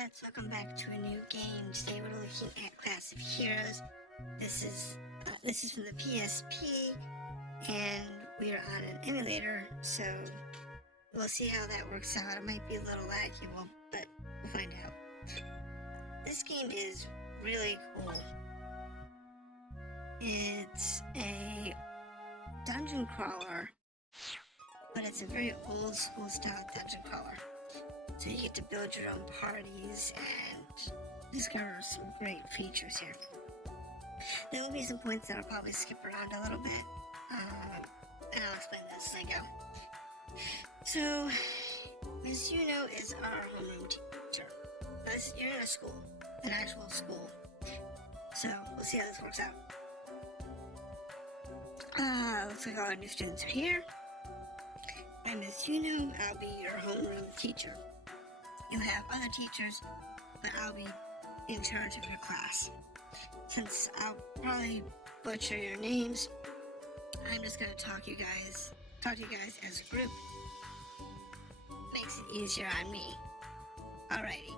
Pets, welcome back to a new game. Today we're looking at Classofheroes. This is from the PSP, and we are on an emulator, so we'll see how that works out. It might be a little laggy, but we'll find out. This game is really cool. It's a dungeon crawler, but it's a very old school style dungeon crawler. So you get to build your own parties and discover some great features here. There will be some points that I'll probably skip around a little bit, and I'll explain this as I go. So, Ms. Yuno is our homeroom teacher. You're in a school, an actual school. So, we'll see how this works out. Looks like all our new students are here. I'm Ms. Yuno. I'll be your homeroom teacher. You'll have other teachers, but I'll be in charge of your class. Since I'll probably butcher your names, I'm just gonna talk to you guys as a group. Makes it easier on me. Alrighty,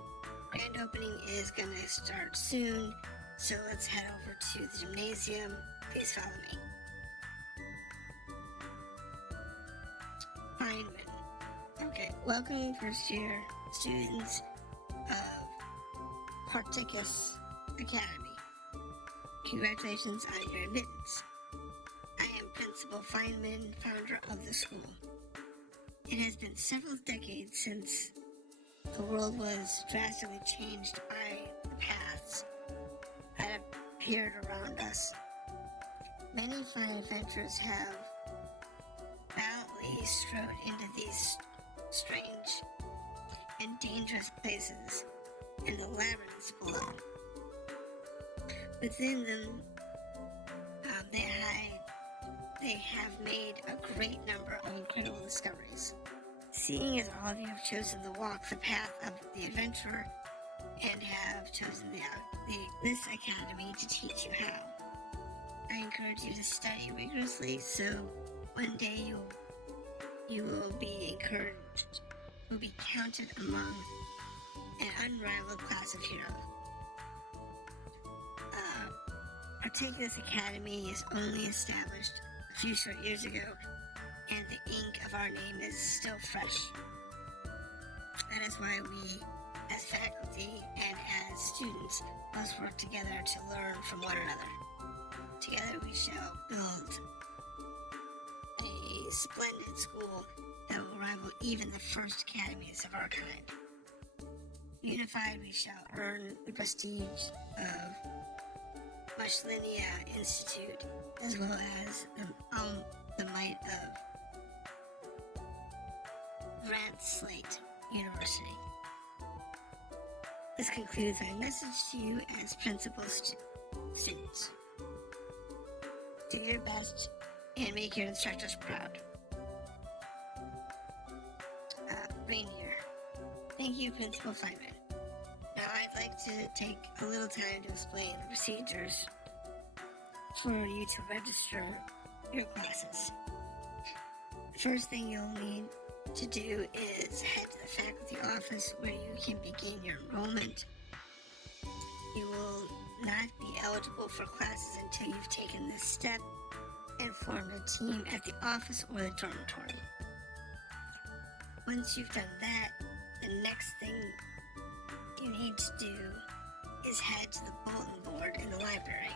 grand opening is gonna start soon, so let's head over to the gymnasium. Please follow me. Feynman. Okay, welcome first year students of Particus Academy. Congratulations on your admittance. I am Principal Feynman, founder of the school. It has been several decades since the world was drastically changed by the paths that appeared around us. Many fine adventurers have valiantly strode into these strange and dangerous places and the labyrinths below. Within them, they have made a great number of incredible discoveries. Seeing as all of you have chosen to walk the path of the adventurer and have chosen this academy to teach you how, I encourage you to study rigorously so one day you will be encouraged. Will be counted among an unrivaled class of heroes. Particus Academy is only established a few short years ago, and the ink of our name is still fresh. That is why we, as faculty and as students, must work together to learn from one another. Together we shall build a splendid school that will rival even the first academies of our kind. Unified, we shall earn the prestige of Mushlinia Institute, as well as the might of Slate University. This concludes my message to you as principal students. Do your best and make your instructors proud. Rainier. Thank you, Principal Feynman. Now I'd like to take a little time to explain the procedures for you to register your classes. The first thing you'll need to do is head to the faculty office where you can begin your enrollment. You will not be eligible for classes until you've taken this step and formed a team at the office or the dormitory. Once you've done that, the next thing you need to do is head to the bulletin board in the library.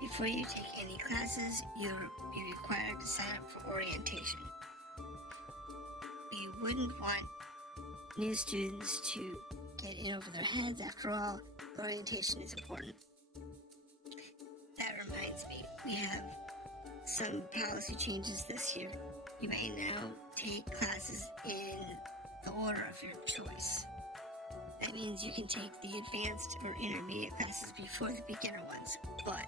Before you take any classes, you'll be required to sign up for orientation. We wouldn't want new students to get in over their heads. After all, orientation is important. That reminds me, we have some policy changes this year. You may now take classes in the order of your choice. That means you can take the advanced or intermediate classes before the beginner ones, but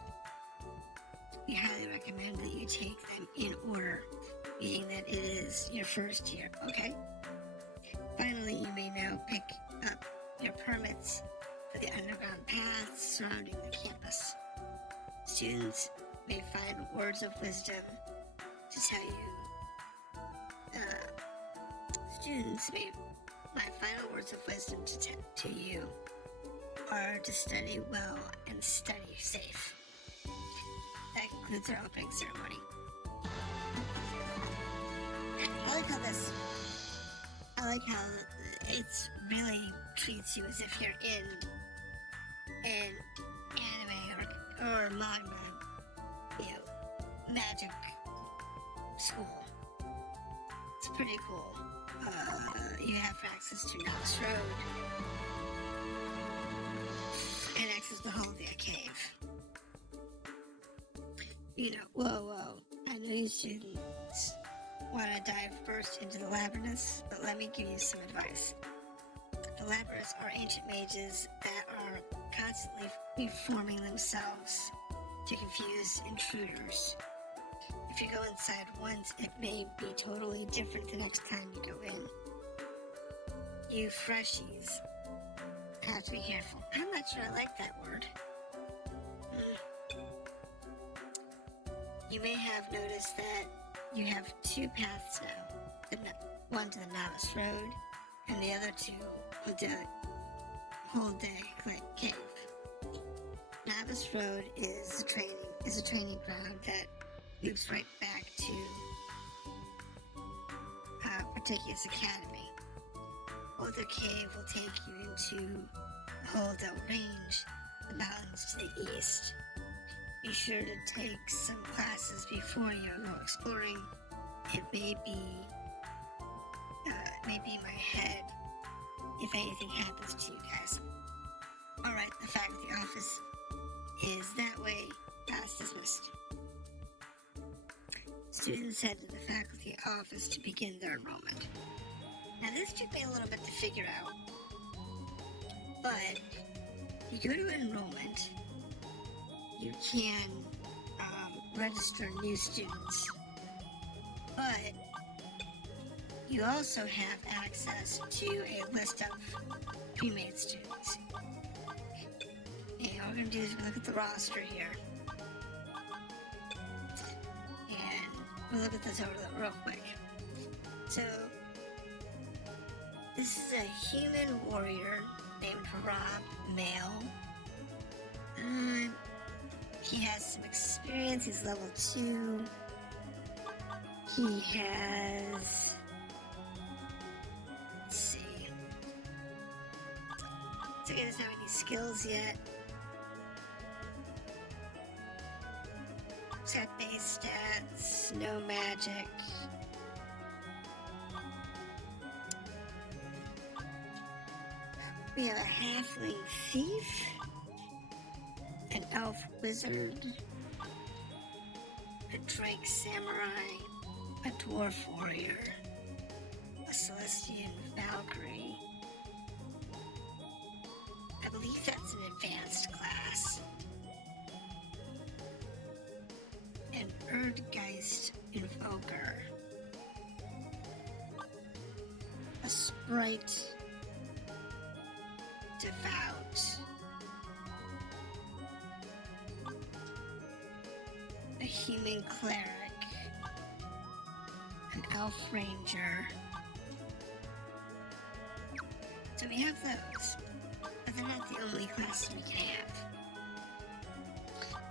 we highly recommend that you take them in order, meaning that it is your first year, okay? Finally, you may now pick up your permits for the underground paths surrounding the campus. Students may find words of wisdom to tell you. Students may My final words of wisdom to you are to study well and study safe. That concludes our opening ceremony. I like how it's really treats you as if you're in an anime or manga, magic school. It's pretty cool. You have access to Novice Road and access to the Holiday Cave. Whoa. I know you students want to dive first into the labyrinths, but let me give you some advice. The labyrinths are ancient mages that are constantly reforming themselves to confuse intruders. If you go inside once, it may be totally different the next time you go in. You freshies have to be careful. I'm not sure I like that word. You may have noticed that you have two paths now. One to the Novice Road, and the other to the Holiday Cave. Novice Road is a training ground that loops right back to Particulous Academy. Holiday Cave will take you into the Holdell Range, the mountains to the east. Be sure to take some classes before you go exploring. It may be my head if anything happens to you guys. Alright, the faculty office is that way. Class dismissed. Students head to the faculty office to begin their enrollment. Now this took me a little bit to figure out, but you go to enrollment, you can register new students, but you also have access to a list of pre-made students. And what we're going to do is look at the roster here. And we'll look at this over real quick. So, this is a human warrior named Rob, male. He has some experience, he's level 2. He has... Let's see. So he doesn't have any skills yet. He's got base stats, no magic. We have a halfling thief, an elf wizard, a drake samurai, a dwarf warrior, a Celestian Valkyrie. I believe that's an advanced class. An Erdgeist Invoker. A Sprite Devout. A Human Cleric. An Elf Ranger. So we have those, but they're not the only classes we can have.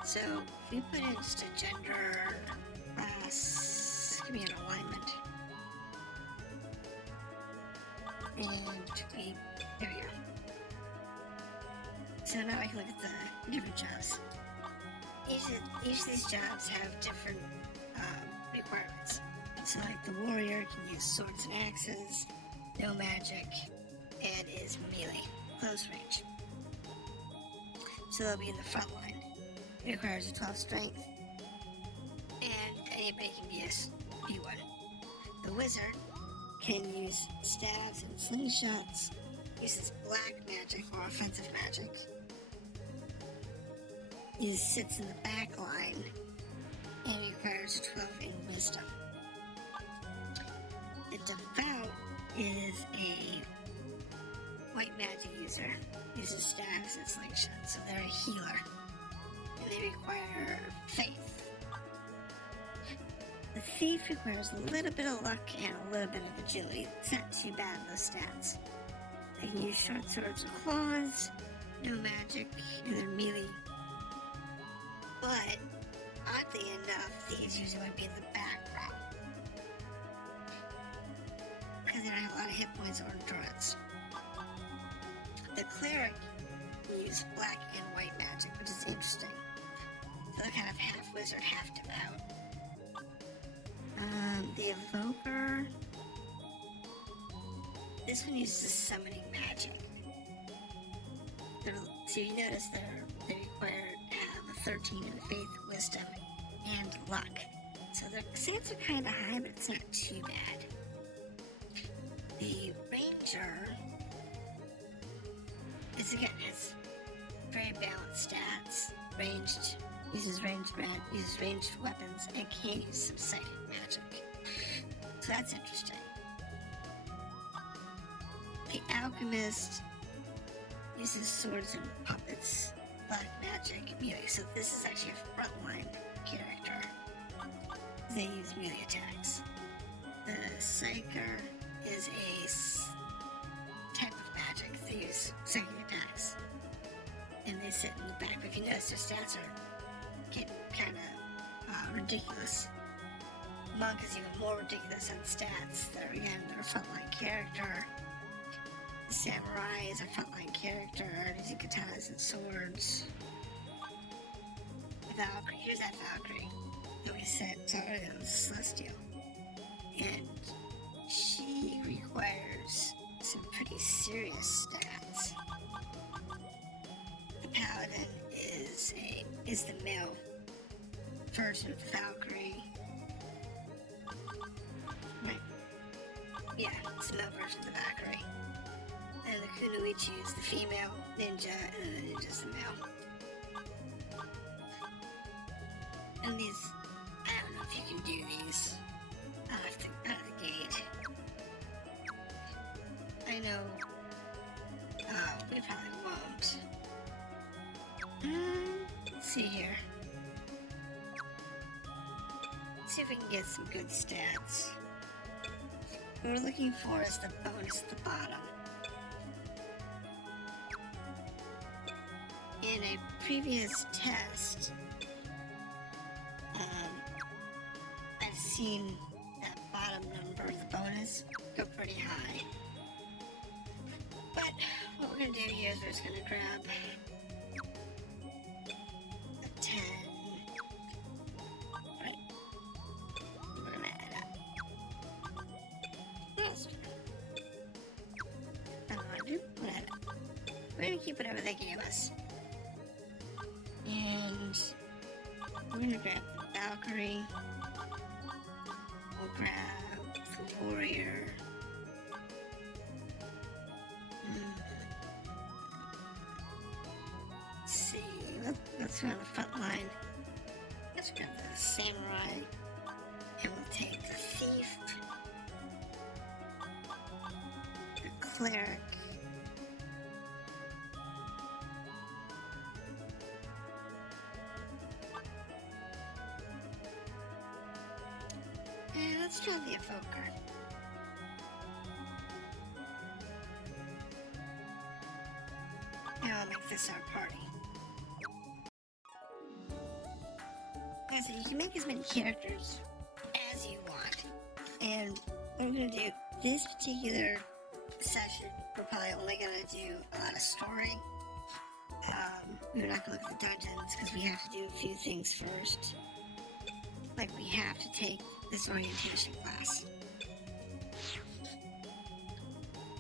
So if we put in just a gender class, give me an alignment. And there we go. So now I can look at the different jobs. Each of these jobs have different requirements. So like the warrior can use swords and axes, no magic, and is melee, close range. So they'll be in the front line. It requires a 12 strength, and anybody can be a B1. The wizard can use stabs and slingshots, uses black magic or offensive magic. He sits in the back line, and requires 12 in wisdom. The devout is a white magic user, uses stabs and slingshots, so they're a healer, and they require faith. The thief requires a little bit of luck and a little bit of agility. It's not too bad in those stats. They can use short swords and claws, no magic, and they're melee. But, oddly enough, these usually would be in the back row. Because they don't have a lot of hit points or endurance. The cleric can use black and white magic, which is interesting. So they're kind of half wizard, half devout. The evoker. This one uses summoning magic. So you notice they require to have a 13 in faith, wisdom, and luck. So their stats are kind of high, but it's not too bad. The ranger has very balanced stats. Uses ranged weapons, and can use some psychic magic. So that's interesting. The alchemist uses swords and puppets, black magic, melee. So this is actually a frontline character. They use melee attacks. The psyker is a type of magic. They use psychic attacks. And they sit in the back. But if you notice, their stats are getting kind of ridiculous. Monk is even more ridiculous on stats. They're a frontline character. The samurai is a frontline character, using katanas and swords. The Valkyrie, here's that Valkyrie that we saw earlier, the Celestial. And she requires some pretty serious stats. The Paladin is the male version of the Valkyrie. Right. Yeah, it's the male version of the Valkyrie. And the Kunoichi is the female ninja, and the ninja's the male. And these, I don't know if you can do these out of the gate. I know, we probably won't. Let's see here. Let's see if we can get some good stats. What we're looking for is the bonus at the bottom. In a previous test, I've seen that bottom number, the bonus, go pretty high. But what we're going to do here is we're just going to grab a 10. Right. We're going to add up. Yes. I don't know what to do. We'll add up. We're going to keep whatever they gave us. And we're going to grab the Valkyrie. We'll grab the warrior. Let's see, let's go on the front line. Let's grab the samurai. And we'll take the thief. The cleric. And let's try the evoker. Now I'll make this our party. Yeah, so you can make as many characters as you want. And what we're going to do, this particular session, we're probably only going to do a lot of story. We're not going to look at the dungeons because we have to do a few things first. Like we have to take this orientation class.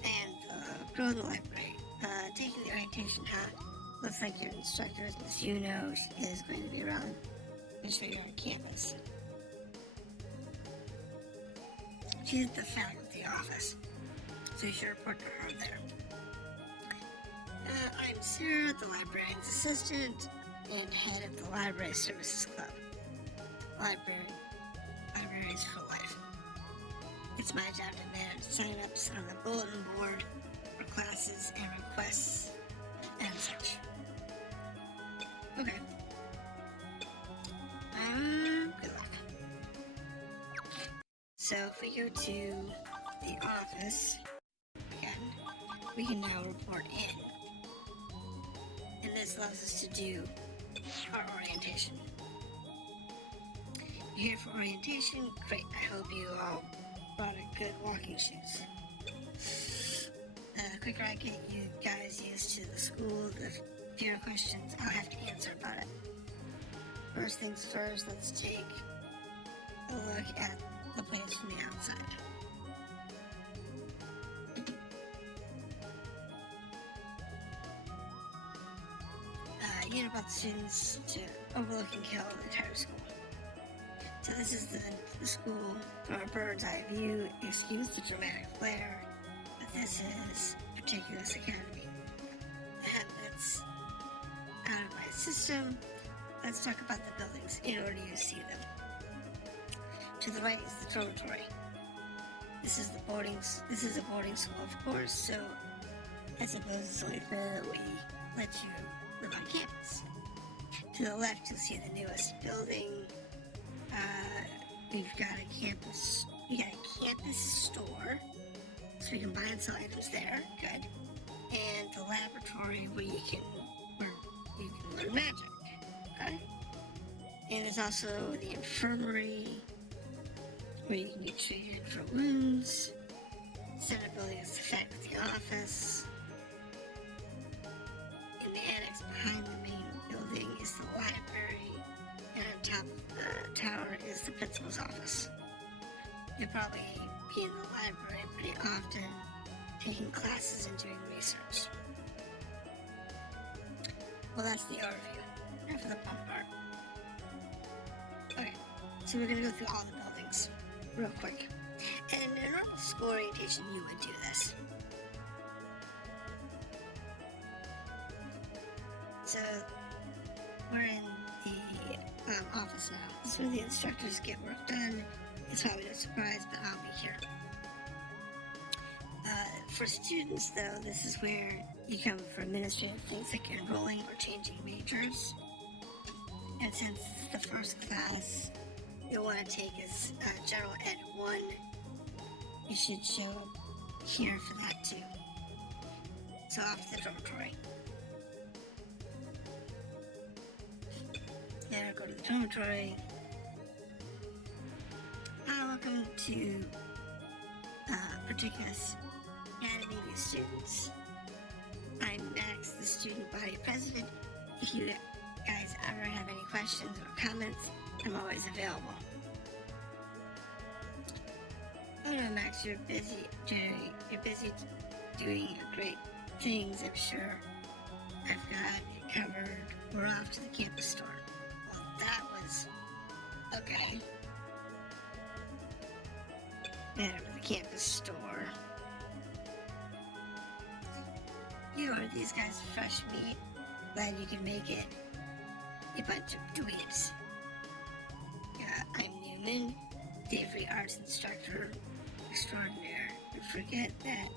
And grow in the library. Taking the orientation, looks like your instructor, Miss Yuno, is going to be around and show you our campus. She's at the faculty office, so you should report to her there. I'm Sarah, the librarian's assistant and head of the Library Services Club. Libraries for life. It's my job to manage sign-ups on the bulletin board for classes and requests and such. Okay. Good luck. So if we go to the office again, we can now report in. And this allows us to do our orientation. You're here for orientation? Great, I hope you all brought a good walking shoes. The quicker I get you guys used to the school, the fewer questions I'll have to answer about it. First things first, let's take a look at the place from the outside. You know about the students to overlook and kill the entire school. So this is the school from a bird's eye view. Excuse the dramatic flair, but this is Meticulous Academy. And that's out of my system. Let's talk about the buildings in order you see them. To the right is the dormitory. This is a boarding school, of course, so I suppose it's only fair that we let you live on campus. To the left, you'll see the newest building. We've got a campus store, so we can buy and sell items there. Good. And the laboratory where you can learn magic. Okay. And there's also the infirmary where you can get treated for wounds. Senate building is the faculty office. In the annex behind the main building is the library, and on top of the tower is the principal's office. You'll probably be in the library pretty often, taking classes and doing research. Well, that's the overview. Now for the fun part. Okay, so we're going to go through all the buildings real quick. And in a normal school orientation, you would do this. So, we're in the office now. This is where the instructors get work done. It's probably no surprise, but I'll be here. For students, though, this is where you come for administrative things like enrolling or changing majors. And since it's the first class you'll want to take is General Ed 1, you should show up here for that too. So off to the dormitory. Then I'll go to the dormitory. Welcome to Meticulous Academy, new students. I'm Max, the student body president. If you guys ever have any questions or comments, I'm always available. Oh no, Max, you're busy doing great things, I'm sure. I've got it covered. We're off to the campus store. Well, that was okay. Head over to the campus store. You ordered these guys fresh meat. Glad you can make it. A bunch of dweebs. I'm Newman, the Avery Arts Instructor Extraordinaire. Don't forget that.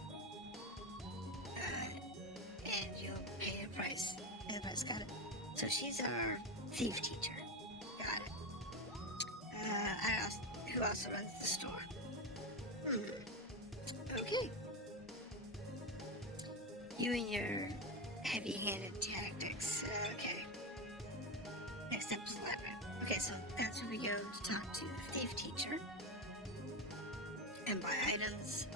And you'll pay a price. Everybody's got it. So she's our thief teacher. Got it. Who also runs the store. Okay. You and your heavy-handed tactics. Okay. Next up is the library. Okay, so that's where we go to talk to the thief teacher. And buy items.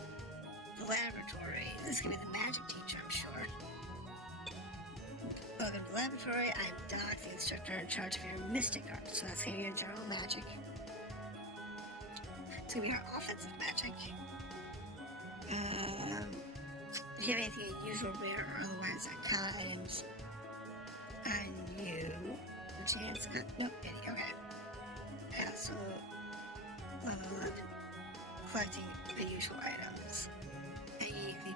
The laboratory. This is going to be the magic teacher, I'm sure. Welcome to the laboratory. I'm Doc, the instructor in charge of your mystic art. So that's going to be your general magic. It's going to be our offensive magic. If you have anything unusual, rare, or otherwise uncommon items on you, chance, nope, okay. So, level 11, collecting unusual items. And uniquely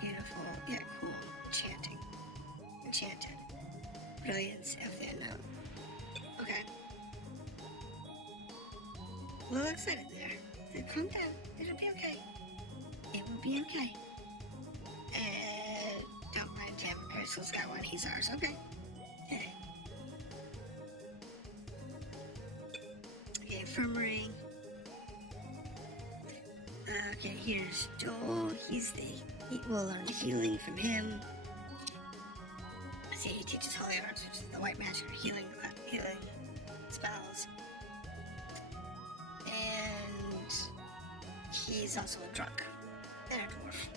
beautiful, yet cool, enchanted. Brilliance of the unknown. Okay. Well, excited there. Calm down. It'll be okay. It will be okay. Don't mind him. Ursula's got one. He's ours. Okay. Okay. Okay, infirmary. Okay, here's Joel. We'll learn healing from him. See, he teaches holy arts, which is the white magic healing spells. And he's also a drunk and a dwarf.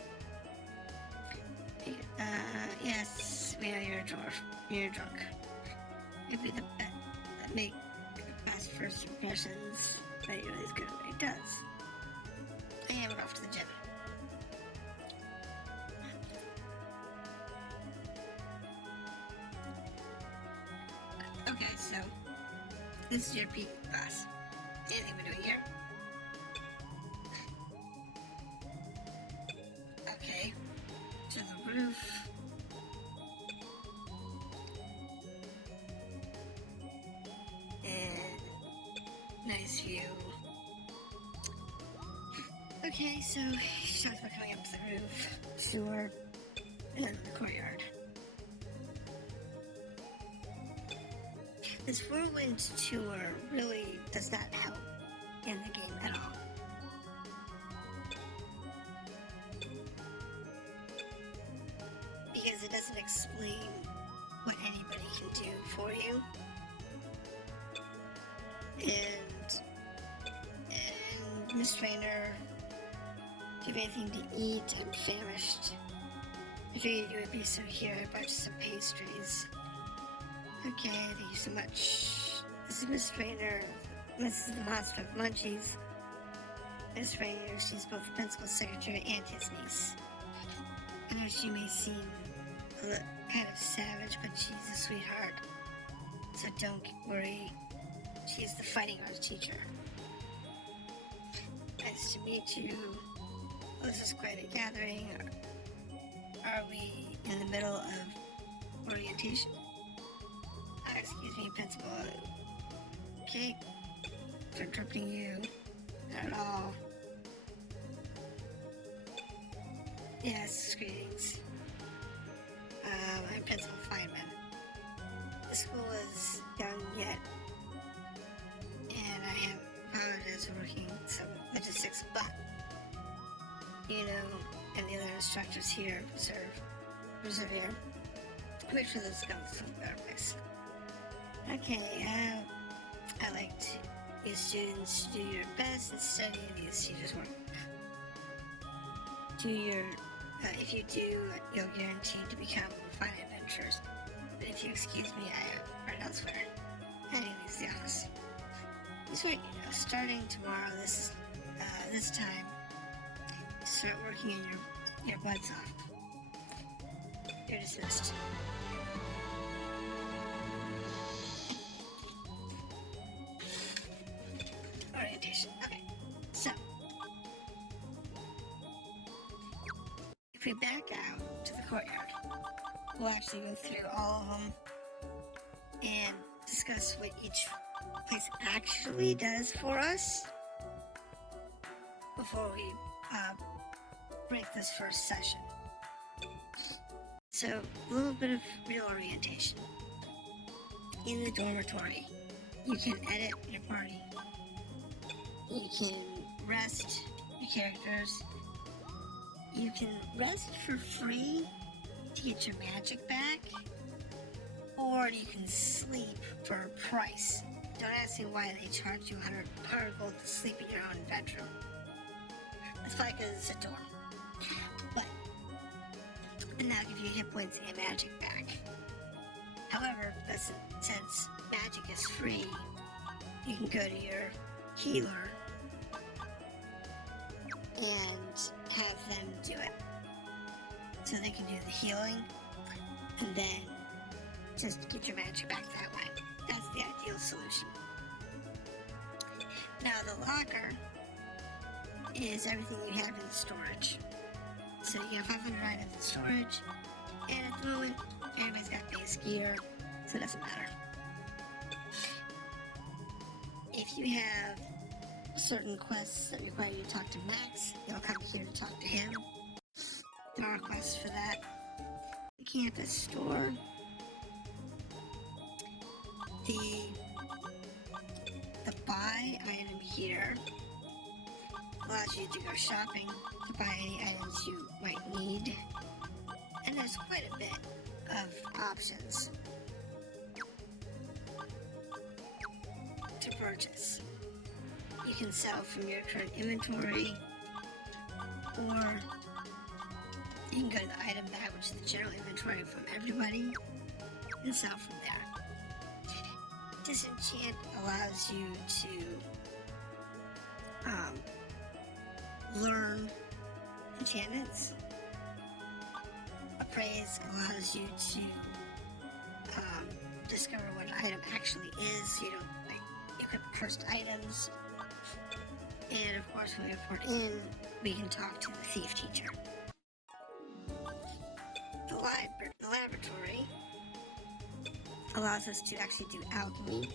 Yes, we know you're a dwarf. You're a drunk. It'd be the best that make the best first impressions that you're really good at what he does. And we're off to the gym. Okay, so this is your peak class. Anything we're doing here? Okay, to the roof. And nice view. Okay, so she talks about coming up to the roof, sewer, and then the courtyard. This whirlwind tour really does not help in the game at all. Because it doesn't explain what anybody can do for you. And Miss Trainer, do you have anything to eat? I'm famished. I figured you would be so here. I brought you some pastries. Okay, thank you so much. This is Miss Trainer. This is the monster of Munchies. Miss Trainer, she's both the principal secretary and his niece. I know she may seem kind of savage, but she's a sweetheart. So don't worry. She's the fighting arts teacher. Nice to meet you. Well, this is quite a gathering. Are we in the middle of orientation? Excuse me, Principal. Okay, for interrupting you. Not at all. Yes, greetings. I'm Principal Feynman. The school is young yet, and I have apologies for working some logistics, but you know, and the other instructors here preserve here. Make sure this goes to a better place. Okay, I like you students to do your best and study, and these teachers work. If you do, you'll guaranteed to become fine adventurers. But if you excuse me, I have right elsewhere. Heading these the office. This way, starting tomorrow, this time, start working your butts off. You're dismissed. Orientation. Okay. So, if we back out to the courtyard, we'll actually go through all of them and discuss what each place actually does for us before we break this first session. So, a little bit of real orientation. In the dormitory, you can edit your party. You can rest your characters. You can rest for free to get your magic back. Or you can sleep for a price. Don't ask me why they charge you 100 gold to sleep in your own bedroom. That's probably because it's a dorm. But now give you hit points and magic back. However, since magic is free, you can go to your healer and have them do it. So they can do the healing and then just get your magic back that way. That's the ideal solution. Now the locker is everything you have in storage. So you have 500 items in storage, and at the moment, everybody's got base gear, so it doesn't matter. If you have certain quests that require you to talk to Max, you'll come here to talk to him. There are quests for that. The campus store. The buy item here allows you to go shopping to buy any items you might need. And there's quite a bit of options to purchase. You can sell from your current inventory, or you can go to the item bag, which is the general inventory from everybody, and sell from there. Disenchant allows you to learn enchantments. Appraise allows you to discover what an item actually is, so you don't equip cursed items. And of course, when we report in, we can talk to the thief teacher. The laboratory allows us to actually do alchemy.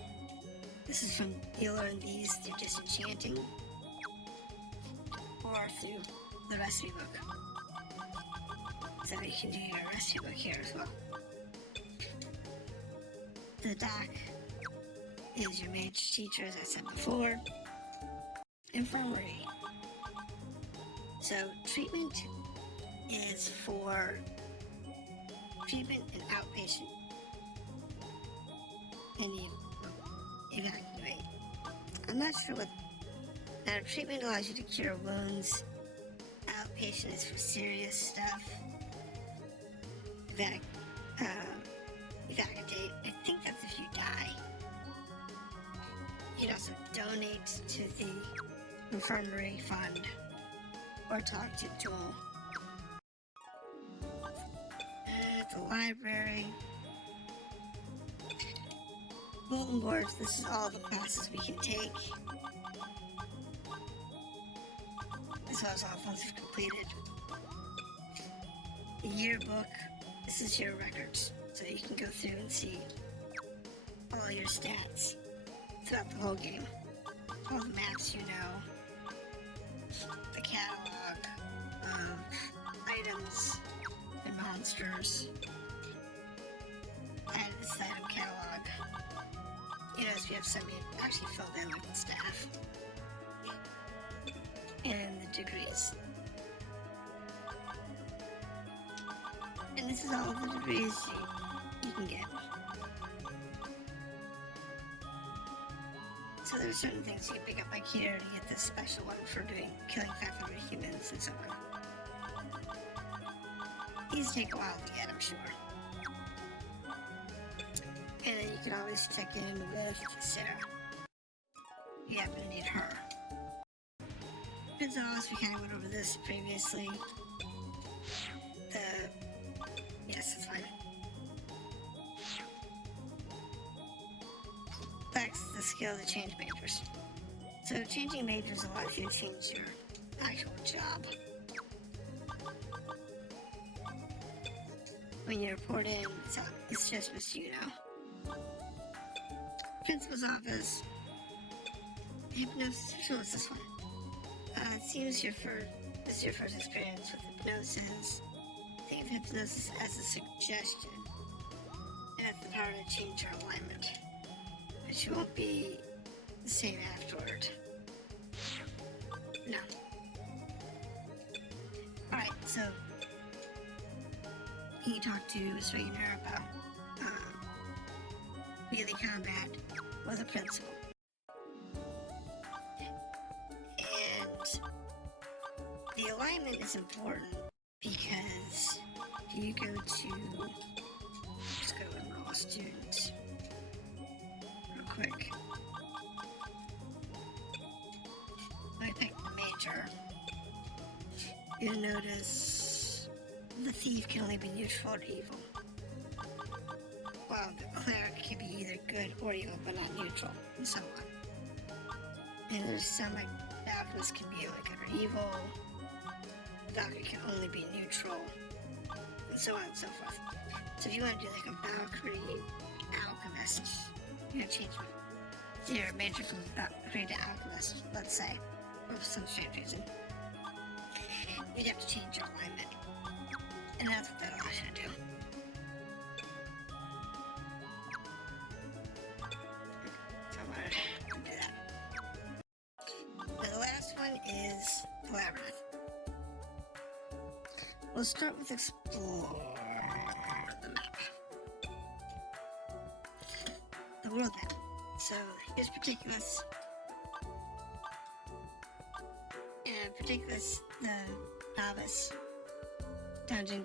This is from, you learn these through disenchanting or through the recipe book. So you can do your recipe book here as well. The doc is your mage teacher, as I said before. Infirmary. So treatment is for treatment and outpatient. And you evacuate. I'm not sure what. Now, treatment allows you to cure wounds. Outpatient is for serious stuff. Evacuate. I think that's if you die. You can also donate to the infirmary fund or talk to Joel. At the library. Bulletin boards, this is all the classes we can take, as well as all the ones we've completed. The yearbook, this is your records, so you can go through and see all your stats throughout the whole game. All the maps you know, the catalog of items and monsters, and this item catalog. You notice we have some actually filled in with the staff and the degrees. And this is all of the degrees you can get. So there are certain things you can pick up like here to get this special one for killing 500 humans and so on. These take a while to get, I'm sure. And then you can always check in with Sarah. You happen to need her. Gonzalez, we kind of went over this previously. Yes, that's fine. That's the skill to change majors. So changing majors allows you to change your actual job. When you report in, it's just what you know. Principal's office. Hypnosis. Which one was this one? It seems this is your first experience with hypnosis. Think of hypnosis as a suggestion. It has the power to change your alignment. But you won't be the same afterward. No. Alright, so you talk to a stranger about melee combat with a principal. And the alignment is important because if you go to, let's go enroll a student real quick. If I pick the major, you'll notice the thief can only be neutral or evil, while the cleric can be either good or evil but not neutral, and so on. And there's some like the alchemist can be like good or evil, the doctor can only be neutral, and so on and so forth. So if you want to do like a Valkyrie alchemist, you're going to change your major from Valkyrie to alchemist, let's say, for some strange reason. You'd have to change your alignment, and that's what that allows you to do. So I wanted to do that. Now the last one is the labyrinth. We'll start with explore the map. The world map. So here's Particulus. And Particulus, the novice dungeon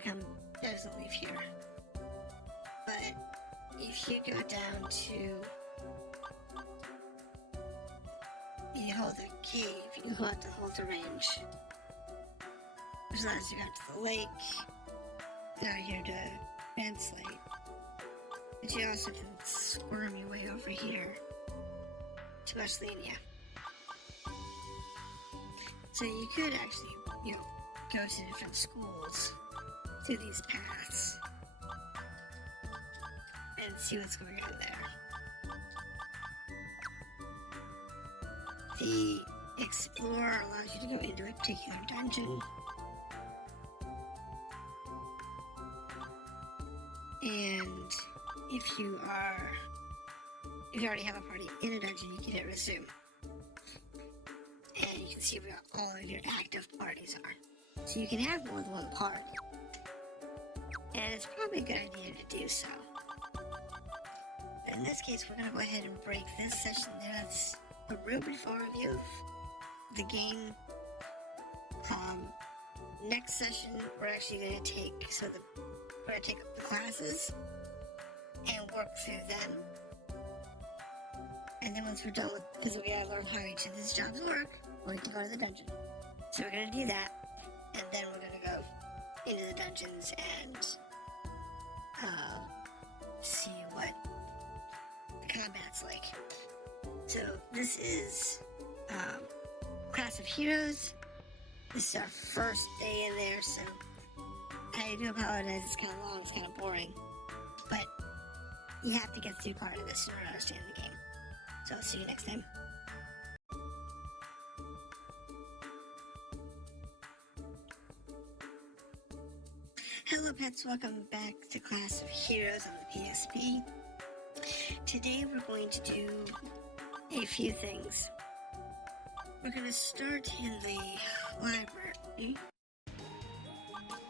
doesn't leave here. But if you go down to you hold the key, if you hold the halter range, which allows you out to the lake, down here to Translate. But you also can squirm your way over here to Westlinia. So you could actually, go to different schools through these paths and see what's going on there. The Explorer allows you to go into a particular dungeon. And if you already have a party in a dungeon, you can hit resume. And you can see where all of your active parties are. So you can have more than one party. And it's probably a good idea to do so. But in this case, we're going to go ahead and break this session there. That's a real brief overview of the game. Next session, we're actually going to take, we're going to take up the classes and work through them. And then once we're done with, because we gotta learn how each of these jobs work, we can go to the dungeon. So we're gonna do that, and then we're gonna go into the dungeons and see what the combat's like. So this is Classofheroes. This is our first day in there, so I do apologize, it's kind of long, it's kind of boring, but you have to get through part of this in order to understand the game. So I'll see you next time. Hello pets, welcome back to Classofheroes on the PSP. Today we're going to do a few things. We're going to start in the library.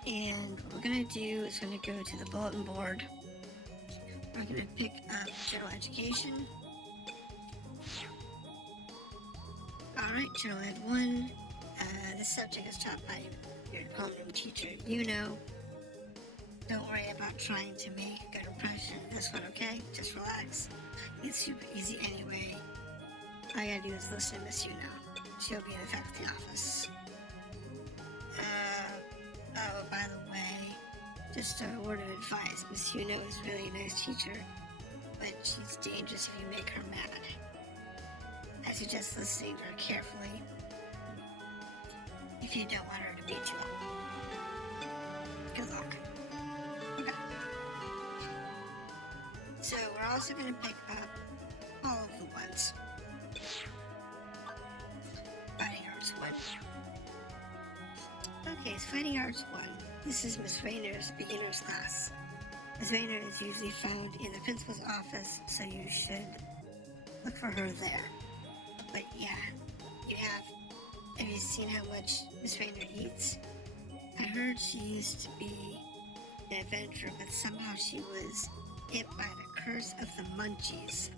And what we're going to do is going to go to the bulletin board. We're going to pick up General Education. Alright, General Ed 1. This subject is taught by your homeroom teacher, Don't worry about trying to make a good impression. This one, okay? Just relax. It's super easy anyway. All you gotta do is listen to Miss She'll be in the faculty office. Oh, by the way, just a word of advice. Miss is a really nice teacher, but she's dangerous if you make her mad. I suggest listening to her carefully if you don't want her to beat you up. Good luck. Okay. So we're also going to pick up all of the ones. Fighting Arts 1. Okay, it's Fighting Arts 1. This is Miss Raynor's beginner's class. Miss Raynor is usually found in the principal's office, so you should look for her there. But yeah, have you seen how much Miss Raynor eats? I heard she used to be an adventurer, but somehow she was hit by the curse of the munchies.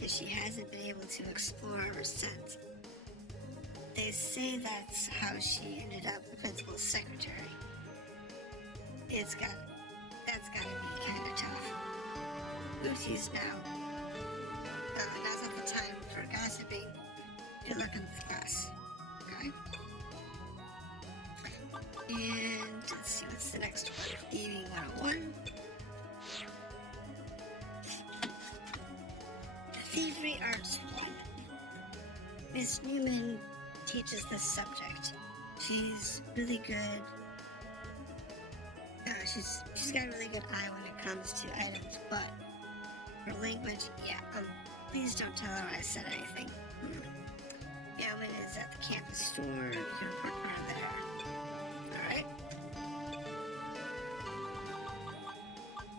And she hasn't been able to explore ever since. They say that's how she ended up the principal's secretary. That's gotta be kinda tough. Oopsies now. Now's not the time for gossiping. Good luck in the class. Okay? And let's see, what's the next one? Thieving 101. Thievery Arts 1. Miss Newman teaches this subject. She's really good. She's got a really good eye when it comes to items, but her language, please don't tell her I said anything. Yeoman is at the campus store. You can report her there. Alright?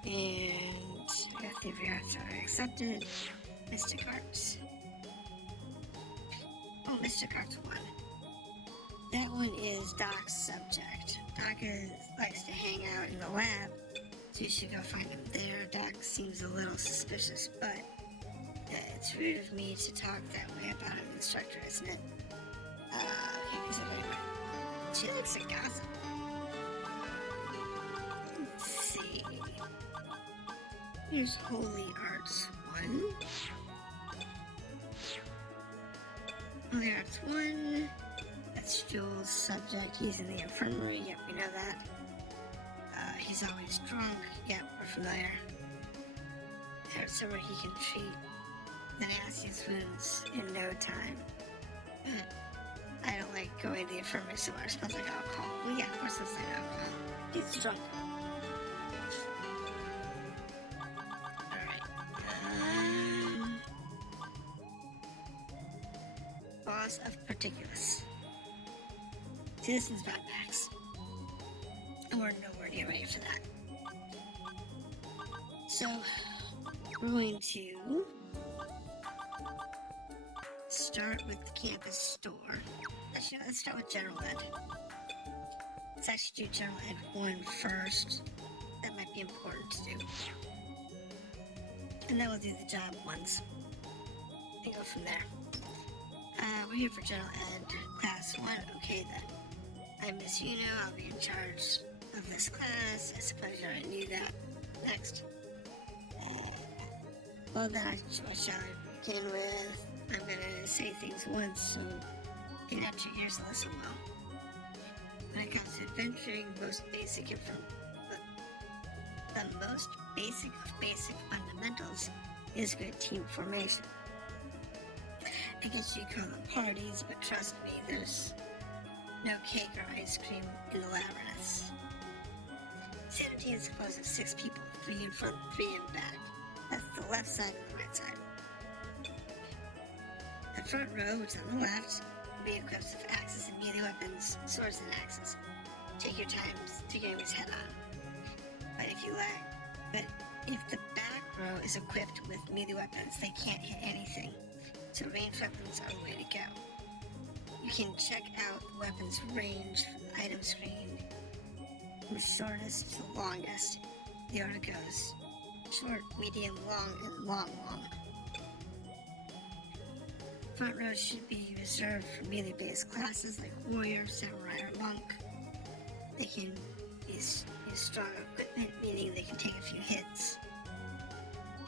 And Thievery Arts are accepted. Mystic Arts. Oh, Mystic Arts 1. That one is Doc's subject. Doc likes to hang out in the lab, so you should go find him there. Doc seems a little suspicious, but it's rude of me to talk that way about an instructor, isn't it? Okay, so anyway, she likes to gossip. Let's see. Here's Holy Arts 1. Holy Arts 1. That's Joel's subject. He's in the infirmary. Yep, we know that. He's always drunk. Yep, we're familiar. There's somewhere he can treat the nastiest wounds in no time. I don't like going to the infirmary so much. It smells like alcohol. Well, yeah, of course it smells like alcohol. He's drunk. Alright. Boss of Particulus. Citizens backpacks. And we're nowhere near ready for that. So, we're going to start with the campus store. Actually, let's start with General Ed. Let's actually do General Ed 1 first. That might be important to do. And then we'll do the job ones. And go from there. We're here for General Ed, Class 1. Okay then. I'm Miss Uno. I'll be in charge of this class. I suppose you already knew that. Next. Well then, I shall begin with. I'm gonna say things once, so you have 2 years to listen well. When it comes to adventuring, the most basic of basic fundamentals is good team formation. I guess you call them parties, but trust me, there's no cake or ice cream in the labyrinths. Sanity is composed of 6 people, 3 in front, 3 in back. That's the left side and the right side. The front row, which is on the left, will be equipped with axes and melee weapons, swords and axes. Take your time to get enemy's head on. But if the back row is equipped with melee weapons, they can't hit anything. So ranged weapons are the way to go. You can check out the weapon's range from the item screen from shortest to longest. The order goes short, medium, long, and long. Front row should be reserved for melee-based classes like warrior, samurai, or monk. They can use strong equipment, meaning they can take a few hits.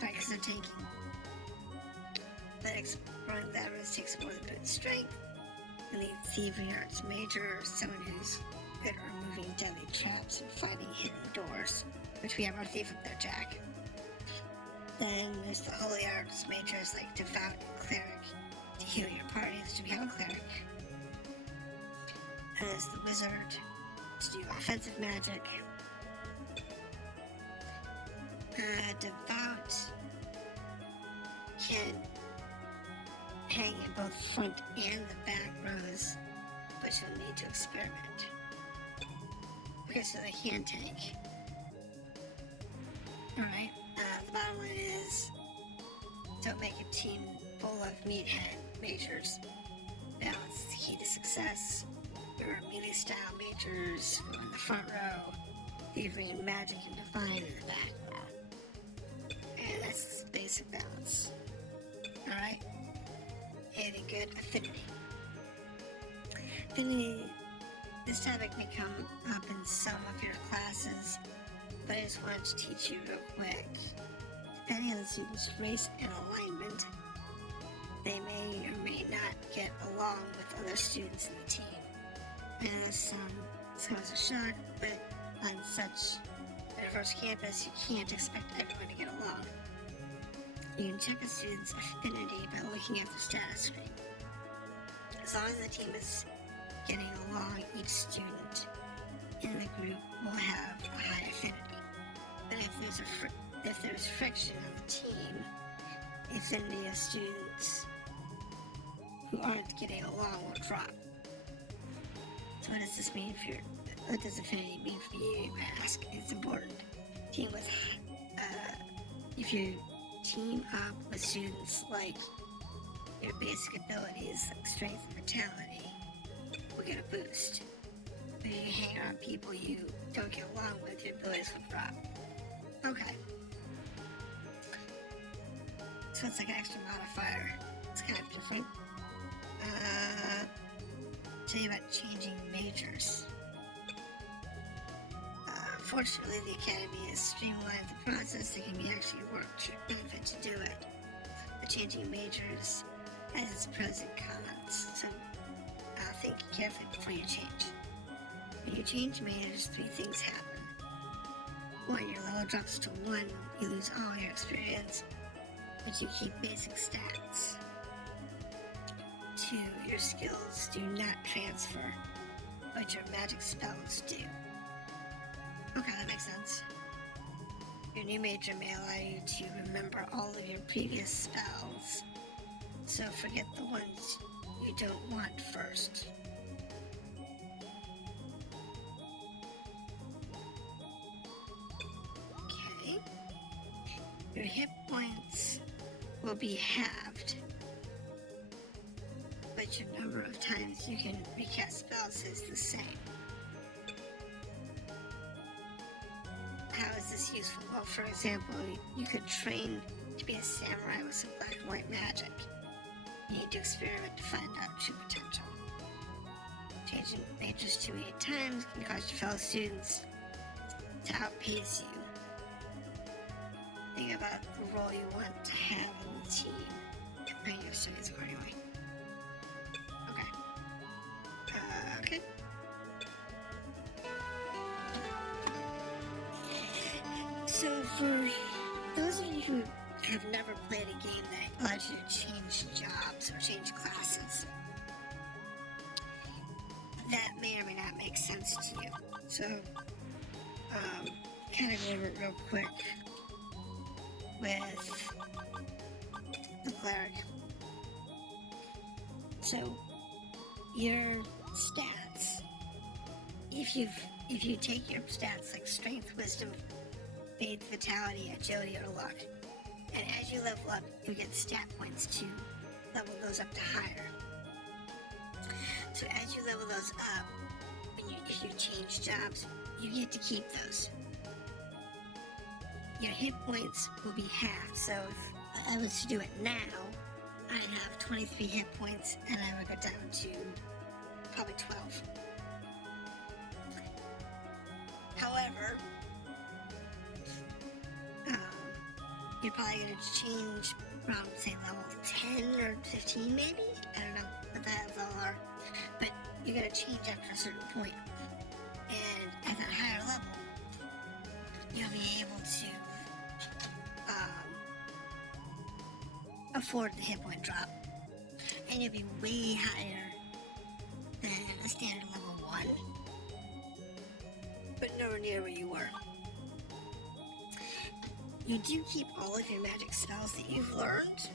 Right, because they're tanking. But exploring that risk takes more than brute strength. You need thievery arts major, or someone who's good at removing deadly traps and finding hidden doors, which we have our thief up there, Jack. Then there's the holy arts majors like devout and cleric to heal your parties. Do we have a cleric? And there's the wizard to do offensive magic. Devout can hang in both front and the back rows, but you'll need to experiment. Okay, so they can tank. Alright, the bottom line is, don't make a team full of meathead majors. Balance is the key to success. Your melee style majors go in the front row, thievery and magic and divine in the back row. And that's basic balance. Alright? Anything good? Affinity. Affinity, this topic may come up in some of your classes, but I just wanted to teach you real quick. Depending on the student's race and alignment, they may or may not get along with other students in the team. I know this comes as a shock, but on such a diverse campus, you can't expect everyone to get along. You can check a student's affinity by looking at the status screen. As long as the team is getting along, each student in the group will have a high affinity. But if there's friction on the team, the affinity of students who aren't getting along will drop. So what does this mean for you? What does affinity mean for you? I ask. It's important. If you team up with students like your basic abilities like strength and vitality, will get a boost. But if you hang around people you don't get along with, your abilities will drop. Okay. So it's like an extra modifier. It's kind of different. Tell you about changing majors. Fortunately, the Academy has streamlined the process. It can be actually work to your benefit to do it. But changing majors has its pros and cons, so think carefully before you change. When you change majors, 3 things happen. 1, your level drops to 1, you lose all your experience, but you keep basic stats. 2, your skills do not transfer, but your magic spells do. Okay, that makes sense. Your new major may allow you to remember all of your previous spells, so forget the ones you don't want first. Okay. Your hit points will be halved, but your number of times you can recast spells is the same. How is this useful? Well, for example, you could train to be a samurai with some black and white magic. You need to experiment to find out true potential. Changing majors too many times can cause your fellow students to outpace you. Think about the role you want to have in the team and plan your studies accordingly. Okay. Okay. So for those of you who have never played a game that allows you to change jobs or change classes, that may or may not make sense to you. So, kind of go over it real quick with the cleric. So, your stats, if you take your stats like strength, wisdom, faith, vitality, agility, or luck, and as you level up, you get stat points to level those up to higher. So as you level those up, if you change jobs, you get to keep those. Your hit points will be halved. So if I was to do it now, I'd have 23 hit points, and I would go down to probably 12. However, you're probably going to change from, say, level 10 or 15 maybe? I don't know what that level are. But you're going to change after a certain point. And at that higher level, you'll be able to afford the hit point drop. And you'll be way higher than the standard level 1. But nowhere near where you were. You do keep all of your magic spells that you've learned,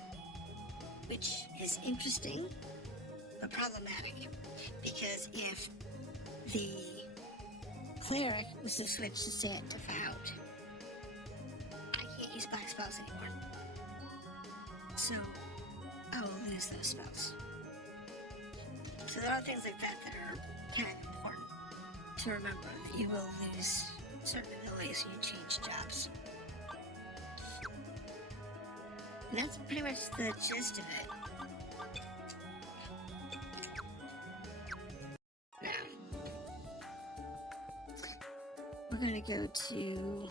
which is interesting, but problematic, because if the cleric was to switch to, say, devout, I can't use black spells anymore, so I will lose those spells. So there are things like that that are kind of important to remember, that you will lose certain abilities when you change jobs. And that's pretty much the gist of it. Now, we're gonna go to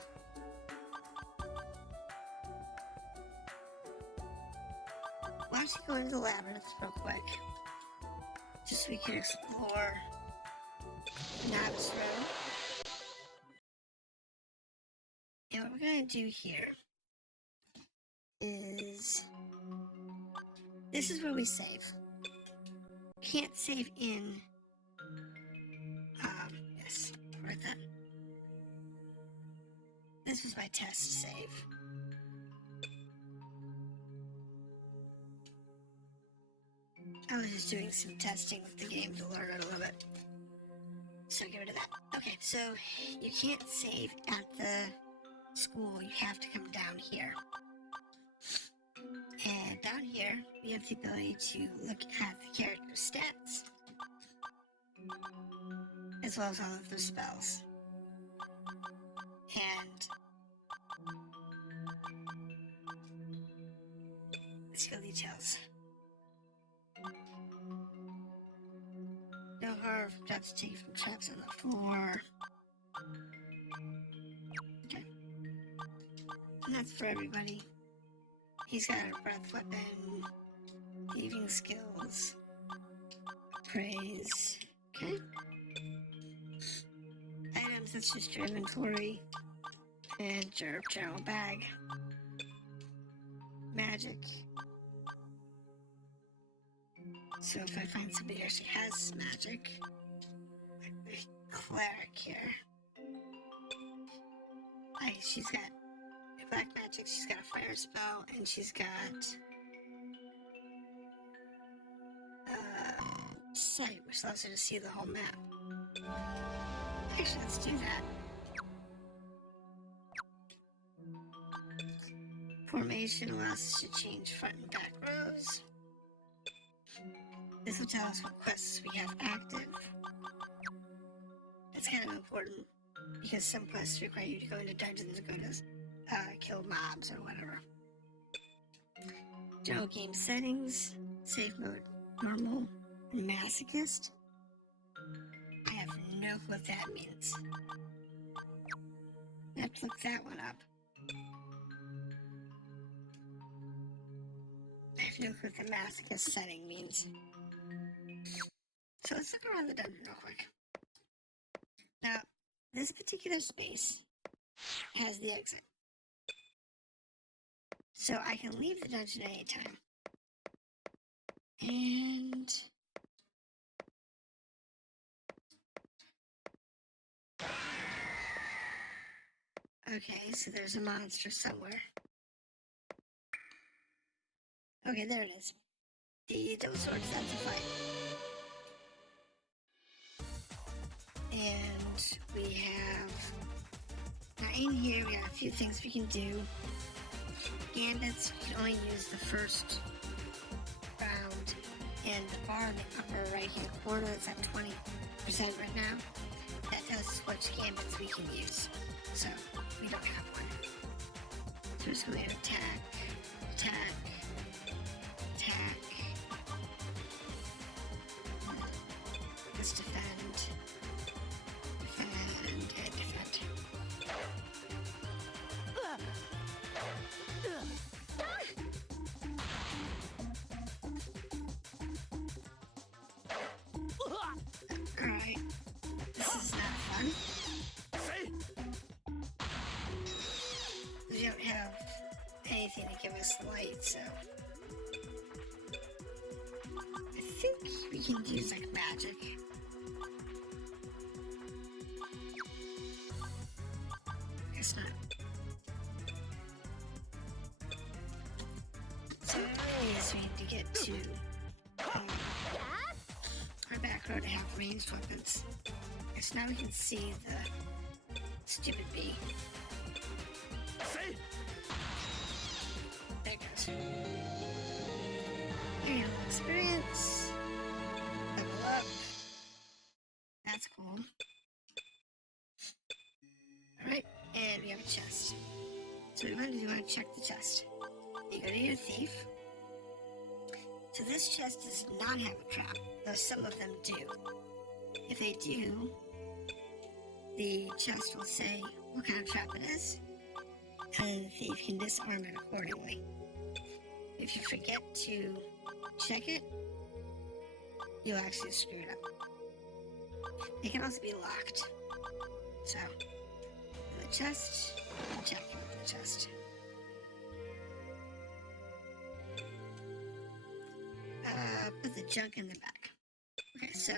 why don't you go into the labyrinth real quick, just so we can explore Novice Road. And what we're gonna do here is, this is where we save. Can't save in, yes, right then. This was my test save. I was just doing some testing with the game to learn it a little bit. So get rid of that. Okay, so you can't save at the school, you have to come down here. And down here, we have the ability to look at the character's stats. as well as all of the spells. And skill details. No harm from traps taken from traps on the floor. Okay. And that's for everybody. He's got a breath weapon, thieving skills, praise. Okay. Items, that's just your inventory and your general bag. Magic. So if I find somebody who actually has magic, like the cleric here, she's got black magic, she's got a fire spell, and she's got sight, which allows her to see the whole map. Actually, let's do that. Formation allows us to change front and back rows. This will tell us what quests we have active. It's kind of important because some quests require you to go into dungeons and go to kill mobs or whatever. General game settings, safe mode, normal, and masochist. I have no clue what that means. I have to look that one up. I have no clue what the masochist setting means. So let's look around the dungeon real quick. Now, this particular space has the exit. So I can leave the dungeon at any time. And okay, so there's a monster somewhere. Okay, there it is. The double sword is out to fight. And we have, now in here we have a few things we can do. Gambits, you can only use the first round, and the bar in the upper right hand corner is at 20% right now. That tells us which gambits we can use. So we don't have one. So we're just going to attack, attack, attack. Let's defend, defend, and defend. Alright, this is not fun. We don't have anything to give us light, so I think we can use like magic. Guess not. So anyways, we need to get to our back row to have ranged weapons. So now we can see the stupid bee. There it goes. Here you have experience. Level up. That's cool. Alright, and we have a chest. So what you want to do, you want to check the chest. You go to your thief. So this chest does not have a trap, though some of them do. If they do, the chest will say what kind of trap it is, and the thief can disarm it accordingly. If you forget to check it, you'll actually screw it up. It can also be locked. So, in the chest, check it with the chest. Put the junk in the back. Okay, so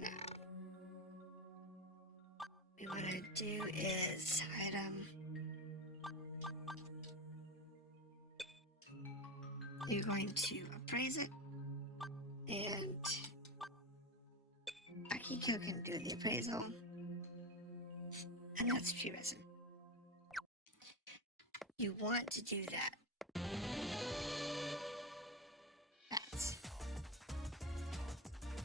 now what we want to do is item. You're going to appraise it, and Akiko can do the appraisal, and that's tree resin. You want to do that.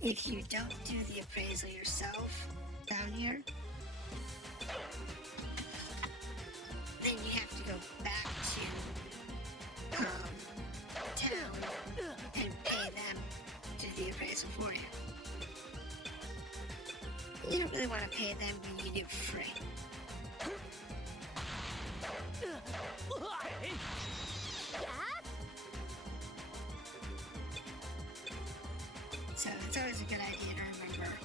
If you don't do the appraisal yourself down here, then you have to go back to town and pay them to do the appraisal for you. You don't really want to pay them when you do it free. So it's always a good idea to remember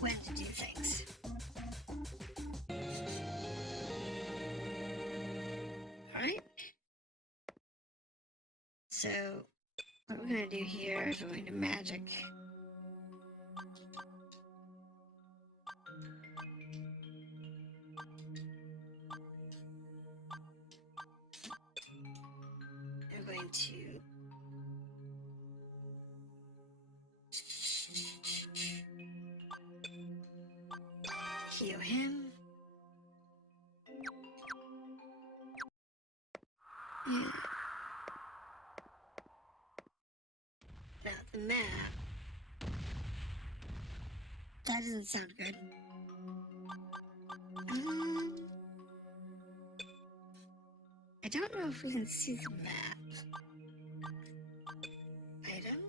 when to do things. Alright? So what we're going to do here is we're going to magic. We're going to heal him. Yeah. Now the map. That doesn't sound good. I don't know if we can see the map. Item?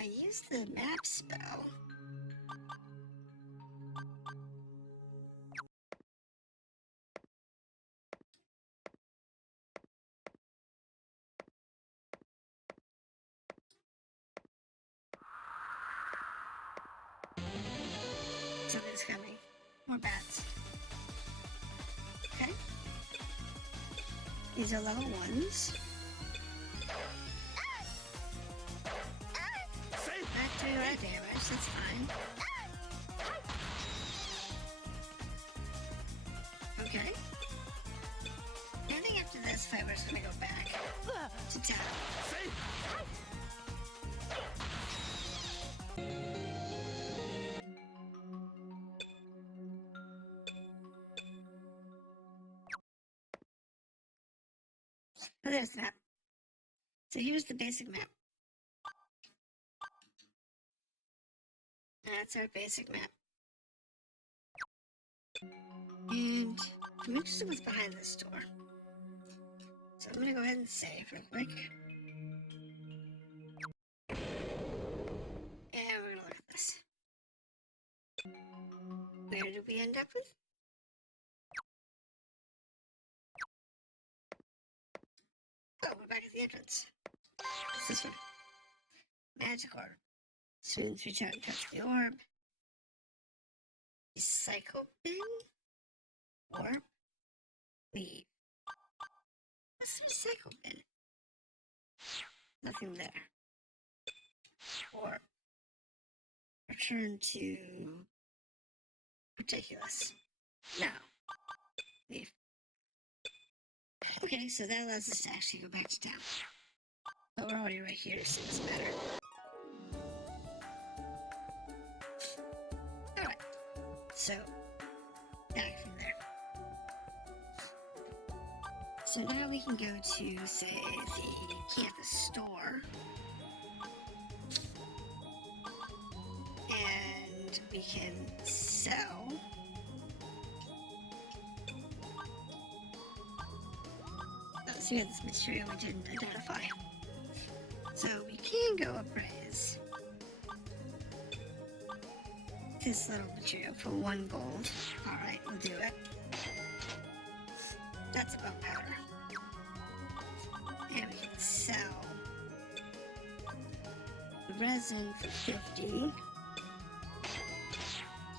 I used the map spell. Something's coming. More bats. Okay. These are level 1s. Not doing a lot of damage, that's fine. Okay. I think after this fight, we're just gonna go back to town. Oh, there's the map. So here's the basic map. That's our basic map. And I'm interested in what's behind this door. So I'm gonna go ahead and save real quick. And we're gonna look at this. Where did we end up with? Oh, we're back at the entrance. What's this one? Magic orb. Students reach out and touch the orb. Recycle bin? Orb? Leave. What's the recycle bin? Nothing there. Orb. Return to Ridiculous. No. Leave. Okay, so that allows us to actually go back to town. But we're already right here, so it doesn't matter. Alright. So, back from there. So now we can go to, say, the campus store. And we can sell. Let's see this material we didn't identify. So we can go appraise this little material for 1 gold. Alright, we'll do it. That's about powder. And we can sell the resin for 50.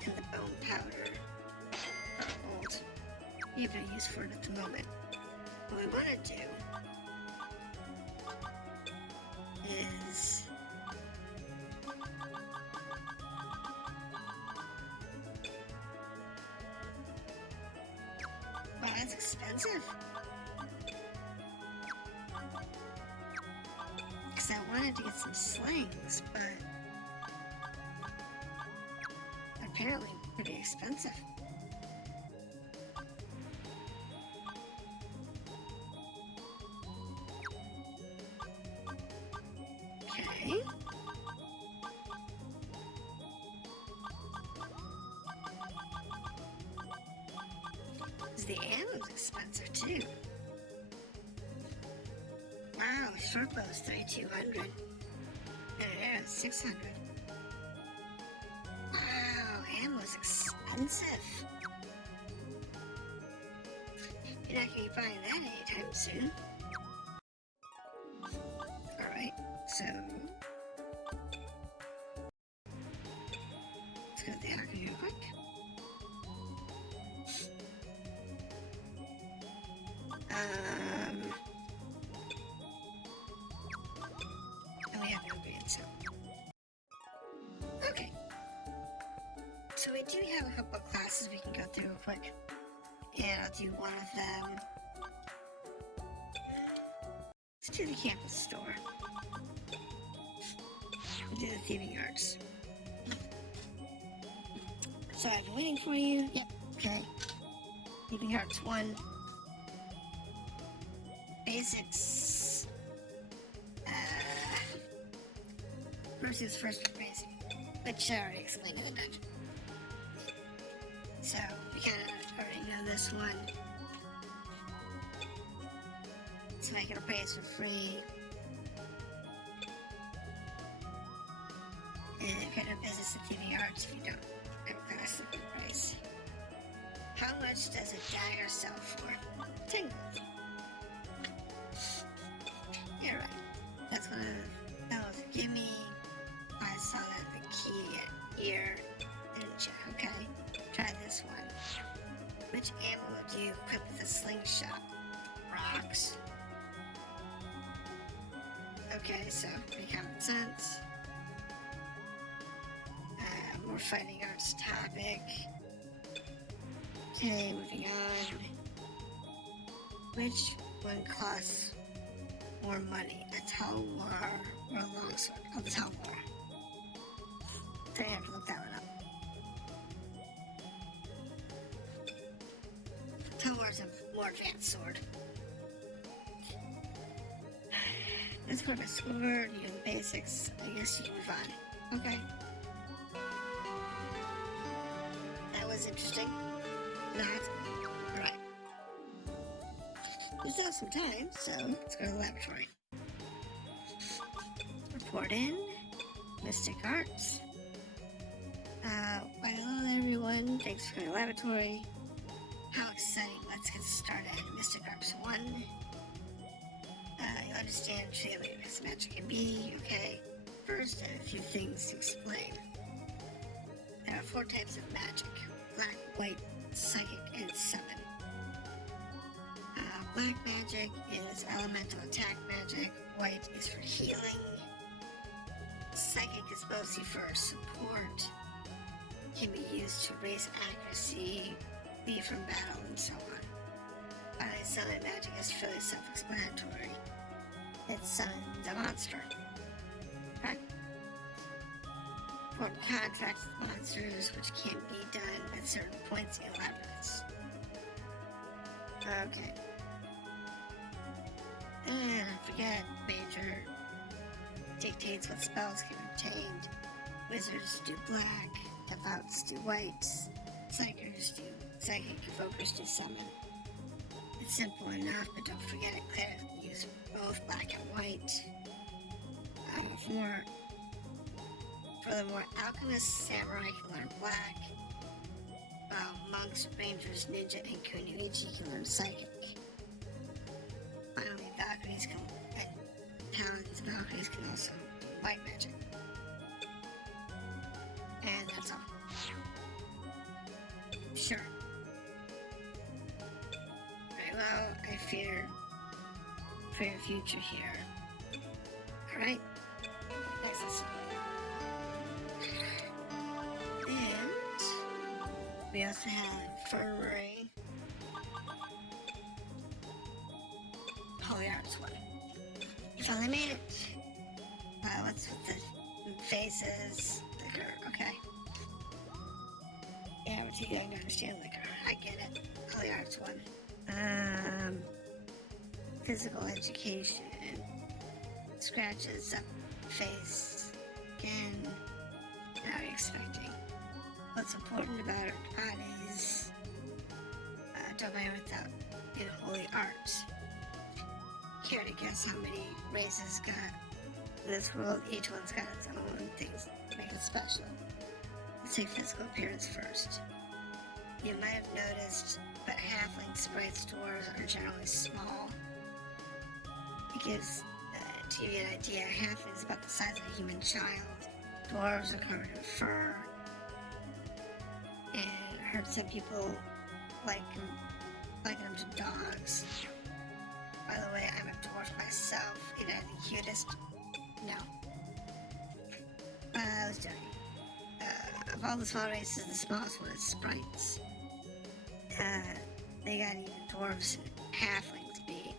And the bone powder for gold. We have no use for it at the moment. What we want to do is wow, that's expensive. Because I wanted to get some slings, but apparently pretty expensive. Okay. The ammo's expensive too. Wow, short bow's 3,200. And an arrow's 600. Wow, ammo's expensive. You're not gonna be buying that anytime soon. Alright, so let's go to the alchemy real quick. And we have no grades, so. Okay. So we do have a couple of classes we can go through real quick. And I'll do one of them. Let's do the campus store. We'll do the thieving arts. So I've been waiting for you. Yep, okay. Thieving arts 1. Basics. Versus first basic, which I already explained in the dungeon. So we kind of already know this one. So I can appraise for free. And kind of business and thieving arts if you don't have a class of appraise. How much does a dagger sell for? 10 gold. Yeah, right. That's one of the fellows give me. I saw that the key here. Didn't check. Okay. Try this one. Which ammo would you equip with a slingshot? Rocks. Okay, so pretty common sense. More fighting arts topic. Okay, moving on. Which one costs more money? A Talwar or a longsword? Oh, the Talwar. So I have to look that one up. Talwar's a more advanced sword. Let's put a sword, you know, basics. I guess you can move on. Okay. That was interesting. That's right. We still have some time, so let's go to the laboratory. Report in. Mystic Arts. Well, hello everyone. Thanks for coming to the laboratory. How exciting. Let's get started. Mystic Arts 1. You understand truly this magic can be, okay? First, I have a few things to explain. There are 4 types of magic. Black, white, psychic, and summon. Black magic is elemental attack magic. White is for healing. Psychic is mostly for support. Can be used to raise accuracy, be from battle, and so on. Finally, summon magic is fairly self-explanatory. It summons a monster. Okay? Form contracts with monsters, which can be done at certain points in labyrinths. Okay. And I forget, Major dictates what spells can be obtained. Wizards do black, devoutes do white, psychers do psychic, evokers do summon. It's simple enough, but don't forget it. Clerics can use both black and white. For the more alchemists, samurai can learn black, while monks, rangers, ninja, and kunoichi can learn psychic. Finally, Valkyries and paladins and Valkyries can also do white magic. And that's all. Sure. Very well, I fear for your future here. Alright. Next lesson. And we also have Infirmary. Holy Arts 1. You finally made it. Wow, what's with the faces? Liquor, okay. Yeah, we're too young to understand liquor. I get it. Holy Arts 1. Physical education. Scratches up face again. Now you're expecting. What's important about our bodies? Don't mind without in holy art. Care to guess how many races got in this world? Each one's got its own things that make it special. Let's take physical appearance first. You might have noticed, but halfling sprites dwarves are generally small. It gives to give you an idea, halfling is about the size of a human child. Dwarves are covered in fur. And I heard some people liken them to dogs. By the way, I'm a dwarf myself. Am I the cutest? No. I was joking. Of all the small races, the smallest one is sprites. They got even dwarves and halflings beat.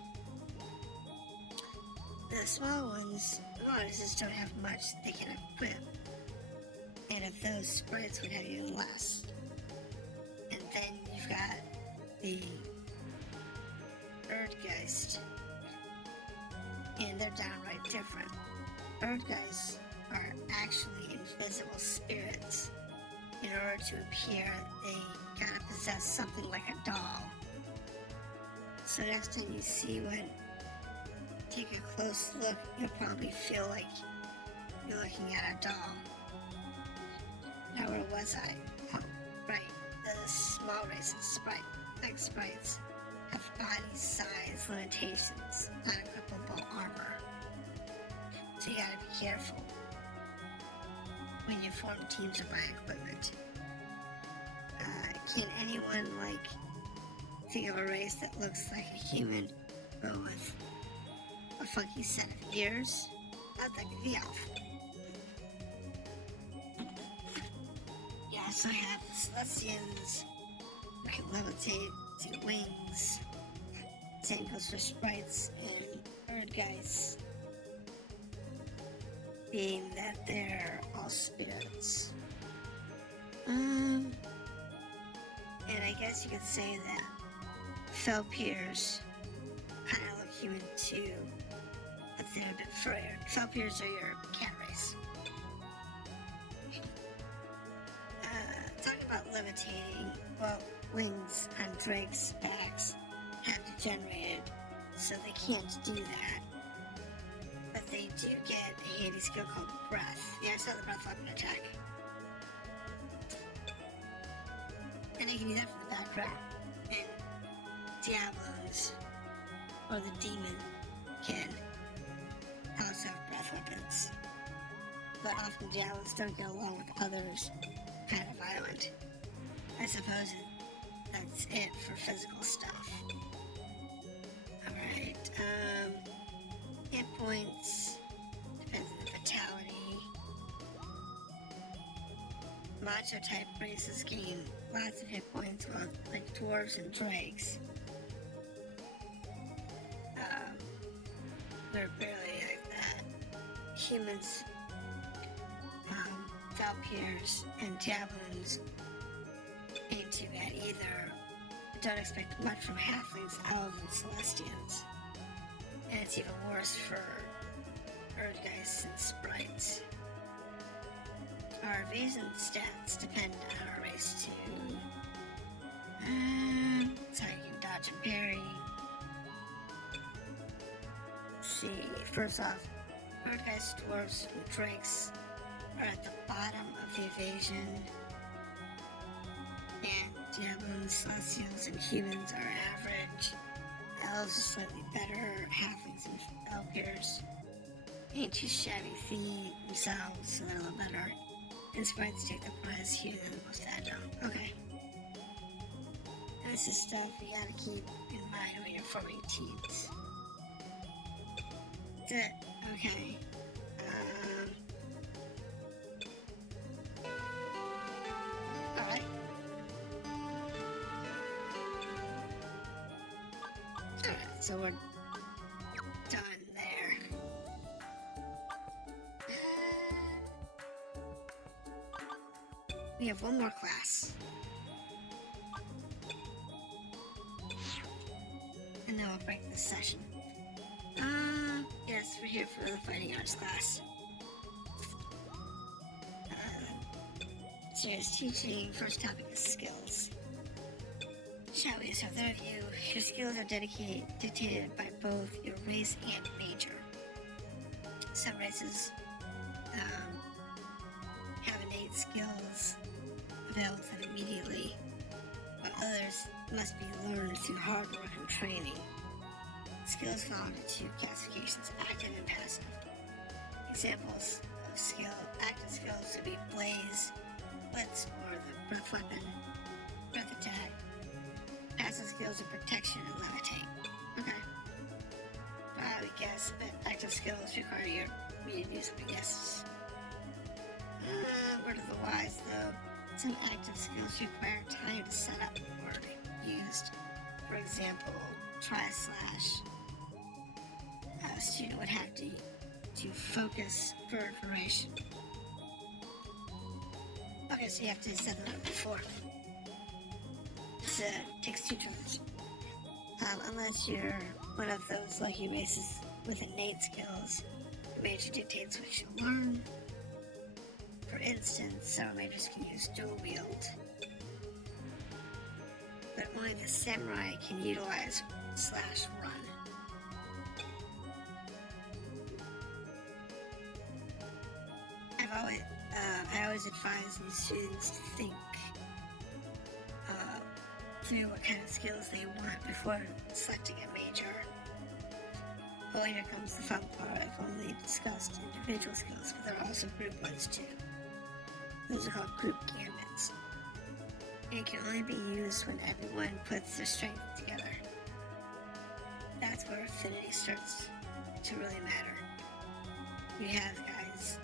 The small ones, the races don't have much they can equip. And if those sprites would have even less. And then you've got the Erdgeist. And they're downright different. Erdgeists are actually invisible spirits. In order to appear, they gotta possess something like a doll. So next time you see one, take a close look, you'll probably feel like you're looking at a doll. Now where was I? Oh, right. The small races, sprites, have body size limitations, unequipable armor. So you gotta be careful when you form teams or buy equipment. Can anyone, think of a race that looks like a human, but with a funky set of ears? That could be elf. Yeah, so I have Celestians who can levitate to wings. Same goes for sprites and Erdgeists, being that they're all spirits. And I guess you could say that Felpiers kind of look human too, but they're a bit furrier. Felpiers are your cat race. Talking about levitating, well, wings on drakes' backs have degenerated, so they can't do that. But they do get a handy skill called breath. Yeah, I saw the breath weapon attack. And they can do that from the background. And Diablos, or the demon, can also have breath weapons. But often Diablos don't get along with others kind of violent. I suppose that's it for physical stuff. Alright, hit points, depends on the vitality. Macho type races gain lots of hit points, well, like dwarves and drakes. They're barely like that. Humans, Valkyrs, and Javelins ain't too bad either. Don't expect much from halflings, elves, and celestians. And it's even worse for Erdgeists and sprites. Our evasion stats depend on our race too. So you can dodge and parry. Let's see, first off, Erdgeists, dwarves, and drakes are at the bottom of the evasion. And javelins, celestials, and humans are average. Elves are slightly better, halflings and Valkyrs ain't too shabby themselves, so they're a little better. And sprites take the prize here, than the most agile. Okay. And this is stuff you gotta keep in mind when you're forming teams. That's it. Okay. Alright. Alright, so we're done there. We have one more class. And then we'll break this session. Yes, we're here for the Fighting Arts class. Serious teaching. First topic is skills. Shall we? So, for those of you, your skills are dictated by both your race and major. Some races have innate skills available to them immediately, but others must be learned through hard work and training. Skills fall into two classifications: active and passive. Examples of active skills would be blaze, blitz, or the breath weapon, breath attack. Passive skills are protection and levitate. Okay. I would guess, but active skills require your immediate use of guesses. Word of the wise, though. Some active skills require time to set up or used. For example, try/slash. A student would have to focus for a duration. Okay, so you have to set it up before. It takes 2 turns. Unless you're one of those lucky races with innate skills, the major dictates what you learn. For instance, several majors can use dual wield, but only the samurai can utilize /run. I always advise these students to think through what kind of skills they want before selecting a major. Well, here comes the fun part. I've only discussed individual skills, but there are also group ones too. Those are called group gambits. And can only be used when everyone puts their strength together. That's where affinity starts to really matter. You guys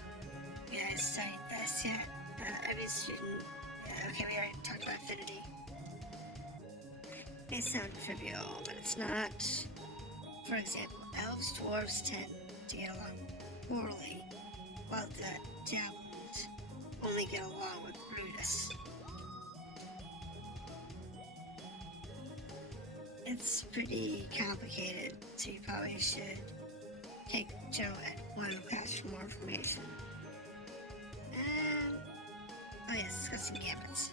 studied this, yeah? Every student, okay, we already talked about affinity. It may sound trivial, but it's not. For example, elves, dwarves tend to get along poorly, while the Javelins only get along with Brutus. It's pretty complicated, so you probably should take Joe at one class for more information. Oh yes, discussing gambits.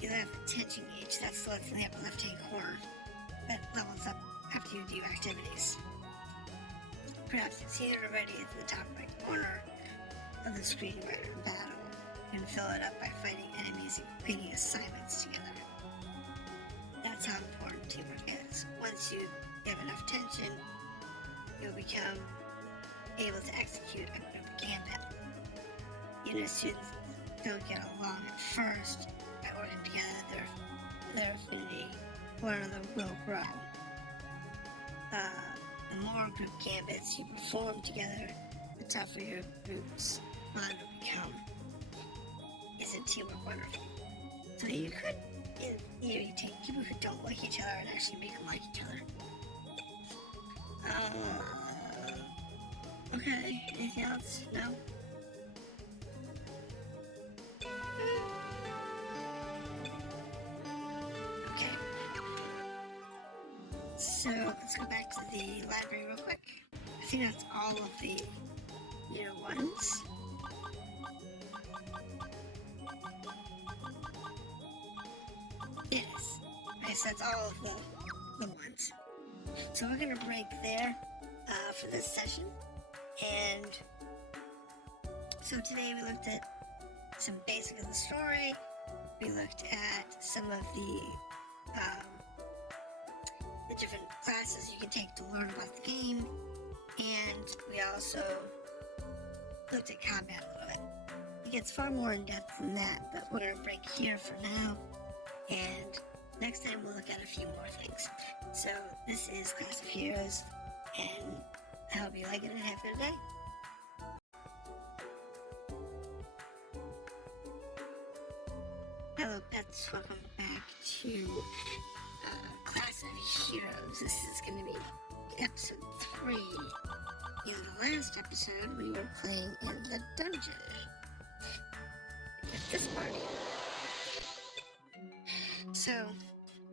You have the tension gauge, that's the one in the upper left-hand corner. That levels up after you do activities. Perhaps you've seen it already at the top right corner of the screen where you're in battle. You can fill it up by fighting enemies and completing assignments together. That's how important teamwork is. Once you have enough tension, you'll become able to execute a group gambit. Even if students don't get along at first, by working together, their affinity for one another will grow. The more group gambits you perform together, the tougher your group's bond will become. Isn't teamwork wonderful? So you could, you take people who don't like each other and actually make them like each other. Okay, anything else? No? Okay. So, let's go back to the library real quick. I think that's all of the year ones. It is. Okay, so that's all of the ones. So we're going to break there for this session. And so today we looked at some basics of the story. We looked at some of the different classes you can take to learn about the game. And we also looked at combat a little bit. It gets far more in depth than that, but we're going to break here for now. And next time we'll look at a few more things. So this is Classofheroes, and I hope you like it and have a good day. Hello pets, welcome back to Classofheroes. This is going to be episode 3. In the last episode, we were playing in the dungeon with this party. So,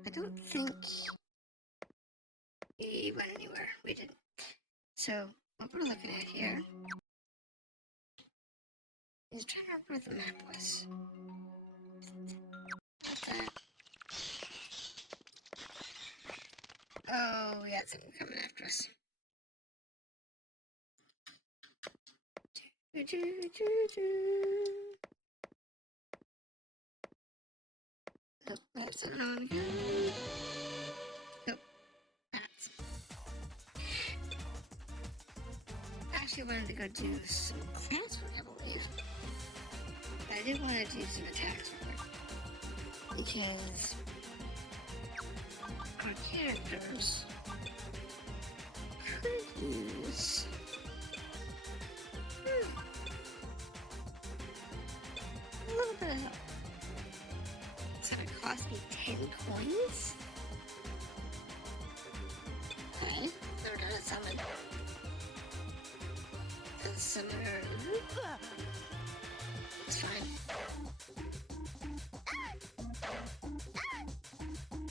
I don't think we went anywhere. We didn't. So, what we're looking at here I was trying to remember where the map was. What's that? Oh, we got something coming after us. Oh, that's another one. Oh, bats. Actually, I wanted to go do some classwork, I believe. But I did want to do some attacks work. Because our characters could use a little bit of help. It's gonna cost me 10 coins. Okay, they're gonna summon. The summoner. It's fine.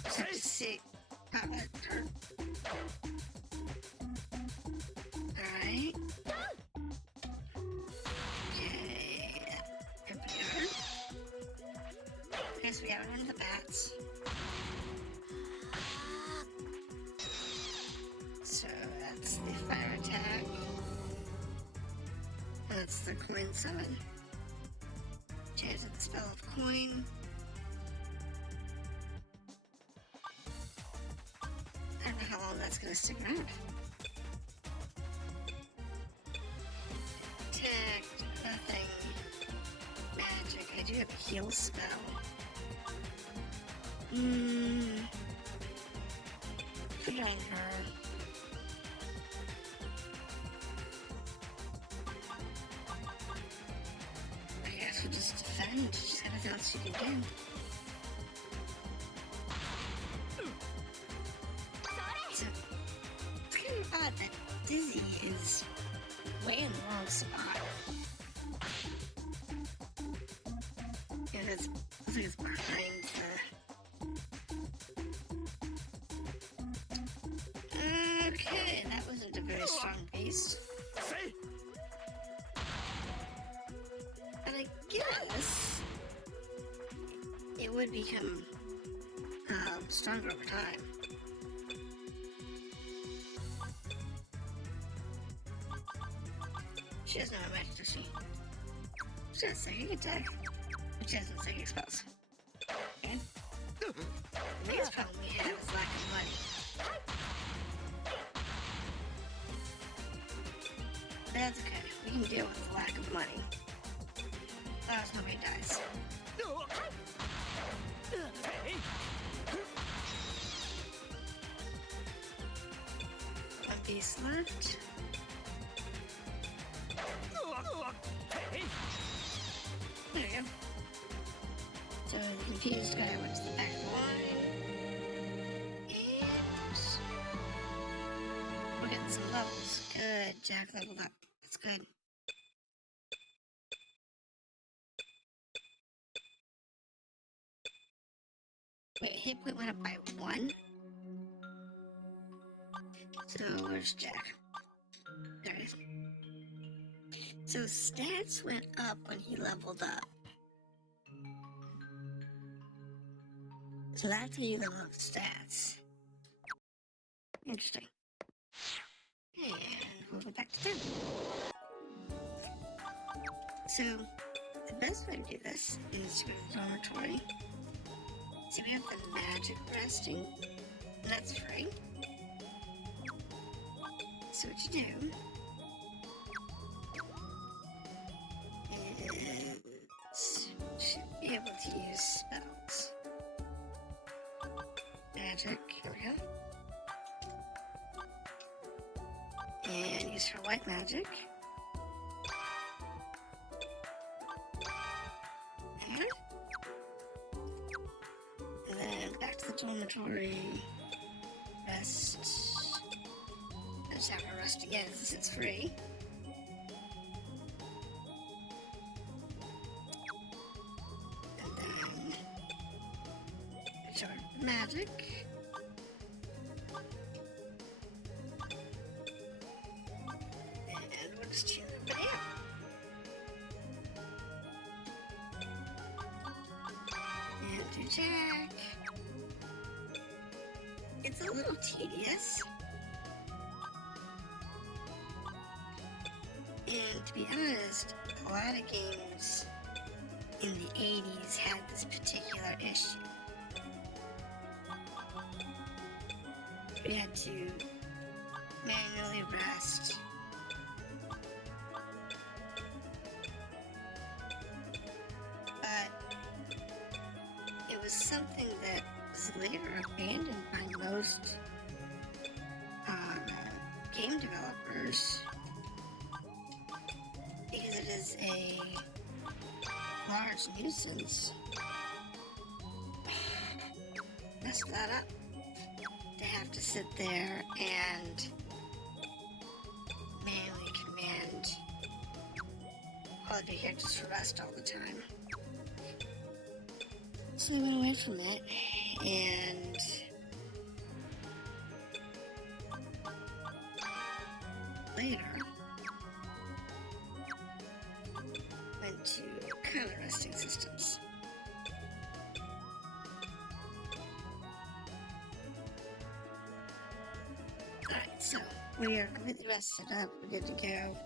Just have to see how that turn. Alright. Okay. Here we are. Okay, so we got one of the bats. So that's the fire attack. That's the coin summon. Change the spell of coin. I don't know how long that's gonna stick around. Attack, nothing. Magic, I do have a heal spell. Put it on her. I guess we'll just defend. She's got nothing else she can do. So, it's kind of odd that Dizzy is way in the wrong spot. And it looks like it's behind the... Okay, that wasn't a very strong beast. But I guess it would become stronger over time. She doesn't have magic, does she? She has psychic attack, but she hasn't psychic spells. Okay. The biggest problem we have is lack of money. But that's okay. We can deal with the lack of money. As long as nobody dies. One piece left. There we go. So the confused guy went to the back line. And we're getting some levels. Good, Jack leveled up. That's good. Wait, hit point went up by 1. So where's Jack? There he is. So stats went up when he leveled up. So that's how you level up stats. Interesting. And we'll go back to 10. So the best way to do this is to go to the dormitory. So we have the magic resting, and that's free. So what you do is you should be able to use spells. Magic, here we go. And use her white magic. And then back to the dormitory. Rest. I just have her rest again since it's free. And then show her magic. And we'll just cheer everybody up. it's a little tedious. And to be honest, a lot of games in the 80s had this particular issue. We had to manually rest. But it was something that was later abandoned by most game developers because it is a large nuisance. Messed that up. To have to sit there and manually command all of your characters to rest all the time. So I went away from it and later went to kind of resting systems. Alright, so we are completely rested up, we're good to go.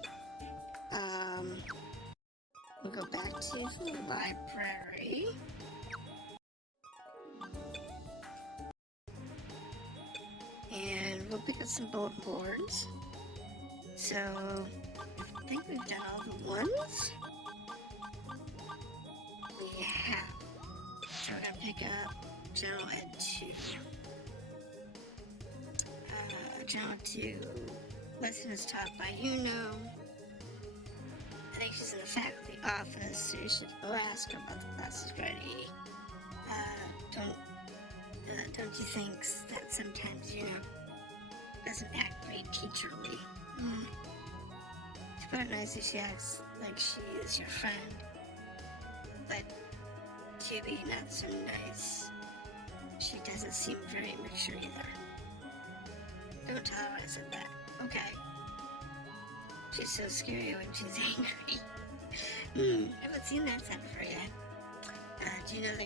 We'll go back to the library. And we'll pick up some bulletin boards. So, I think we've done all the ones. We have. So we're gonna pick up General Ed 2. General Ed 2 lesson is taught by Yuno. I think she's in the faculty office, so you should go ask her about the classes ready. Don't you think that sometimes, doesn't act very teacherly? To put it nicely, she acts like she is your friend, but to be not so nice, she doesn't seem very mature either. Don't tell her I said that, okay? She's so scary when she's angry. I haven't seen that side of her yet. Do you know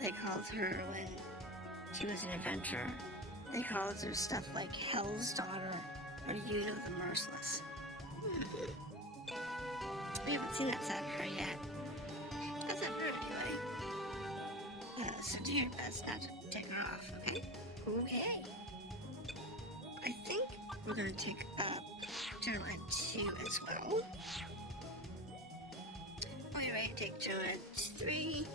they called her when she was an adventurer? They called her stuff like Hell's Daughter or Yuno the Merciless. We haven't seen that side of her yet. That's not her anyway. So do your best not to take her off, okay? Okay. I think we're going to take up General Ed 2 as well. Are you ready to take General Ed 3?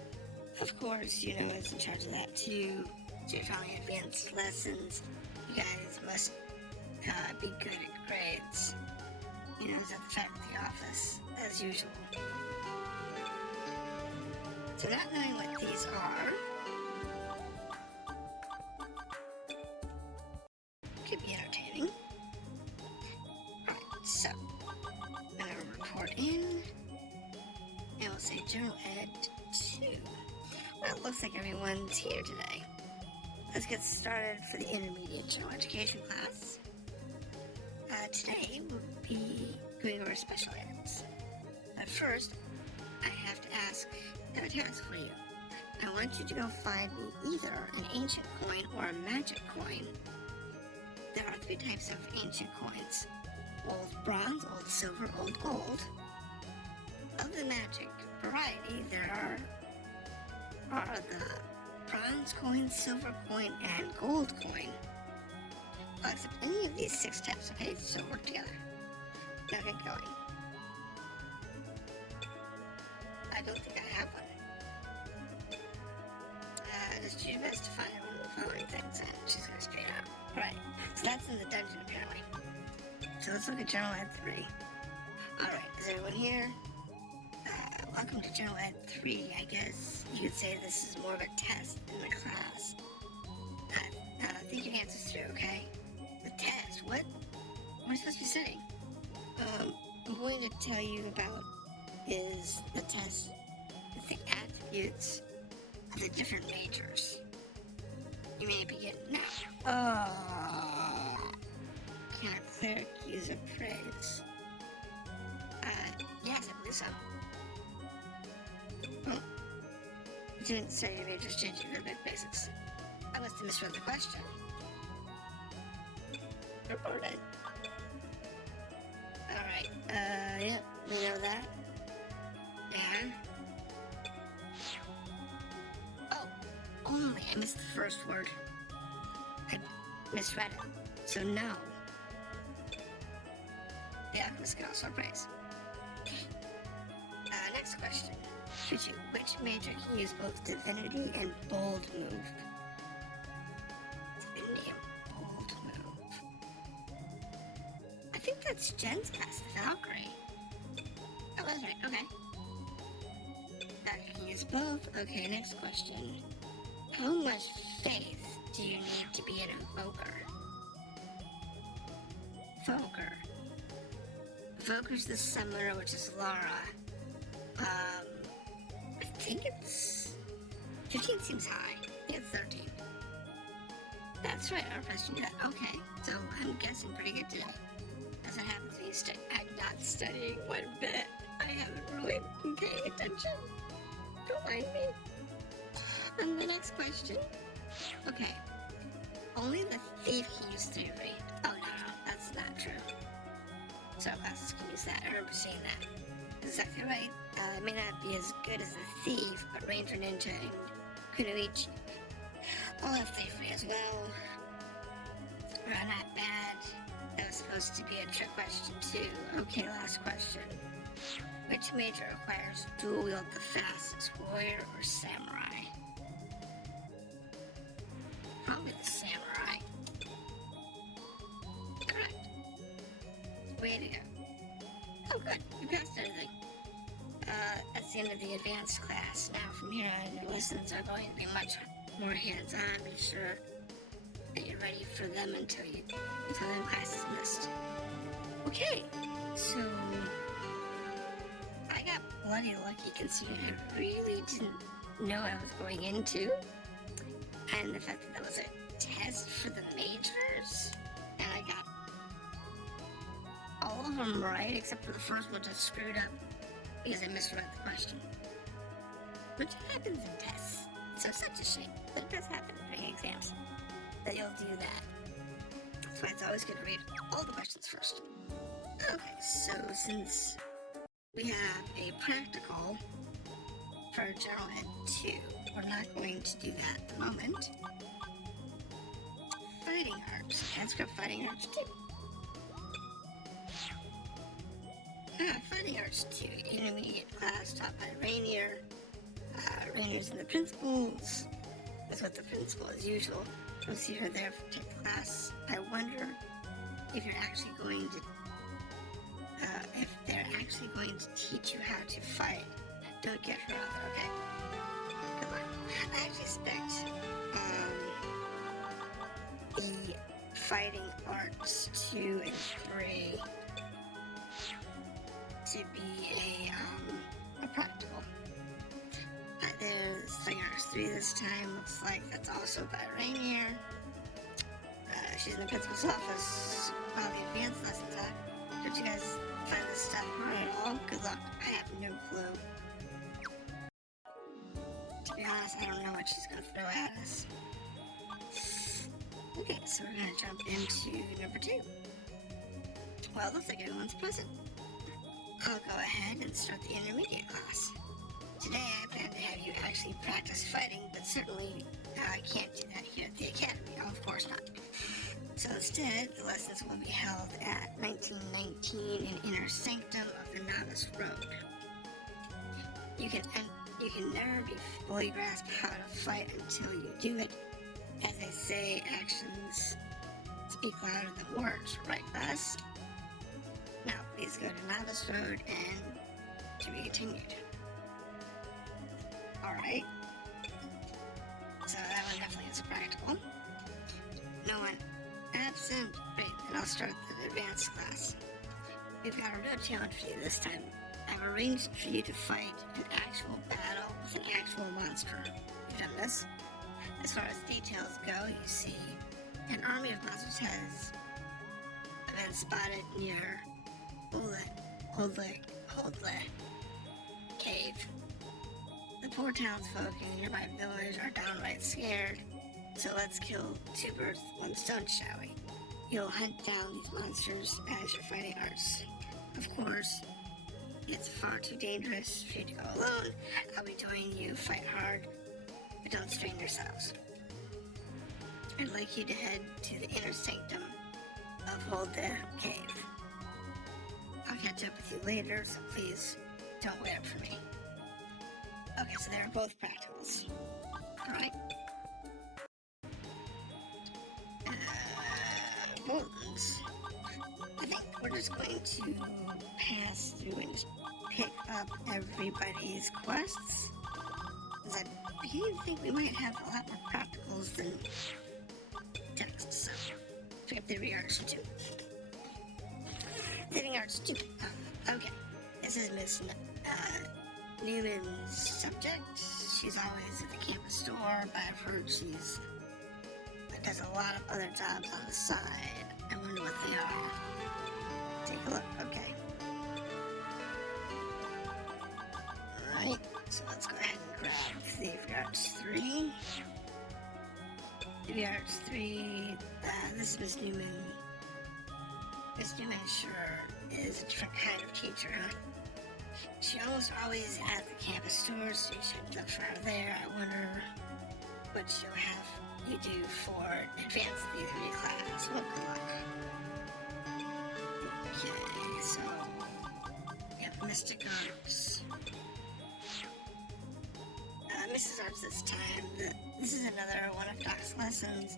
Of course, Yuno is in charge of that too. So you're following advanced lessons. You guys must be good at grades. Yuno's at the faculty office, as usual. So not knowing what these are could be entertaining. Alright, so I'm going to report in, and we'll say General Ed 2. Well, it looks like everyone's here today. Let's get started for the intermediate general education class. Today we'll be going over special items. But first, I have to have a task for you. I want you to go find me either an ancient coin or a magic coin. There are 3 types of ancient coins: old bronze, old silver, old gold. Of the magic variety, there are the bronze coin, silver coin, and gold coin. I'll accept any of these 6 types, okay? So work together. Now get going. I don't think I have one. Just do your best to find one of the following things, and she's gonna straight out. Alright, so that's in the dungeon apparently. So let's look at General Ed 3. Alright, is everyone here? Welcome to General Ed 3. I guess you could say this is more of a test than a class. Think your answers through, okay? The test? What am I supposed to be studying? I'm going to tell you about is the test, the attributes of the different majors. You may begin now. Can a cleric use a praise? Yes, I believe so. Oh. You didn't say your majors changing the basics. I must have misread the question. reported. Alright, yep, we know that. Yeah. Oh, only I missed the first word. I misread it. So no. The Atlus can also praise. Next question. Which major can use both Divinity and Bold move? Divinity and Bold move. I think that's Jen's class, the Valkyrie. Oh, that's right, okay. Can use both. Okay, next question. How much faith do you need to be an Evoker? Evoker. Evoker's the Summoner, which is Lara. I think it's 15 seems high. I think it's 13. That's right, our question got okay. So I'm guessing pretty good today. As it happens when you I'm not studying one bit. I haven't really been paying attention. Don't mind me. And the next question. Okay. Only the thief can use 3 rate. Oh no, that's not true. So classes can use that. I remember seeing that. Exactly right. It may not be as good as the thief, but Ranger, Ninja, and Kunoichi all have 3 free as well. Well, not bad. That was supposed to be a trick question too. Okay, last question. Which major requires dual wield the fastest, warrior or samurai? Probably the samurai. Correct. Way to go. Oh good, you passed everything. That's the end of the advanced class. Now from here on, your lessons are going to be much more hands-on. Be sure that you're ready for them until the class is missed. Okay, so I got bloody lucky considering I really didn't know I was going into, and the fact that that was a test for the majors, and I got all of them right except for the first one just screwed up because I misread the question. Which happens in tests. So such a shame, but it does happen during exams that you'll do that. That's why it's always good to read all the questions first. Okay, so since we have a practical for General Ed 2, we're not going to do that at the moment. Fighting Arts. Transcript Fighting Arts 2. Fighting Arts 2, intermediate class taught by Rainier. Rainier's in the principals. That's what the principal as usual. You'll see her there for take the class. I wonder if you're actually going to, if they're actually going to teach you how to fight. Don't get her out there, okay? Good luck. I actually expect the Fighting Arts 2 and 3 to be a practical. There's Fighting Arts 3 this time. Looks like that's also by Rainier. She's in the principal's office while the advanced lessons are. Don't you guys find this stuff hard at all? Good luck. I have no clue. To be honest, I don't know what she's gonna throw at us. Okay, so we're gonna jump into number 2. Well, it looks like everyone's present. I'll go ahead and start the intermediate class. Today I plan to have you actually practice fighting, but certainly I can't do that here at the Academy. Oh, of course not. So instead, the lessons will be held at 1919 in Inner Sanctum of the Novice Road. You can never be fully grasp how to fight until you do it. As they say, actions speak louder than words, right, class? Now, please go to Novice Road and to be continued. Alright. So that one definitely is practical. No one absent. Great, then I'll start the advanced class. We've got a real challenge for you this time. I've arranged for you to fight an actual battle with an actual monster. You've done this. As far as details go, you see, an army of monsters has been spotted near Holdle Cave. The poor townsfolk in the nearby village are downright scared, so let's kill 2 birds with 1 stone, shall we? You'll hunt down these monsters as you're fighting arts. Of course, it's far too dangerous for you to go alone. I'll be joining you. Fight hard, but don't strain yourselves. I'd like you to head to the inner sanctum of Holder Cave. I'll catch up with you later, so please don't wait up for me. Okay, so they're both practicals. Alright. Buttons. I think we're just going to pass through and just pick up everybody's quests. Because I begin to think we might have a lot more practicals than text, so pick up the arts too. Living arts too. Okay. This is Miss Newman's subject. She's always at the campus store, but I've heard she's does a lot of other jobs on the side. I wonder what they are. Take a look. Okay. Alright, so let's go ahead and grab Theory Arts 3. Theory Arts 3, this is Miss Newman. Miss Newman sure is a different kind of teacher, huh? She almost always at the campus store, so you should look for her there. I wonder what she'll have you do for advanced theory class. Well, good luck. Okay, so we have Mystic Arts. Mrs. Arts this time. This is another one of Doc's lessons.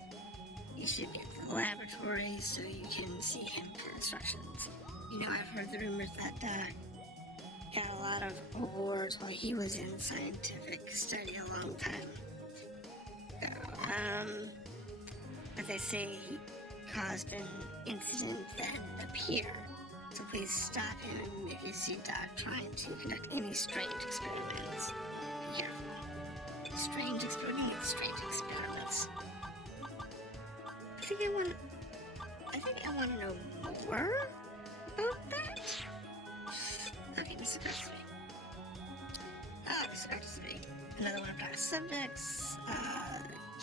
You should get to the laboratory so you can see him for instructions. You know, I've heard the rumors that Doc got a lot of awards while he was in scientific study a long time. But they say he caused an incident that appeared. So please stop him if you see Doc trying to conduct any strange experiments. Be careful. Strange experiments. I think I want to know more about that. Okay, Mr. Arts 3. Mr. Arts 3. Another one of Doc's subjects.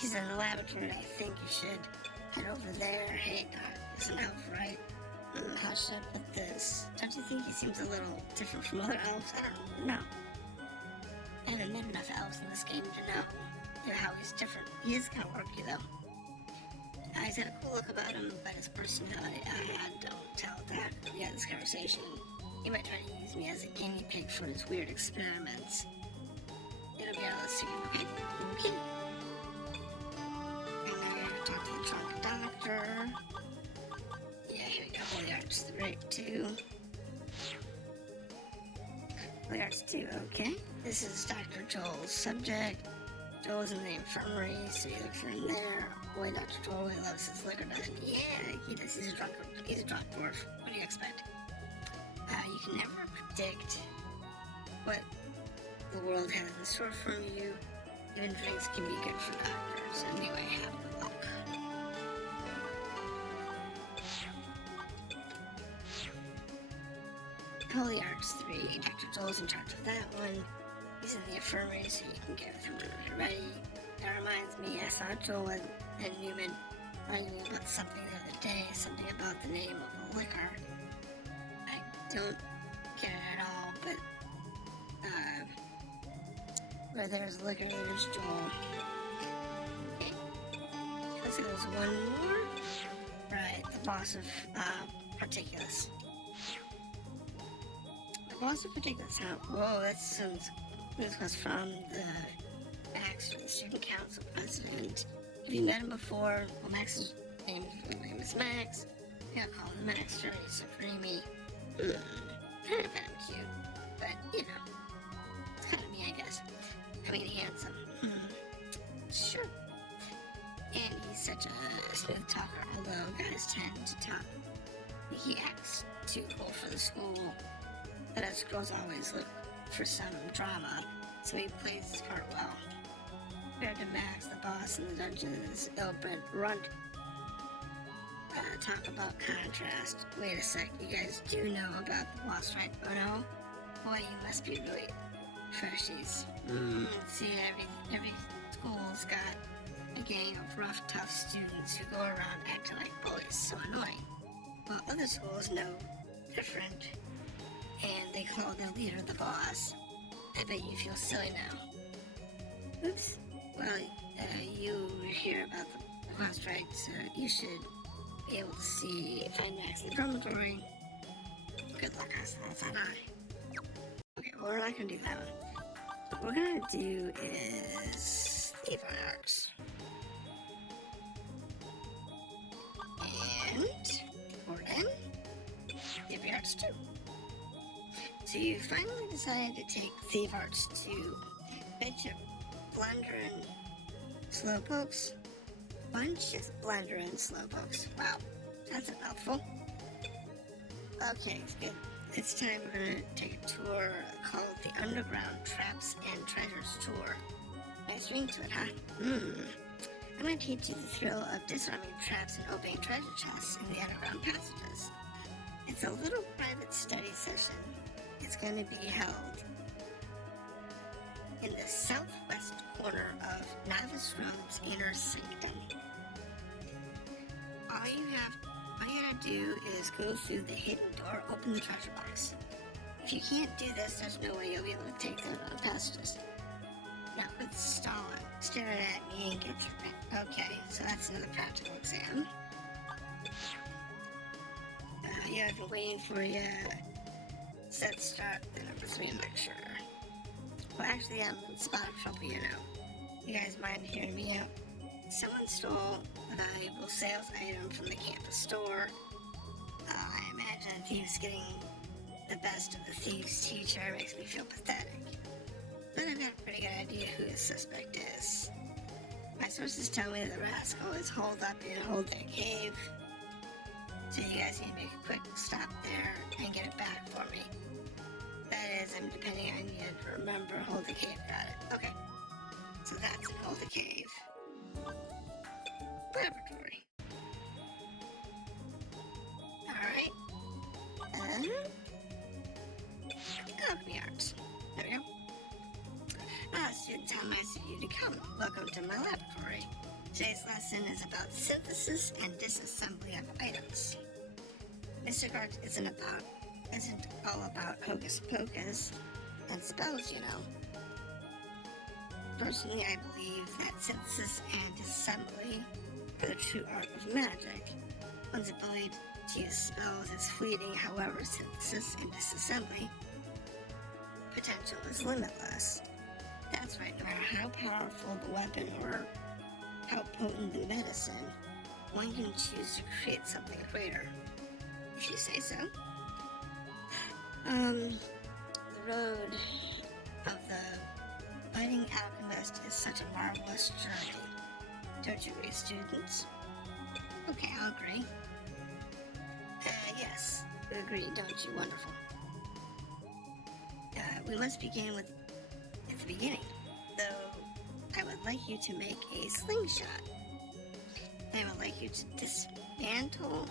He's in the laboratory. I think you should head over there. Hey, Doc, is an elf, right? How should I put this? Don't you think he seems a little different from other elves? I don't know. I haven't met enough elves in this game to know how he's different. He is kind of quirky, though. He's got a cool look about him, but his personality, I don't tell Doc. We had this conversation. He might try to use me as a guinea pig for his weird experiments. It'll be all soon, okay? Okay. And now we're gonna talk to the trunk doctor. Yeah, here we go. Holy Arts 2. Holy Arts 2, okay. This is Dr. Joel's subject. Joel's in the infirmary, so you look for him there. Boy, Dr. Joel really loves his liquor, doesn't he? Yeah, he does. He's a drunk dwarf. What do you expect? You can never predict what the world has in store for you. Even drinks can be good for doctors. Anyway, have good luck. Holy Arts 3. Dr. Joel's in charge of that one. He's in the infirmary, so you can get with him when you're ready. That reminds me, I saw Joel and Newman arguing about something the other day. Something about the name of a liquor. I don't get it at all, but where there's liquor, there's Joel. Okay. Looks like there's one more. Right, the boss of Particulus. The boss of Particulus, huh? Whoa, this was from the Max, the student council president. Have you met him before? Well, Max's name is Max. Yeah, I'll call him Max. Sure, he's so creamy. I found him cute, but you know, it's kind of me, I guess. I mean, handsome. Sure. And he's such a smooth talker, although guys tend to talk. He acts too cool for the school, but us girls always look for some drama, so he plays his part well. Compared to Max, the boss in the dungeon is ill-bred runt. Talk about contrast. Wait a sec, you guys do know about the boss, right? Oh no? Boy, you must be really freshies. See, every school's got a gang of rough, tough students who go around acting like bullies, so annoying. While other schools know different, and they call their leader the boss. I bet you feel silly now. Oops. Well, you hear about the class strikes. You should be able to see find Max in the dormitory. Good luck, I said I. Okay, well, we're not gonna do that one. What we're gonna do is Thief Arcs. And Gordon, Thief Arts 2. So you finally decided to take Thief Arts to bunch of blundering slowpokes. Bunch of blundering slowpokes. Wow, that's a mouthful. Okay, it's good. This time we're gonna take a tour called the Underground Traps and Treasures Tour. Nice ring to it, huh? I'm gonna teach you the thrill of disarming traps and opening treasure chests in the underground passages. It's a little private study session. It's gonna be held in the southwest corner of Navis Road's inner sanctum. All you gotta do is go through the hidden door, open the treasure box. If you can't do this, there's no way you'll be able to take the passages. Now quit stalling, staring at me and get through it. Okay, so that's another practical exam. Yeah, I've been waiting for you. Set start the number 3 lecture. Well, actually, I'm in a spot of trouble, you know. You guys mind hearing me out? Someone stole a valuable sales item from the campus store. I imagine a thief's getting the best of the thief's teacher makes me feel pathetic. But I've got a pretty good idea who the suspect is. My sources tell me the rascal is holed up in Holden Cave. So you guys need to make a quick stop there and get it back for me. That is, I'm depending on you to remember Holden Cave. Got it. Okay. So that's in Holden Cave. Laboratory. Alright. Alchemy arts. There we go. Students, how nice of you to come. Welcome to my laboratory. Today's lesson is about synthesis and disassembly of items. Supercut isn't all about hocus pocus and spells, you know. Personally, I believe that synthesis and disassembly are the true art of magic. One's ability to use spells is fleeting, however, synthesis and disassembly potential is limitless. That's right, no matter how powerful the weapon or how potent the medicine, one can choose to create something greater. If you say so. The road of the fighting alchemist is such a marvelous journey. Don't you agree, students? Okay, I'll agree. Yes, we agree, don't you? Wonderful. We must begin at the beginning, though I would like you to make a slingshot. I would like you to dismantle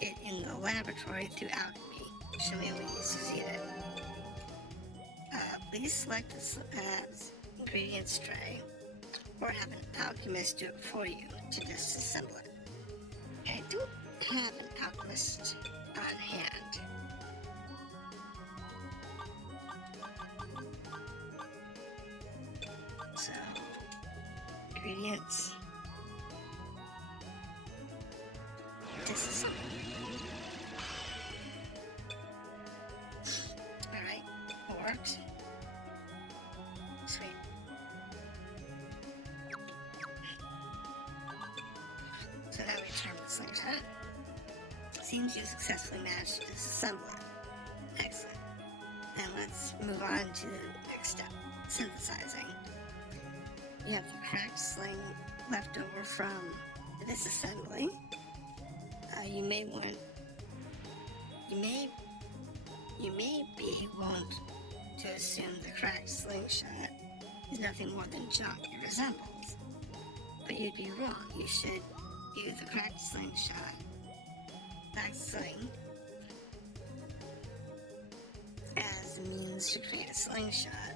it in the laboratory through alchemy. Show me when you succeeded. Please select the ingredients tray, or have an alchemist do it for you to disassemble it. I don't have an alchemist on hand. So, ingredients. Disassemble. Alright, worked. Sweet. So now we turn the slingshot. Seems you successfully managed to disassemble it. Excellent. Now let's move on to the next step, synthesizing. You have the cracked sling left over from the disassembly. You may be wont to assume the cracked slingshot is nothing more than junk it resembles. But you'd be wrong. You should view the cracked slingshot, that sling, as a means to create a slingshot.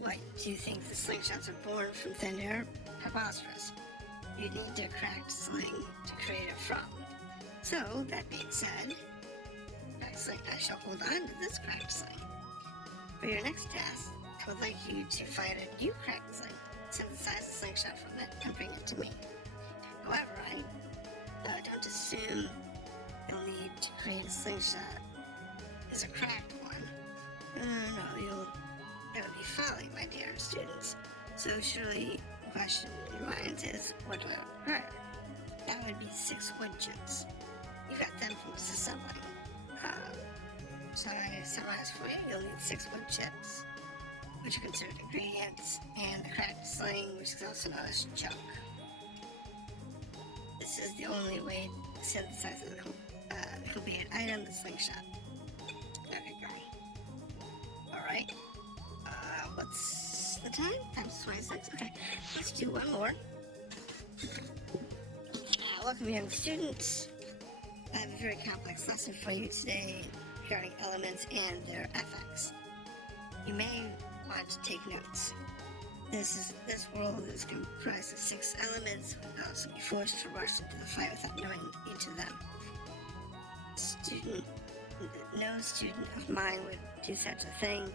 What, do you think the slingshots are born from thin air? preposterous. You need to crack sling to create it from. So, that being said, cracked sling, I shall hold on to this cracked sling. For your next task, I would like you to find a new cracked sling, synthesize a slingshot from it, and bring it to me. However, I don't assume you'll need to create a slingshot as a cracked one. No, that would be folly, my dear students. So surely the question in your minds is, what do I require? That would be 6 wood chips. You got them from disassembling. So I summarize for you, you'll need 6 wood chips, which are considered ingredients, and the cracked sling, which is also known as chunk. This is the only way to synthesize a completed item, the slingshot. Okay, go. Alright. What's the time? Time's 26. Okay, let's do one more. Welcome, young students. I have a very complex lesson for you today regarding elements and their effects. You may want to take notes. This world is comprised of 6 elements. We will also be forced to rush into the fight without knowing each of them. No student of mine would do such a thing.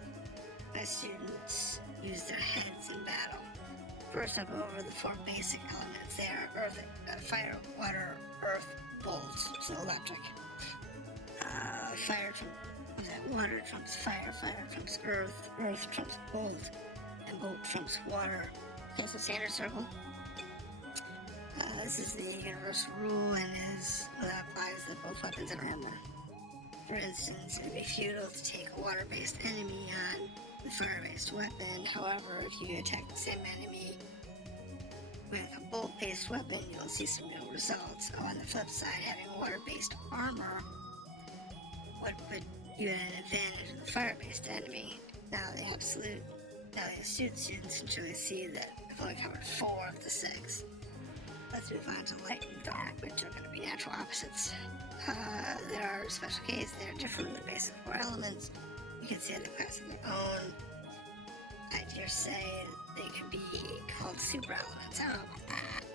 My students use their heads in battle. First, I'll go over the 4 basic elements. They are earth, fire, water, earth, bolts, so electric. Water trumps fire, fire trumps earth, earth trumps bolt, and bolt trumps water. Okay, so standard circle. This is the universal rule and that applies to both weapons and armor. For instance, it would be futile to take a water-based enemy on the fire-based weapon. However, if you attack the same enemy with a bolt-based weapon, you'll see some real results. On the flip side, having water-based armor would put you at an advantage of the fire-based enemy. Now the astute students can truly see that I've only covered 4 of the 6. Let's move on to light and dark, which are going to be natural opposites. There are special cases. They are different from the basic 4 elements. You can see the class of their own. I dare say they could be called super elements. I don't know about that.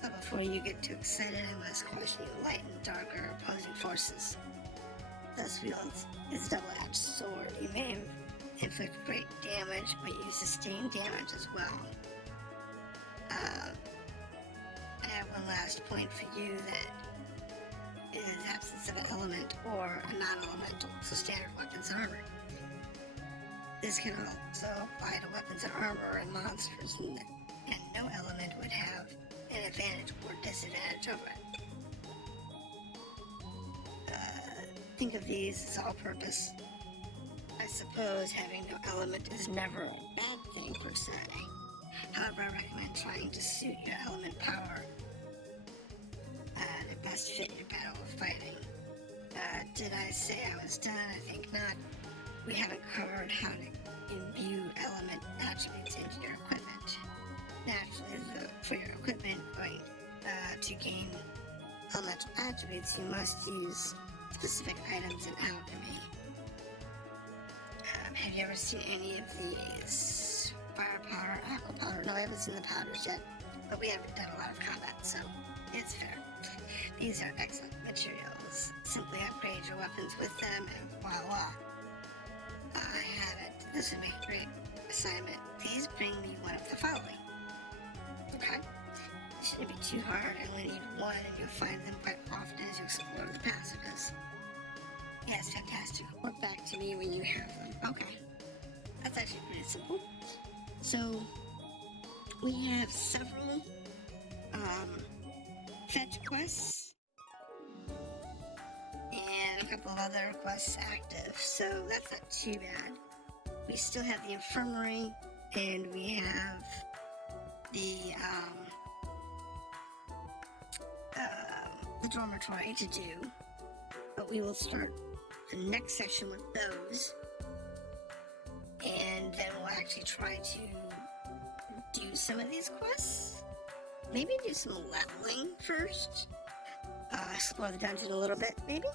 But before you get too excited, I must question you. Light and dark are opposing forces. Thus wields is a double-edged sword. You may inflict great damage, but you sustain damage as well. I have one last point for you that is absence of an element or a non-elemental, so standard weapons and armor. This can also apply to weapons and armor and monsters, and no element would have an advantage or disadvantage over it. Think of these as all-purpose. I suppose having no element is never a bad thing per se. However, I recommend trying to suit your element power and best fit your battle of fighting. Did I say I was done? I think not. We haven't covered how to imbue element attributes into your equipment. Naturally, for your equipment, to gain elemental attributes, you must use specific items in alchemy. Have you ever seen any of these? Fire powder, aqua powder? No, I haven't seen the powders yet, but we haven't done a lot of combat, so it's fair. These are excellent materials. Simply upgrade your weapons with them, and voila. I have it. This would make a great assignment. Please bring me one of the following. Okay. It shouldn't be too hard. I only need one, and you'll find them quite often as you explore the passages. Yes, fantastic. Report back to me when you have them. Okay. That's actually pretty simple. So, we have several fetch quests and a couple of other quests active, so that's not too bad. We still have the infirmary, and we have the dormitory to do, but we will start the next section with those, and then we'll actually try to do some of these quests. Maybe do some leveling first. Explore the dungeon a little bit, maybe?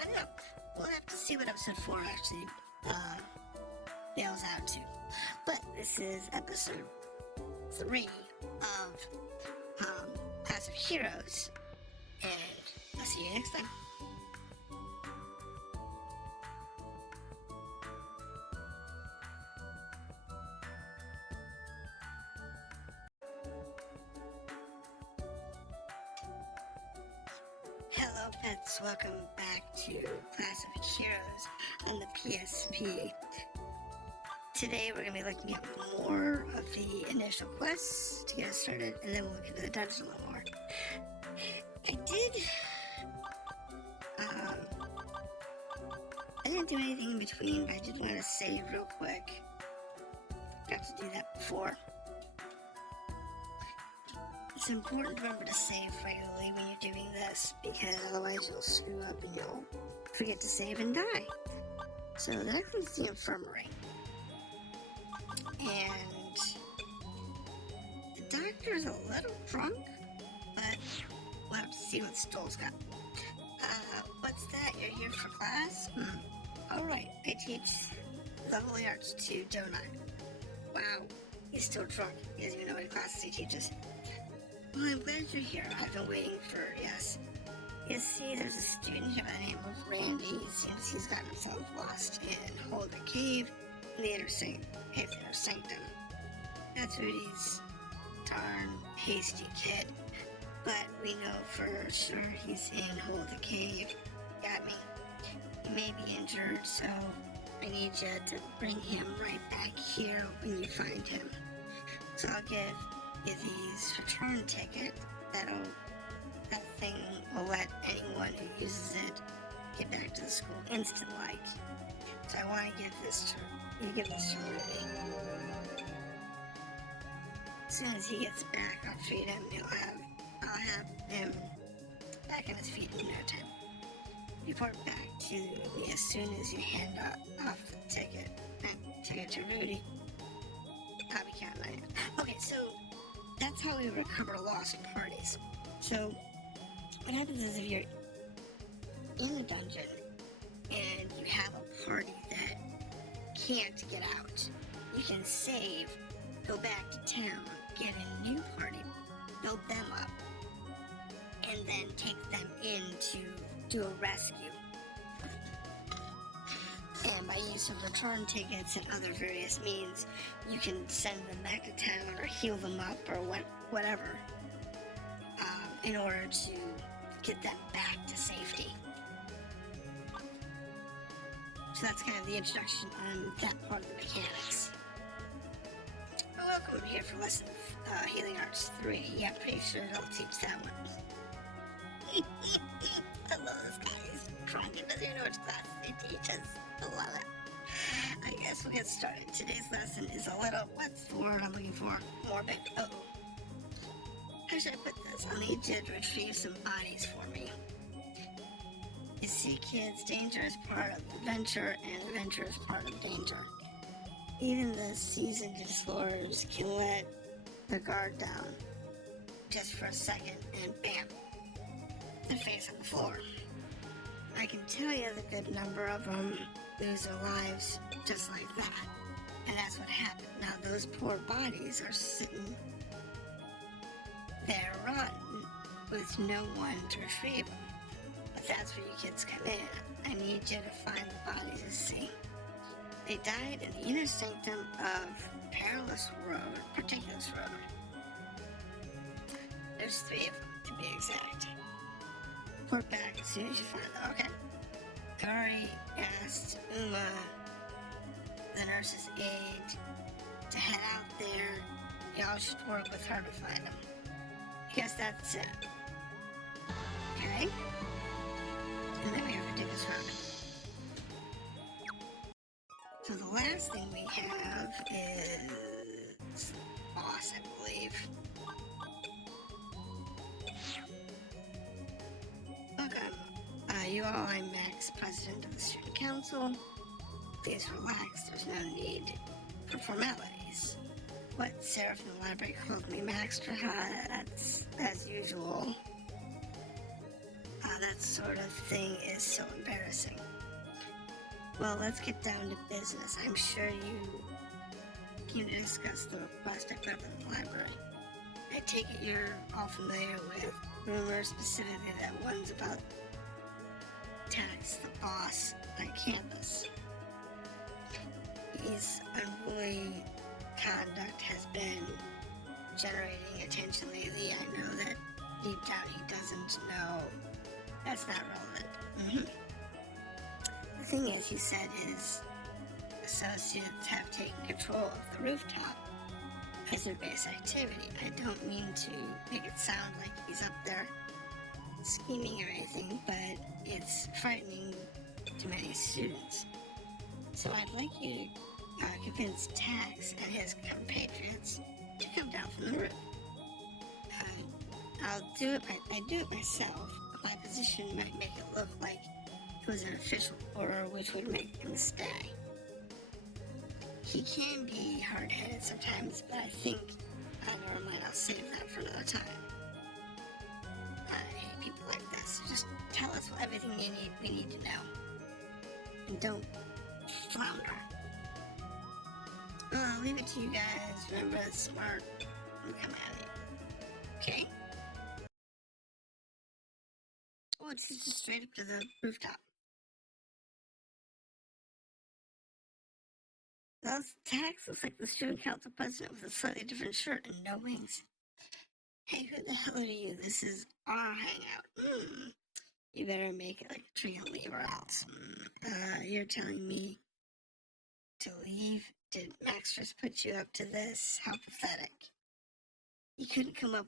I don't know. We'll have to see what episode 4 actually bails out to. But this is episode 3 of Classofheroes, and I'll see you next time. Hello pets, welcome back to Classofheroes on the PSP. Today we're going to be looking at more of the initial quests to get us started, and then we'll look into the dungeon a little more. I didn't do anything in between, but I did want to save real quick. Got to do that before. It's important to remember to save regularly when you're doing this, because otherwise you'll screw up and you'll forget to save and die. So the next one's the infirmary. And the doctor's a little drunk, but we'll have to see what Stoll's got. What's that? You're here for class? Alright, I teach the Holy Arts too, don't I? Wow, he's still drunk. He doesn't even know what classes he teaches. Well, I'm glad you're here. I've been waiting for, yes. You see, there's a student here by the name of Randy. It seems he's gotten himself lost in Hold the Cave in the Inner Sanctum. That's Rudy's darn hasty kid. But we know for sure he's in Hold the Cave. Got me. He may be injured, so I need you to bring him right back here when you find him. So I'll give you these return ticket. That thing will let anyone who uses it get back to the school instant-like. So I want to give this to Rudy. As soon as he gets back, I'll treat him. I'll have him back on his feet in no time. Report back to me as soon as you hand off the ticket. Ticket to Rudy. I'll be counting on you. Okay, so that's how we recover lost parties. So what happens is if you're in a dungeon and you have a party that can't get out, you can save, go back to town, get a new party, build them up, and then take them in to do a rescue. And by use of return tickets and other various means, you can send them back to town or heal them up or whatever in order to get them back to safety. So that's kind of the introduction on that part of the mechanics. But welcome here for lesson Healing Arts 3. Yeah, pretty sure I'll teach that one. I love this guy. He's drunk and doesn't even know which class he teaches. I love it. I guess we'll get started. Today's lesson is a little, what's the word I'm looking for? Morbid. Uh-oh. How should I put this? I'll need you to retrieve some bodies for me. You see, kids, danger is part of adventure, and adventure is part of danger. Even the seasoned explorers can let their guard down just for a second, and bam, their face on the floor. I can tell you the good number of them lose their lives just like that. And that's what happened. Now those poor bodies are sitting there rotten with no one to retrieve them. But that's where you kids come in. I need you to find the bodies and see. They died in the inner sanctum of Particulous Road. There's 3 of them to be exact. Report back as soon as you find them. Okay. I already asked Uma, the nurse's aide, to head out there. Y'all should work with her to find them. I guess that's it. Okay? And then we have to do this round. So the last thing we have is boss, I believe. Welcome. You all, I'm Max, president of the student council. Please relax, there's no need for formalities. What Sarah from the library called me Max, that's as usual. That sort of thing is so embarrassing. Well, let's get down to business. I'm sure you came to discuss the request I put up in the library. I take it you're all familiar with rumors, specifically that one's about Tax, the boss, on campus. His unruly conduct has been generating attention lately. I know that deep down he doesn't know. That's not relevant. The thing is, he said his associates have taken control of the rooftop as their base activity. I don't mean to make it sound like he's up there scheming or anything, but it's frightening to many students. So I'd like you to convince Tax and his compatriots to come down from the roof. I do it myself, but my position might make it look like it was an official order, which would make him stay. He can be hard-headed sometimes, but I think, never mind, I'll save that for another time. I hate people like this. Just tell us everything we need to know. And don't flounder. Well, I'll leave it to you guys. Remember, it's smart and come at me. Okay? Oh, it's just straight up to the rooftop. Those Tax looks like the student council president with a slightly different shirt and no wings. Hey, who the hell are you? This is our hangout. You better make it like a tree and leave or else. You're telling me to leave? Did Max just put you up to this? How pathetic. You couldn't come up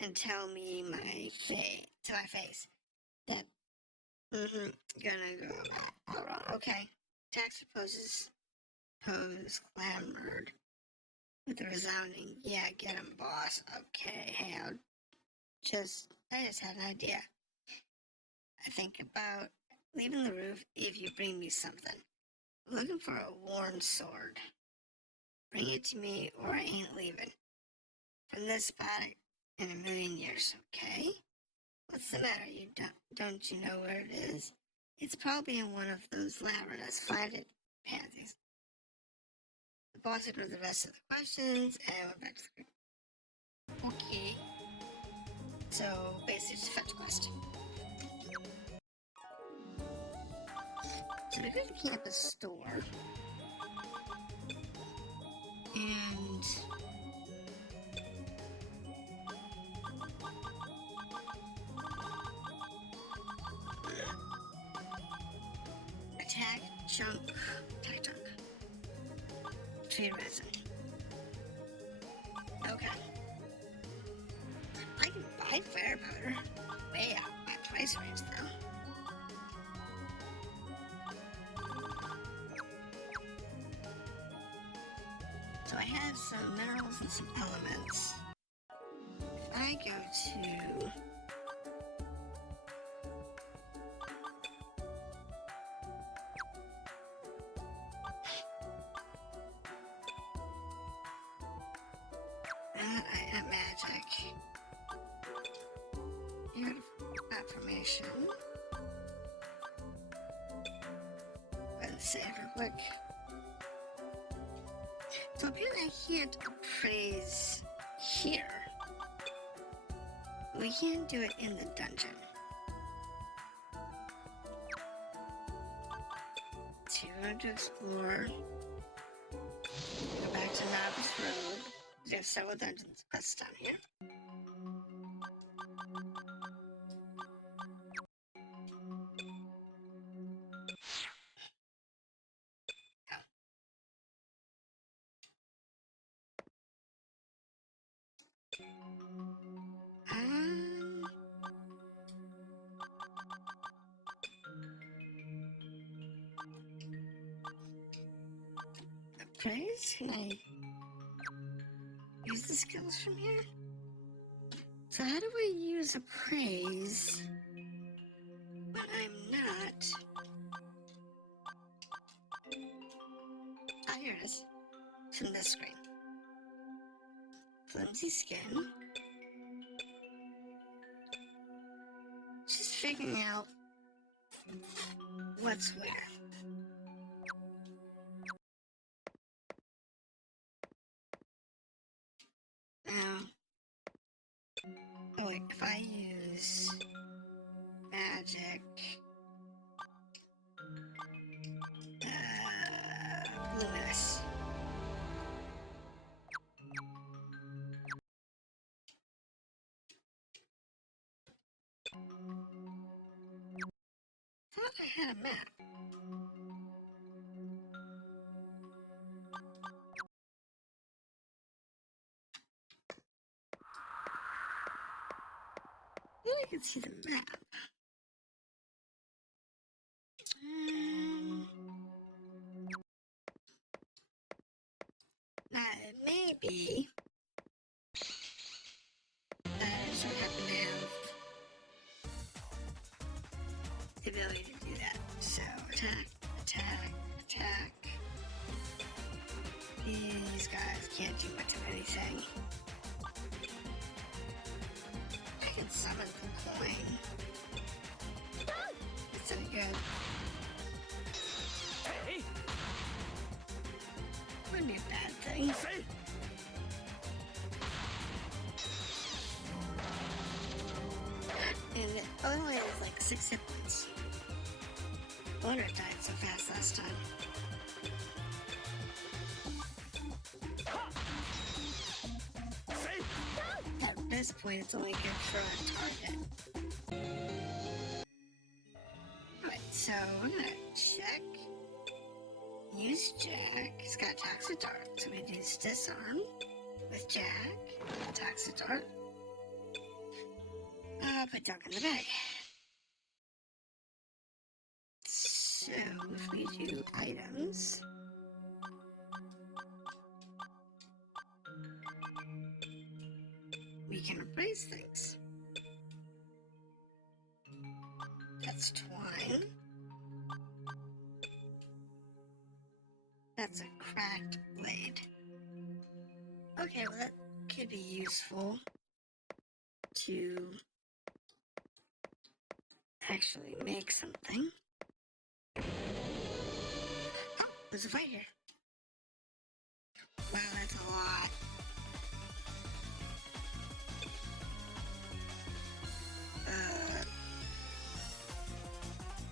and tell me to my face that gonna go all wrong. Okay. Tax clamored with a resounding, yeah, get him, boss. Okay, hey, I just had an idea. I think about leaving the roof if you bring me something. I'm looking for a worn sword. Bring it to me or I ain't leaving. From this spot in a million years, okay? What's the matter? Don't you know where it is? It's probably in one of those labyrinths. Find it, pansies. The boss ignored the rest of the questions and went back to the group. Okay. So basically just a fetch quest. So we go to the campus store. And attack junk. Tree resin. Okay. I can buy fire powder. Way out my price range though. So I have some minerals and some elements. If I go to I am magic. Beautiful affirmation. Let's save real quick. So apparently I can't appraise here. We can do it in the dungeon. So you're going to explore. Go back to Novice Road. We have several dungeons quests down here. Appraise? Can I use the skills from here? So how do I use appraise when I'm not? Ah, here it is. From this screen. Flimsy skin. Just figuring out what's where. thought I had a map. I think I can see the map. Now, it may be that I just don't happen to have the ability to do that. So, attack, attack, attack. These guys can't do much of anything. I can summon the coin. It's so good. Hey! Wouldn't be a bad thing. Say! And it only has like 6 hit points. Wonder it died so fast last time. Say! At this point, it's only good for a target. Alright, so I'm gonna check. Use Jack. He's got Toxic Dart. So we do Disarm with Jack. Toxic Dart. Put Dunk in the bag. So if we do items. We can replace things. That's twine. That's a cracked blade. Okay, well that could be useful to actually make something. Oh, there's a fight here. Wow, that's a lot.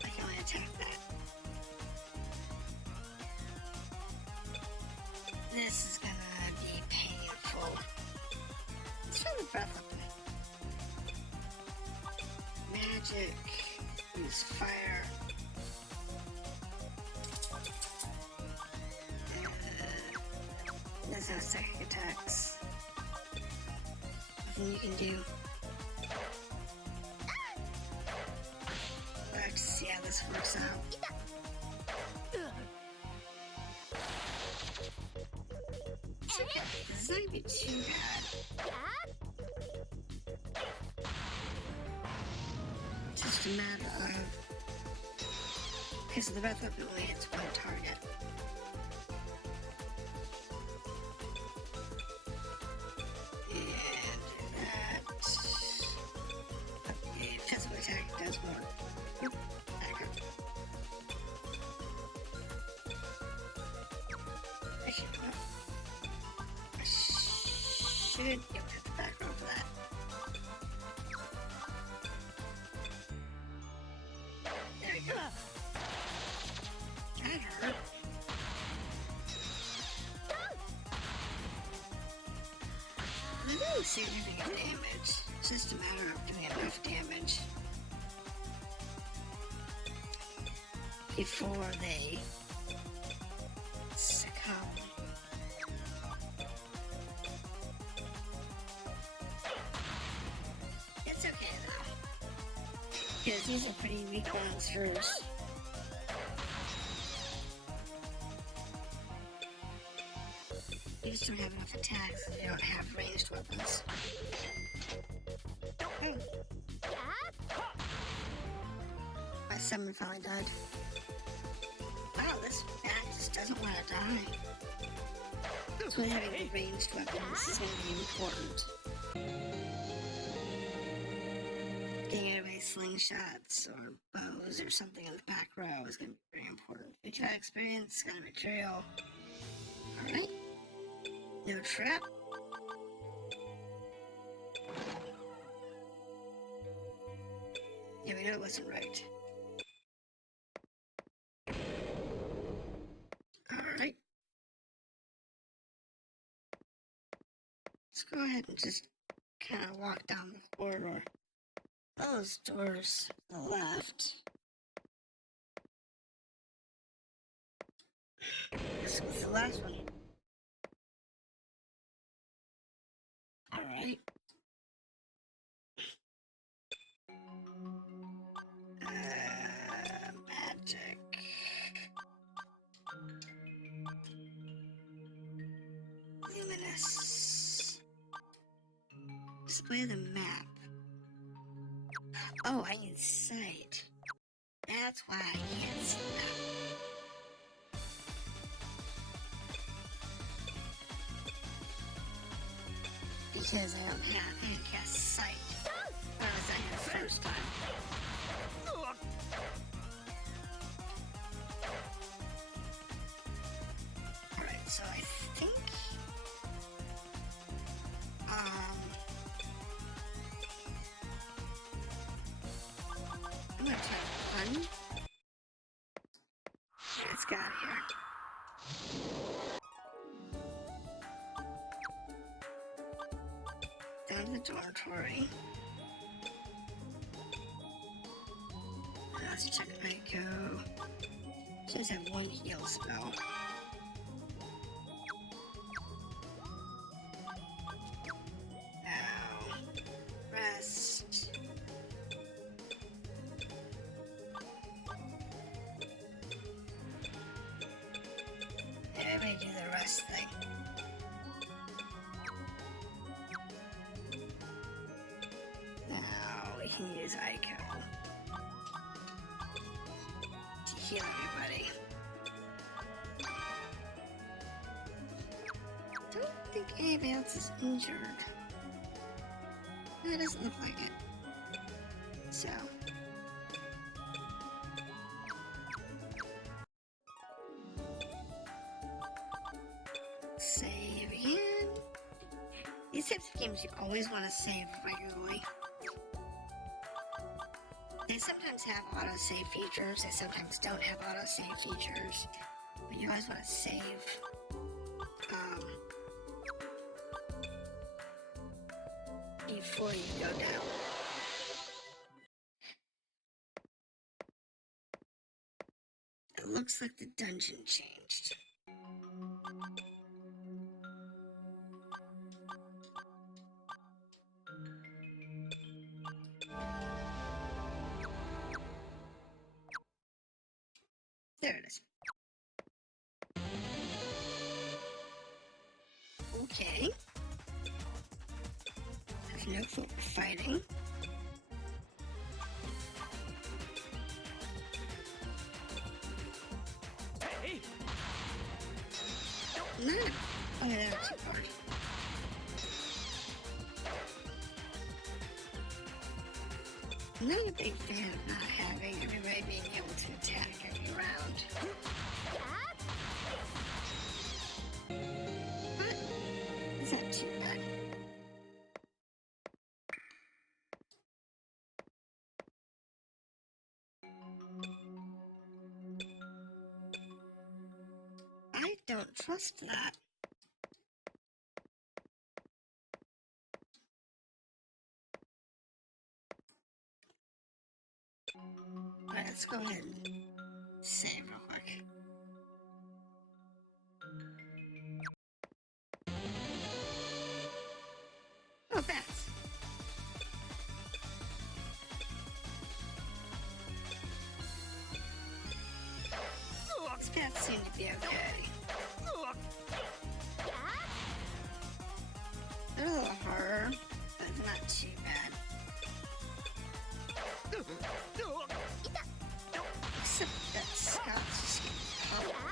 I can only attack that. This is gonna be painful. Let's try the breath weapon. Magic. Use fire. There's no psychic attacks. Nothing you can do. Let's see how this works out. It's okay. This is not gonna be too bad. It's just a matter of... because the breath weapon only hits one target. And that... okay, physical attack does more. Oop, back up. Actually, no. I should be able to hit the back row for that. There we go. That hurt. They're doing significant damage. It's just a matter of doing enough damage before they succumb. It's okay though, because these are pretty weak monsters. You just don't have enough attacks if you don't have ranged weapons. Oh. My summon finally died. Wow, this bat just doesn't want to die. So having ranged weapons is going to be important. Getting away slingshots or bows or something in the back row is going to be very important. We try experience, got a material. Alright. No trap. Yeah, we know it wasn't right. Alright. Let's go ahead and just kind of walk down the corridor. Those doors to the left This was the last one. Alright. Magic. Luminous. Display the map. Oh, I need sight. That's why I can't see that. Because I don't have cast sight. Or was that the first time? Alright, so I think I'm gonna try to run. Let's get out of here. Down to the dormitory. Let's check my go. Just have one heal spell. Now, rest. Everybody do the rest thing. Now we can use Ico to heal everybody. Don't think anybody else is injured. That doesn't look like it. So. Save again. These types of games you always want to save regularly. They sometimes have autosave features, they sometimes don't have autosave features, but you always want to save. Before you go down. It looks like the dungeon changed. There it is. Okay. There's no clue we're fighting. Hey! No. Oh, yeah, that's too hard. I'm not a big fan of not having everybody being able to attack every round. But it's not too bad. I don't trust that. Alright, let's go ahead and save real quick. Oh, bats. These bats seem to be okay. They're a little harder, but not too bad. Except that Scott's just getting pummeled.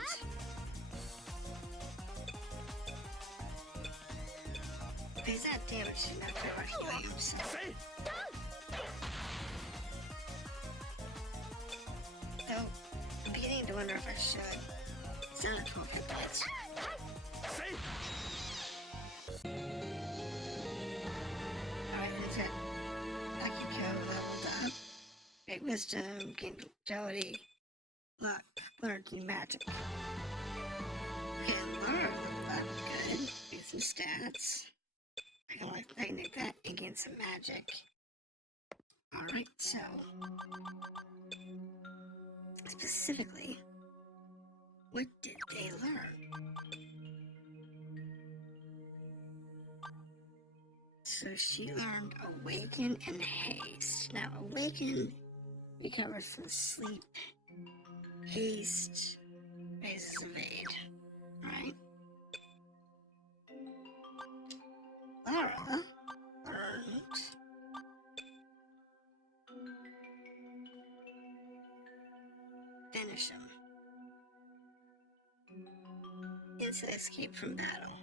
He's not damaged enough to healing himself. Though, I'm beginning to wonder if I should. It's not a 12 hit points. Alright, there's it. Akiko leveled up. Great wisdom, gained agility, luck, learned new magic. Okay, Laura leveled up. Good. Get some stats. I can make that and gain some magic. Alright, so specifically, What did they learn? So she learned awaken and haste. Now awaken recovers from sleep. Haste raises evade. Right? Lara learned finish him. Instant escape from battle.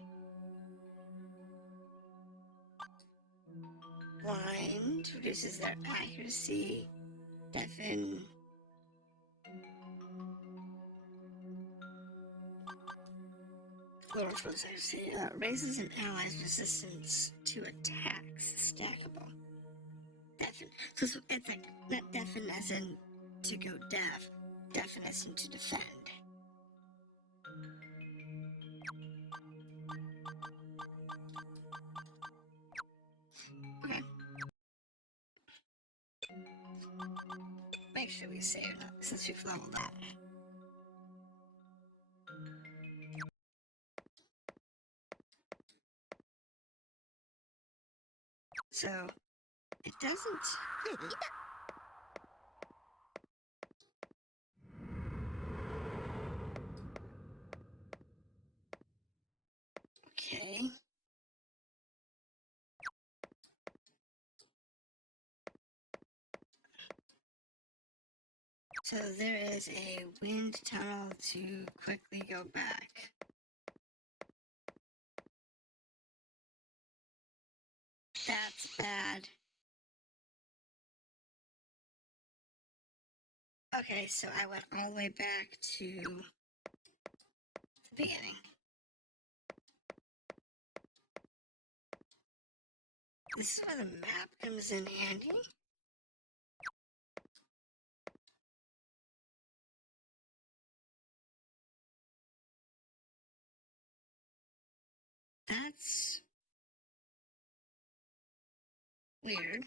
Blind reduces their accuracy. Deafen. Raises an ally's resistance to attacks. Stackable. Deafen. So it's like not deafen as in to go deaf. Deafen as in to defend. Okay. Make sure we save it since we've leveled up. So it doesn't. Okay. So there is a wind tunnel to quickly go back. That's bad. Okay, so I went all the way back to the beginning. This is where the map comes in handy. That's weird.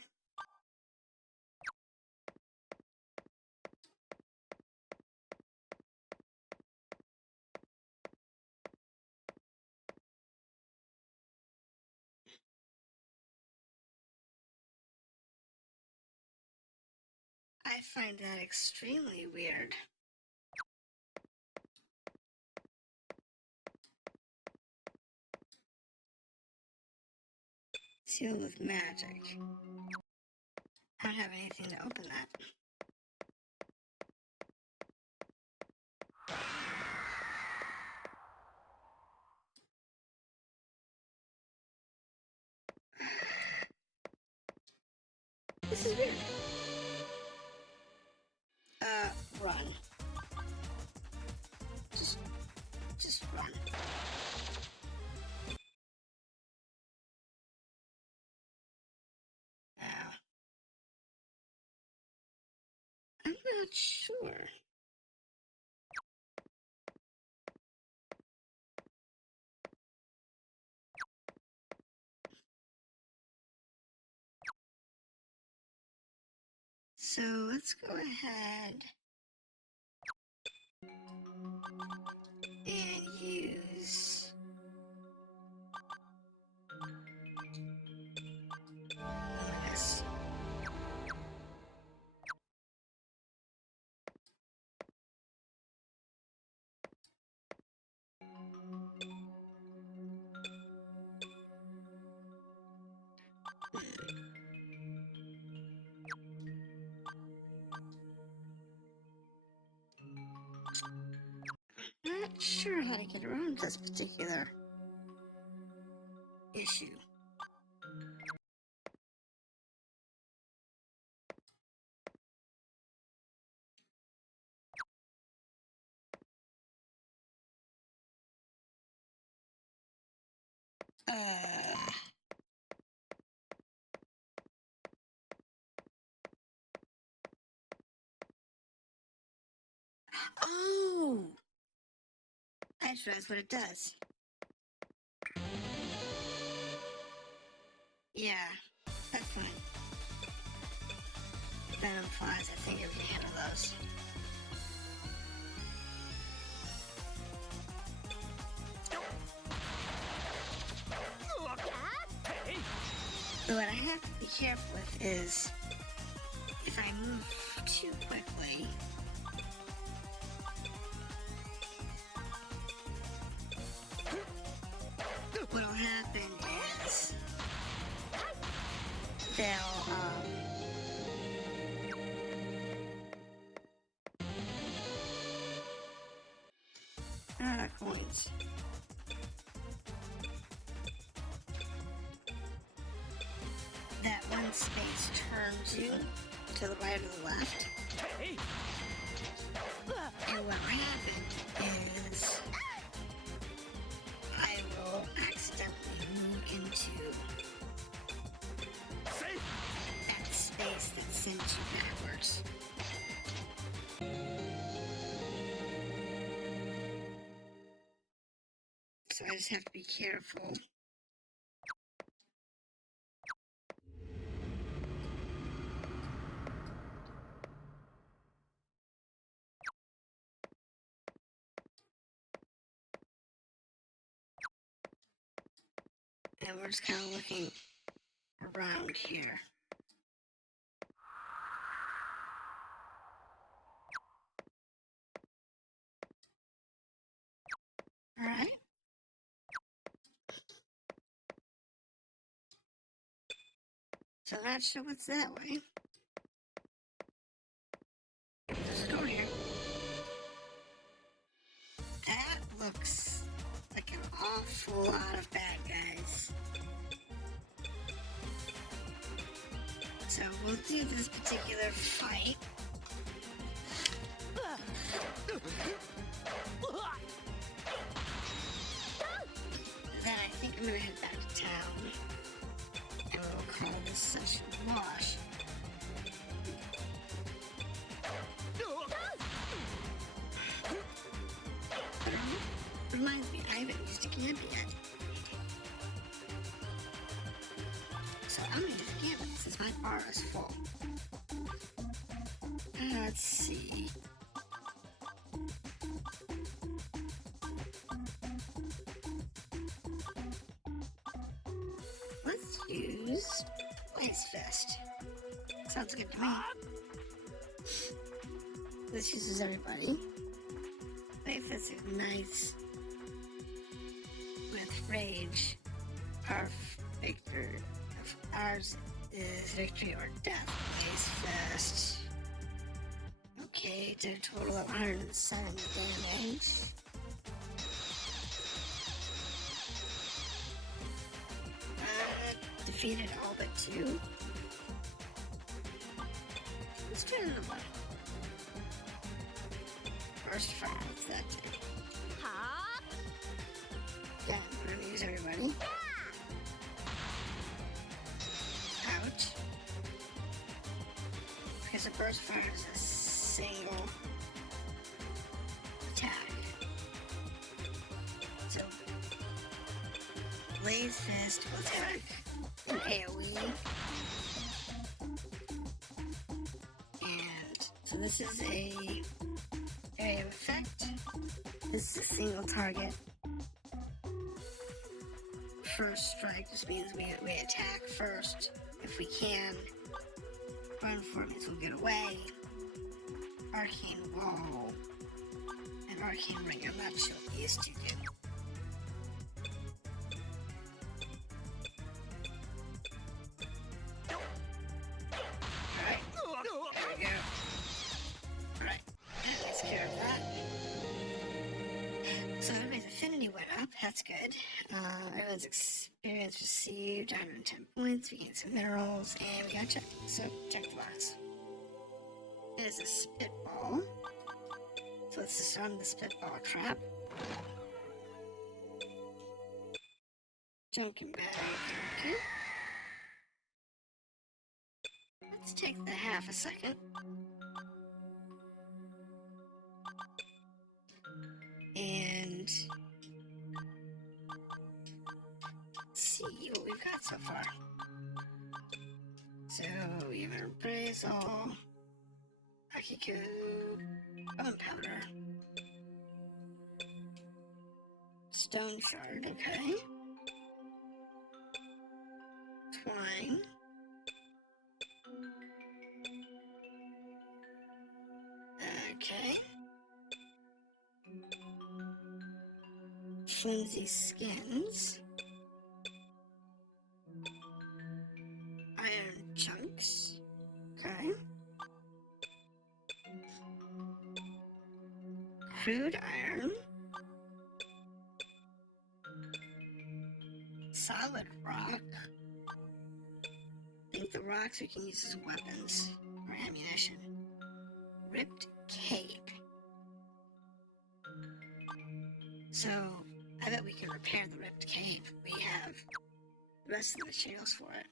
I find that extremely weird. Sealed with magic. I don't have anything to open that. This is weird. Run. Just run. Now, I'm not sure. So let's go ahead and use this. Not sure how to get around this particular issue. Oh! I just realized what it does. Yeah, that's fine. Venom flies, I think we can handle those. But what I have to be careful with is if I move too quickly, what'll happen is they'll coins. That one space turns you to the right or the left. And what will happen is I will accidentally move into that space that sends you backwards. So I just have to be careful. And we're just kind of looking around here. Alright. So not sure what's that way. There's a door here. That looks like an awful lot of bad guys. So we'll do this particular fight. Then I think I'm gonna head back to town. And we'll call this session a wash. But it reminds me, I haven't used a camp yet. So I'm gonna use a camp since my bar is full. Let's see. Let's use Blaze Fest. Sounds good to me. This uses everybody. Blaze Fest ignites with rage. Ours is victory or death. Blaze Fest. Okay, to a total of 107 damage. Defeated all but 2. Let's try another one. First fire, what's that do? Yeah, we're gonna use everybody. Ouch. Because a burst fire is a single attack. So, Blaze Fist will attack an AoE. And so this is a area of effect. This is a single target. First strike just means we attack first if we can. Run for means we'll get away. Arcane Wall and Arcane Ring. I'm not sure what these two do. Alright, there we go. Alright, that takes care of that. So everybody's affinity went up, that's good. Everyone's experience received 110 points, we gained some minerals, and we got checked. So check the box. It is a spitball. So let's disarm the spitball trap. Junkin bag, okay. Let's take the half a second. And see what we've got so far. So we have an appraisal, Akiku, gunpowder, stone shard, okay. Twine. drawing. Okay. Flimsy skins. Iron chunks. Okay. Crude iron. Solid rock. I think the rocks we can use as weapons or ammunition. Ripped cape. So, I bet we can repair the ripped cape. We have the rest of the materials for it.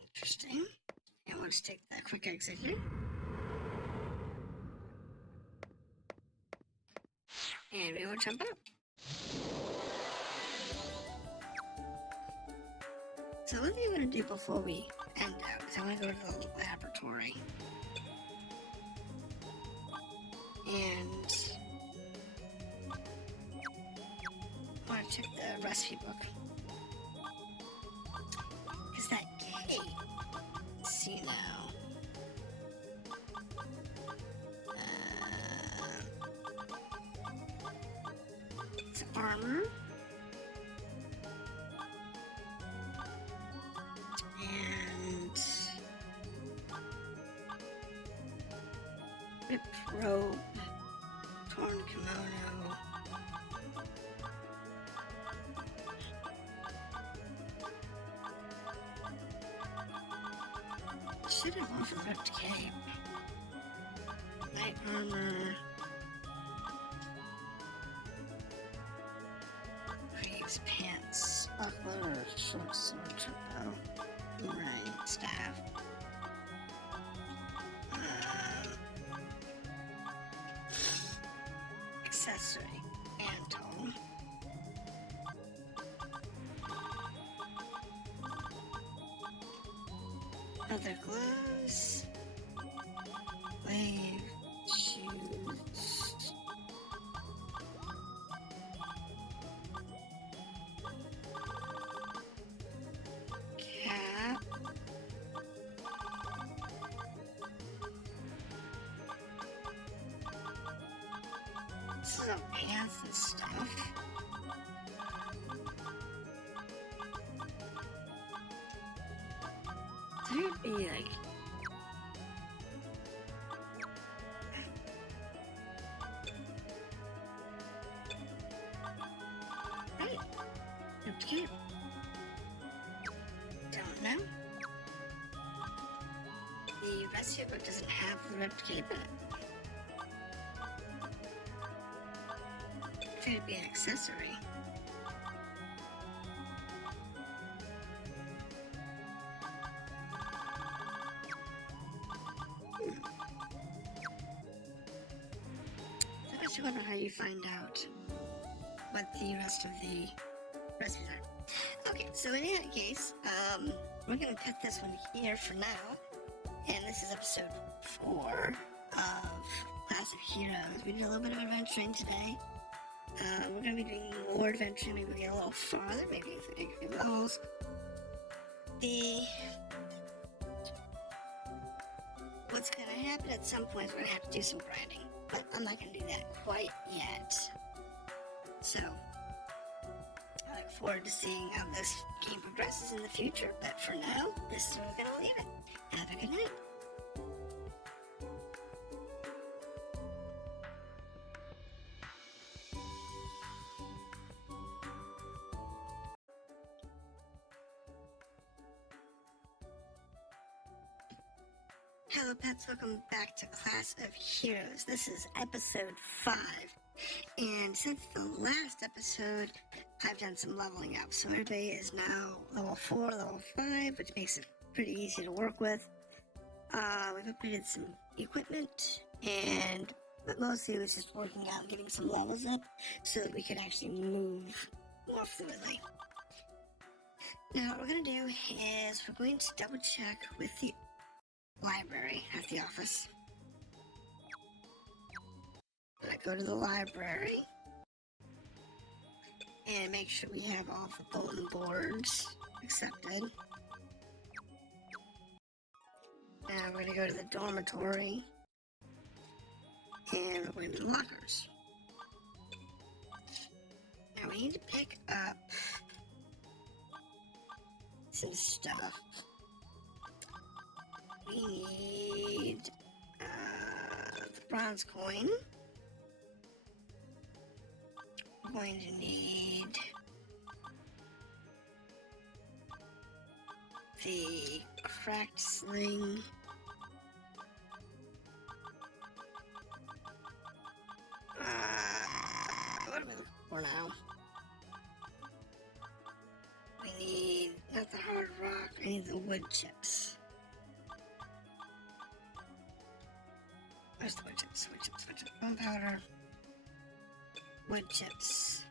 Interesting. And let's take that quick exit here. And we will jump up. So one thing I'm going to do before we end out is I want to go to the laboratory. And I want to check the recipe book. Because that cape, let's see now. It's armor. And ripped robe, torn kimono. Should have offered ripped cape. Light armor. Graves pants. Buckler, short sword, turbo. Boomerang, staff. Accessory. Mantle. Other gloves. Wave. Shoes. Cap. This is all pants and stuff. There would be like right. Ripped cape. Don't know. The recipe book doesn't have the ripped cape in it. Could it be an accessory? I wonder how you find out what the rest of the recipes are. Okay, so in any case, we're gonna cut this one here for now. And this is episode 4 of Classofheroes. We did a little bit of adventuring today. We're gonna be doing more adventuring, maybe get a little farther, maybe a few levels. What's gonna happen at some point is we're gonna have to do some grinding. But I'm not going to do that quite yet. So, I look forward to seeing how this game progresses in the future. But for now, this is where we're going to leave it. Have a good night. Hello pets, welcome back to Classofheroes. This is episode 5, and since the last episode, I've done some leveling up. So everybody is now level 4, level 5, which makes it pretty easy to work with. We've upgraded some equipment, but mostly it was just working out, getting some levels up, so that we could actually move more fluidly. Now what we're going to do is we're going to double check with the library at the office. I go to the library And make sure we have all the bulletin boards accepted. Now we're going to go to the dormitory. And we're going to the lockers. Now we need to pick up some stuff. We need the bronze coin. We're going to need the cracked sling. What are we looking for now? We need not the hard rock, I need the wood chips. Where's the wood chips? Wood chips, wood chips, bone powder, wood chips.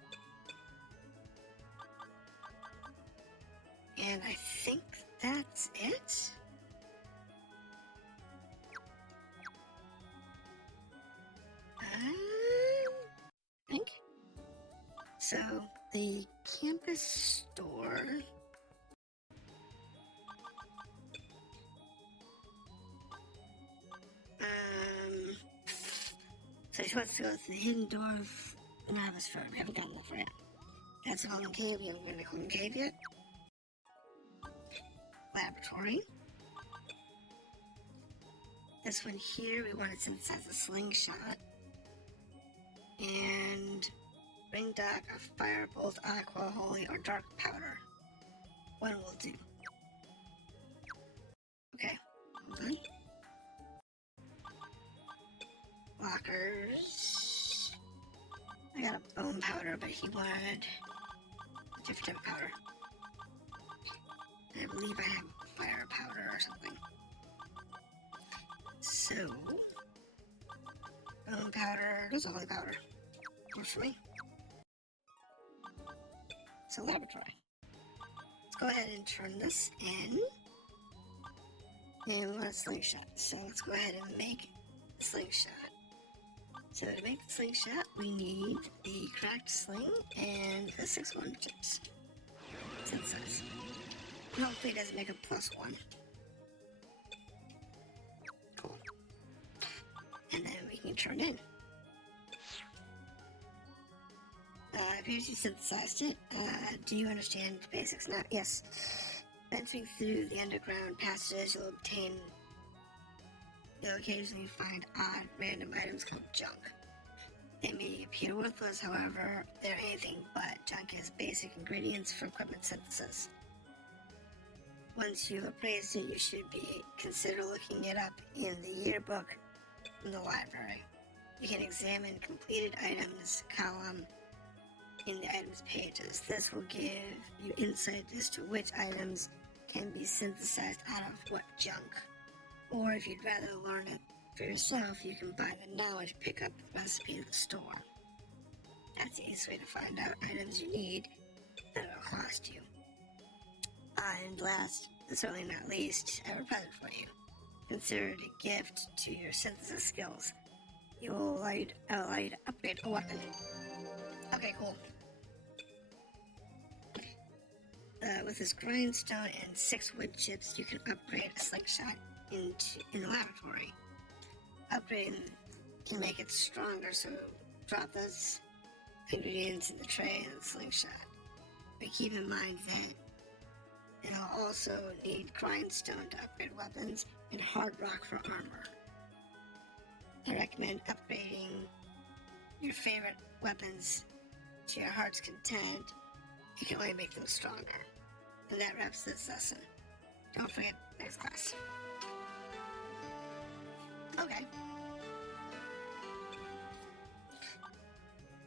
And I think that's it. I think. So, the campus store. So she wants to go to the hidden door of the novice fair. We haven't gotten that far yet. That's the golden cave. We haven't gotten the golden cave yet. Laboratory. This one here, we want to synthesize a slingshot. And ring duck, a firebolt, aqua, holy, or dark powder. One will do. Okay, hold on. Lockers. I got a bone powder, but he wanted a different powder. I believe I have fire powder or something. So, bone powder, there's a holy powder. Works for me. So, laboratory. Let's go ahead and turn this in. And we want a slingshot. So, let's go ahead and make the slingshot. So, to make the slingshot, we need the cracked sling and the 6 wood chips. Synthesize. Hopefully, it doesn't make a +1. Cool. And then we can turn in. Appears you synthesized it. Do you understand the basics now? Yes. Venturing through the underground passages, you'll occasionally find odd, random items called junk. They may appear worthless, however, they're anything but. Junk is basic ingredients for equipment synthesis. Once you've appraised it, you should consider looking it up in the yearbook from the library. You can examine completed items column in the items pages. This will give you insight as to which items can be synthesized out of what junk. Or if you'd rather learn it for yourself, you can buy the knowledge, pick up the recipe at the store. That's the easiest way to find out items you need that will cost you. And last, and certainly not least, I have a present for you. Consider it a gift to your synthesis skills. You will allow you to upgrade a weapon. Okay, cool. With this grindstone and 6 wood chips, you can upgrade a slingshot in the laboratory. Upgrading can make it stronger, so drop those ingredients in the tray and the slingshot. But keep in mind that it'll also need grindstone to upgrade weapons and hard rock for armor. I recommend upgrading your favorite weapons to your heart's content. You can only make them stronger. And that wraps this lesson. Don't forget, next class. Okay.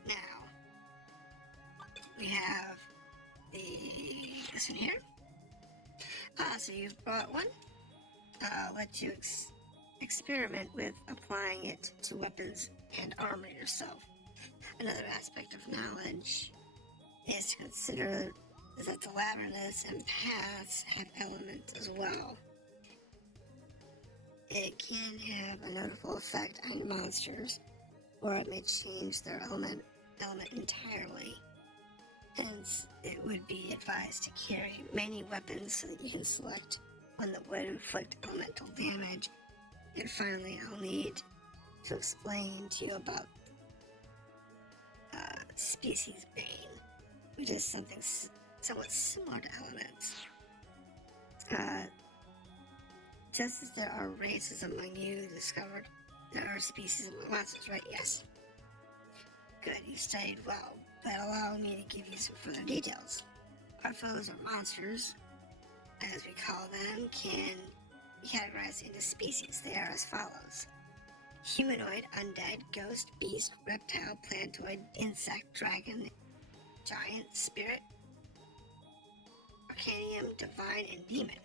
Now, we have this one here. So you've brought one. I'll let you experiment with applying it to weapons and armor yourself. Another aspect of knowledge is to consider that the labyrinths and paths have elements as well. It can have a notable effect on your monsters, or it may change their element entirely. Hence, it would be advised to carry many weapons so that you can select one that would inflict elemental damage. And finally, I'll need to explain to you about species Bane, which is something somewhat similar to elements. Just as there are races among you discovered, there are species among monsters, right? Yes. Good, you studied well, but allow me to give you some further details. Our foes or monsters, as we call them, can be categorized into species. They are as follows: humanoid, undead, ghost, beast, reptile, plantoid, insect, dragon, giant, spirit, arcanium, divine, and demon.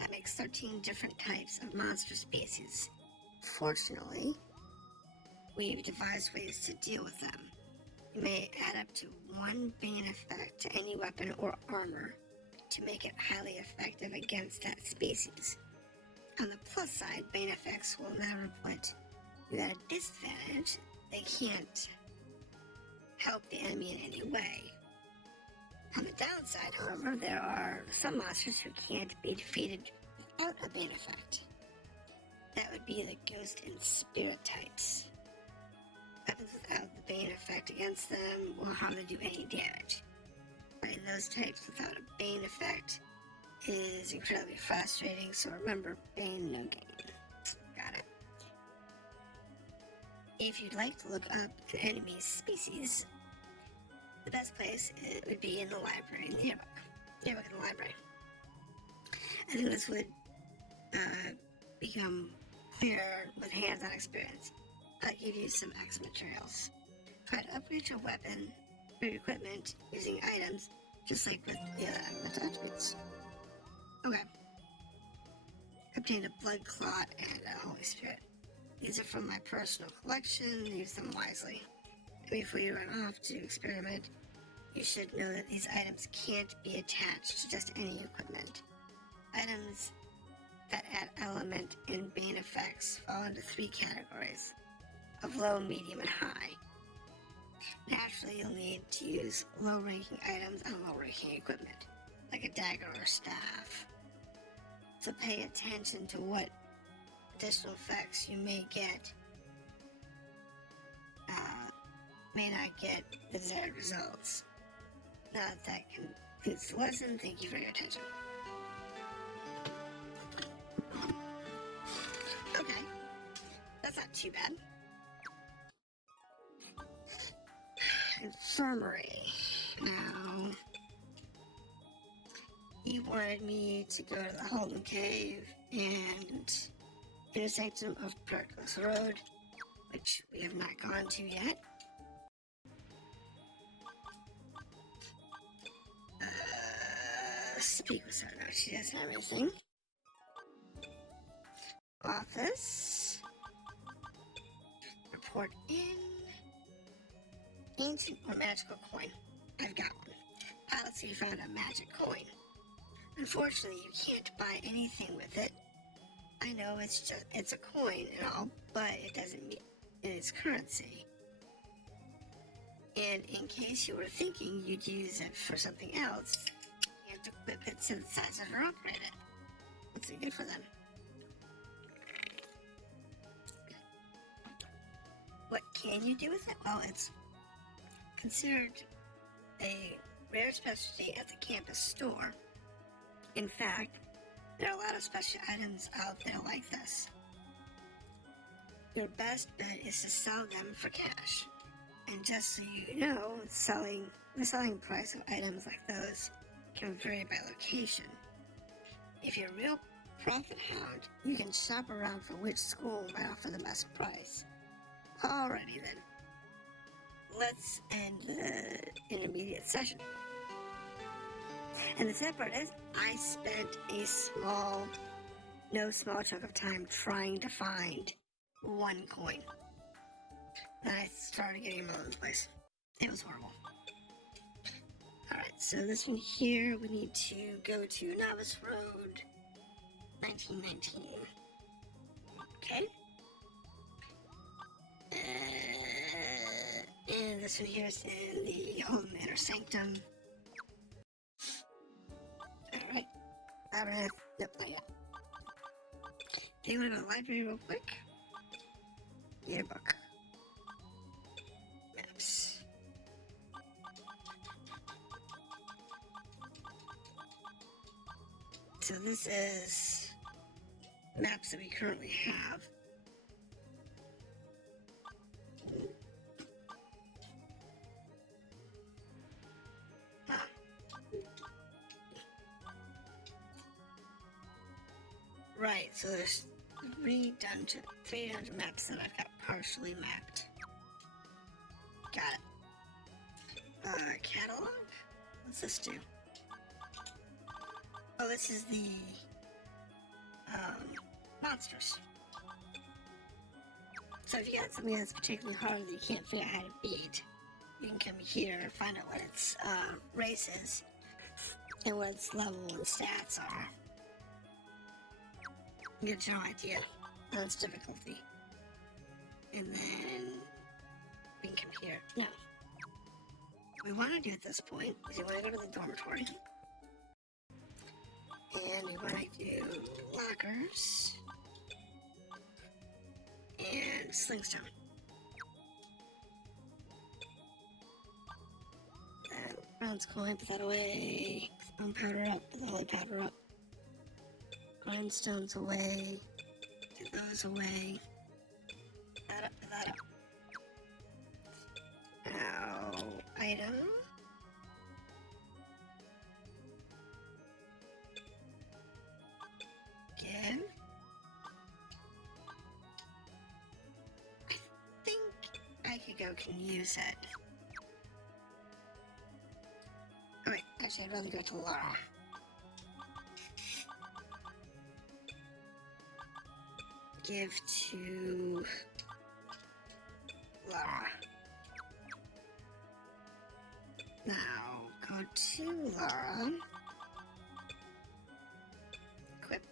That makes 13 different types of monster species. Fortunately, we've devised ways to deal with them. You may add up to 1 Bane effect to any weapon or armor to make it highly effective against that species. On the plus side, Bane effects will never put you at a disadvantage. They can't help the enemy in any way. On the downside, however, there are some monsters who can't be defeated without a Bane effect. That would be the ghost and spirit types. Weapons without the Bane effect against them will hardly do any damage. Fighting those types without a Bane effect is incredibly frustrating, so remember, Bane, no gain. Got it. If you'd like to look up an enemy's species, the best place would be in the library, in the yearbook. Yearbook in the library. I think this would become clearer with hands-on experience. I'll give you some extra materials. Try to upgrade your weapon or your equipment using items, just like with the attachments. Okay. Obtained a blood clot and a Holy Spirit. These are from my personal collection. Use them wisely. Before you run off to experiment, you should know that these items can't be attached to just any equipment. Items that add element and Bane effects fall into 3 categories of low, medium, and high. Naturally, you'll need to use low-ranking items on low-ranking equipment, like a dagger or staff. So pay attention to what additional effects you may get. May not get the desired results. Now that concludes the lesson, thank you for your attention. Okay, that's not too bad. Infirmary. Now, he wanted me to go to the Holden Cave and intersection of Pericles Road, which we have not gone to yet. Speak with her now, she doesn't have anything. Office. Report in. Ancient or magical coin. I've got one. Pilot, so you found a magic coin. Unfortunately, you can't buy anything with it. I know it's a coin and all, but it doesn't mean its currency. And in case you were thinking you'd use it for something else, you have to equip it, synthesize it, or upgrade it. What's it good for then? What can you do with it? Well, it's considered a rare specialty at the campus store. In fact, there are a lot of special items out there like this. Your best bet is to sell them for cash. And just so you know, the selling price of items like those can vary by location. If you're a real profit hound, you can shop around for which school might offer the best price. Alrighty then. Let's end the intermediate session. And the sad part is, I spent no small chunk of time trying to find one coin. Then I started getting them all over the place. It was horrible. Alright, so this one here, we need to go to Novice Road, 1919. Okay. And this this one here is in the Holy Manor Sanctum. Alright. Labyrinth. Nope, not yet. Do you want to go to the library real quick? Yearbook. Maps. So this is maps that we currently have. Right, so there's 300 maps that I've got partially mapped. Got it. Catalog? What's this do? Oh, this is the monsters. So if you got something that's particularly hard that you can't figure out how to beat, you can come here, find out what its race is, and what its level and stats are. You get a general idea of its difficulty. And then we can come here. No. What we want to do at this point is we want to go to the dormitory. And we want to do lockers and slingstone. Bronze coin, put that away. Bone powder up, put the holy powder up. Grindstones away. Put those away. Put that up, put that up. Now, item. Again. I think Aikiko can use it. Oh wait, actually I'd rather go to Laura. Give to Laura. Now, go to Laura. Equip.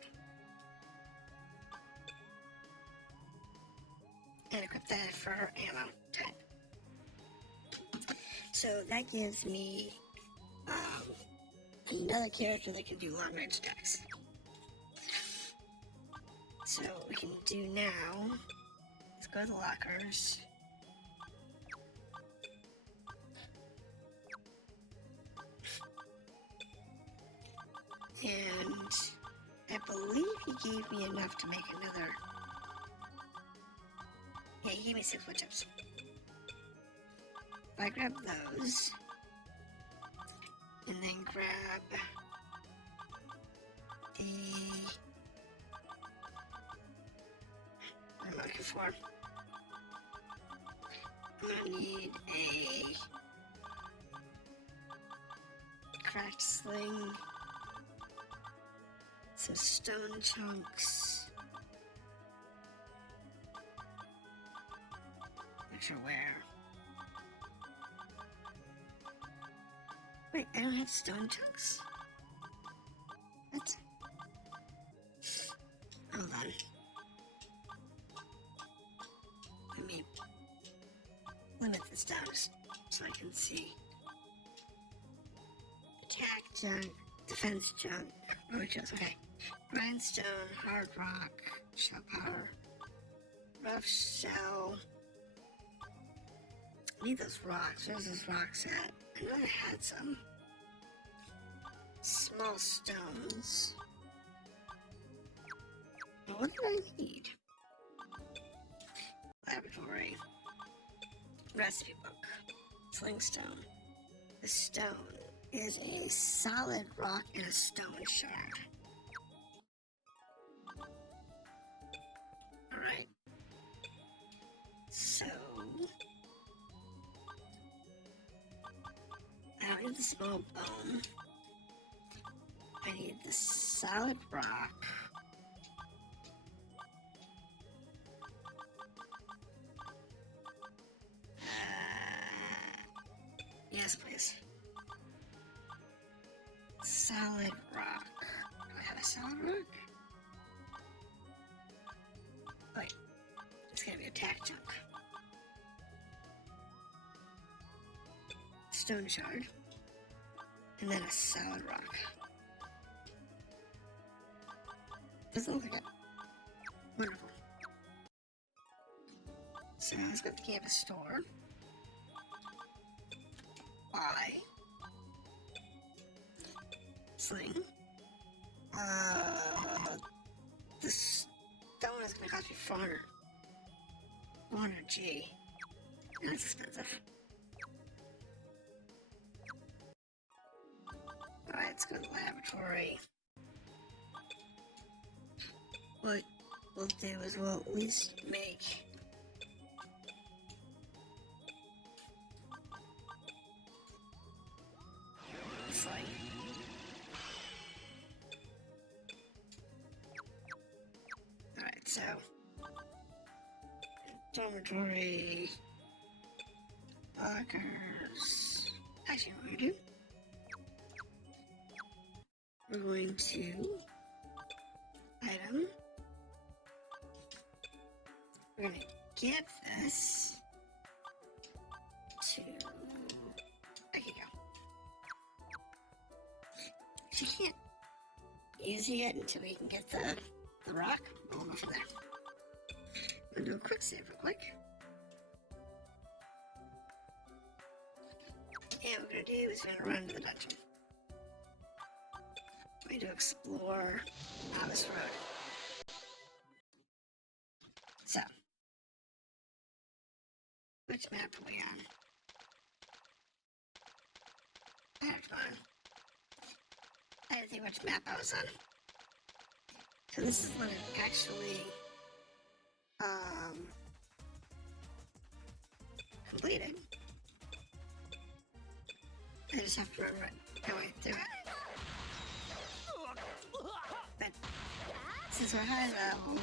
And equip that for ammo type. So that gives me another character that can do long range attacks. So what we can do now is go to the lockers. And I believe he gave me enough to make another. Yeah, he gave me 6 wood chips. If I grab those, and then grab the. What am I looking for? I'm gonna need a cracked sling, some stone chunks. Not sure where. Wait, I don't have stone chunks? What? Hold on. Let me limit this down so I can see. Attack junk, defense junk, roaches, okay. Grindstone, hard rock, shell powder, rough shell. I need those rocks. Where's those rocks at? I know I had some. Small stones. What do I need? Laboratory. Recipe book. Slingstone. The stone is a solid rock and a stone shard. Alright. So I don't need the small bone. I need the solid rock. Yes, please. Solid rock. Do I have a solid rock? Wait. It's gonna be attack junk. stone shard, and then a solid rock. Doesn't look like it. Wonderful. So let's go to the campus store. Buy. Sling. The stone is gonna cost me 400 G. That's expensive. Alright, let's go to the laboratory. What we'll do is we'll at least make sling. Alright, so dormitory lockers. Actually, what we're gonna do, we're going to item. We're gonna get this to. There you go. She can't use it yet until we can get the rock. We'll go from there. I'm gonna do a quick save real quick. And what we're gonna do is we're gonna run to the dungeon. We're going to explore this road. So, which map are we on? Come on. I didn't think which map I was on. So this is when it actually completed. I just have to remember it. Go way through it. But since we're high level,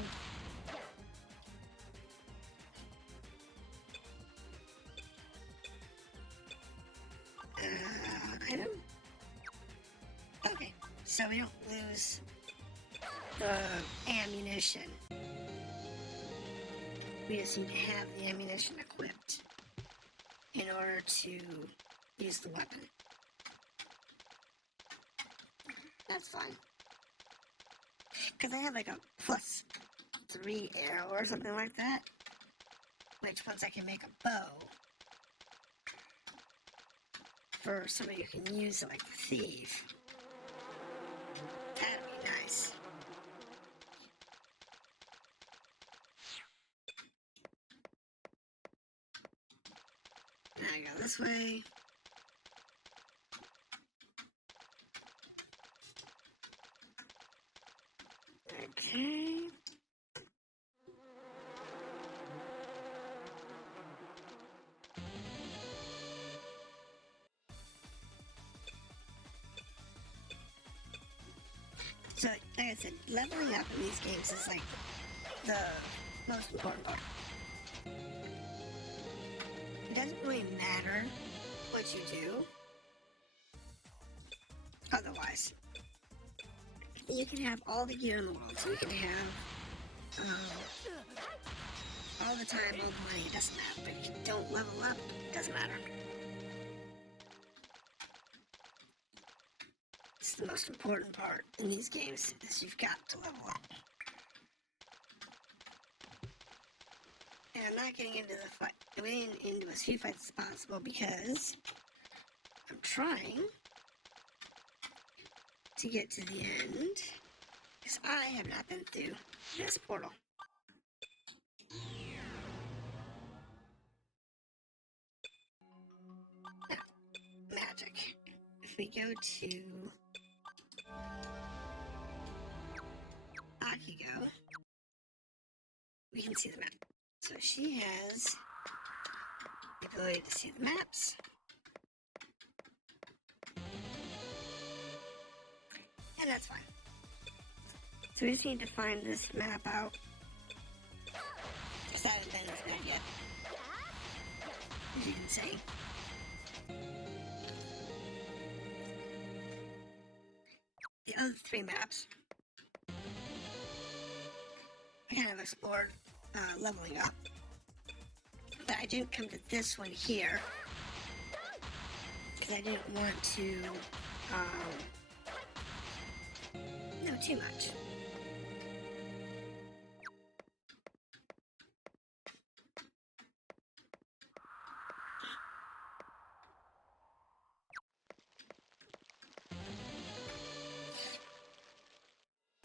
item. Okay, so we don't lose the ammunition. We just need to have the ammunition equipped in order to use the weapon. That's fine. Because I have like a +3 arrow or something like that. Which once I can make a bow for somebody who can use it like a thief. That'd be nice. Now I go this way. Okay. So, like I said, leveling up in these games is like the most important part. It doesn't really matter what you do. Otherwise, you can have all the gear in the world. So you can have all the time, all the money. It doesn't matter. But if you don't level up, it doesn't matter. It's the most important part in these games is you've got to level up. And I'm not getting into the fight. I'm getting into as few fights as possible because I'm trying to get to the end, because I have not been through this portal. Now, magic. If we go to Akigo, we can see the map. So she has the ability to see the maps. And that's fine. So we just need to find this map out. Because I haven't been in this map yet. As you can see. The other 3 maps I kind of explored leveling up. But I didn't come to this one here because I didn't want to know too much.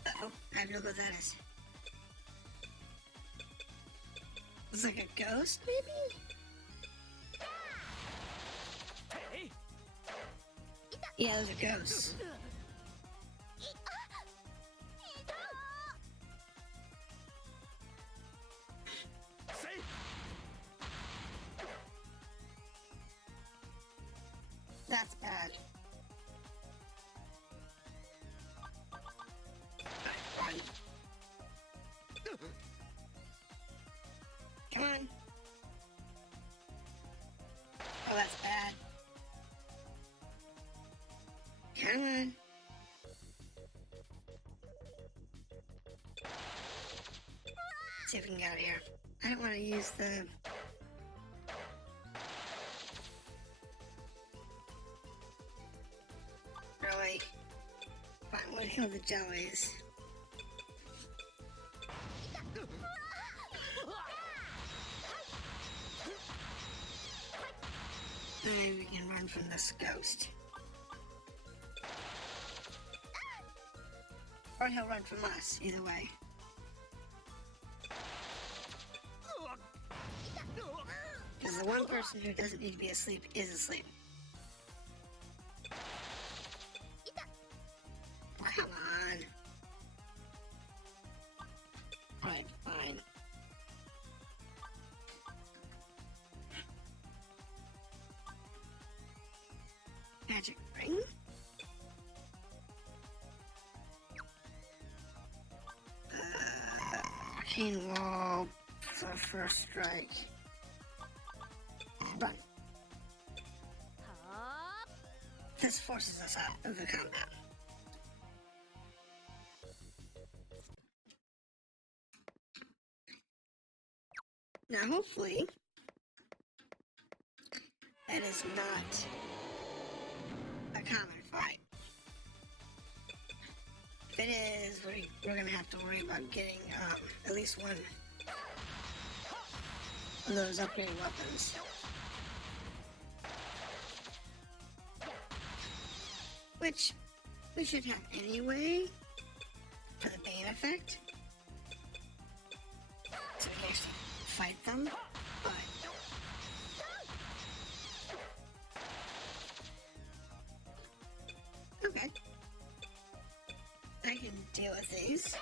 Uh-oh, I have no clue what that is. It's like a ghost, maybe? Yeah, those are ghosts. That's bad. Run. Come on. Oh, that's bad. Come on. See if we can get out of here. I don't want to use the... Really? Fine, what heal the jellies. Maybe we can run from this ghost. Or he'll run from us, either way. Because the one person who doesn't need to be asleep is asleep. Oh, come on. Alright, fine. Magic ring? Arcane wall for first strike. Run. This forces us out of the combat. Now, hopefully, that is not a common fight. If it is, we're gonna have to worry about getting at least one of those upgraded weapons. Which we should have anyway for the Bane effect. So we can actually fight them. But okay. I can deal with these.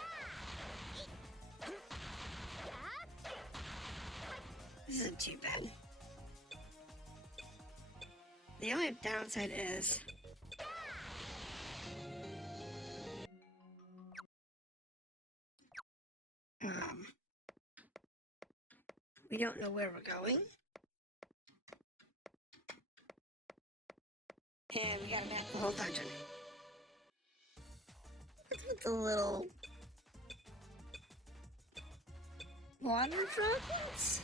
This isn't too bad. The only downside is we don't know where we're going. And we gotta map the whole dungeon. What's with the little water droplets?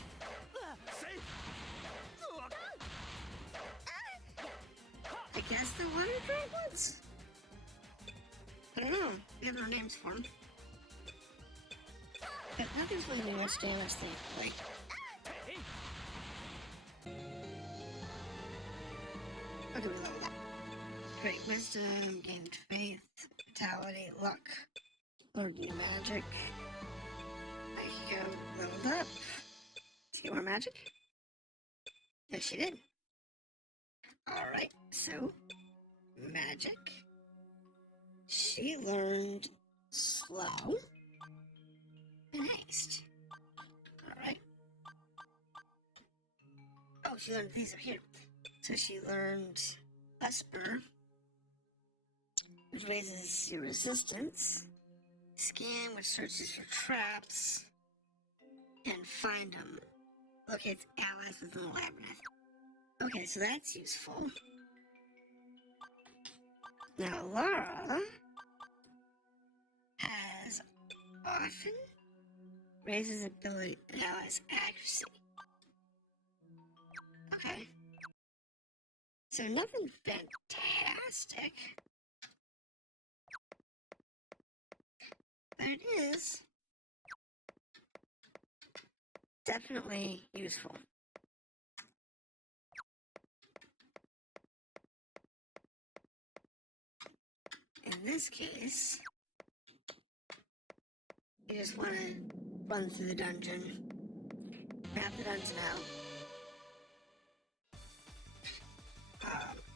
I guess the water droplets? I don't know. We have no names for them. But nothing's really doing much damage, thankfully. Okay, we level that. Great wisdom, gained faith, vitality, luck, learned new magic. There you go, leveled up. Did she get more magic? Yes, she did. Alright, so, magic. She learned slow and haste. Alright. Oh, she learned these up here. So she learned Esper, which raises your resistance. Scan, which searches for traps. And find them. Locates allies within the labyrinth. Okay, so that's useful. Now, Lara has often raises ability allies accuracy. Okay. So nothing fantastic, but it is definitely useful. In this case, you just want to run through the dungeon, map the dungeon out.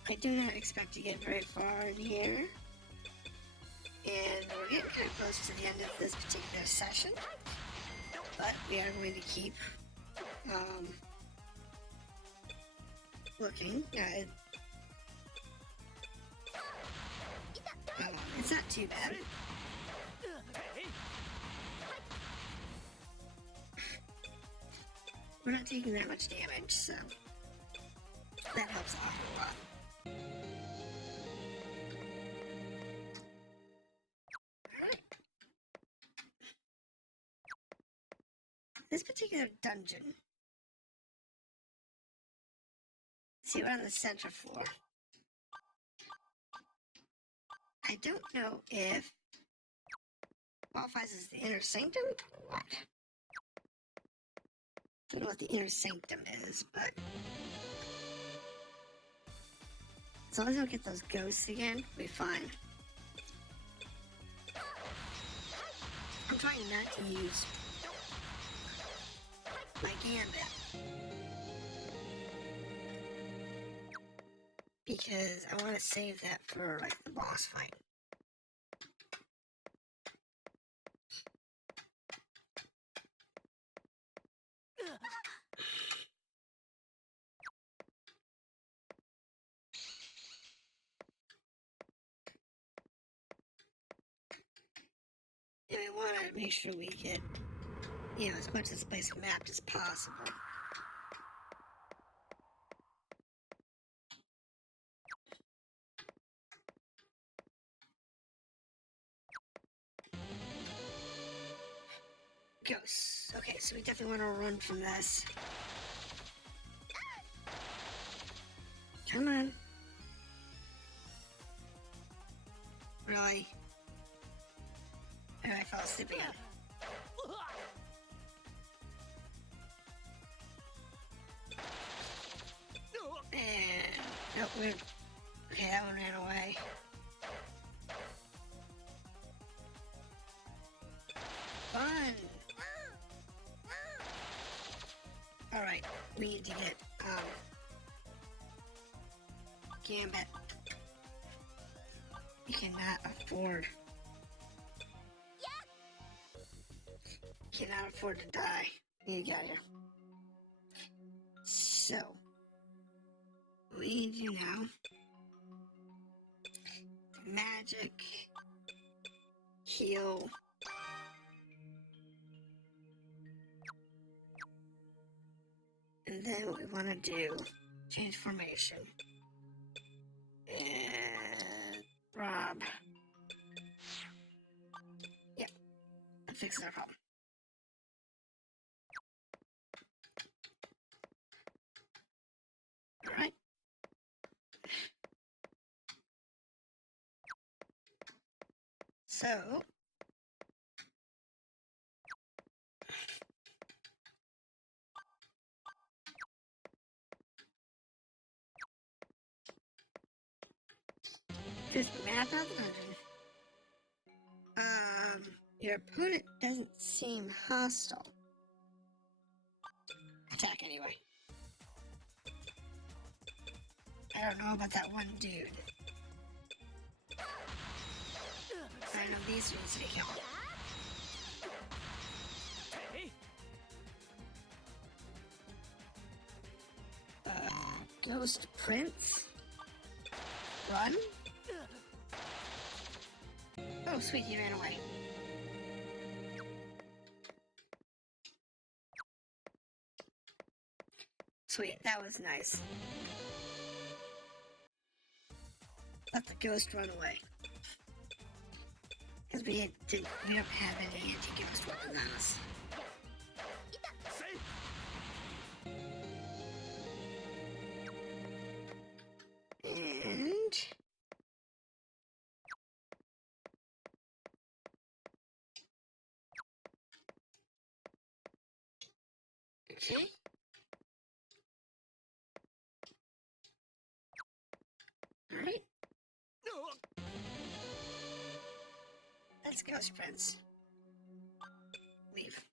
I do not expect to get very far in here, and we're getting kind of close to the end of this particular session, but we are going to keep looking. It's not too bad. We're not taking that much damage, so that helps out a lot. Alright. This particular dungeon. See, we're on the center floor. I don't know if qualifies as the inner sanctum or what. I don't know what the inner sanctum is, but as long as I don't get those ghosts again, we'll be fine. I'm trying not to use my gambit because I want to save that for like the boss fight. And we want to make sure we get, as much of this place mapped as possible. Ghosts. Okay, so we definitely want to run from this. Come on. Really? And I fell asleep again. And nope, okay, that one ran away. Fun! Alright, we need to get, Gambit. You cannot afford. Cannot afford to die. You need to get out of here. So, what we need to do now, magic, heal, and then what we want to do, change formation, and rob. Yep, that fixes our problem. Alright. So, just map out the dungeon. Your opponent doesn't seem hostile. Attack anyway. I don't know about that one dude. I know these dudes need help. Ghost Prince? Run? Oh, sweet, he ran away. Sweet, that was nice. Let the ghost run away. Because we don't have any anti-ghost weapons on us. Okay. Alright. Let's go, Sprints. Leave.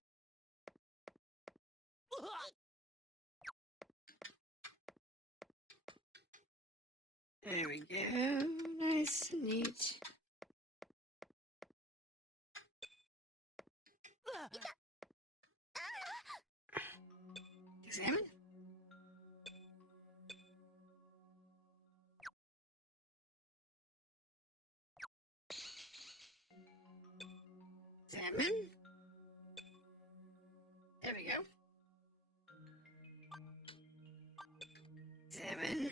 There we go. Nice and neat. Examine. Examine. There we go. Examine.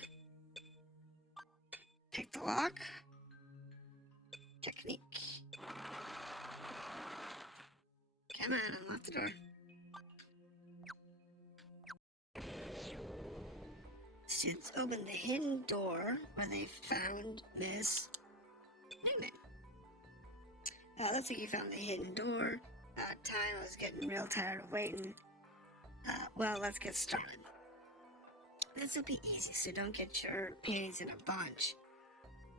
Pick the lock. Technique. Come on, unlock the door. Students open the hidden door where they found Miss Newman. Looks like you found the hidden door. Time was getting real tired of waiting. Well, let's get started. This will be easy, so don't get your panties in a bunch.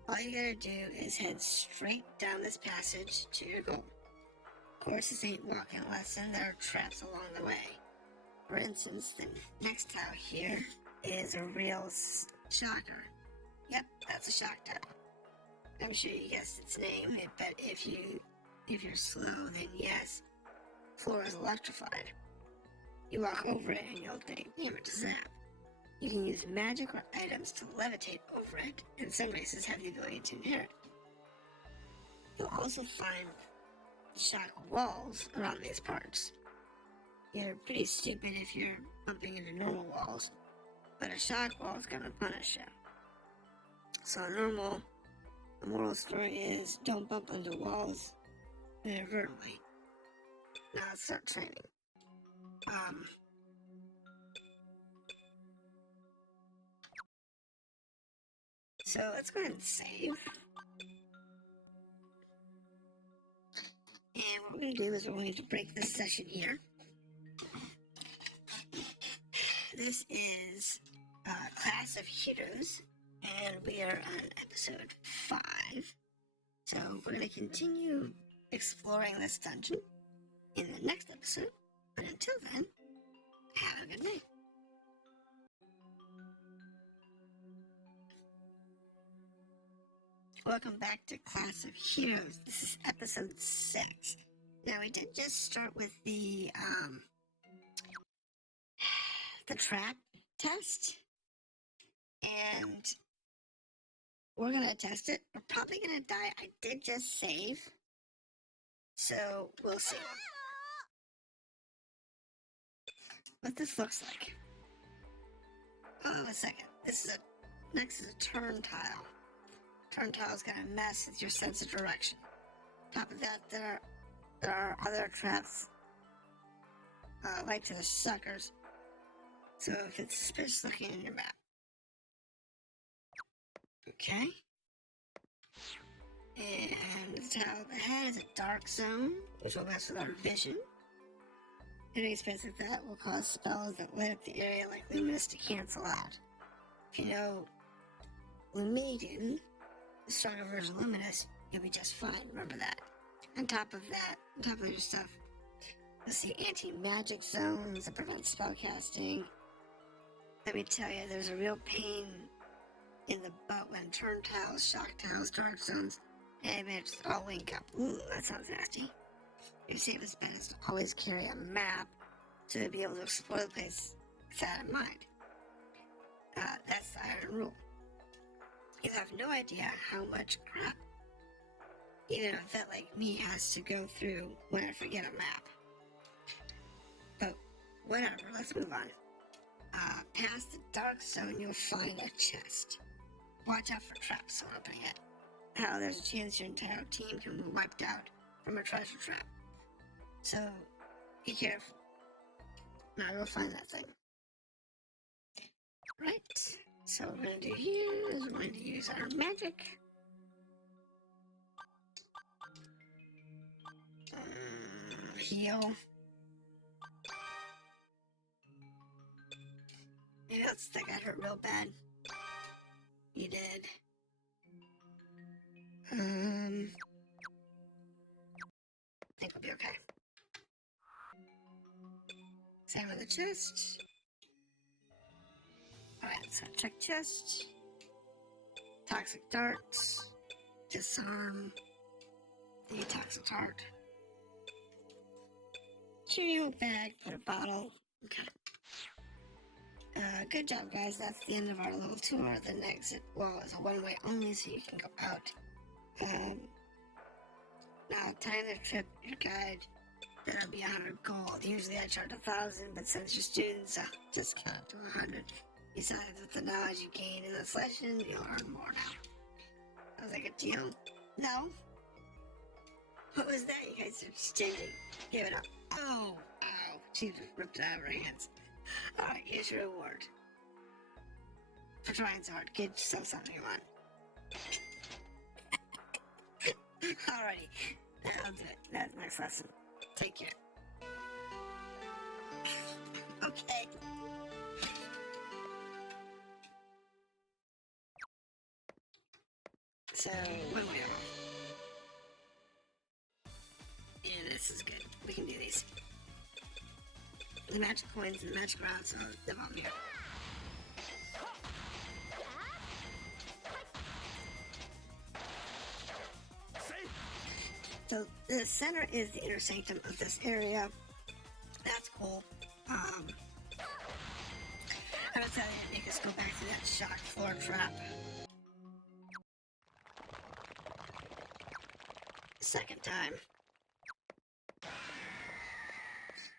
All you gotta do is head straight down this passage to your goal. Of course, this ain't walking a lesson. There are traps along the way. For instance, the next tile here is a real shocker. Yep, that's a shock tile. I'm sure you guessed its name, but if you're slow, then yes, floor is electrified. You walk over it and you'll think, damn it, zap. You can use magic or items to levitate over it, and some races have the ability to inherit. You'll also find shock walls around these parts. You're pretty stupid if you're bumping into normal walls, but a shock wall is gonna punish you. So the moral story is don't bump into walls inadvertently. Now let's start training. So let's go ahead and save. And what we're going to do is we're going to break this session here. This is Classofheroes, and we are on episode 5. So we're going to continue exploring this dungeon in the next episode. But until then, have a good night. Welcome back to Classofheroes. This is episode 6. Now we did just start with the trap test, and we're gonna test it. We're probably gonna die. I did just save, so we'll see what this looks like. Oh, a second. Next is a turn tile. Turn tile is gonna mess with your sense of direction. Top of that, there are other traps like to the suckers. So if it's suspicious, looking in your map. Okay. And the tile ahead is a dark zone, which will mess with our vision. Any space like that will cause spells that light up the area like Luminous to cancel out. If you know Lumidian, the stronger version of Luminous, you'll be just fine. Remember that. On top of your stuff, you'll see anti-magic zones that prevent spellcasting. Let me tell you, there's a real pain in the butt when turn tiles, shock tiles, dark zones, and magics all link up. Ooh, that sounds nasty. Your safest bet is to always carry a map to be able to explore the place with that in mind. That's the iron rule. You have no idea how much crap even a vet like me has to go through when I forget a map. But whatever, let's move on. Past the dark zone, you'll find a chest. Watch out for traps when opening it. There's a chance your entire team can be wiped out from a treasure trap. So, be careful. Now we'll find that thing. Right, so what we're going to do here is we're going to use our magic. Heal. Maybe that got hurt real bad. You did. I think we'll be okay. Examine the chest. Alright, so check chest. Toxic darts. Disarm. The toxic dart. Cheerio bag. Put a bottle. Okay. Good job, guys. That's the end of our little tour. The exit, well, it's a one-way only, so you can go out. Now, time to trip your guide. That'll be 100 gold. Usually I charge 1,000, but since you're students, I'll discount to 100. Besides, with the knowledge you gain in this lesson, you'll earn more now. Sounds like a deal. No? What was that? You guys are stingy. Give it up. Oh, ow. She just ripped it out of her hands. Alright, here's your reward. For trying so hard. Get yourself something you want. Alrighty. That'll do it. That's the next lesson. Take care. Okay. So, what do we have? Yeah, this is good. We can do these. The magic coins and the magic rounds are the bomb here. So the center is the inner sanctum of this area. That's cool. I would tell you to make us go back to that shock floor trap. Second time.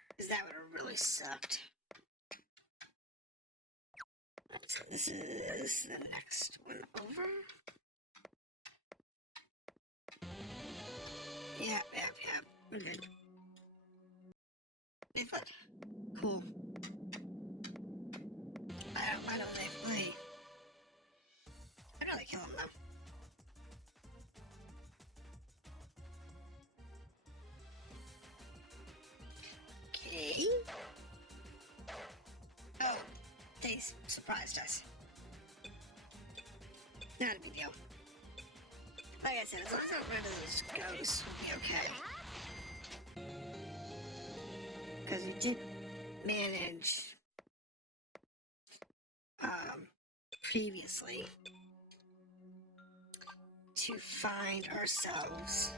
Because that would have really sucked. So this is the next one over. Yeah. We're good. They thought, cool. Why don't they play? I'd rather kill them though. Okay. Oh, they surprised us. Not a big deal. Like I said, as long as I don't run into those ghosts, we'll be okay. Because we did manage previously to find ourselves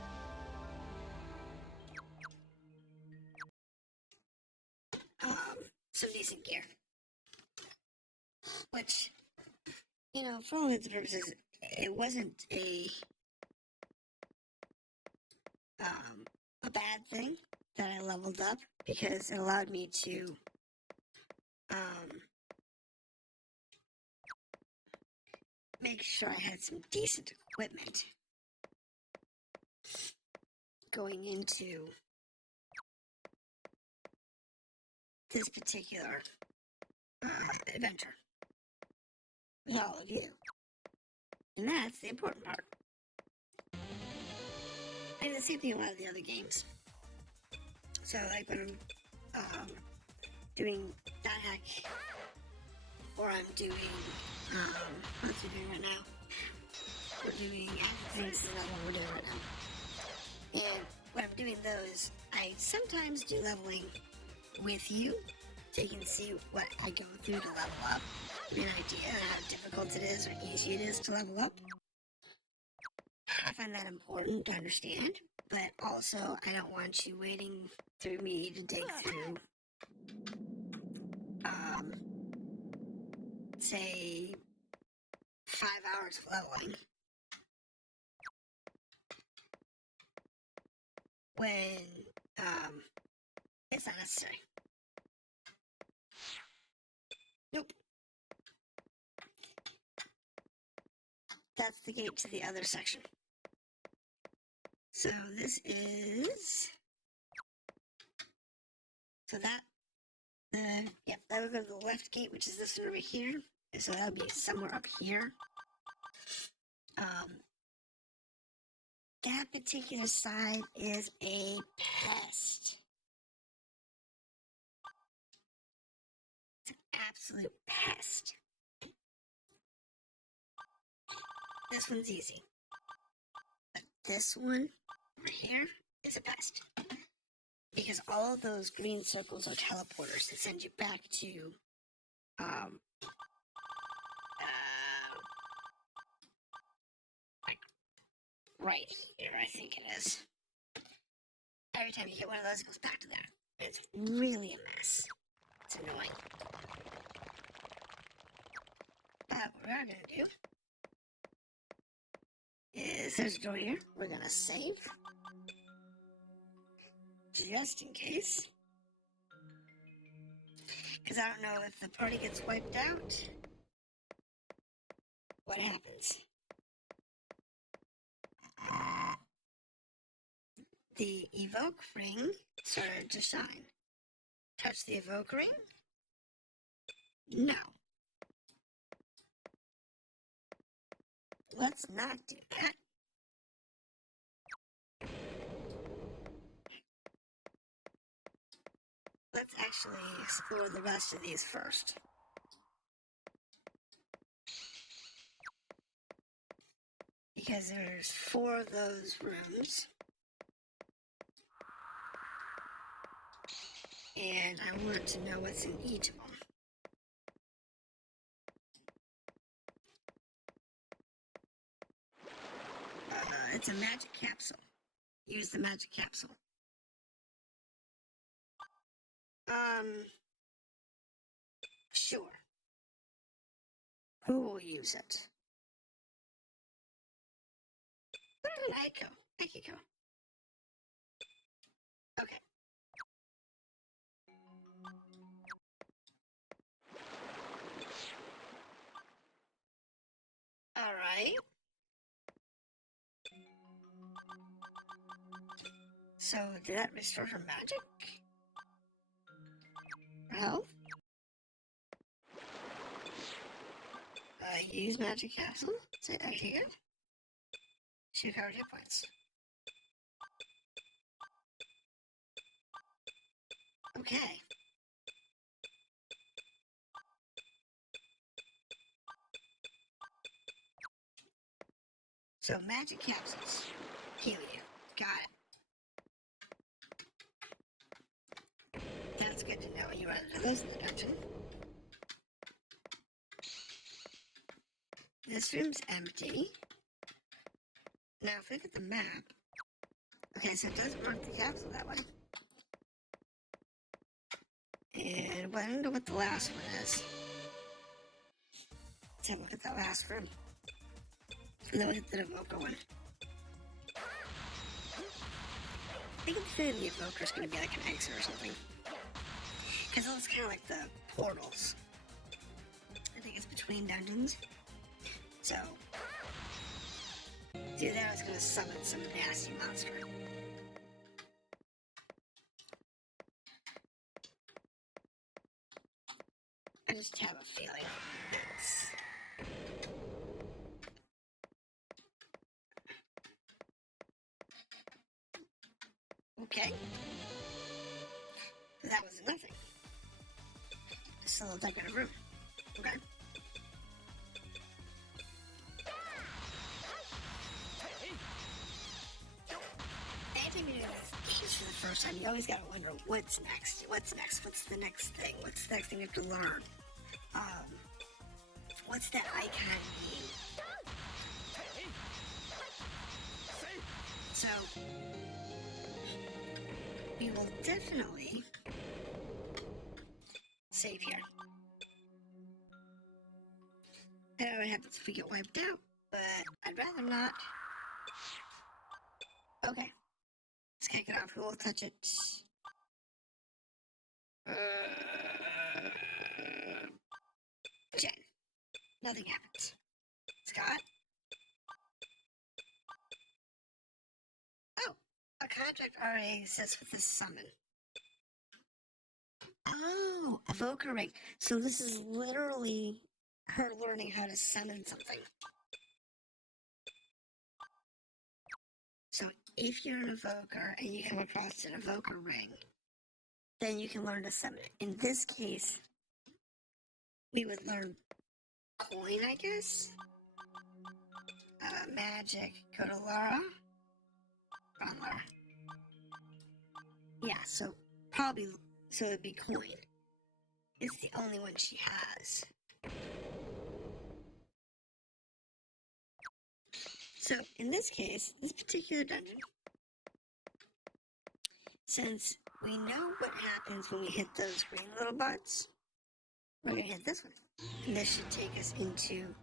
some decent gear. Which, you know, for all intents and purposes, it wasn't a bad thing that I leveled up, because it allowed me to make sure I had some decent equipment going into this particular adventure with all of you. And that's the important part. I do the same thing in a lot of the other games. So, like when I'm doing dot hack, or I'm doing, what's we doing right now? We're doing active things, is not what we're doing right now. And when I'm doing those, I sometimes do leveling with you, so you can see what I go through to level up. An idea of how difficult it is or easy it is to level up. I find that important to understand, but also I don't want you waiting through me to take through, say, 5 hours of leveling. When, it's not necessary. Nope. That's the gate to the other section. So this is... So that... Yep, that would go to the left gate, which is this one over here. So that'll be somewhere up here. That particular side is a pest. It's an absolute pest. This one's easy. But this one over here is a pest. Because all of those green circles are teleporters that send you back to, like right here, I think it is. Every time you hit one of those, it goes back to there. It's really a mess. It's annoying. But what we are going to do is, there's a door here. We're going to save. Just in case. Because I don't know if the party gets wiped out, what happens? The evoke ring started to shine. Touch the evoke ring? No. Let's not do that. Let's actually explore the rest of these first. Because there's 4 of those rooms. And I want to know what's in each of them. It's a magic capsule. Use the magic capsule. Sure. Who will use it? Where did I go? I could go. Okay. Alright. So, did that restore her magic? Health? Use magic capsule. Say that here. She recovered hit points. Okay. So, magic capsules. Heal you. Got it. That's good to know. You run into those in the dungeon. This room's empty. Now, if we look at the map... Okay, so it does mark the capsule that way. And I wonder what the last one is. Let's have a look at that last room. And then we'll hit the evoker one. I think the evoker's gonna be like an exit or something. Because it looks kind of like the portals. I think it's between dungeons. So, do that, it's gonna summon some nasty monster. I just have a feeling it's... Okay. That was nothing. Just a little decorative room. Okay. Anytime you do this games for the first time, you always gotta wonder what's next. What's next? What's the next thing? What's the next thing you have to learn? What's that icon mean? So, we will definitely save here. I don't know what happens if we get wiped out, but I'd rather not. Okay. Let's kick it off. Who will touch it? Jen. Nothing happens. Scott? Oh, a contract already exists with this summon. Oh, evoker ring. So this is literally her learning how to summon something. So if you're an evoker and you come across an evoker ring, then you can learn to summon it. In this case, we would learn coin, I guess. Magic, go to Lara. On Lara. Yeah, so probably, so it'd be coin. It's the only one she has. So in this case, this particular dungeon, since we know what happens when we hit those green little butts, we're gonna hit this one. And this should take us into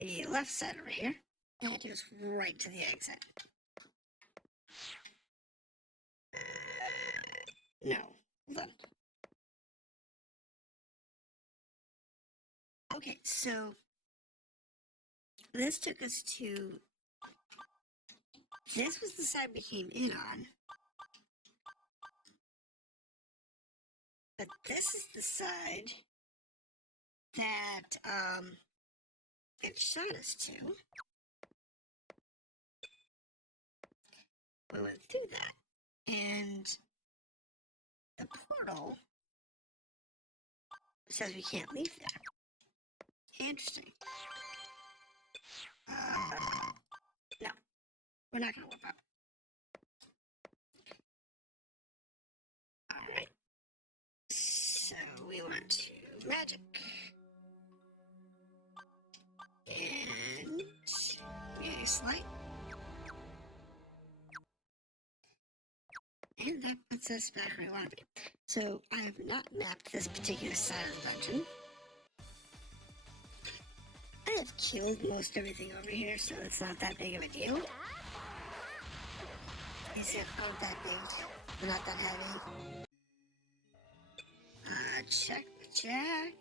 the left side over here. And it goes right to the exit. No, hold on. Okay, so this took us to, this was the side we came in on. But this is the side that it shot us to. We went through that, and the portal says we can't leave there. Interesting. No, we're not gonna whip out. Alright. So we want to magic. And yes, light. And that puts us back where we want to be. So I have not mapped this particular side of the dungeon. I have killed most everything over here, so it's not that big of a deal. These aren't that big. They're not that heavy. Check the jack.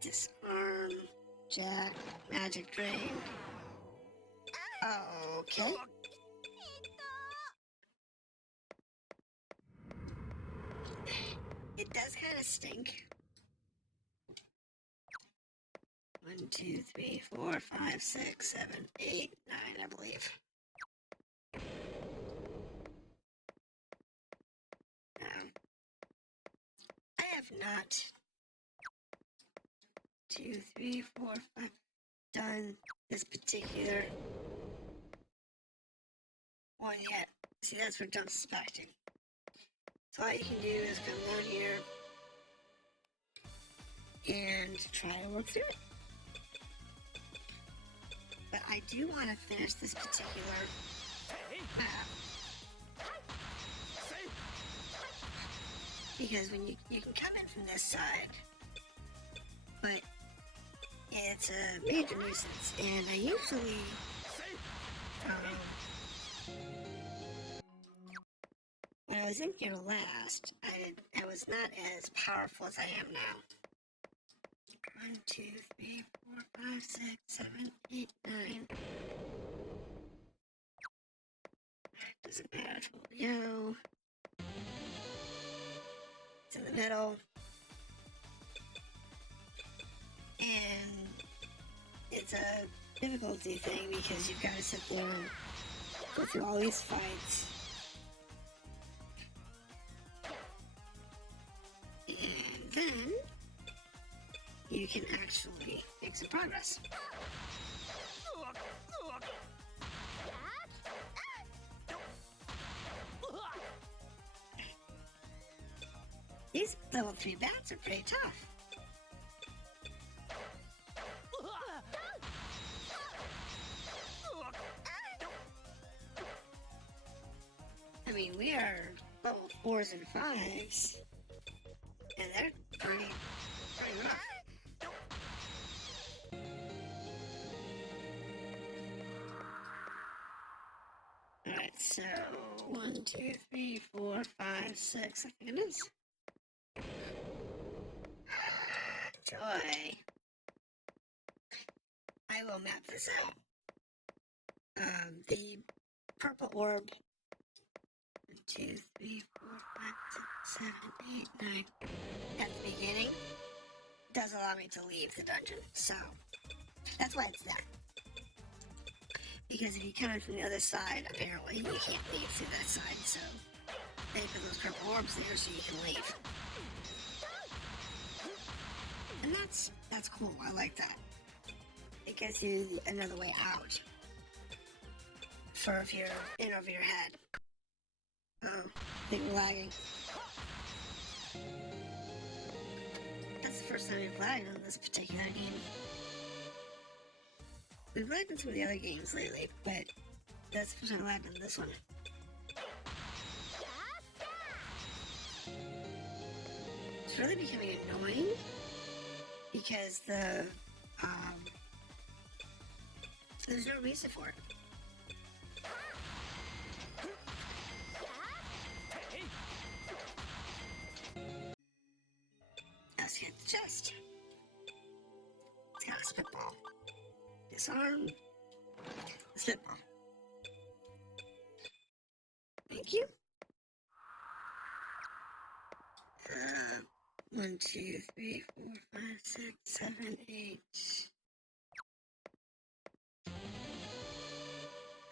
Disarm. Jack. Magic drain. Okay. It does kind of stink. 1, 2, 3, 4, 5, 6, 7, 8, 9, I believe. I have not 2, 3, 4, 5 done this particular one yet. See, that's what I'm suspecting. So all you can do is come down here and try to work through it. But I do want to finish this particular because when you can come in from this side, but it's a major nuisance, and I usually when I was in here last, I was not as powerful as I am now. 1, 2, 3, 4, 5, 6, 7, 8, 9. Doesn't matter where we go. It's in the middle. And it's a difficulty thing because you've got to sit there and go through all these fights. And then you can actually make some progress. These level 3 bats are pretty tough. I mean, we are level 4s and 5s, and they're pretty rough. Alright, so 1, 2, 3, 4, 5, 6, I think it is. Joy. I will map this out. The purple orb. 1, 2, 3, 4, 5, 6, 7, 8, 9. At the beginning, does allow me to leave the dungeon, so that's why it's there. Because if you come in from the other side, apparently you can't leave through that side, so they put those purple orbs there so you can leave. that's cool. I like that. It gives you another way out for if you're in over your head. Oh, I think we're lagging. That's the first time we've lagged on this particular game. We've lagged in some of the other games lately, but that's the first time I lagged on this one. It's really becoming annoying because there's no reason for it. Let's hit the chest. It's got a spitball. Disarm. Spitball. Thank you. 1, 2, 3, 4, 5, 6, 7, 8.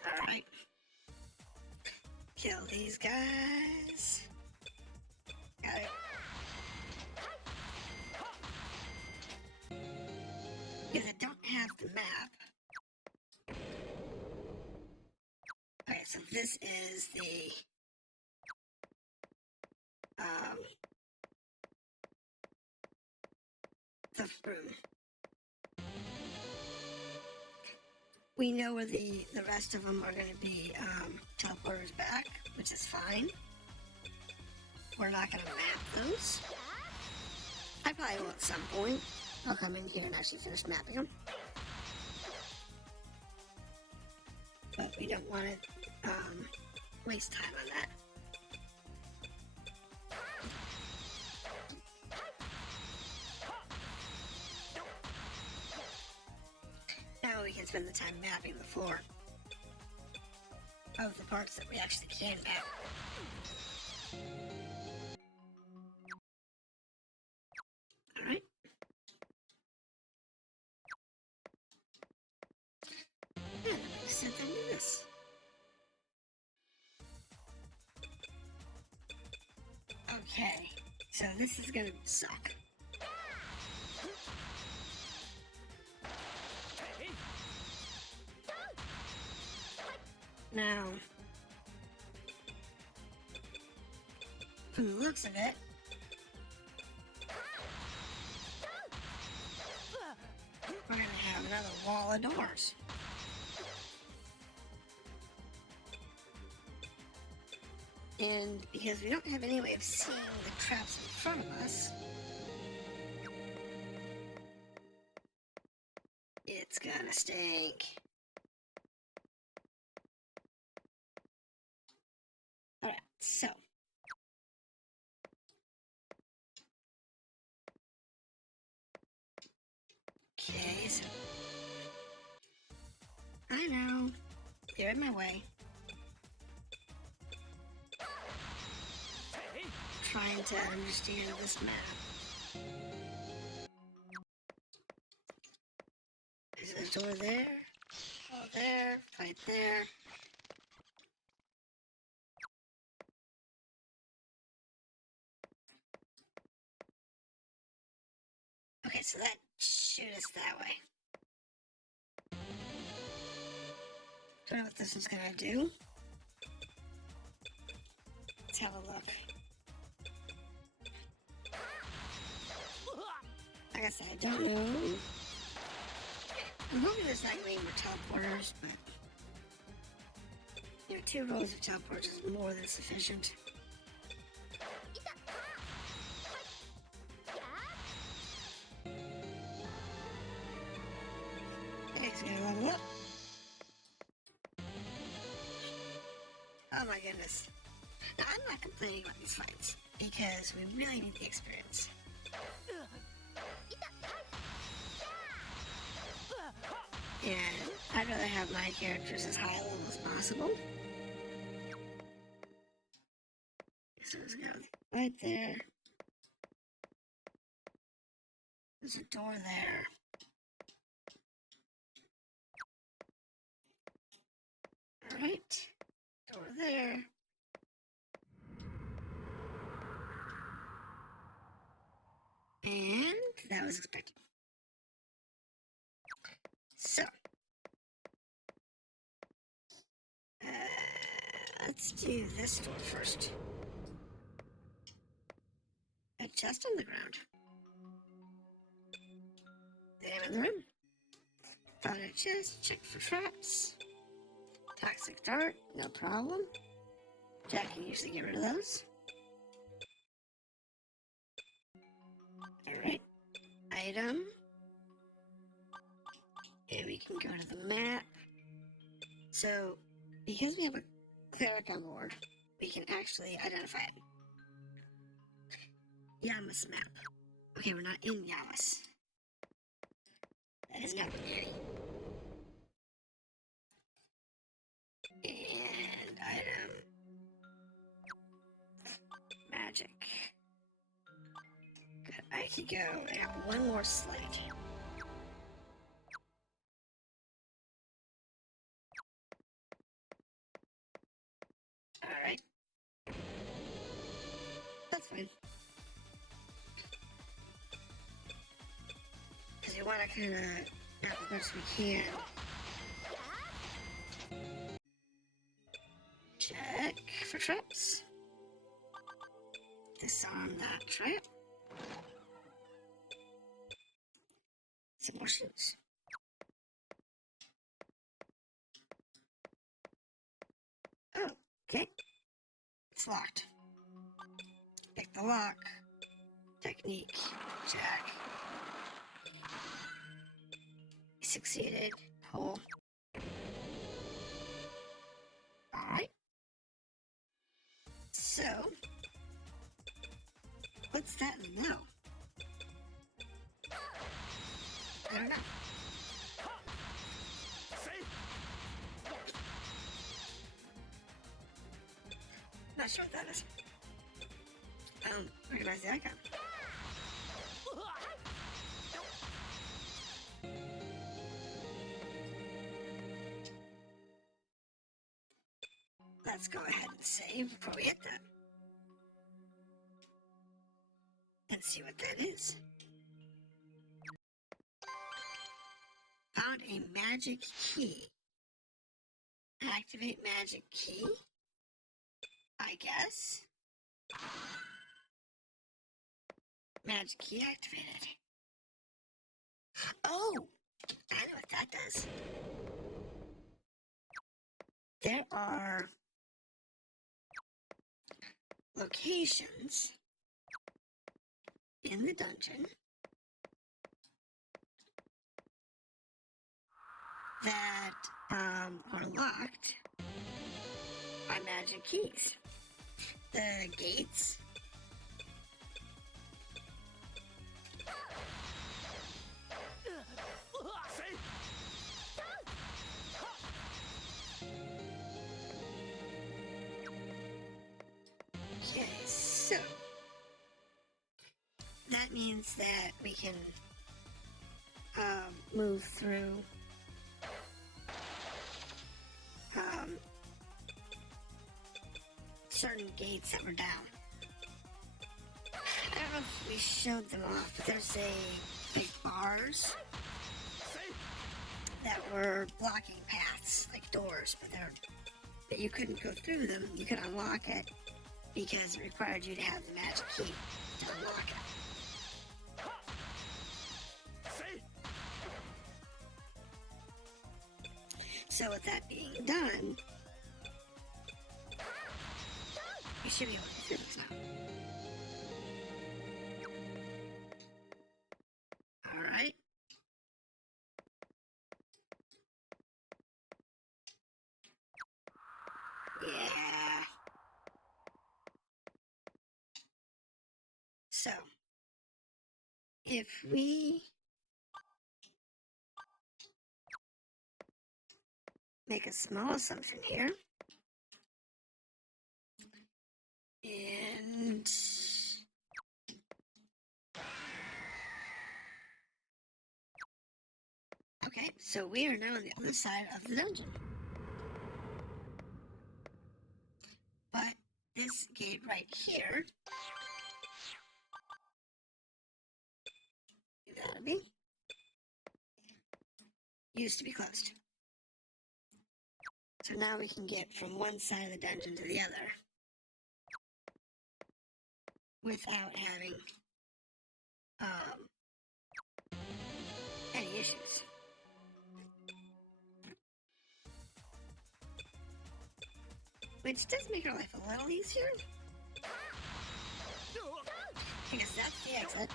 Alright. Kill these guys. Got it. Because I don't have the map. Okay, so this is the room. We know where the rest of them are going to be teleporters back, which is fine. We're not going to map those. I probably will at some point. I'll come in here and actually finish mapping them. But we don't want to waste time on that. Now we can spend the time mapping the floor of the parts that we actually can map. Alright. Yeah, let me sit there and do this. Okay, so this is gonna suck. Now, from the looks of it, we're gonna have another wall of doors. And because we don't have any way of seeing the traps in front of us, it's gonna stink. Alright, so. Okay, so. I know. You're in my way. Trying to understand this map. Is there a door there? Oh, there. Right there. Okay, so that shoot us that way. Don't know what this is gonna do. Let's have a look. Like I said, I don't know. I'm hoping there's not any more teleporters, but you know, 2 rows of teleporters is more than sufficient. Okay, so we're gonna level up. Oh my goodness. Now, I'm not complaining about these fights, because we really need the experience. And I'd rather have my characters as high level as possible. So let's go right there. There's a door there. Alright. Door there. And that I was expecting. So, let's do this door first. A chest on the ground. The name of the room. Found a chest, check for traps. Toxic dart, no problem. Jack can usually get rid of those. Alright. Item. And we can go to the map. So, because we have a cleric on board, we can actually identify it. Yamas map. Okay, we're not in Yamas. That is not scary. And item. Magic. Good, I could go. I have one more slate. Alright. That's fine. Because we want to kind of map as much as we can. Check for traps. Disarm that trap. Some more shoes. Oh, okay. It's locked. Pick the lock. Technique. Jack. Succeeded. Hole. Alright. So, what's that now? I don't know. Not sure what that is. I don't recognize the icon. Let's go ahead and save before we hit that. And see what that is. Found a magic key. Activate magic key? I guess. Magic key activated. Oh! I know what that does. There are locations in the dungeon that are locked by magic keys. The gates. Okay, so that means that we can move through certain gates that were down. I don't know if we showed them off, but there's big bars that were blocking paths, like doors, but you couldn't go through them. You could unlock it because it required you to have the magic key to unlock it. So with that being done, we should be able to get through this now. Alright. Yeah. So, if we make a small assumption here, and okay, so we are now on the other side of the dungeon. But this gate right here, lobby. Used to be closed. So now we can get from one side of the dungeon to the other without having any issues. Which does make our life a little easier. I guess that's the exit.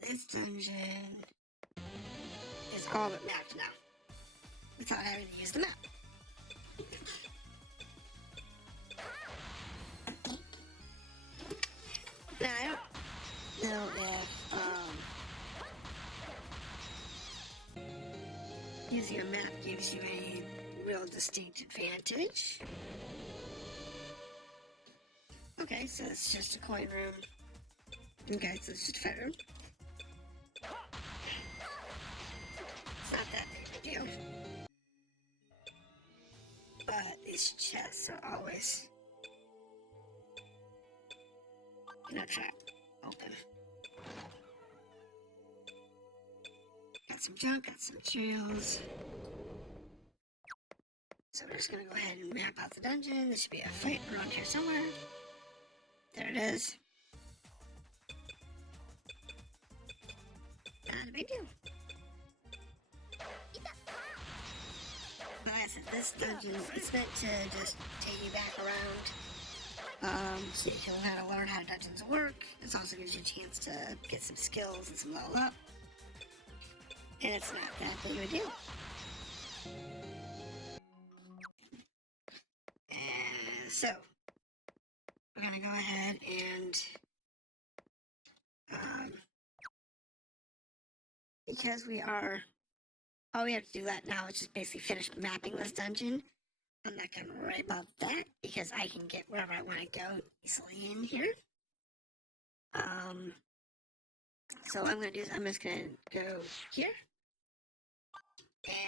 This dungeon is all but mapped now, without having to use the map. Now, I don't know if using a map gives you a real distinct advantage. Okay, so it's just a coin room. Okay, so it's just a fight room. It's not that big of a deal. But these chests are always in a trap. Open. Got some junk, got some materials. So we're just gonna go ahead and map out the dungeon. There should be a fight around here somewhere. There it is. Not a big deal. But like I said, this dungeon is meant to just take you back around. So you can kind of learn how dungeons work. It also gives you a chance to get some skills and some level up. And it's not that big of a deal. And so, we're gonna go ahead and because all we have to do that now is just basically finish mapping this dungeon. I'm not gonna worry about that because I can get wherever I want to go easily in here. So what I'm gonna do is I'm just gonna go here,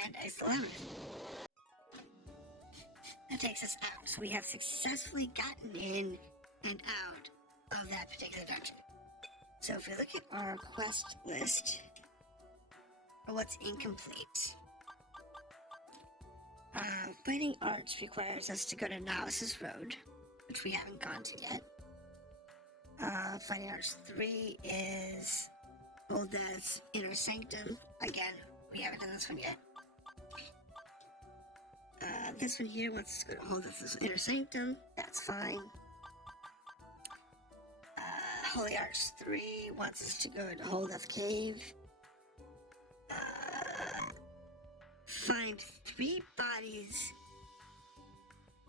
and I still have it. That takes us out. So we have successfully gotten in and out of that particular dungeon. So if we look at our quest list, or what's incomplete, Fighting Arts requires us to go to Novices Road, which we haven't gone to yet. Fighting Arts 3 is Old Death's Inner Sanctum. Again, we haven't done this one yet. This one here wants us to go to Old Death's Inner Sanctum. That's fine. Holy Arch 3 wants us to go to Old Death Cave. Find 3 bodies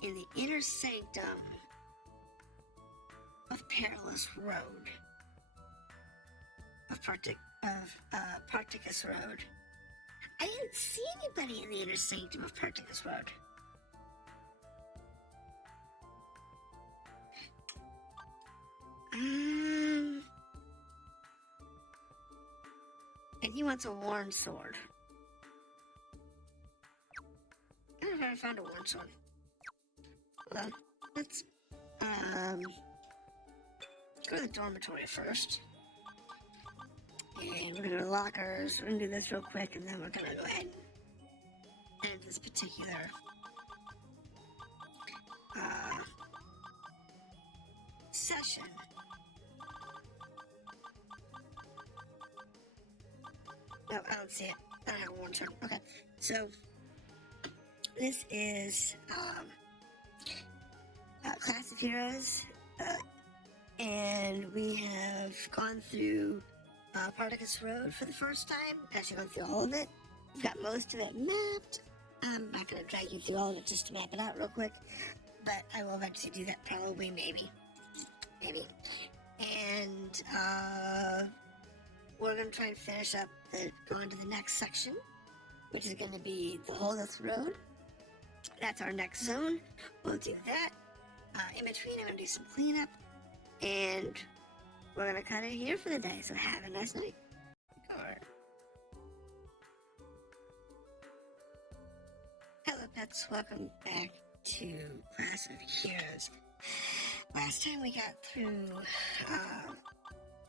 in the inner sanctum of Perilous Road. Of Particus Road. I didn't see anybody in the inner sanctum of Particus Road. And he wants a worn sword. I don't know if I found a worn sword. Hold on. Let's go to the dormitory first. And we're gonna go to lockers. We're gonna do this real quick, and then we're gonna go ahead and end this particular session. No, I don't see it. I don't have a worn sword. Okay, so this is Classofheroes, and we have gone through Particus Road for the first time. Actually gone through all of it. We've got most of it mapped. I'm not going to drag you through all of it just to map it out real quick, but I will eventually do that, probably, maybe. And we're going to try and finish up, go on to the next section, which is going to be the Holdeth Road. That's our next zone. We'll do that. In between, I'm going to do some cleanup, and we're going to cut it here for the day, so have a nice night. Alright. Let's welcome back to Class of Heroes. Last time we got through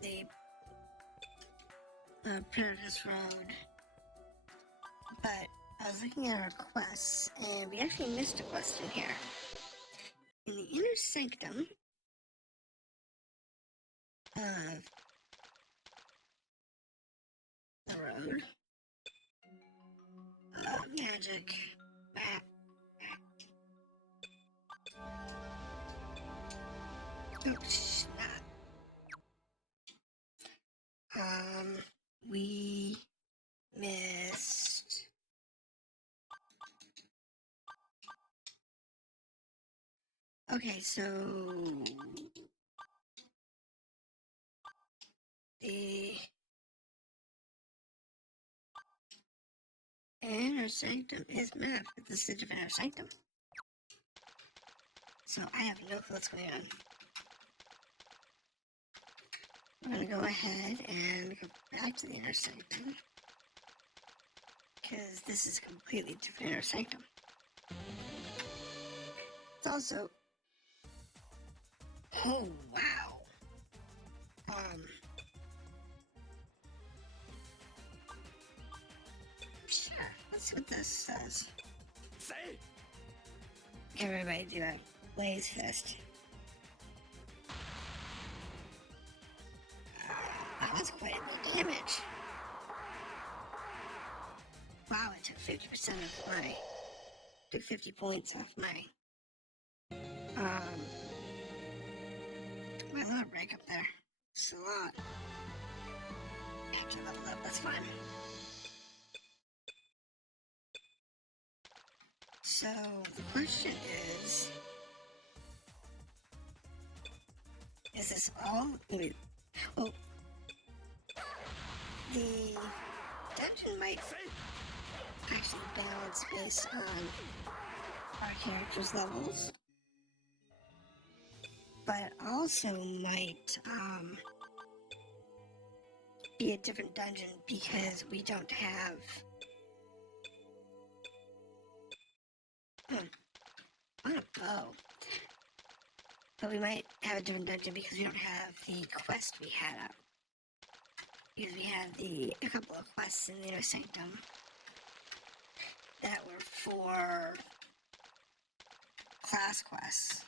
the Predator's Road, but I was looking at our quests, and we actually missed a quest in here. In the inner sanctum of the road of magic. Oh, snap. We missed. Okay, so the inner sanctum is mapped. This is a different inner sanctum. So I have no clue what's going on. We're going to go ahead and go back to the inner sanctum, because this is a completely different inner sanctum. It's also... Oh, wow. Sure, let's see what this says. Everybody do a blaze fist. That was quite a bit of damage. Wow, it took 50% of my... Took 50 points off my... my little break up there. It's a lot. After level up, that's fine. So, the question is this all? Well, the dungeon might actually balance based on our characters' levels, but it also might be a different dungeon because we don't have on a bow. But we might have a different dungeon because we don't have the quest we had up. Because we had a couple of quests in the inner sanctum that were for class quests.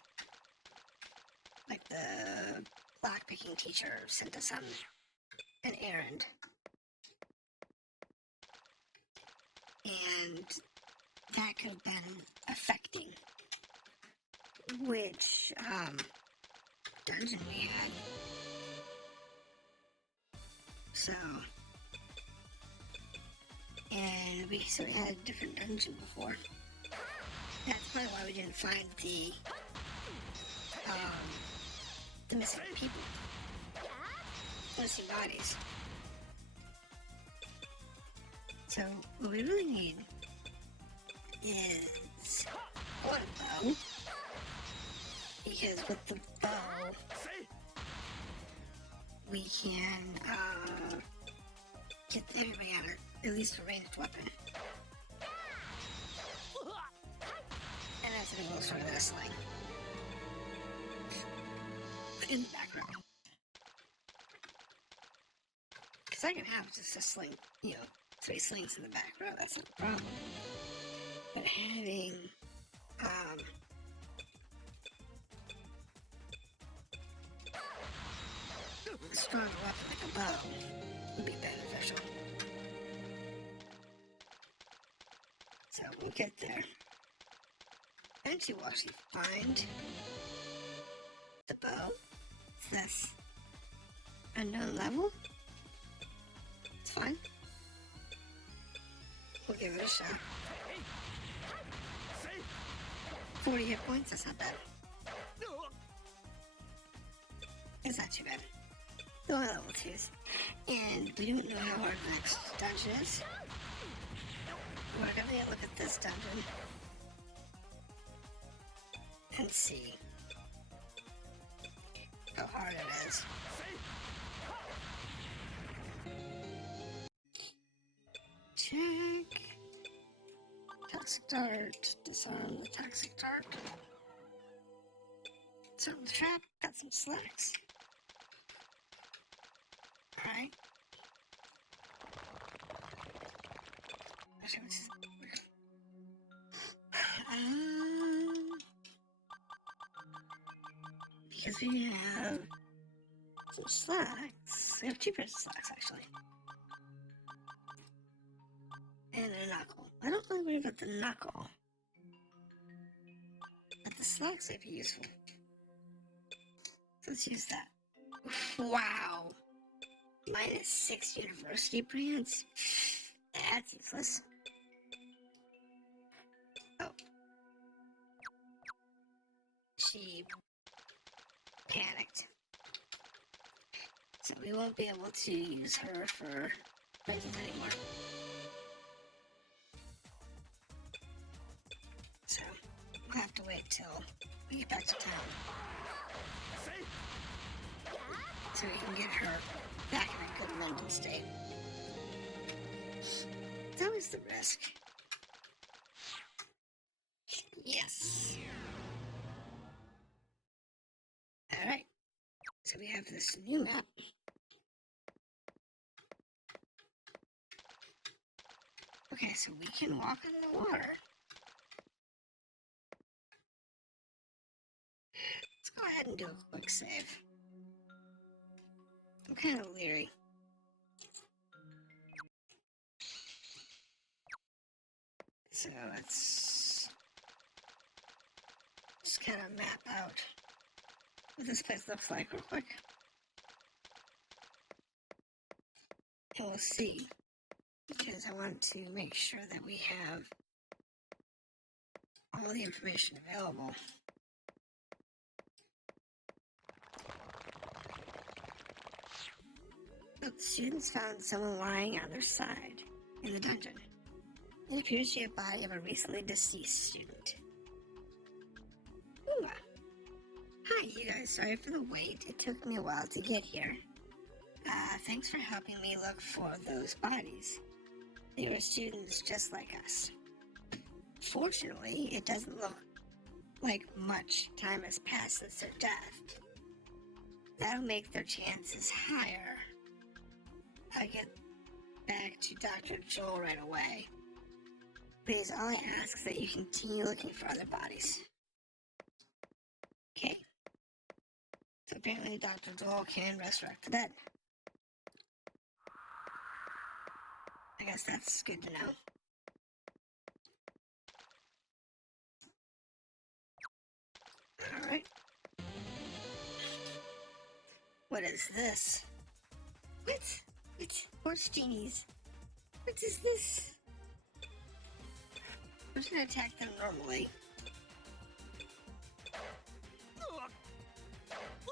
Like the lockpicking teacher sent us on an errand. And that could have been affecting which dungeon we had. So, and we had a different dungeon before. That's probably why we didn't find the missing people, missing bodies. So what we really need is one bow, because with the bow we can get everybody out of at least a ranged weapon. And that's a little sort of a sling in the back row. Because I can have just a sling, 3 slings in the back row, that's not a problem. But having a stronger weapon like a bow would be beneficial. So we'll get there. Eventually we'll actually find the bow. It's this unknown level. It's fine. We'll give it a shot. 40 hit points, that's not bad. It's not too bad. They're only level 2s. And we don't know how hard the next dungeon is. We're gonna look at this dungeon and see how hard it is. Check. toxic dart. Disarm the toxic dart. Disarm the trap. Got some slacks. Alright. Actually, this is weird. Because we have some slacks. We have 2 pairs of slacks, actually. And a knuckle. I don't really worry about the knuckle. But the slacks might be useful. So let's use that. Wow! -6 university brands? That's useless. Oh. She panicked. So we won't be able to use her for races anymore. So we'll have to wait till we get back to town. So we can get her back in a good mental state. It's always the risk. Yes. Alright. So we have this new map. Okay, so we can walk in the water. Let's go ahead and do a quick save. I'm kind of leery. So let's just kind of map out what this place looks like real quick. And we'll see. Because I want to make sure that we have all the information available. The students found someone lying on their side in the dungeon. It appears to be a body of a recently deceased student. Ooh. Hi, you guys. Sorry for the wait. It took me a while to get here. Thanks for helping me look for those bodies. They were students just like us. Fortunately, it doesn't look like much time has passed since their death. That'll make their chances higher. I'll get back to Dr. Joel right away. Please, all I ask is that you continue looking for other bodies. Okay. So apparently Dr. Joel can resurrect the dead. I guess that's good to know. Alright. What is this? What? Horse genies. What is this? I'm just gonna attack them normally.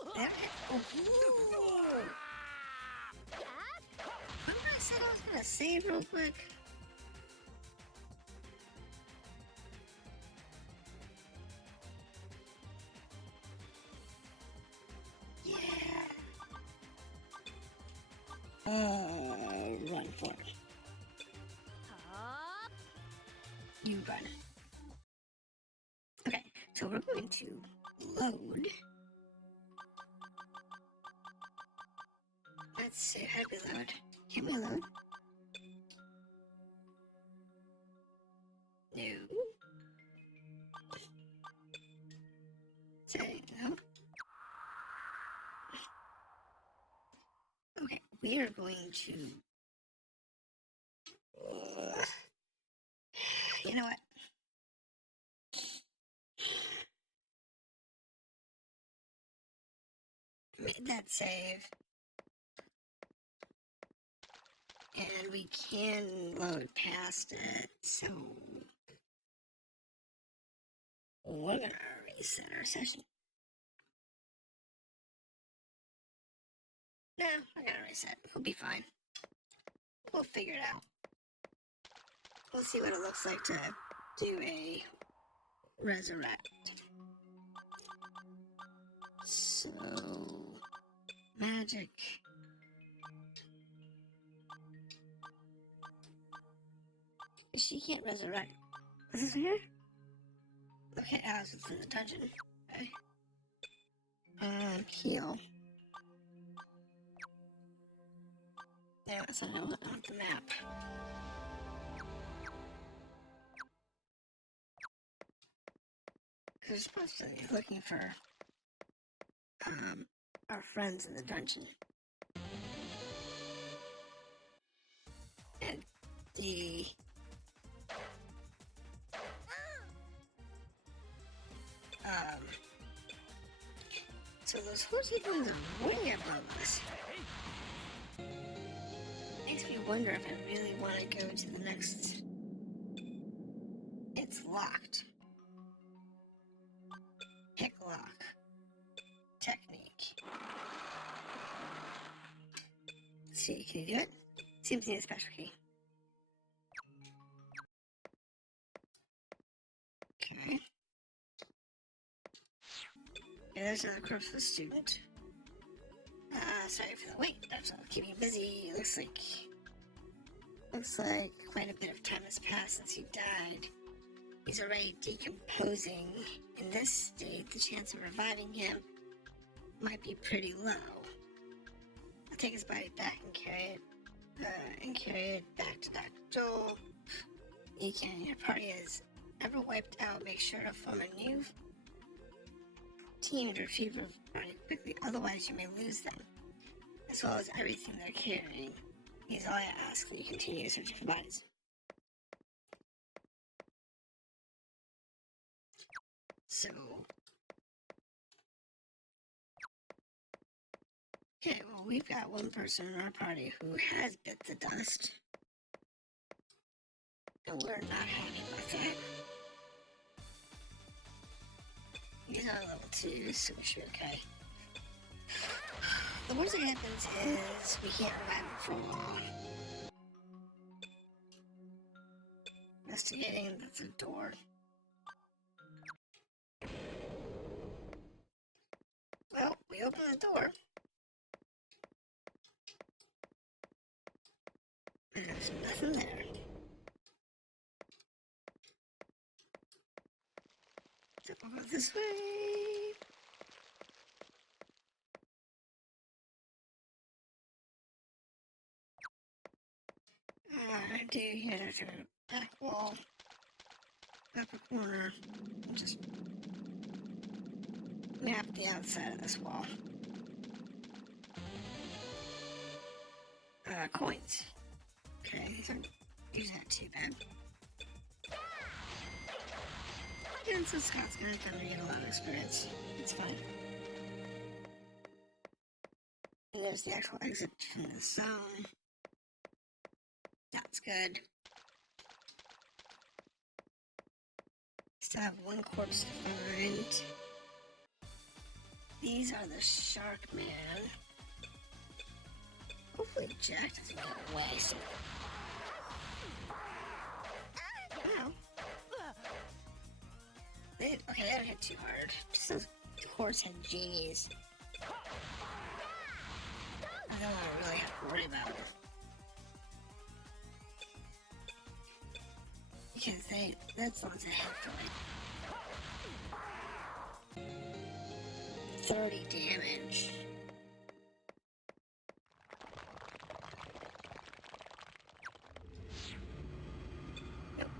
Okay. Oh. Remember I said I was gonna save real quick? Yeah. Run for it. You run. Okay, so we're going to load. Let's see, how do we load? Can we load? No. Say no. Okay, we are going to. You know what? Made that save. And we can load past it, so we're gonna reset our session. No, we're gonna reset. We'll be fine. We'll figure it out. We'll see what it looks like to do a resurrect. So, magic. She can't resurrect Is this here? Okay, Alice was in the dungeon. Okay. Heal. There, that's on the map. Because we're supposed to be looking for, our friends in the dungeon. And the... So those horsey things are way above us. Makes me wonder if I really want to go to the next... It's locked. Pick lock. Technique. Let's see, can you do it? Seems to need a special key. Okay. Yeah, there's another corpse of a student. Sorry for the wait. That's all keeping busy. Looks like quite a bit of time has passed since he died. He's already decomposing. In this state, the chance of reviving him might be pretty low. I'll take his body back and carry it back to Dr. Joel. Your party is ever wiped out, make sure to form a new team to retrieve your body quickly, otherwise you may lose them, as well as everything they're carrying. Here's all I ask, that you continue searching for bodies. So... Okay, well, we've got one person in our party who has bit the dust. And we're not happy about that. He's on level 2, so we should be okay. The worst that happens is we can't revive him for long. Investigating the door. Well, we open the door. There's nothing there. So we'll go this way. I do hear there's a back wall, upper corner. Just map the outside of this wall. Coins. Okay, these aren't too bad. And so Scott's gonna come and get a lot of experience. It's fine. And there's the actual exit from the zone. That's good. Still have one corpse to find. These are the Shark Man. Hopefully Jack doesn't get away soon. Wow. Okay, they don't hit too hard. Just those horse-head genies. I don't want to really have to worry about it. Because that's the ones that hit for like 30 damage. Nope.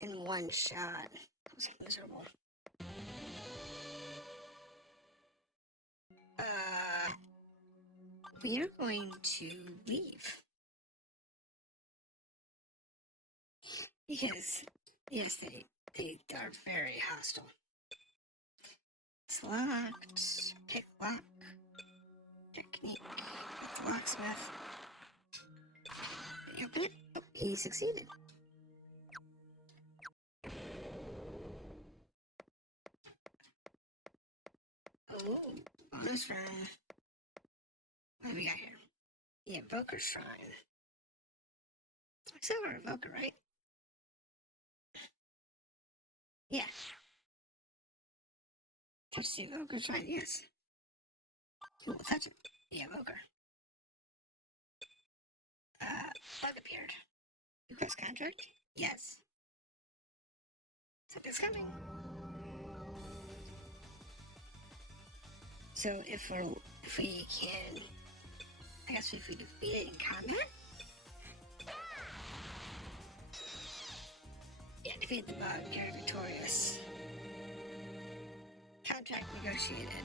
In one shot. That was miserable. We are going to leave. Because, yes, they are very hostile. It's locked. Pick lock. Technique. With the locksmith. Did you open it? Oh, he succeeded. Oh, bonus round. What do we got here? The Evoker Shrine. Silver Evoker, right? Yeah. Touch the Evoker Shrine, yes. Ooh, touch it. The Evoker. Bug appeared. Request contract? Yes. Something's coming. So if we can, I guess if we defeat it in combat? Yeah, defeat the bug, you're victorious. Contract negotiated.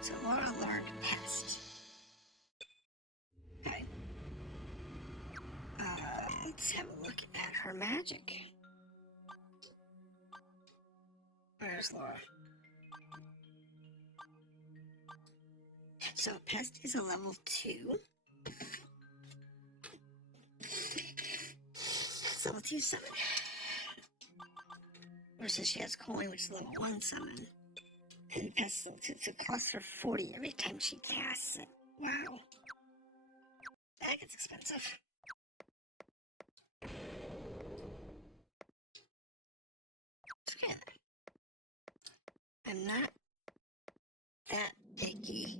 So Laura learned pest. Okay. Let's have a look at her magic. Where's Laura? So pest is a level 2. It's level 2 summon. Versus she has coin, which is level 1 summon. And pest is level 2, so it costs her 40 every time she casts it. Wow. That gets expensive. Okay. I'm not that picky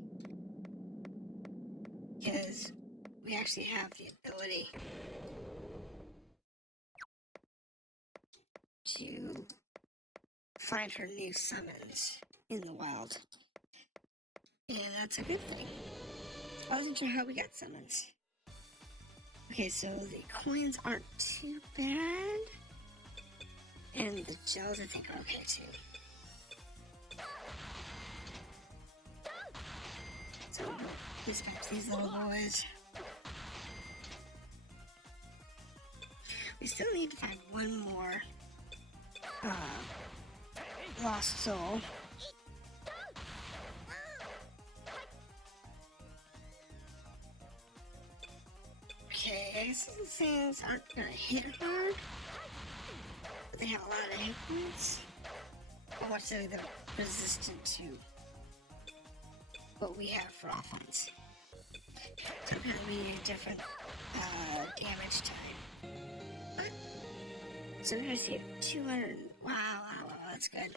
because we actually have the ability to find her new summons in the wild. And that's a good thing. I wasn't sure how we got summons. Okay, so the coins aren't too bad. And the gels I think are okay too. So dispatch these little boys. We still need to find one more lost soul. Okay, so the things aren't gonna hit hard, but they have a lot of hit points. But what's they're resistant to what we have for offense. So I'm gonna be a different damage type. So we're gonna see 200. Wow, that's good.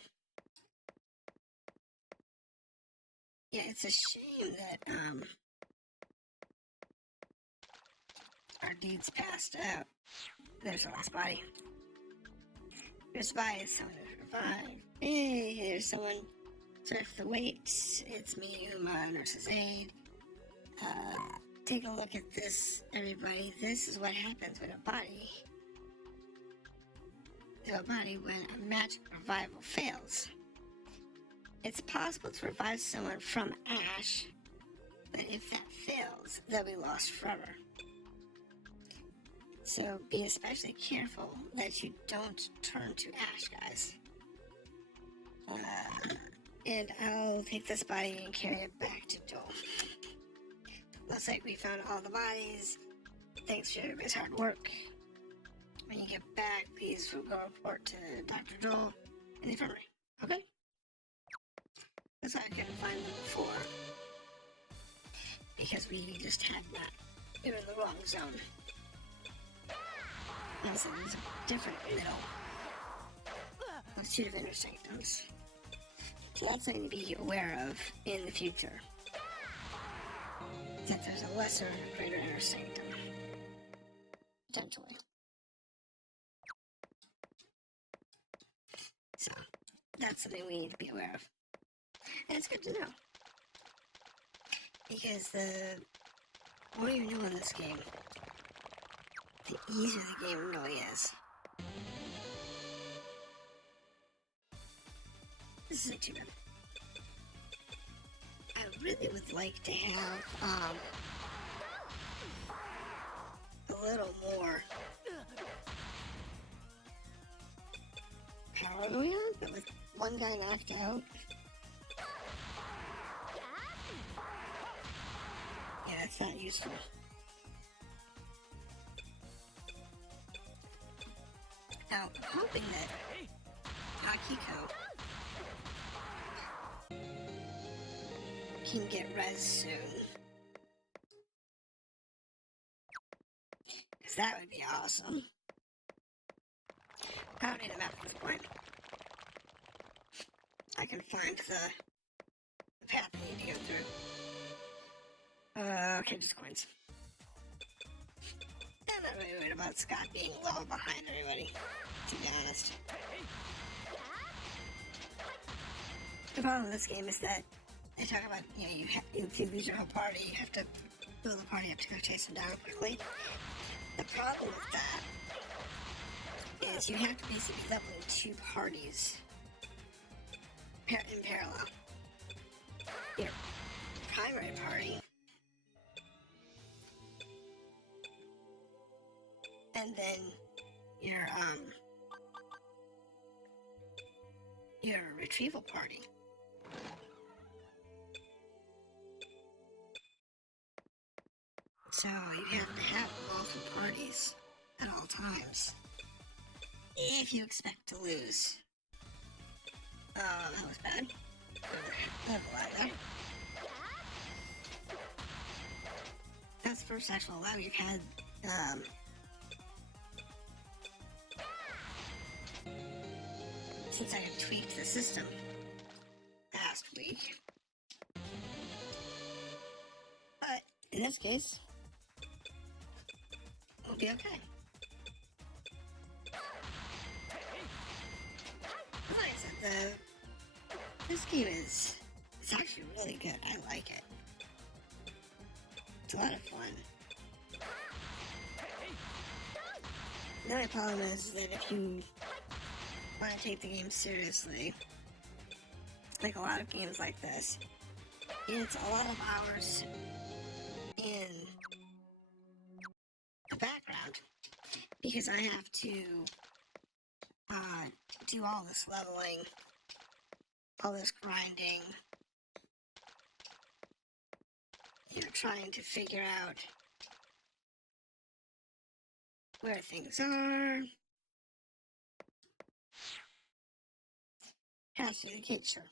Yeah, it's a shame that our dude's passed out. There's the last body. This body is someone who survived. Hey, there's someone. Sorry for the wait. It's me, Uma, nurse's aide. Take a look at this, everybody. This is what happens when a magic revival fails. It's possible to revive someone from ash, but if that fails, they'll be lost forever. So be especially careful that you don't turn to ash, guys. And I'll take this body and carry it back to Joel. Looks like we found all the bodies. Thanks for everybody's hard work. When you get back, please go report to Dr. Joel in the infirmary. Okay? That's why I couldn't find them before. Because we just had not. They were in the wrong zone. Also, there's a different middle. There's 2 different inner sanctums. So that's something to be aware of in the future. That there's a lesser and a greater inner sanctum. Potentially. So, that's something we need to be aware of. And it's good to know. Because the more you know in this game, the easier the game really is. This isn't too bad. I really would like to have a little more power going on, but with one guy knocked out. Yeah, that's not useful. Now, I'm hoping that Akiko can get res soon. Because that would be awesome. I don't need a map at this point. I can find the path I need to go through. Okay, just coins. I'm not really worried about Scott being a little behind everybody, to be honest. The problem with this game is that they talk about, you know, if you lose your whole party, you have to build a party up to go chase them down quickly. The problem with that is you have to basically be leveling 2 parties in parallel. Your primary party and then your retrieval party. So you have to have multiple parties at all times if you expect to lose. That was bad. That's the first actual lag we've had since I had tweaked the system last week. But in this case, we'll be okay. Like I said, this game it's actually really good. I like it. It's a lot of fun. The only problem is that if you want to take the game seriously, like a lot of games like this, it's a lot of hours in the background because I have to do all this leveling, all this grinding. You're trying to figure out where things are. Has to be the kid, sure.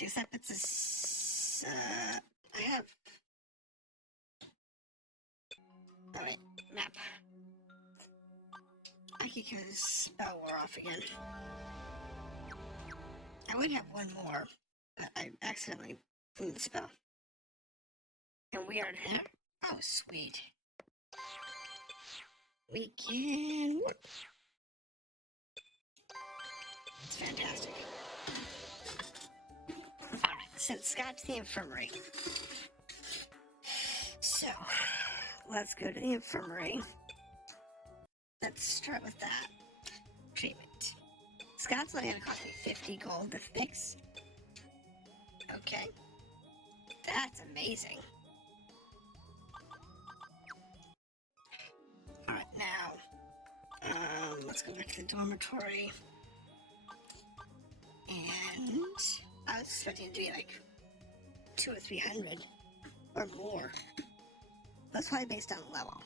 Except it's a I have. Oh wait, map. Akiko's spell wore off again. I would have one more, but I accidentally blew the spell. And we are there. Oh, sweet. We can work. It's fantastic. Alright, send Scott to the infirmary. So, let's go to the infirmary. Let's start with that. Treatment. Scott's only gonna cost me 50 gold to fix. Okay. That's amazing. Alright, now, let's go back to the dormitory. And I was expecting it to be like 200 or 300 or more. That's probably based on level.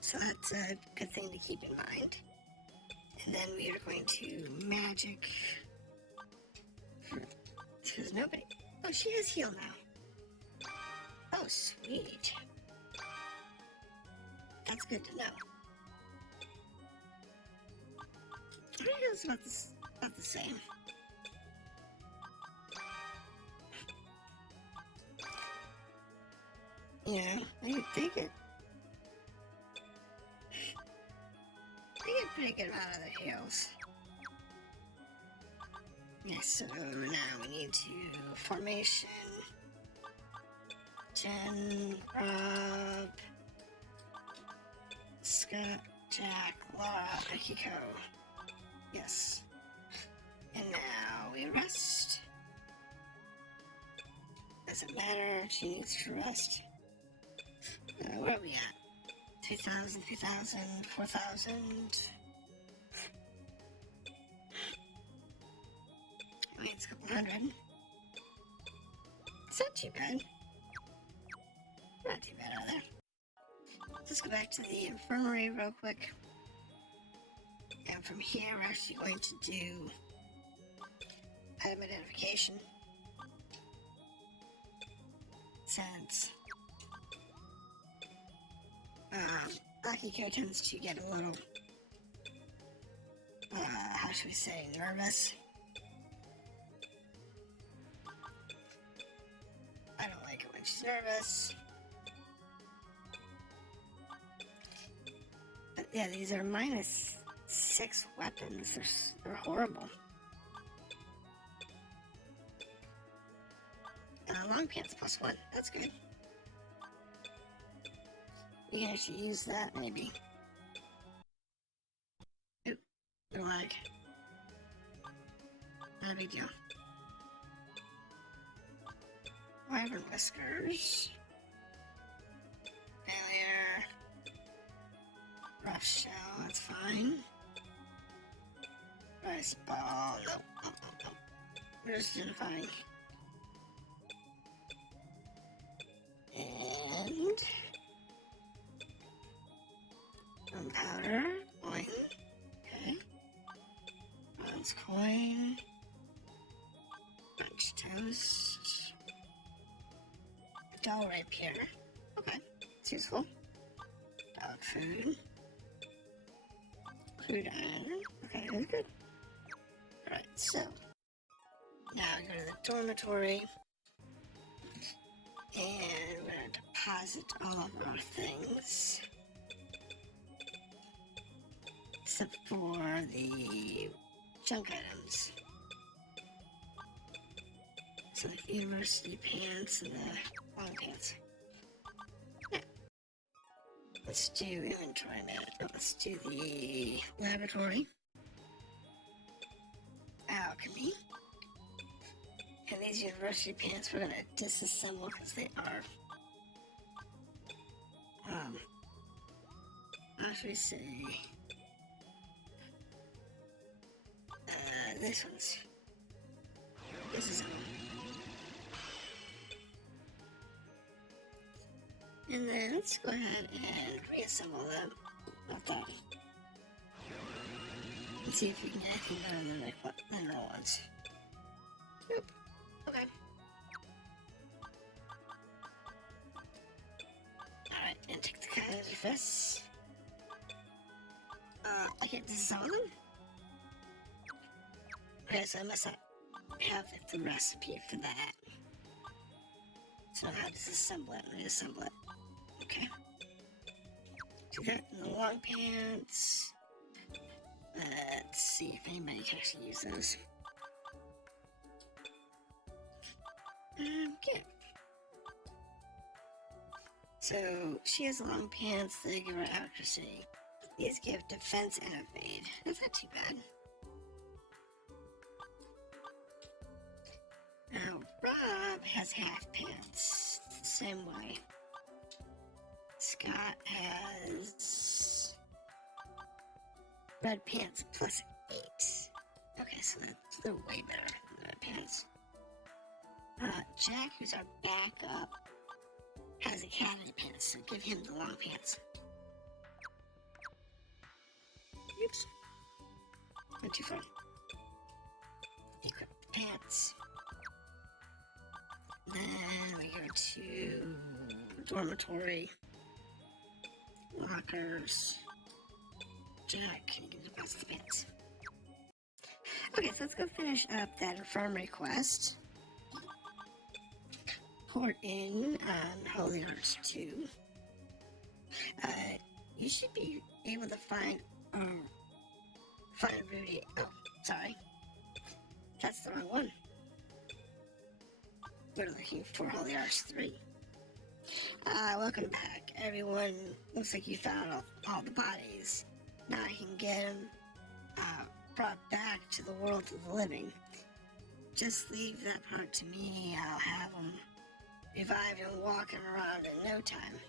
So that's a good thing to keep in mind. And then we are going to magic. There's nobody. Oh, she has heal now. Oh, sweet. That's good to know. I think it was about the same. Yeah, they get pretty good amount of the heals. Yeah, so now we need to formation. Jen, Rob, Scott, Jack, Laura, Akiko. Yes. And now we rest. Doesn't matter, she needs to rest. Where are we at? 2,000, 3,000, 4,000. I mean, it's a couple hundred. It's not too bad. Not too bad either. Let's go back to the infirmary real quick. And from here, we're actually going to do item identification. Since Akiko tends to get a little, how should we say, nervous. I don't like it when she's nervous. Yeah, these are -6 weapons. They're horrible. Long pants +1. That's good. We can actually use that, maybe. Oop. No lag. Not a big deal. Wyvern whiskers. Failure. Rough shell, that's fine. Rice ball. No. We're just identifying. And gunpowder, coin. Okay. Bronze coin. French toast. A dull rapier. Okay, it's useful. Dog food. Crude iron. Okay, that's good. Alright, so now go to the dormitory. And we're going to deposit all of our things. Except for the junk items. So the university pants and the long pants. Yeah. Let's do inventory management. Let's do the laboratory. Alchemy. And these university pants we're going to disassemble because they are, how should we say, this one's disassemble. And then let's go ahead and reassemble them. Not that. Let's see if we can get anything better than the normal ones. Nope. Okay. Alright, and take the Kaiser fists. I can't disassemble them? Okay, so I must not have the recipe for that. So how to disassemble it and reassemble it. Okay. Do that in the long pants. Let's see if anybody can actually use those. Okay. So she has long pants, they give her accuracy. These give defense and evade. That's not too bad. Now Rob has half pants. It's the same way. Scott has red pants +8. Okay, so they're way better than red pants. Jack, who's our backup, has academy pants, so give him the long pants. Oops. Not too far. Equip the pants. Then we go to dormitory. Lockers. Jack, can you deposit the pants? Okay, so let's go finish up that infirmary quest. Port in on Holy Arts 2. You should be able to find Rudy. Oh, sorry. That's the wrong one. We're looking for Holy Arts 3. Welcome back, everyone. Looks like you found all the bodies. Now I can get them brought back to the world of the living. Just leave that part to me. I'll have them revived and walking around in no time.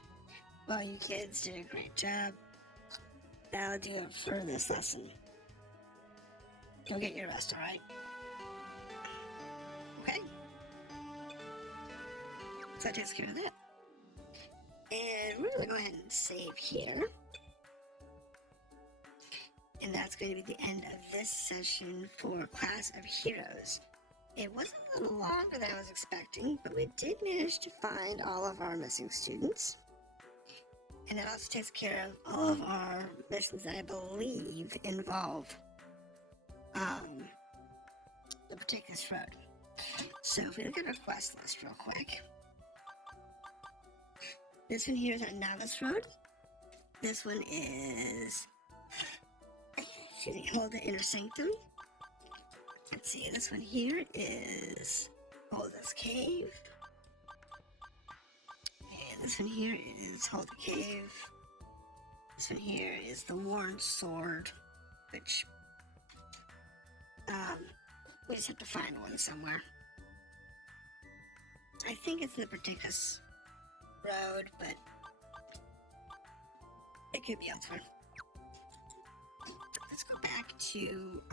Well, you kids did a great job. That'll do it for this lesson. Go get your rest, alright? Okay. So that takes care of that. And we're going to go ahead and save here. And that's going to be the end of this session for Class of Heroes. It was a little longer than I was expecting, but we did manage to find all of our missing students. And that also takes care of all of our missions that I believe involve the particular road. So if we look at our quest list real quick. This one here is our Novice Road. This one is, excuse me, Hold the Inner Sanctum. Let's see, this one here is Hold This Cave. And this one here is Hold the Cave. This one here is The Worn Sword, which, we just have to find one somewhere. I think it's in the Perticus Road, but it could be elsewhere. Let's go back to,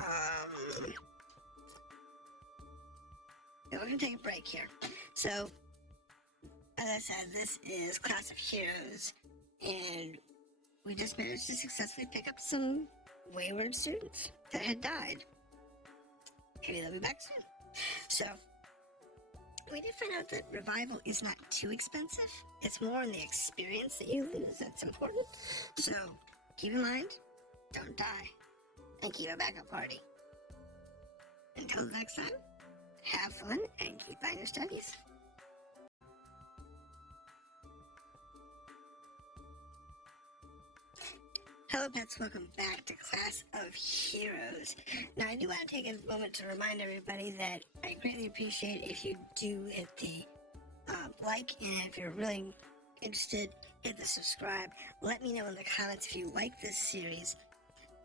we're gonna take a break here. So, as I said, this is Classofheroes, and we just managed to successfully pick up some wayward students that had died. Maybe they'll be back soon. So, we did find out that revival is not too expensive. It's more in the experience that you lose that's important. So, keep in mind, don't die, and keep a backup party. Until next time, have fun and keep on your studies. Hello pets, welcome back to Class of Heroes. Now I do want to take a moment to remind everybody that I greatly appreciate if you do hit the like, and if you're really interested, hit the subscribe. Let me know in the comments if you like this series.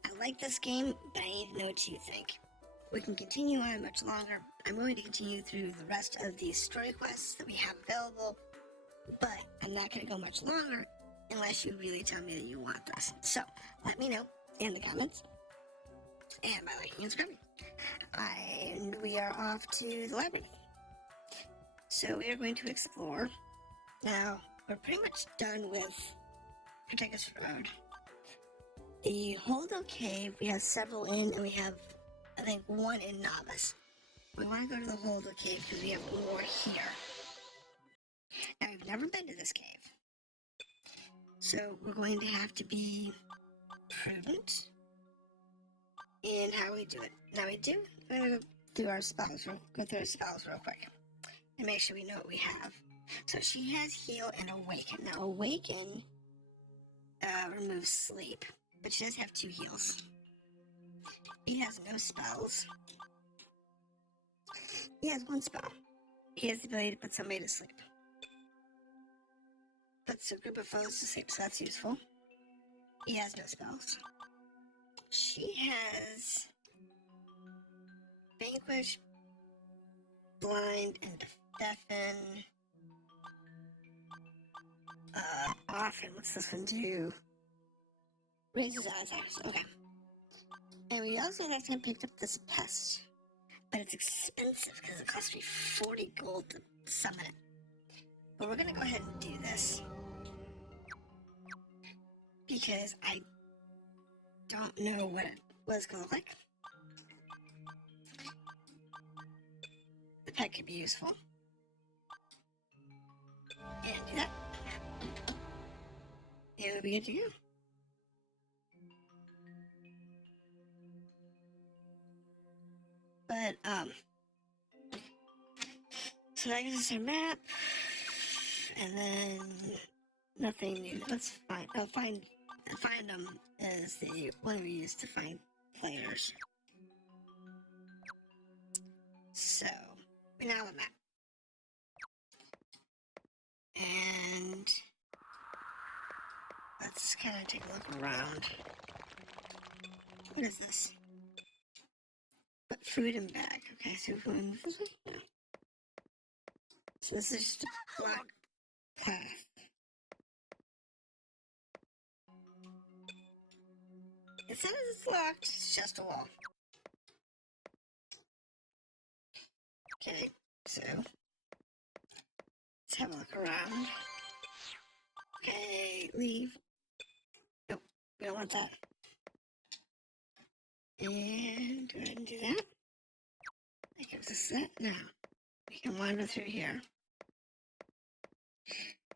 I like this game, but I need to know what you think. We can continue on much longer. I'm going to continue through the rest of these story quests that we have available, but I'm not going to go much longer unless you really tell me that you want this. So, let me know in the comments, and by liking and subscribing. And we are off to the library. So, we are going to explore. Now, we're pretty much done with Perticus Road. The Holdo Cave, we have several in, and we have, I think, one in Novice. We want to go to the Holdo Cave because we have more here. Now, we've never been to this cave. So we're going to have to be prudent in how we do it. Now we're going to go through our spells real quick and make sure we know what we have. So she has Heal and Awaken. Now Awaken removes sleep, but she does have 2 heals. He has no spells. He has 1 spell. He has the ability to put somebody to sleep. Puts a group of foes to sleep, so that's useful. He has no spells. She has Vanquish, Blind, and Deafen. Often, what's this one do? Raises eyes. Okay. And we also have to pick up this pest. But it's expensive because it costs me 40 gold to summon it. But we're gonna go ahead and do this. Because I don't know what it's gonna look like. The pet could be useful. And do that. It would be good to go. But, so that gives us our map. And then nothing new. Let's find them is the one we use to find players. So we now have a map. And let's kind of take a look around. What is this? Put food in bag. Okay, so we're going this way? No. So this is just a block path. It says it's locked, it's just a wall. Okay, so let's have a look around. Okay, leave. Nope, we don't want that. And go ahead and do that. That gives us that. Now, we can wander through here.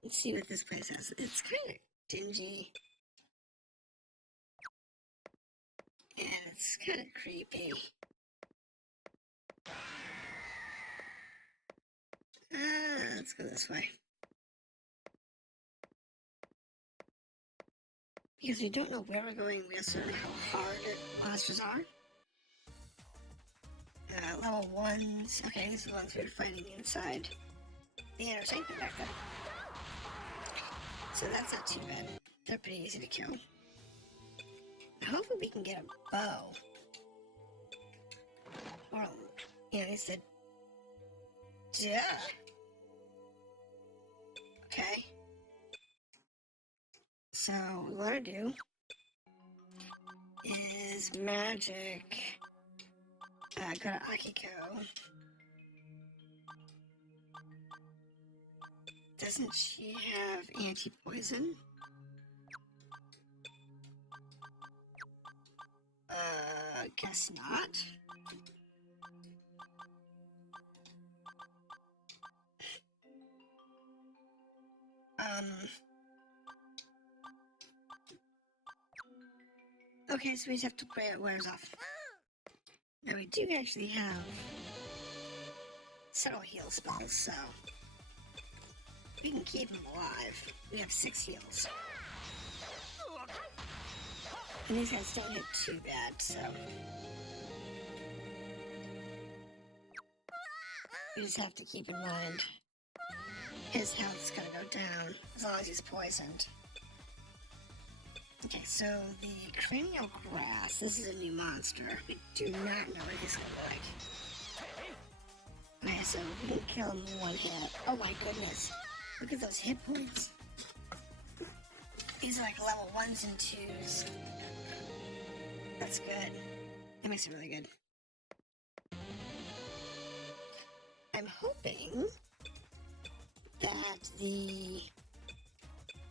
Let's see what this place has. It's kind of dingy. And it's kind of creepy. Let's go this way. Because we don't know where we're going, we also don't know how hard monsters are. Level 1s. Okay, these are the ones we were fighting inside the inner sanctum back there. So that's not too bad. They're pretty easy to kill. Hopefully we can get a bow. Or, you know, instead. Duh. Okay. So, what we want to do is magic. Go to Akiko. Doesn't she have anti-poison? Guess not. Okay, so we just have to pray it wears off. Now we do actually have subtle heal spells, so we can keep him alive. We have 6 heals. And these guys don't hit too bad, so we just have to keep in mind his health's gonna go down as long as he's poisoned. Okay, so the cranial grass, this is a new monster. We do not know what he's gonna look like. Okay, so we can kill him in 1 hit. Oh my goodness. Look at those hit points. These are like level 1s and 2s. That's good. That makes it really good. I'm hoping that the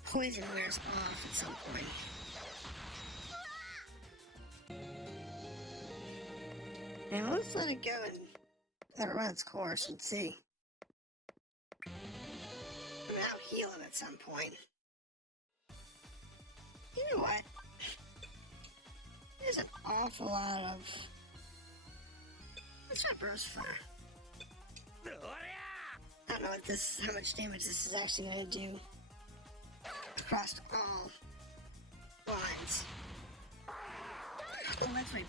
poison wears off at some point. Now let's let it go and let it run its course and see. I mean, I'll heal him at some point. You know what? There's an awful lot of... Let's try burst fire. I don't know what this, how much damage this is actually going to do across all lines. Oh, that's right.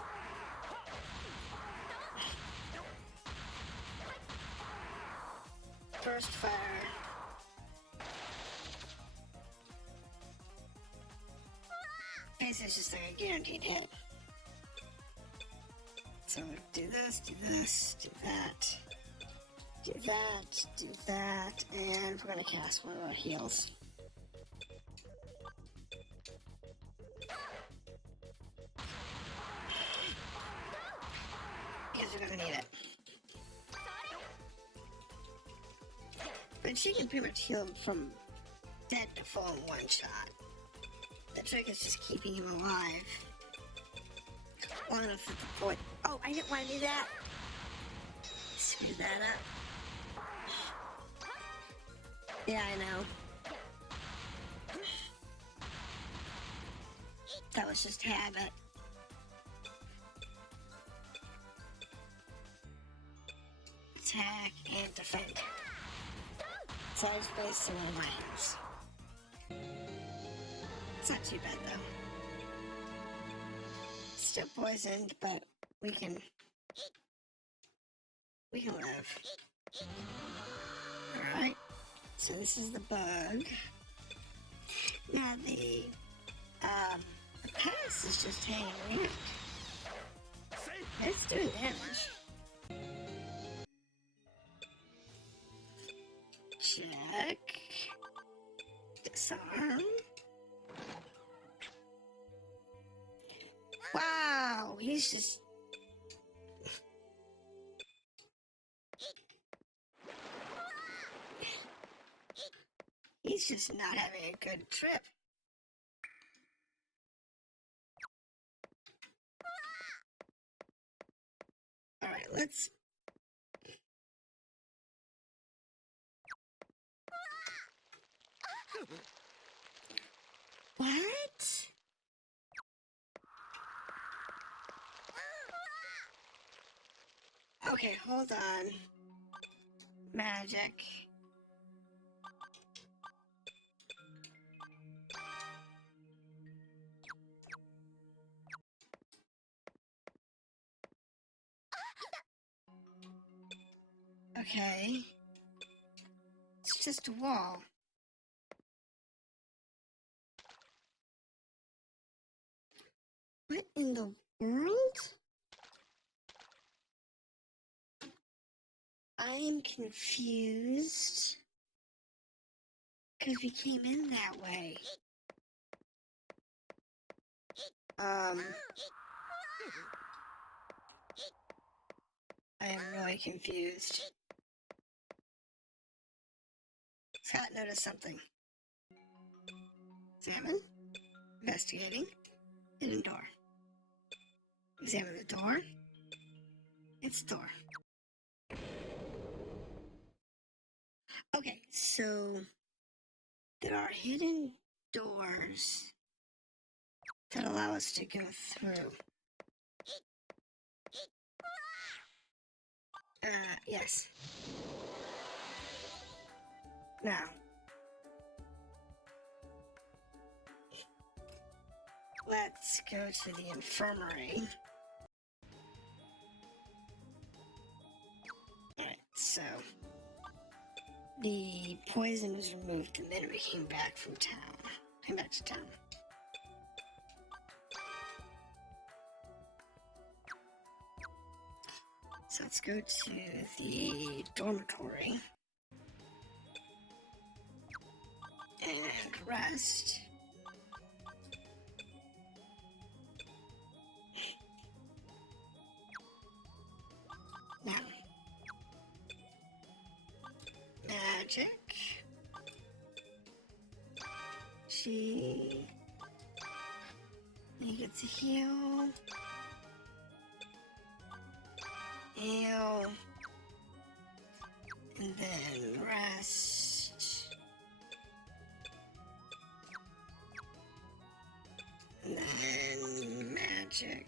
Burst fire. Okay, so it's just like a guaranteed hit. So do this, do this, do that. Do that, do that, and we're gonna cast one of our heals. Because we're gonna need it. But she can pretty much heal him from dead to full in 1 shot. The trick is just keeping him alive long enough that the point. Oh, I didn't want to do that. Screw that up. Yeah, I know. That was just habit. Attack and defend. Size base and lines. It's not too bad though. Still poisoned, but we can live. Alright. So this is the bug. Now the pass is just hanging around. It's doing damage. Check. Disarm. Wow, he's just... He's just not having a good trip. Alright, let's... What? Okay, hold on. Magic. Okay. It's just a wall. What in the world? I am confused. Because we came in that way. I am really confused. Scott noticed something. Examine. Investigating. Hidden door. Examine the door. It's a door. Okay, so there are hidden doors that allow us to go through. Yes. Now, let's go to the infirmary. Alright, so the poison was removed the minute we came back from town. Came back to town. So let's go to the dormitory and rest. Now, magic. She needed to heal. Heal. And then rest. And then magic.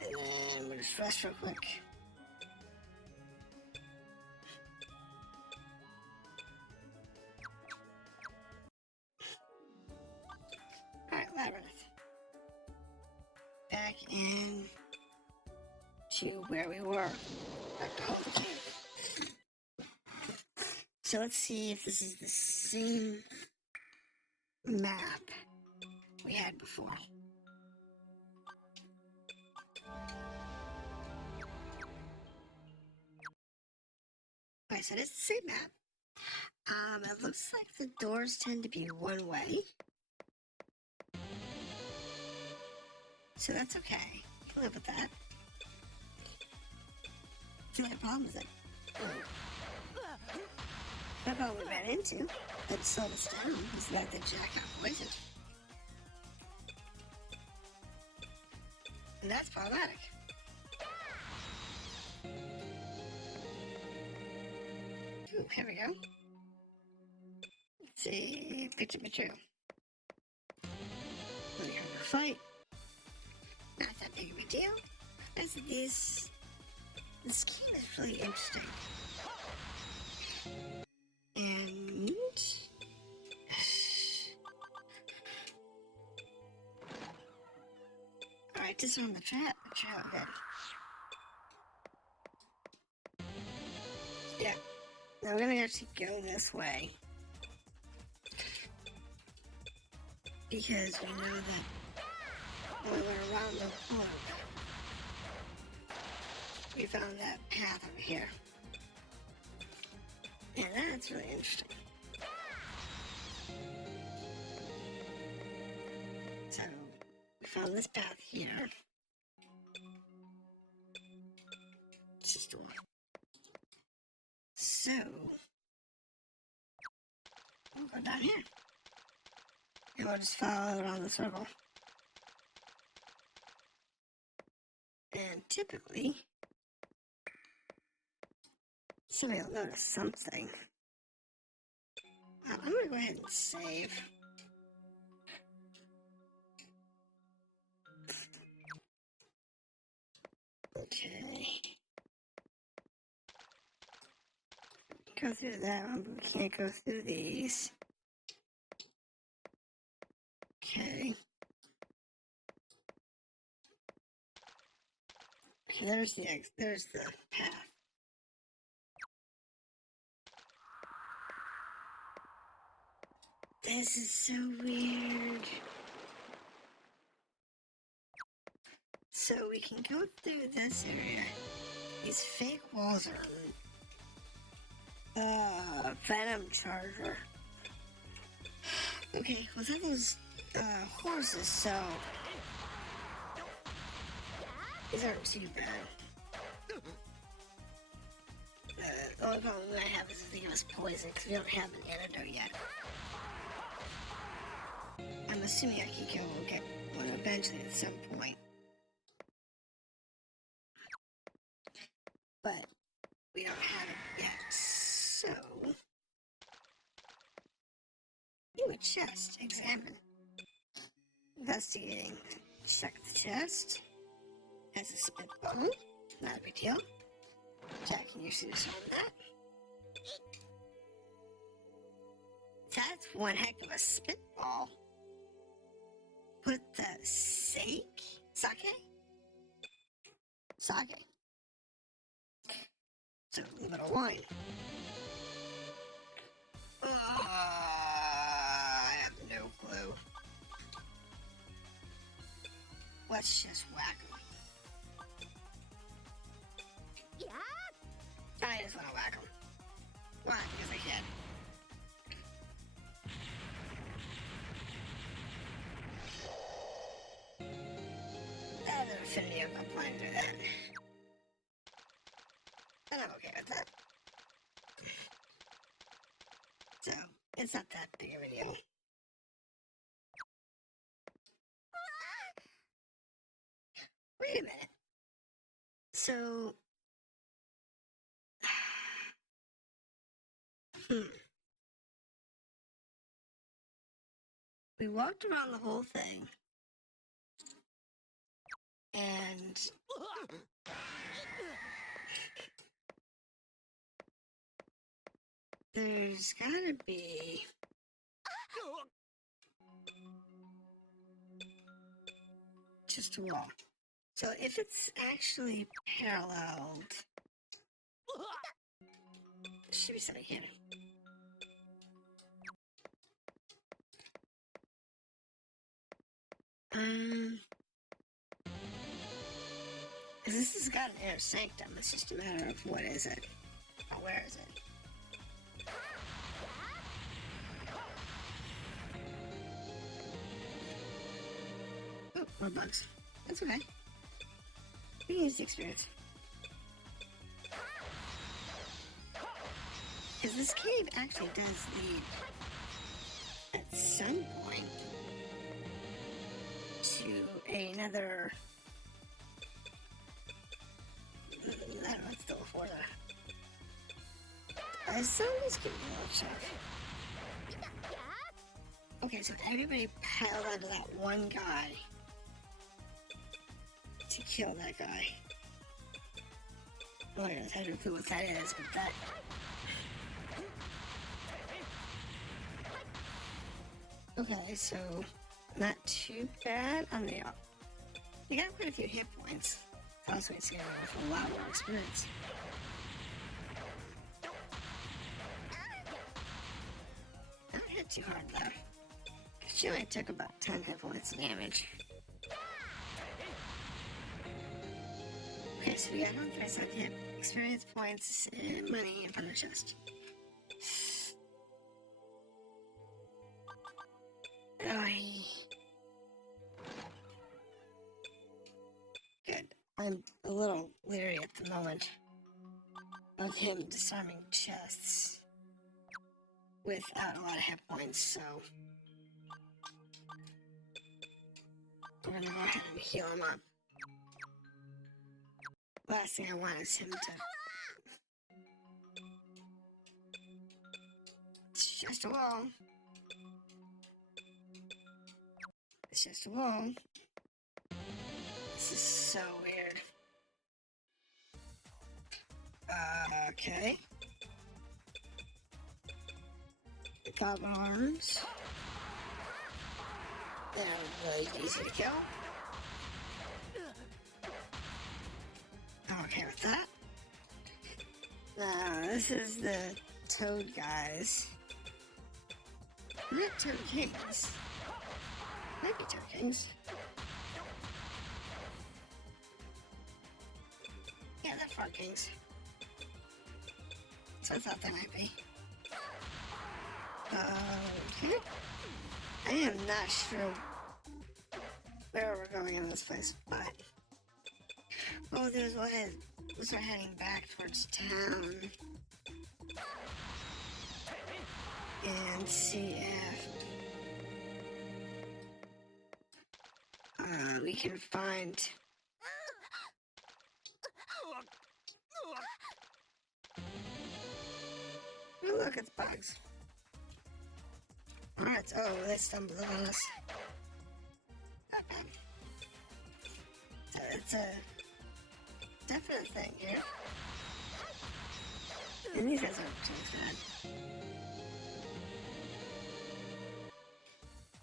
And then we'll just rest real quick. Alright, labyrinth. Back in to where we were. Back to home camp. So let's see if this is the same map we had before. Okay, so it's the same map. It looks like the doors tend to be one way. So that's okay. You can live with that. The only problem is that the problem we ran into that slowed us down was the fact that Jack got poisoned. And that's problematic. Ooh, here we go. Let's see, picture material. Really hard to fight. Not that big of a deal. As this game is really interesting. And alright, disarm the trap. Good. Yeah. Now we're gonna actually go this way. Because we know that when we went around the corner, we found that path over here. And that's really interesting. So, we found this path here. It's just a door. So, we'll go down here. And we'll just follow around the circle. And typically, somebody will notice something. I'm gonna go ahead and save. Okay. Go through that one, but we can't go through these. Okay. there's there's the path. This is so weird. So we can go through this area. These fake walls are Venom Charger. Okay, without those horses, so these aren't too bad. The only problem I have is if they give us poison, because we don't have an antidote yet. I'm assuming I can kill one eventually at some point. But we don't have it yet, so... Ooh, a chest. Examine. Investigating. Check the chest. Has a spitball. Not a big deal. Jacking your suit on that. That's one heck of a spitball. Put the sake? Sake? So, a little wine. I have no clue. Let's just whack him. Yeah. I just want to whack him. Why? Because I can. I have an affinity of not playing through that. And I'm okay with that. So, it's not that big of a deal. Wait a minute. So... We walked around the whole thing. And... There's gotta be... just a wall. So if it's actually paralleled... There should be something here. This has got an inner sanctum. It's just a matter of what is it? Or where is it? Oh, more bugs. That's okay. We can use the experience. Because this cave actually does lead, at some point, to another... I don't know, it's still before that. Somebody's giving me a little check. Okay, so everybody piled onto that one guy to kill that guy. Oh, I don't have no clue what that is, but that... Okay, so not too bad on the... You got quite a few hit points. Also, it's gonna go for a lot more experience. Not hit too hard though. She only took about 10 hit points of damage. Okay, so we got 137 hit experience points and money in front of the chest. Good. I'm a little leery at the moment of him disarming chests without a lot of hit points, so we're gonna go ahead and heal him up. Last thing I want is him to... It's just a wall. It's just a wall. This is so weird. Okay. Goblin arms. They're really easy to kill. I'm okay with that. This is the Toad guys. Not Toad Kings. Might be Toad Kings. Yeah, they're Frog Kings. So I thought they might be. Okay. I am not sure where we're going in this place, but... Oh, there's one head. We'll start heading back towards town. And see if... we can find... Oh, look, it's bugs. Alright, oh, they stumbled on us. So it's a definite thing here. And these guys aren't too bad.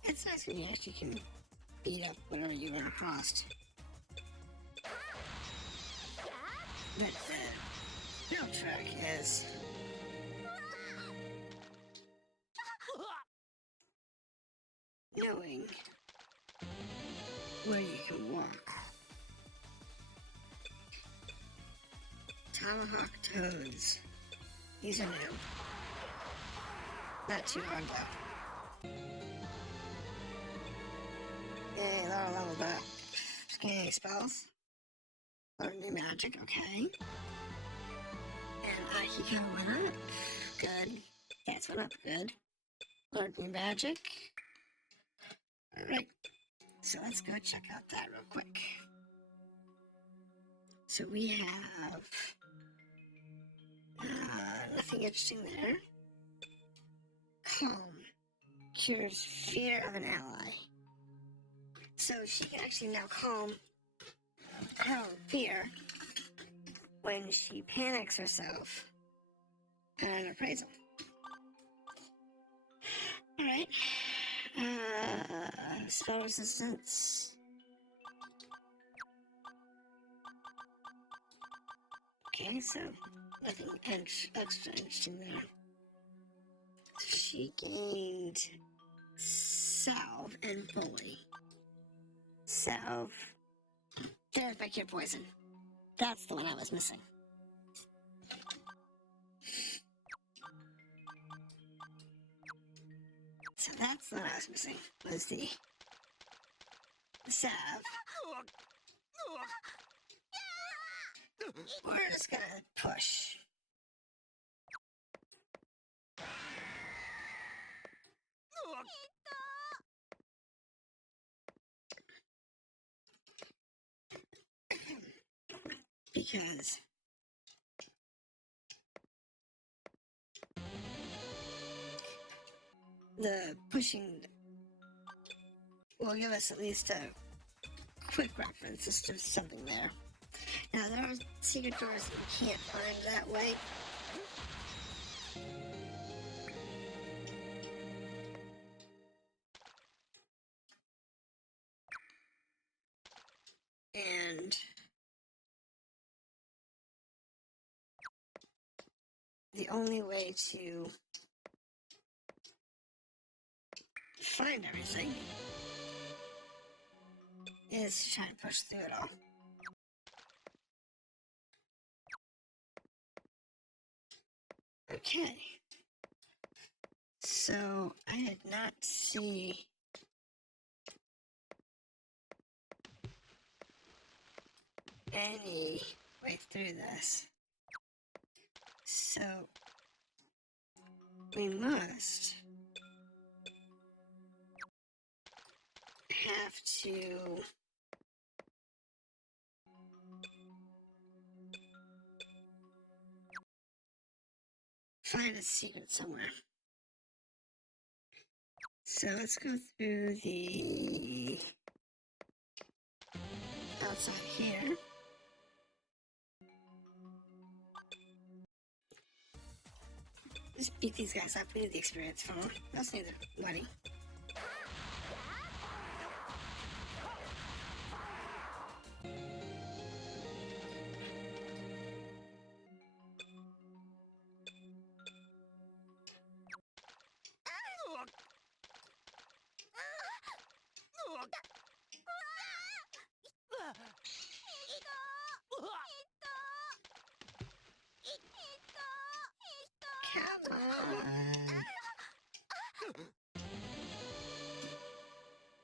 It's nice when you actually can beat up whatever you run across. But the real trick is knowing where you can walk. Tomahawk toads. These are new. Not too hard though. Yay, Laura leveled up. Scanning spells. Learn new magic, okay. And Aki kind of went up. Good. Cats went up, good. Learned new magic. Alright. So let's go check out that real quick. So we have nothing interesting there. Calm. Cures fear of an ally. So she can actually now calm her fear when she panics herself at an appraisal. Alright. Spell resistance. Okay, so nothing extra interesting there. She gained salve and bully. Salve. There's my cure poison. That's the one I was missing. So that's the one I was missing, was the salve. We're just gonna push. Because the pushing will give us at least a quick reference as to something there. Now, there are secret doors that you can't find that way. And the only way to find everything is to try and push through it all. Okay. So, I did not see any way through this. So, we must have to find a secret somewhere. So let's go through the outside here. Just beat these guys up. We need the experience for them. Let's need the money. Come on.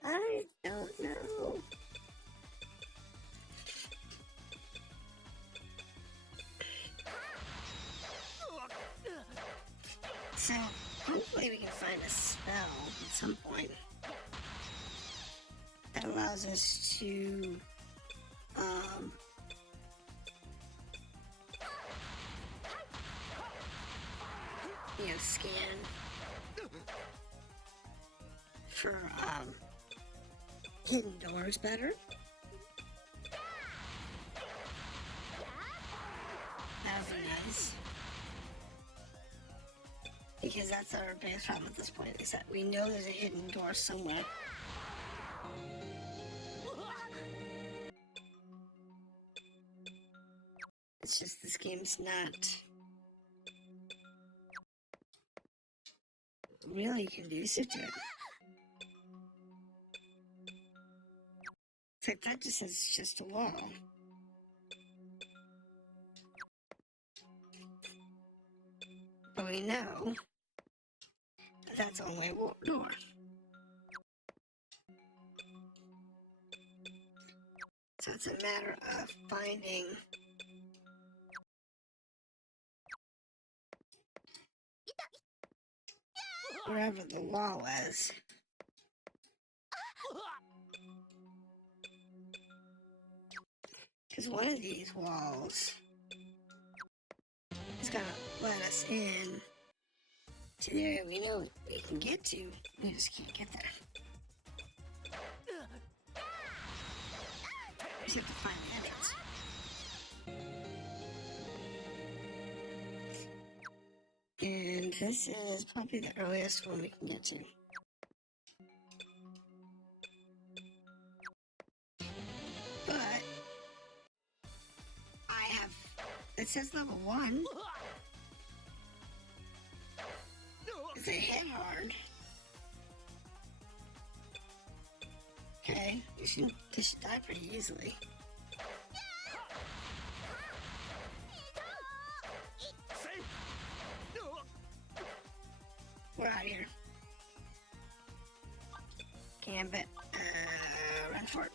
I don't know. So, hopefully we can find a spell at some point that allows us to, scan for, hidden doors better. That would be nice. Because that's our biggest problem at this point, is that we know there's a hidden door somewhere. It's just this game's not really conducive to it. It's like that just says it's just a wall. But we know that that's only a door. So it's a matter of finding wherever the wall is. Because one of these walls is gonna let us in to the area we know we can get to. We just can't get there. We just have to find the entrance. And this is probably the earliest one we can get to. But it says level 1. If they hit hard. Okay, they should die pretty easily. We're out of here. Gambit, run for it.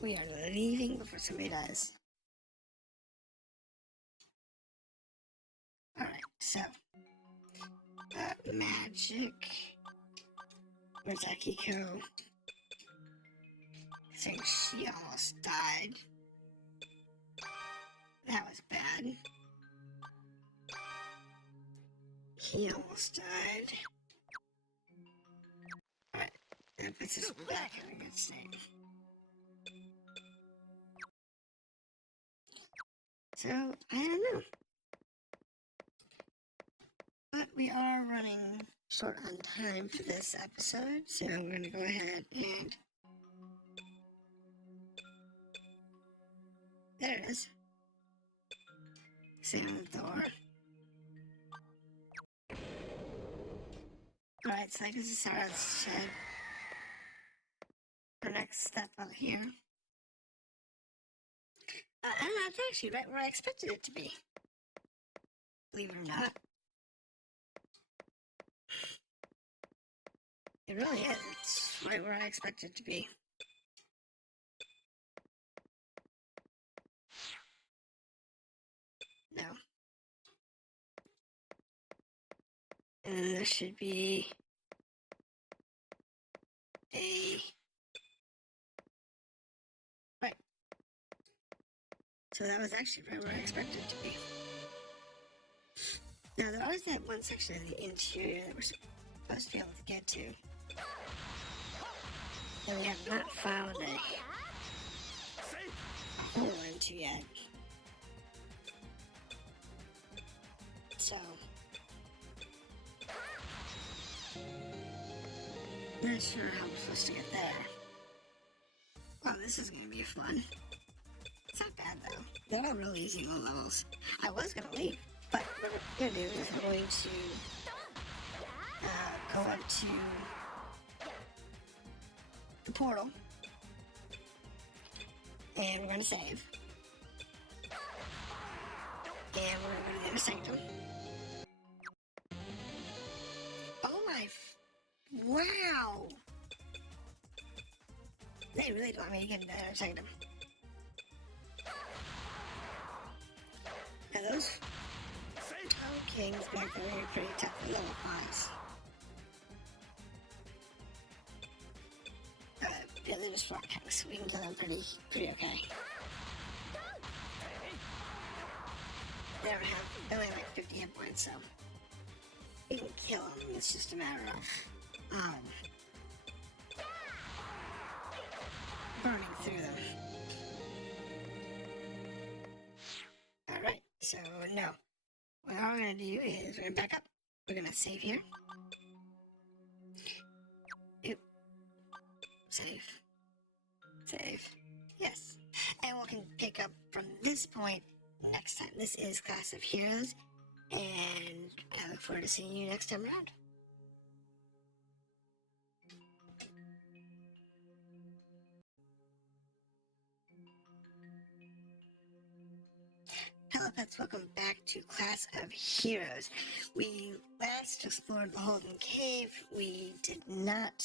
We are leaving before somebody dies. Alright, so. Magic. Where's Akiko? Saying she almost died. That was bad. He almost died. Alright, that puts us back in a good state. So, I don't know. But we are running short on time for this episode, so we're going to go ahead and... There it is. Same with the door. Alright, so I guess this is our next step out here. I don't know, it's actually right where I expected it to be. Believe it or not. It really is. It's right where I expected it to be. No. And then there should be a... Right. So that was actually right where I expected it to be. Now, there was that one section in the interior that we're supposed to be able to get to. That we have not found a hole into yet. So, not sure how we're supposed to get there. Oh, this is gonna be fun. It's not bad though. They're all really easy low levels. I was gonna leave, but what we're gonna do is I'm going to go up to the portal, and we're gonna save. And we're gonna go to Inner Sanctum. Oh my... Wow! They really don't want me to get into Inner Sanctum. Now those... Kings back there are pretty tough for level 5s. Yeah, they're just rock tanks. We can kill them pretty okay. They only have like 50 hit points, so we can kill them. It's just a matter of burning through them. Alright, so no. What we're gonna do is we're gonna back up. We're gonna save here. Oop. Save. Save. Yes. And we can pick up from this point next time. This is Class of Heroes, and I look forward to seeing you next time around. Hello pets, welcome back to Class of Heroes. We last explored the Holden Cave. We did not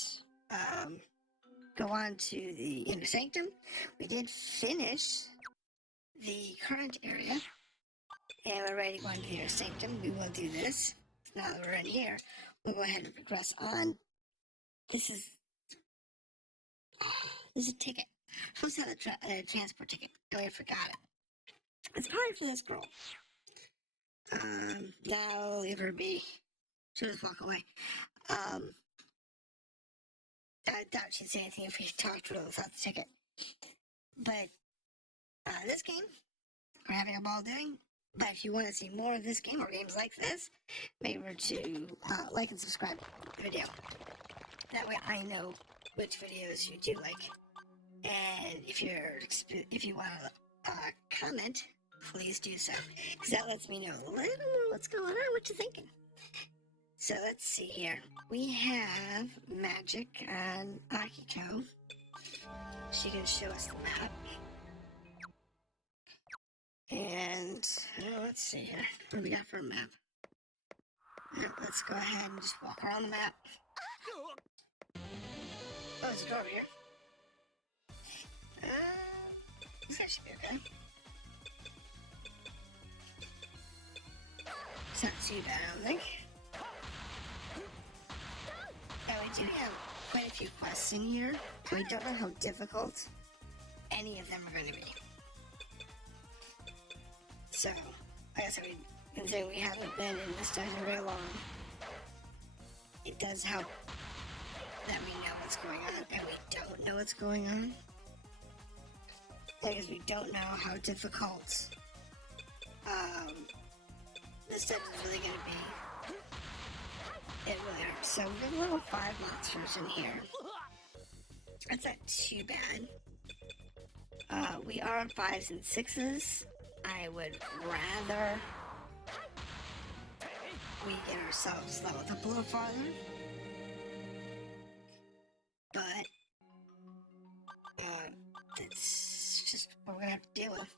go on to the Inner Sanctum. We did finish the current area, and we're ready to go into the Inner Sanctum. We will do this. Now that we're in here, we'll go ahead and progress on. This is a ticket. I'm supposed to have a transport ticket. Oh, I forgot it. It's hard for this girl. Now leave her be. She'll just walk away. I doubt she'd say anything if we talked to her without the ticket. But, this game, we're having a ball doing. But if you want to see more of this game or games like this, make sure to like and subscribe to the video. That way I know which videos you do like. And if you want to comment, please do so, because that lets me know a little what's going on, what you're thinking. So let's see here. We have Magic and Akiko. She can show us the map. And let's see here. What do we got for a map? Let's go ahead and just walk around the map. Oh, there's a door over here. This should be okay. It's not too bad, I don't think. Oh, we do have quite a few quests in here. We don't know how difficult any of them are going to be. So, like I said, considering we haven't been in this dungeon very long, it does help that we know what's going on, and we don't know what's going on. Because we don't know how difficult this dungeon is really going to be. It really hurts. So we have level 5 monsters in here. That's not too bad. We are on 5s and 6s. I would rather we get ourselves leveled up a little farther. But it's just what we're gonna have to deal with.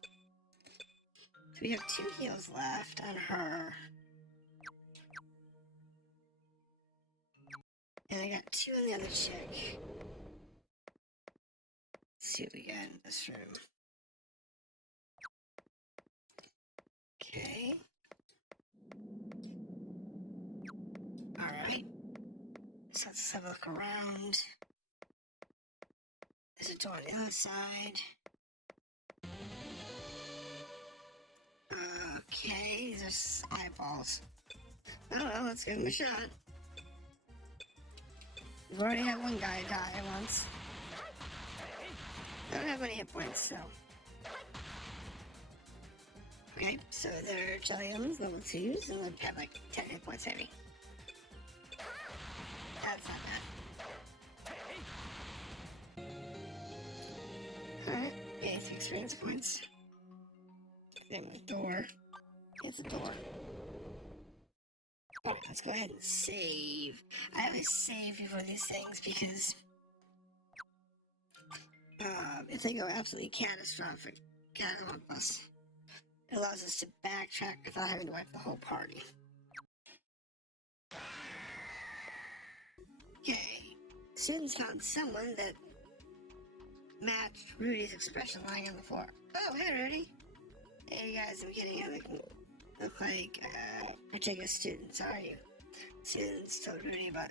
So we have 2 heals left on her. And I got 2 on the other chick. Let's see what we got in this room. Okay. Alright. So let's have a look around. There's a door on the other side. Okay, these are eyeballs. Oh well, let's give him a shot. We've already had one guy die once. I don't have any hit points, so. Okay, so they're Jellyums, level 2s, and they have like 10 hit points maybe. That's not bad. Alright, yeah, 3 experience points. Then my door. It's a door. Alright, let's go ahead and save. I always save before these things because if they go absolutely catastrophic, catastrophic, It allows us to backtrack without having to wipe the whole party. Okay, students found someone that matched Rudy's expression lying on the floor. Oh, hey Rudy. Hey guys, I'm kidding. I look like a particular student. Sorry. Students told Rudy about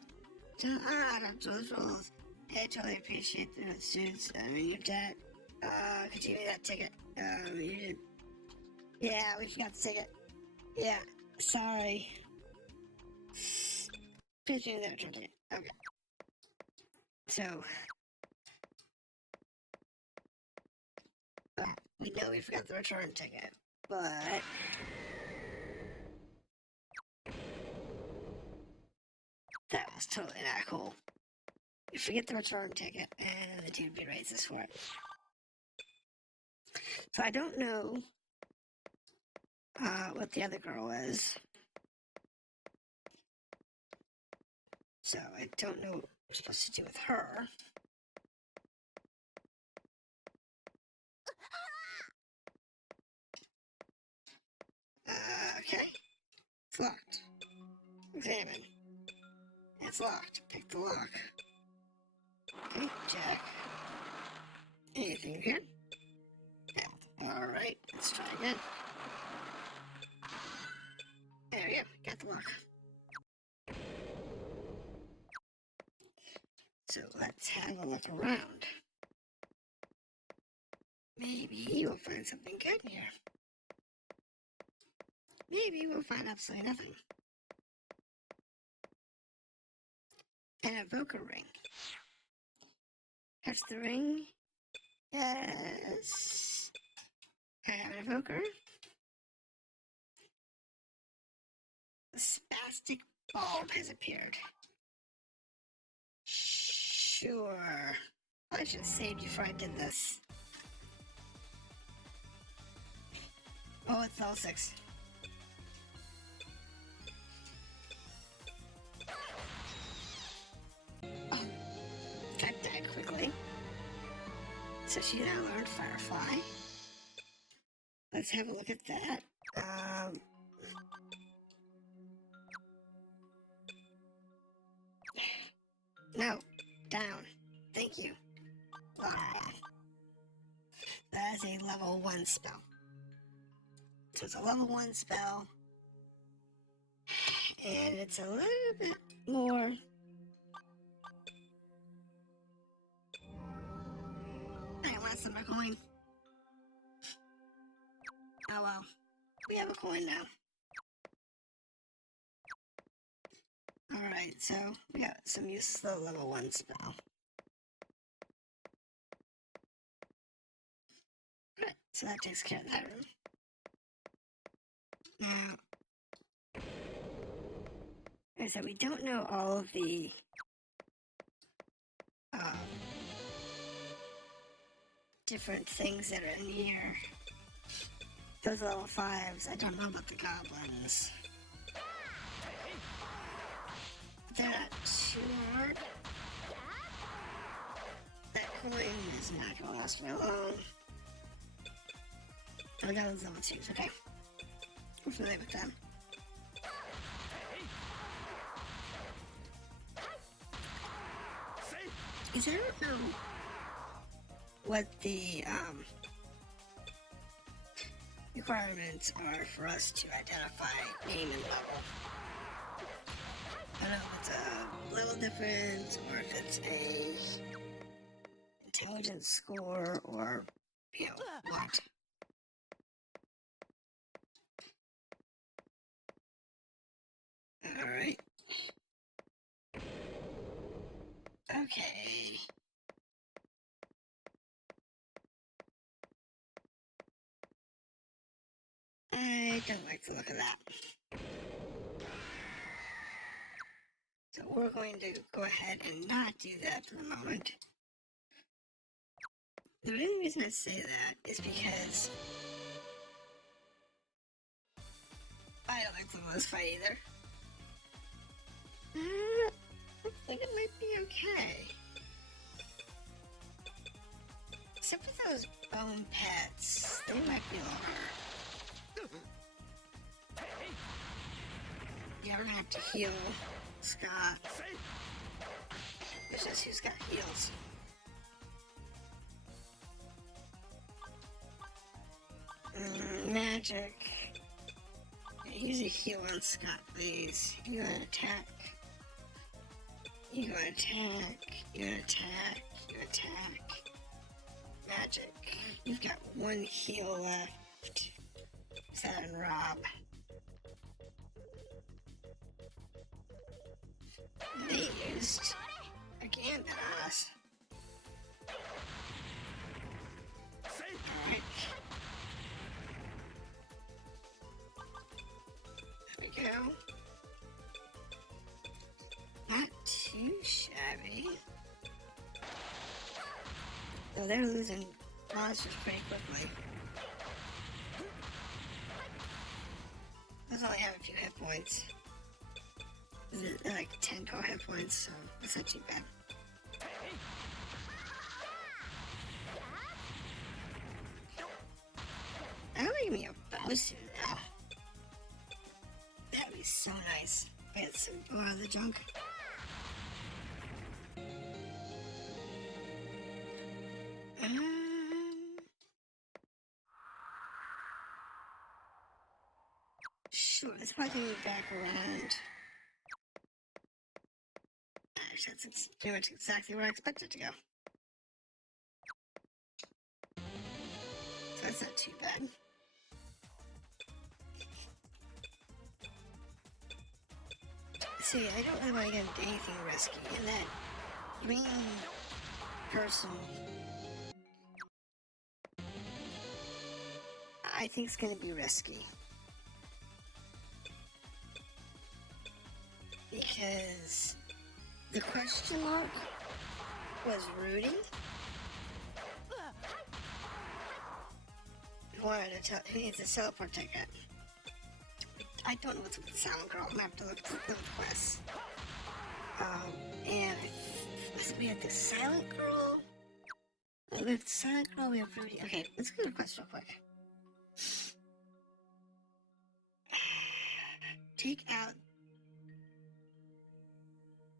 those rules. Hey, I totally appreciate the students. I mean, your dad. Could you give me that ticket? You did. Yeah, we forgot the ticket. Yeah, sorry. Please give me the return ticket. Okay. So, we know we forgot the return ticket, but that was totally not cool. You forget the return ticket, and the dude raises for it. So I don't know what the other girl is. So I don't know what we're supposed to do with her. Okay. It's locked. Examine. It's locked. Pick the lock. Okay, check. Anything here? Yeah. Alright, let's try again. There we go. Got the lock. So let's have a look around. Maybe we'll find something good here. Maybe we'll find absolutely nothing. An evoker ring. Touch the ring. Yes. I have an evoker. A spastic bulb has appeared. Sure. I should have saved you before I did this. Oh, it's level 6. Oh, that died quickly. So she now learned Firefly. Let's have a look at that. No. Down. Thank you. That is a level 1 spell. So it's a level 1 spell. And it's a little bit more. I want some coin. Oh well. We have a coin now. Alright, so we got some useless level 1 spell. Alright, so that takes care of that room. Now, like I said, we don't know all of the different things that are in here. Those level 5s, I don't know about the goblins. They're not too hard. That coin is not going to last very long. Oh, the goblins level 2s, okay. We're familiar with them. Is I don't know what the requirements are for us to identify name and level. I don't know if it's a level difference or if it's a intelligence score or, you know, what. Alright. Okay. I don't like the look of that. So we're going to go ahead and not do that for the moment. The only reason I say that is because I don't like the boss fight either. I think it might be okay. Except for those bone pets, they might be longer. Yeah, we're gonna have to heal Scott. It's just who's got heals. Magic. Use a heal on Scott, please. You gonna attack. You gonna attack. You gonna attack. You gonna attack. Magic. You've got one heal left. Is that on Rob? They used a gambit on us. Alright. There we go. Not too shabby. Though they're losing monsters pretty quickly. Those only have a few hit points. They're like 10 total hit points, so that's not too bad. I don't give me a bow suit now. That would be so nice. Get some more of the junk. Sure, it's probably going to be back around. Actually, that's pretty much exactly where I expected to go. So that's not too bad. See, I don't really want to get into anything risky, and that green person I think it's going to be risky. Because the question mark was Rudy. Who wanted to tell, who needs a teleport ticket? I don't know what's with the silent girl. I'm gonna have to look at the quests. And we had the silent girl. We have the silent girl. We have Rudy. Okay, let's go to the quest real quick. Take out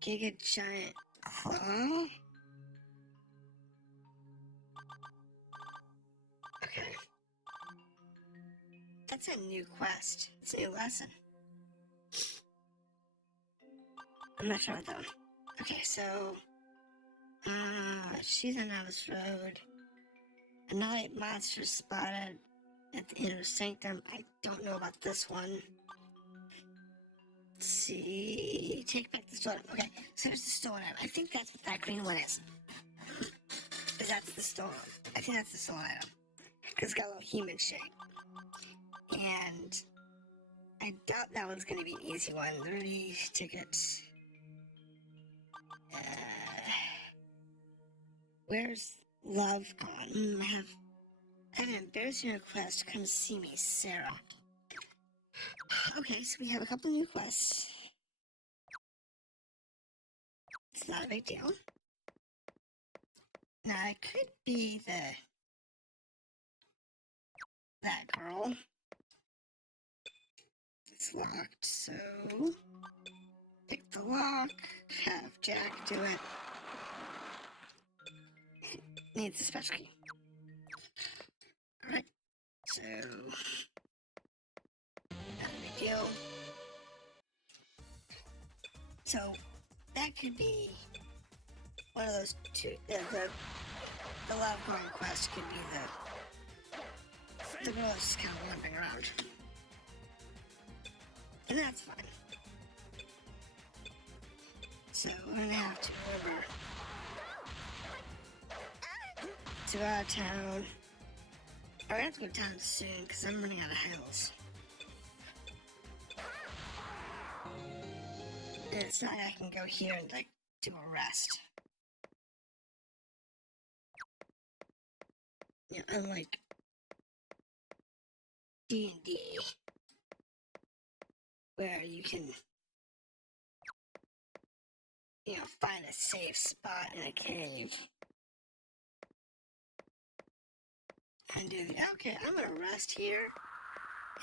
Giga Giant Claw. Okay. That's a new quest. It's a new lesson. I'm not sure what that one. Okay, so she's on Atlus Road. Annihilate monsters spotted at the Inner Sanctum. I don't know about this one. Let's see. Take back the stolen. Okay, so there's the stolen item. I think that's what that green one is. Because that's the stolen. I think that's the stolen item. Because it's got a little human shape. And I doubt that one's going to be an easy one. 30 tickets. Where's love gone? I have an embarrassing request. Come see me, Sarah. Okay, so we have a couple new quests. It's not a big deal. Now, it could be that girl. It's locked, so pick the lock, have Jack do it. Needs a special key. Alright, so not a big deal. So that could be one of those two. The love going quest could be the girl is just kind of limping around. And that's fine. So we're gonna have to remember to go out of town. Or I have to go to town soon because I'm running out of hills. And it's not like I can go here and like do a rest. Yeah, unlike D&D, where you can, find a safe spot in a cave. And do, okay, I'm gonna rest here.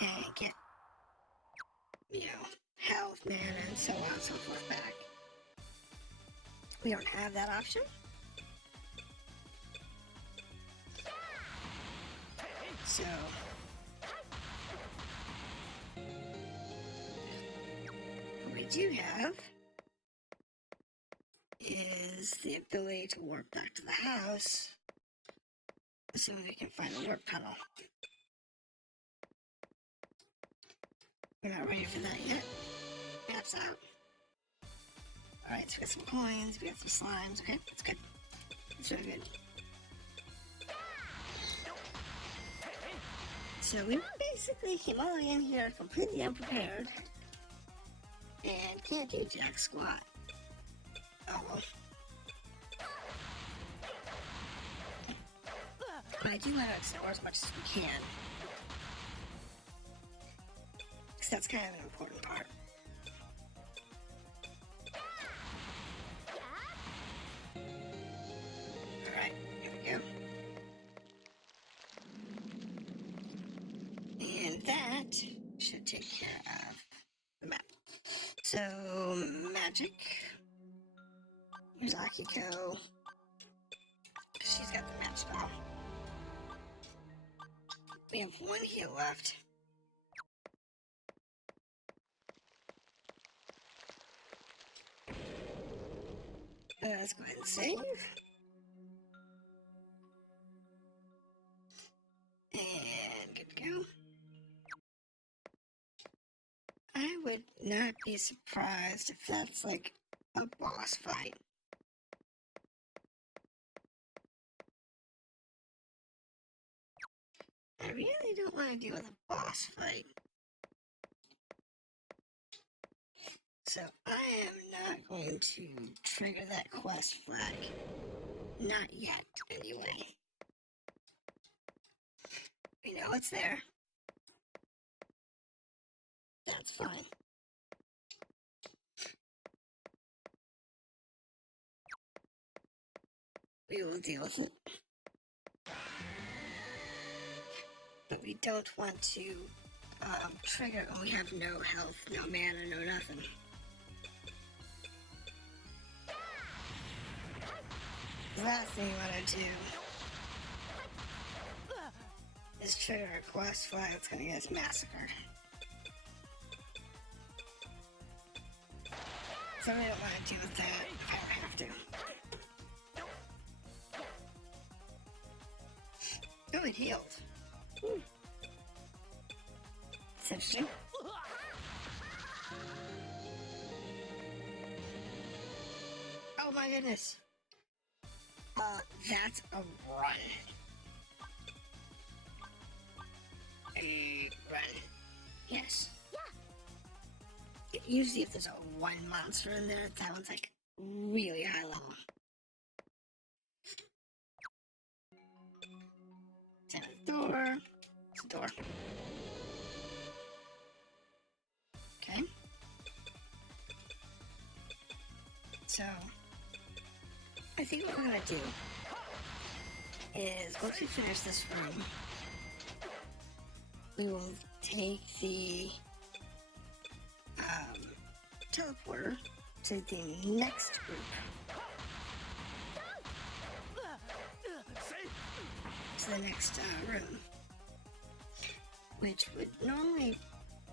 and get, health, mana, and so on and so forth back. We don't have that option. So, what we do have is the ability to warp back to the house, assuming we can find the warp tunnel. We're not ready for that yet. Map's out. Alright, so we got some coins, we got some slimes. Okay, that's good. That's really good. So we basically came all the way in here completely unprepared and can't do jack squat. Oh well. But I do want to explore as much as we can, because that's kind of an important part. Alright, here we go. And that should take care of the map. So, magic. Here's Akiko. She's got the map spell. We have one heal left. Let's go ahead and save. And good to go. I would not be surprised if that's like a boss fight. I really don't want to deal with a boss fight. So I am not going to trigger that quest flag. Not yet, anyway. We know it's there. That's fine. We will deal with it. But we don't want to trigger when we have no health, no mana, no nothing. The last thing you want to do is trigger a quest flag that's going to get us massacred. So we don't want to deal with that if I don't have to. Oh, it healed. Ooh. That's interesting. Oh my goodness. That's a run. A run. Yes. Yeah. Usually if there's a one monster in there, that one's like really high level. Is that a door? It's a door. Okay. So, I think what we're gonna do is once we finish this room, we will take the teleporter to the next group. To the next room. Which would normally,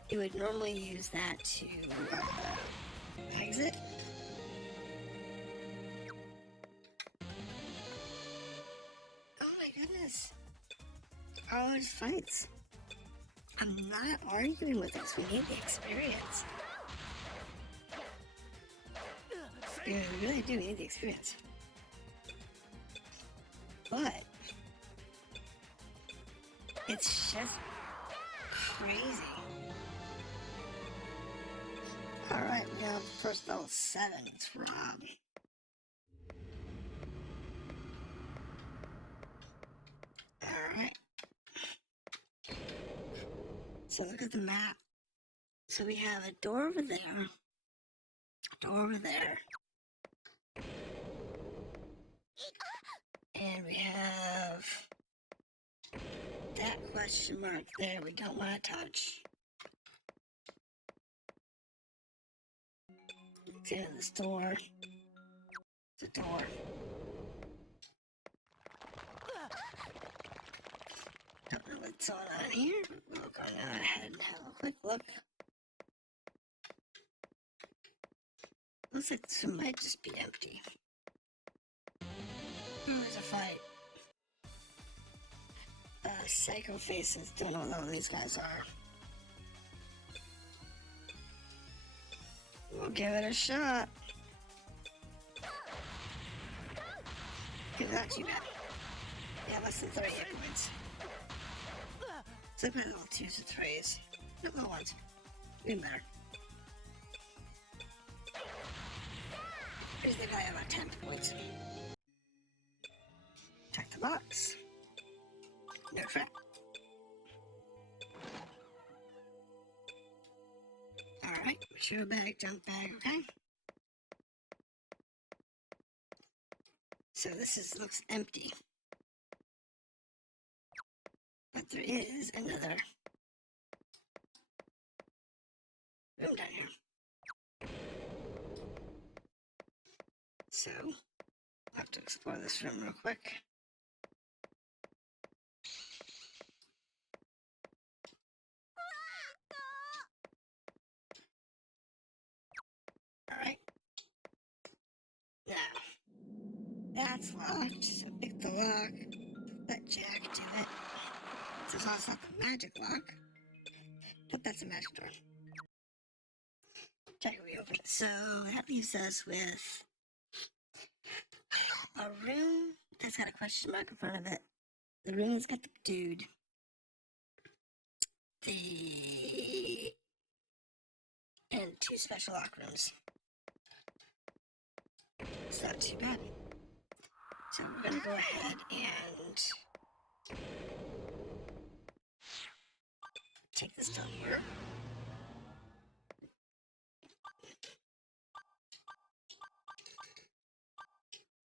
you would normally use that to exit. Oh my goodness. All those fights. I'm not arguing with this. We need the experience. Yeah, we really do need the experience. But it's just crazy. Alright, we have first level 7. It's Rob. Alright. So look at the map. So we have a door over there. A door over there. And we have that question mark there we don't want to touch. Examine this door. The door. Don't know what's going on here, but we'll go ahead and have a quick look. Looks like this one might just be empty. There's a fight. Psycho faces. Don't know what these guys are. We'll give it a shot. Not too bad. Yeah, less than 30 hit points. It's like my little 2s and 3s. No, little 1s. Even better. Here's the guy about 10 points. Check the box. No trap. Alright, mature bag, junk bag, okay? So this looks empty. But there is another room down here. So, I'll have to explore this room real quick. Alright. Now, that's locked, so pick the lock. Let Jack do it. This is also not the magic lock. Nope, that's a magic door. Jack, we open it. So that leaves us with a room that's got a question mark in front of it. The room that's got the dude. And 2 special lock rooms. It's not too bad. So we're gonna go ahead and take this down here.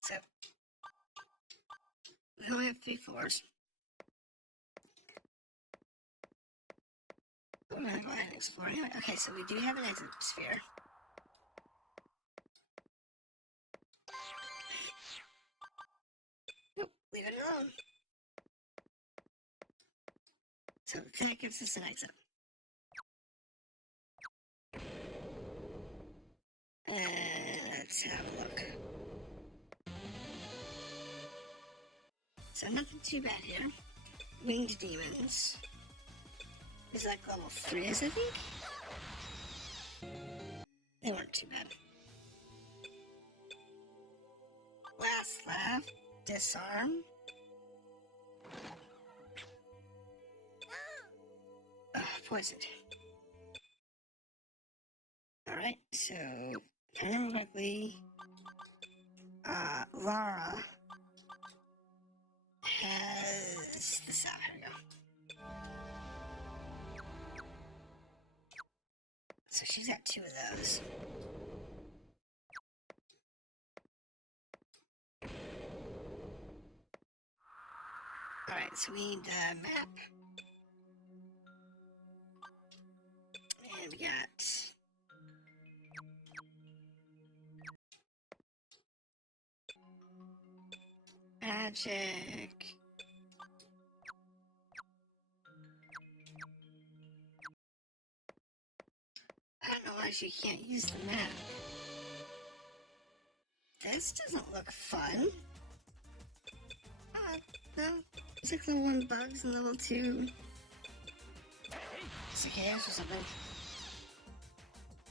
So we only have 3 floors. We're gonna go ahead and explore anyway. Okay, so we do have an exit sphere. Nope, leave it alone. So that gives us an exit. And let's have a look. So nothing too bad here. Winged demons. Is like level 3s, I think? They weren't too bad. Last laugh. Disarm. Poisoned. Alright, so if I remember correctly, Lara has this out. Here we go. So she's got 2 of those. Alright, so we need a map. And we got magic. I don't know why she can't use the map. This doesn't look fun. No. It's like level 1 bugs and level 2 cicadas or something.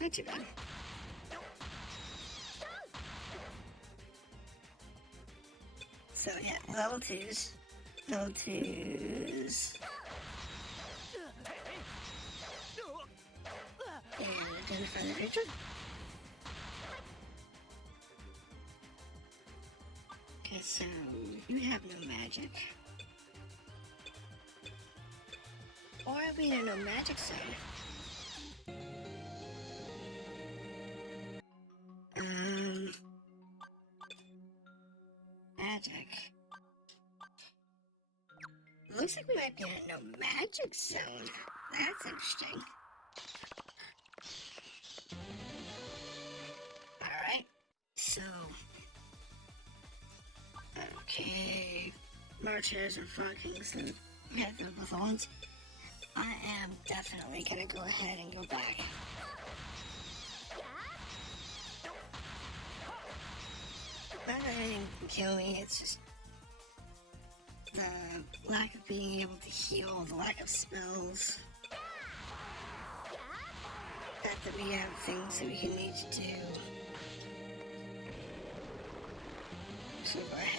Not too bad. So yeah, level 2s. Level 2s. And identify the creature. Okay, so you have no magic. Or we have no magic zone. Magic. looks like we might be in a no magic zone. That's interesting. Alright, so... Okay... Marchers and Frog Kings, and we have the ones. I am definitely gonna go ahead and go back. Not that anything can kill me, it's just the lack of being able to heal, the lack of spells. The fact that we have things that we can need to do. So go ahead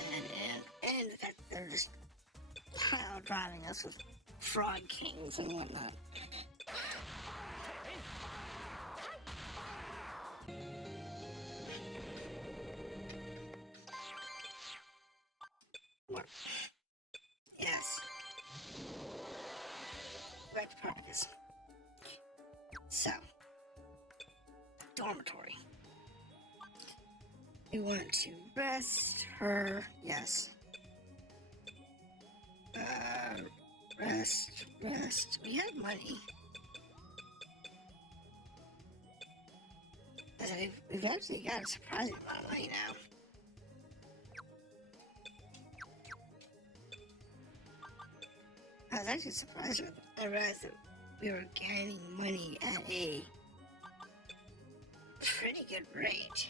and the fact that they're just pile driving us with Frog Kings and whatnot. What? Yes. Back to practice. So, dormitory. We want to rest her. Yes. Rest. We have money. We've actually got a surprising amount of money now. I was actually surprised when I realized that we were gaining money at a pretty good rate.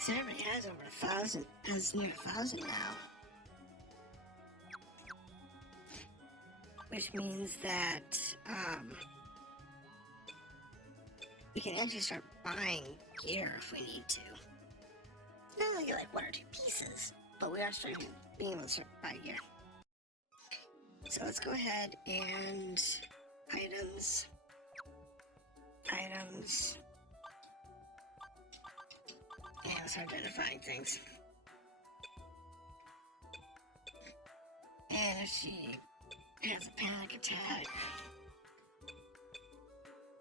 So everybody has over 1,000, has near 1,000 now. Which means that, we can actually start buying gear if we need to. Not only get like 1 or 2 pieces, but we are starting being able to start buying gear. So let's go ahead and items, and start identifying things. And if she has a panic attack,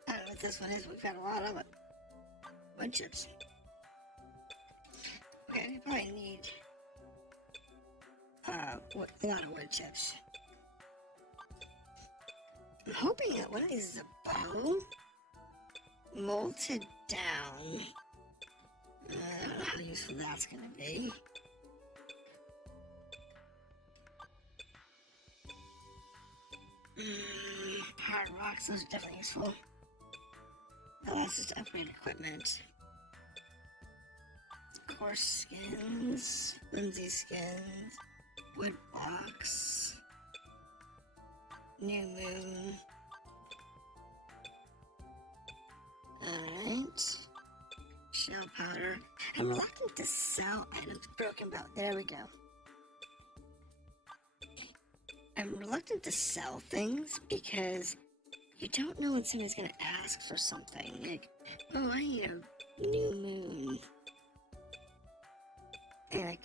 I don't know what this one is, we've got a lot of it. Wood chips. Okay, we probably need a lot of wood chips. I'm hoping that one of these is a bow molted down. I don't know how useful that's gonna be. Hard rocks, those are definitely useful. Allows us to upgrade equipment. Coarse skins, flimsy skins, wood blocks, new moon. Alright. Shell powder. I'm reluctant to sell items. Broken belt. There we go. I'm reluctant to sell things because you don't know when somebody's gonna ask for something. Like, oh, I need a new moon. And like,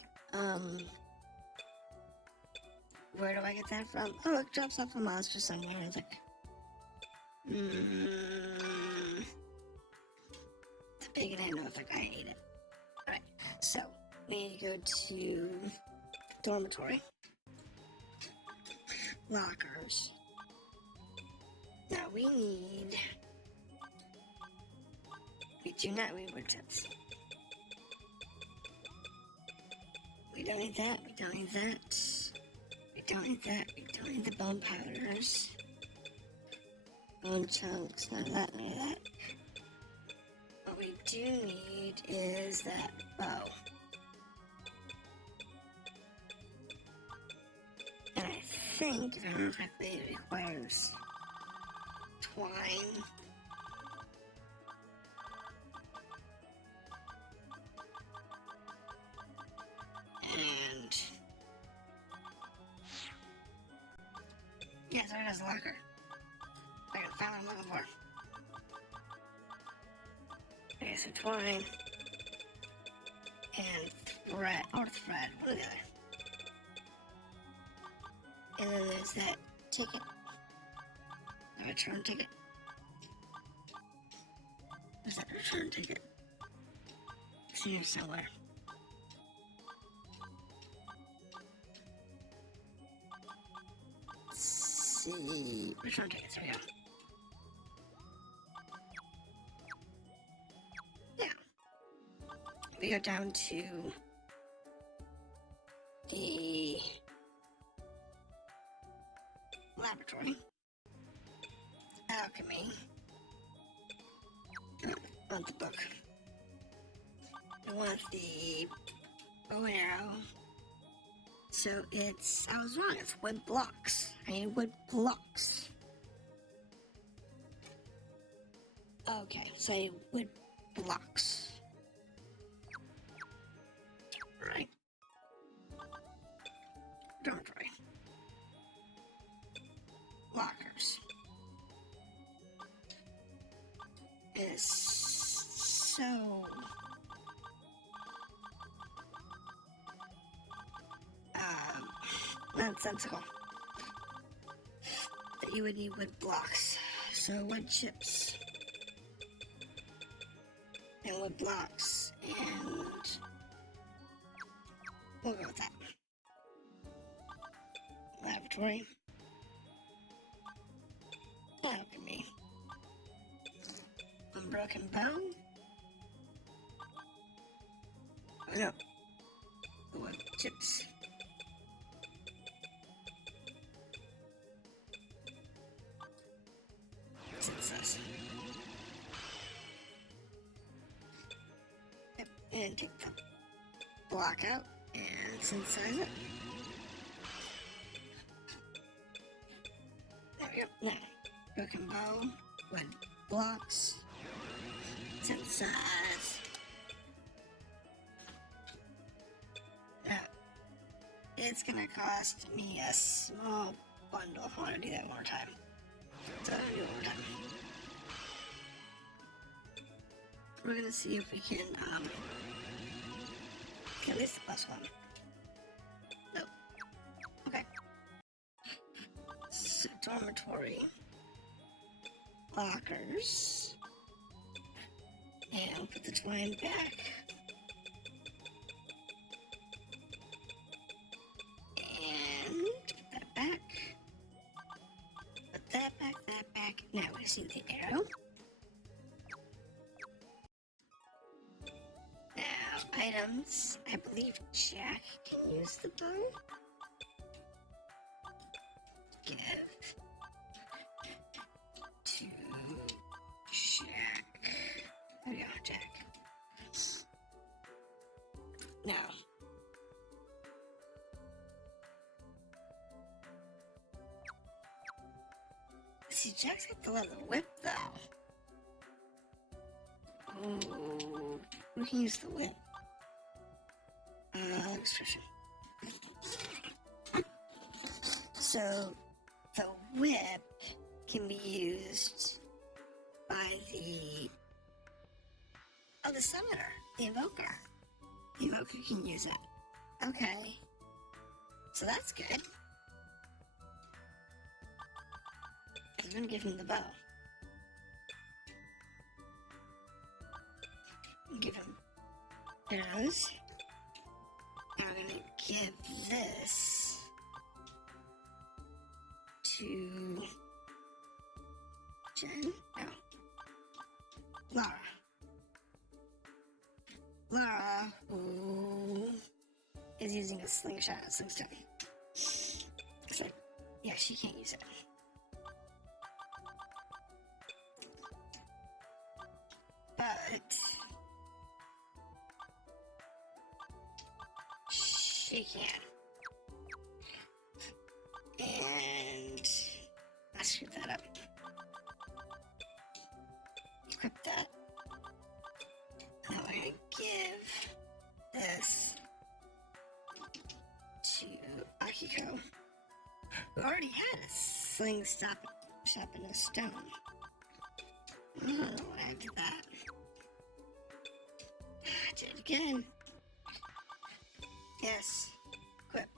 where do I get that from? Oh, it drops off a monster somewhere. It's like, it's a big and I know effect. I hate it. Alright, so we need to go to dormitory. Lockers. Now we do not need wood chips. We don't need that, we don't need that. We don't need that, we don't need the bone powders. Bone chunks, none of that, none of that. What we do need is that bow. And I think, if I remember correctly, it requires twine. And yes, there it is, a locker. I found what I'm looking for. Okay, so twine and thread, or thread, one or the other. And then there's that ticket. A return ticket. There's that return ticket. It's here somewhere. Let's see. Which one tickets? There we go. Yeah. We go down to the laboratory. Alchemy. I want the book. I want the bow and arrow. So it's, I was wrong, it's wood blocks. I need wood blocks. Okay, so I need wood blocks. Right. Dormitory. Lockers. Is so nonsensical that you would need wood blocks. So wood chips and wood blocks, and we'll go with that. Laboratory. Alchemy. Unbroken bow. Oh no. Wood chips. Success. Yep, and take the block out and synthesize it. There we go. Now, broken bow, wood blocks, synthesize. Now, it's gonna cost me a small bundle if I want to do that one more time. So I'll do it one more time. We're gonna see if we can get at least the plus one. Nope. Okay. So dormitory. Lockers. And I'll put the twine back. And put that back. Put that back, that back. Now we see the arrow. Now, items. I believe Jack can use the bow. Give to Jack. There we go, Jack. Now, see, Jack's got the leather whip though. Oh, we can use the whip. Expression. So, the whip can be used by the summoner, the invoker. The invoker can use it. Okay. So that's good. I'm gonna give him the bow. Give him arrows. Now we're gonna give this to Jen? No. Lara. Lara, who is using a slingshot, a slingstone. So, yeah, she can't use it. But she can. And I screwed that up. Equip that. Now we're gonna give this to Akiko, who already had a sling shop in a stone. I don't know why I did that. I did it again. Yes. Equip.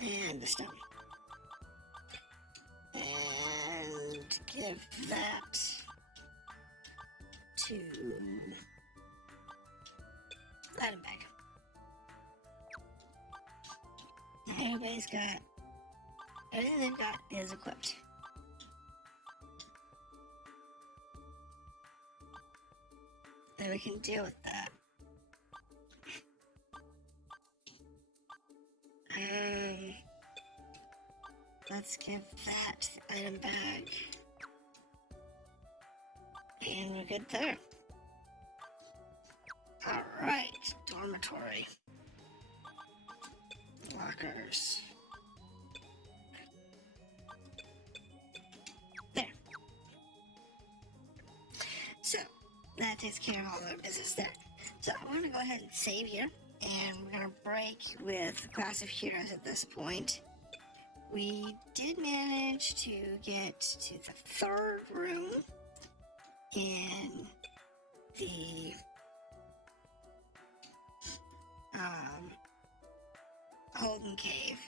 And the stone. And give that to item bag. Everybody's got, everything they've got is equipped. And we can deal with that. Let's give that the item bag. And we're good there. Alright, dormitory. Lockers. There. So, that takes care of all our business there. So I want to go ahead and save here. And we're going to break with Classofheroes at this point. We did manage to get to the third room in the Holden Cave,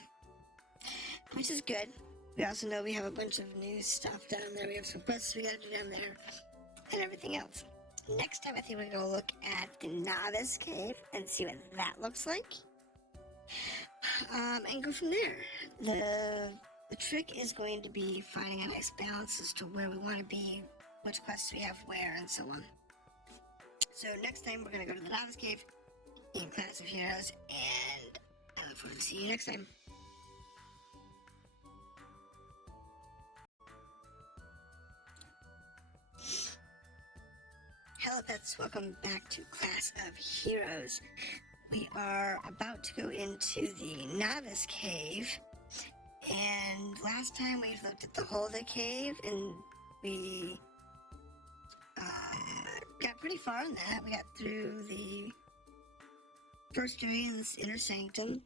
which is good. We also know we have a bunch of new stuff down there. We have some quests we gotta do down there and everything else. Next time I think we're gonna look at the Novice Cave and see what that looks like. And go from there. The trick is going to be finding a nice balance as to where we want to be, which quests we have where, and so on. So next time we're going to go to the Novice Cave in Classofheroes, and I look forward to seeing you next time. Hello pets, welcome back to Classofheroes. We are about to go into the Novice Cave, and last time we looked at the Holden Cave, and we got pretty far in that. We got through the first area in this inner sanctum,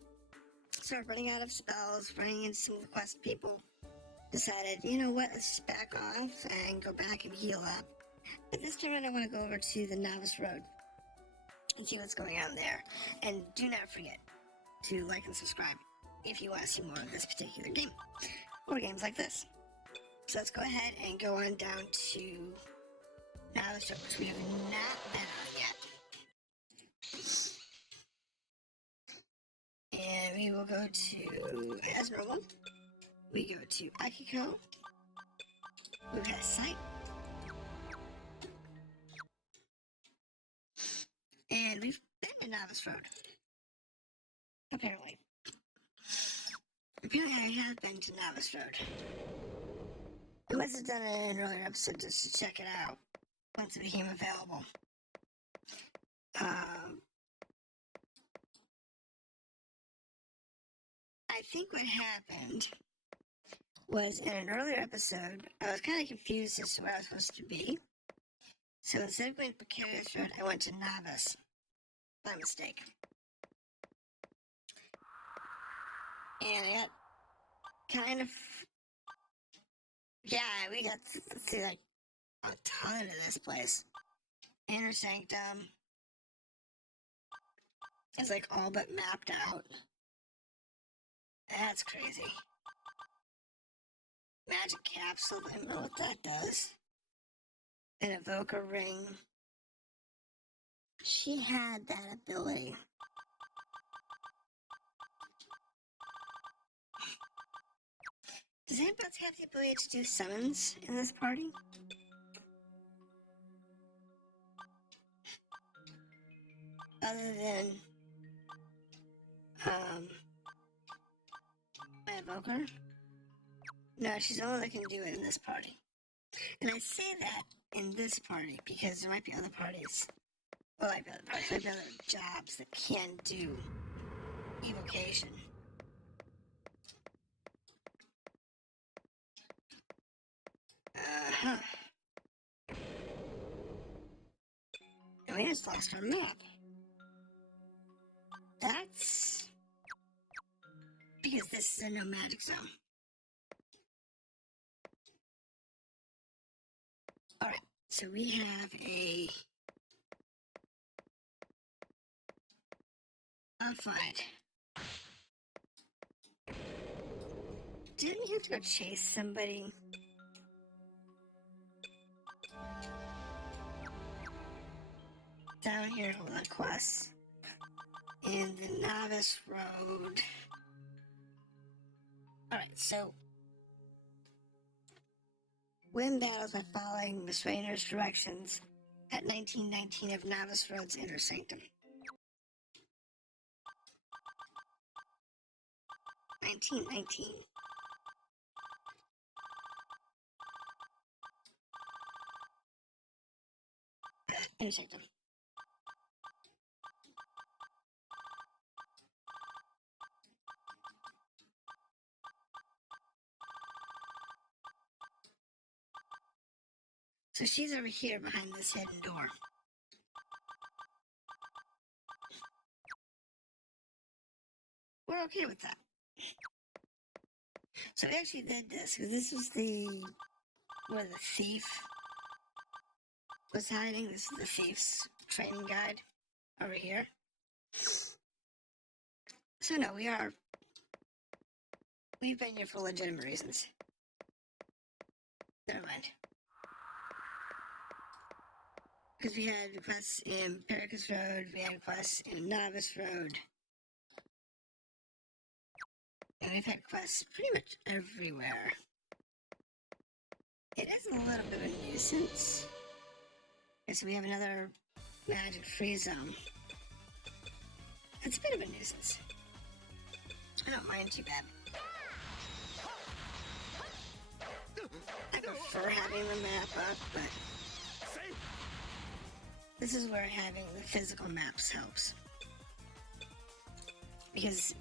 started running out of spells, running into some of the quest people, decided, you know what, let's back off and go back and heal up. But this time I want to go over to the Novice Road and see what's going on there. And do not forget to like and subscribe if you want to see more of this particular game, or games like this. So let's go ahead and go on down to Novice Road, which we have not been on yet. And we will go to, as normal, we go to Akiko. We've got a site. And we've been to Novice Road. Apparently. Apparently I have been to Novice Road. I must have done it in an earlier episode just to check it out once it became available. I think what happened was in an earlier episode, I was kind of confused as to where I was supposed to be. So instead of going to Precarious Road, I went to Novice by mistake. And I got kind of, yeah, we got to see like a ton of this place. Inner Sanctum is like all but mapped out. That's crazy. Magic Capsule, I don't know what that does. An Evoker Ring. She had that ability. Does anybody else have the ability to do summons in this party? Other than my Evoker? No, she's the only one that can do it in this party. And I say that in this party because there might be other parties. Well, there might be other jobs that can do evocation. And we just lost our map. That's because this is a no magic zone. Alright, so we have a fight. Didn't we have to go chase somebody? Down here with a quest. in the Novice Road. Alright, so win battles by following Miss Raynor's directions at 1919 of Novice Road's Inner Sanctum. 1919. Inner Sanctum. So she's over here behind this hidden door. We're okay with that. So we actually did this, because this was where the thief was hiding. This is the thief's training guide over here. So no, we've been here for legitimate reasons. Never mind. Because we had quests in Pericus Road, we had quests in Novice Road. And we've had quests pretty much everywhere. It is a little bit of a nuisance. Okay, so we have another magic free zone. It's a bit of a nuisance. I don't mind too bad. I prefer having the map up, but this is where having the physical maps helps. Because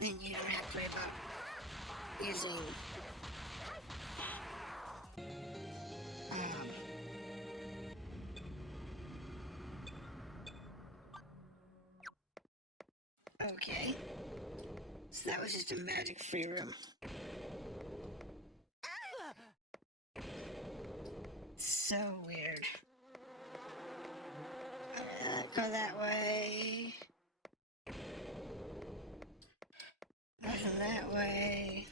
then you don't have to worry about using okay. So that was just a magic free room. So weird. Go that way. Nothing that way.